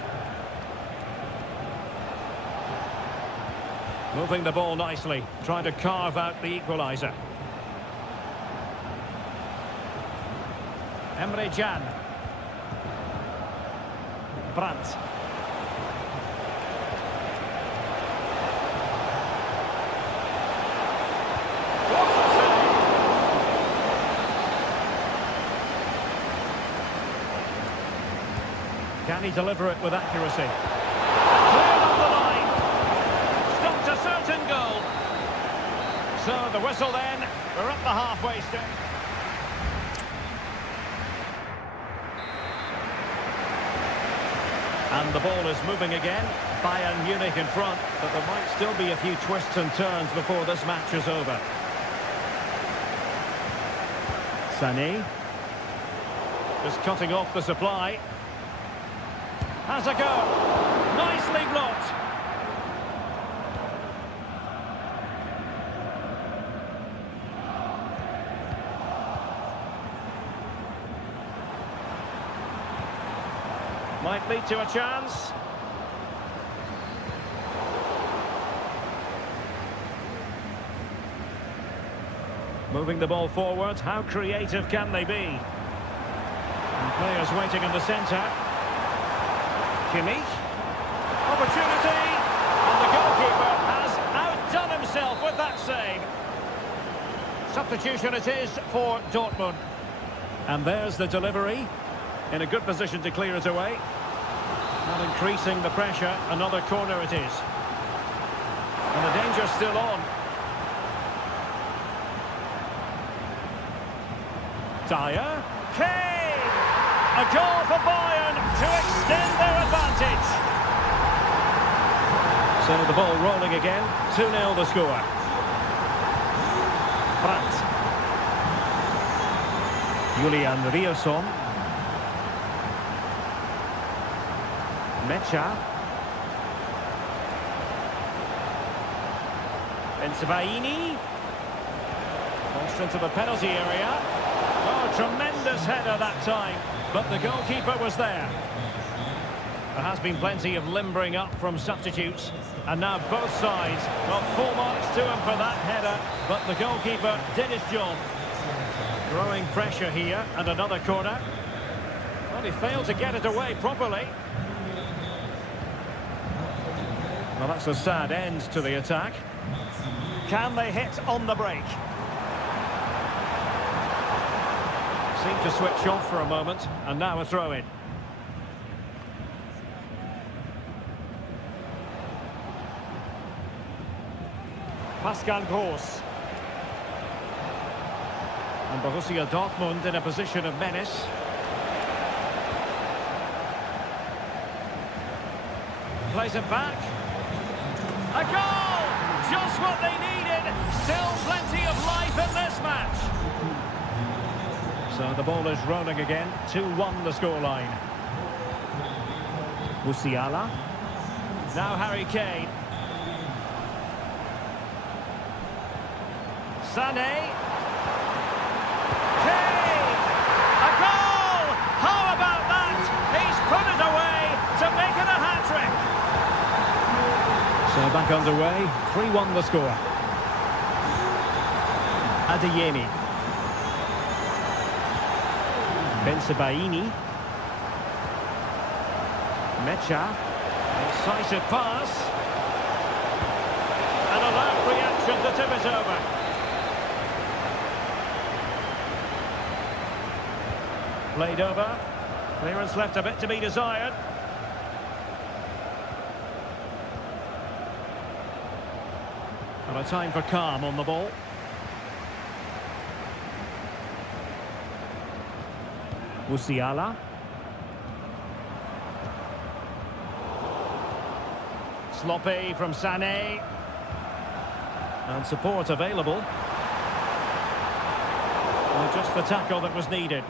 Moving the ball nicely, trying to carve out the equaliser. Emre Can. Brandt. Can he deliver it with accuracy? Cleared on the line. Stopped a certain goal. So the whistle then, we're at the halfway stage. And the ball is moving again. Bayern Munich in front, but there might still be a few twists and turns before this match is over. Sané. Just cutting off the supply. Has a go. Nicely blocked. Might lead to a chance. Moving the ball forward, how creative can they be? And players waiting in the centre. Kimmich. Opportunity. And the goalkeeper has outdone himself with that save. Substitution it is for Dortmund. And there's the delivery. In a good position to clear it away. Not increasing the pressure. Another corner it is. And the danger's still on. Dyer. Kane! A goal for Bayern to extend their advantage. So the ball rolling again. 2-0 the score. Brandt. Julian Riosson. Mecha. Bensebaini. Crossed into the penalty area. Oh, tremendous header that time, but the goalkeeper was there. There has been plenty of limbering up from substitutes, and now both sides got full marks to him for that header, but the goalkeeper did his job. Growing pressure here, and another corner. Well, he failed to get it away properly. Well, that's a sad end to the attack. Can they hit on the break? Seemed to switch off for a moment, and now a throw-in. Pascal Gross. And Borussia Dortmund in a position of menace. Plays it back. A goal! Just what they needed. Still plenty of life in this match. So the ball is rolling again. 2-1 the scoreline. Musiala. Now Harry Kane. Sané. Kane! A goal! How about that? He's put it away to make it a hat-trick. So back underway. 3-1 the score. Adeyemi. Bensebaini. Mecha. Incisive pass. And a loud reaction to tip it over. Played over. Clearance left a bit to be desired. And a time for calm on the ball. Musiala. Sloppy from Sané. And support available. And just the tackle that was needed.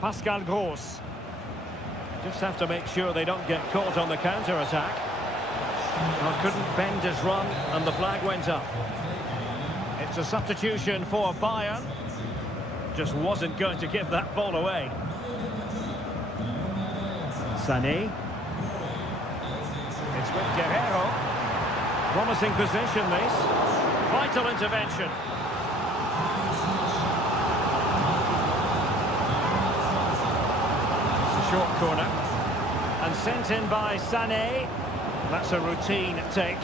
Pascal Gross. Just have to make sure they don't get caught on the counter-attack. Well, couldn't bend his run, and the flag went up. It's a substitution for Bayern. Just wasn't going to give that ball away. Sané. It's with Guerrero. Promising position, this. Vital intervention. It's a short corner. And sent in by Sané. That's a routine take.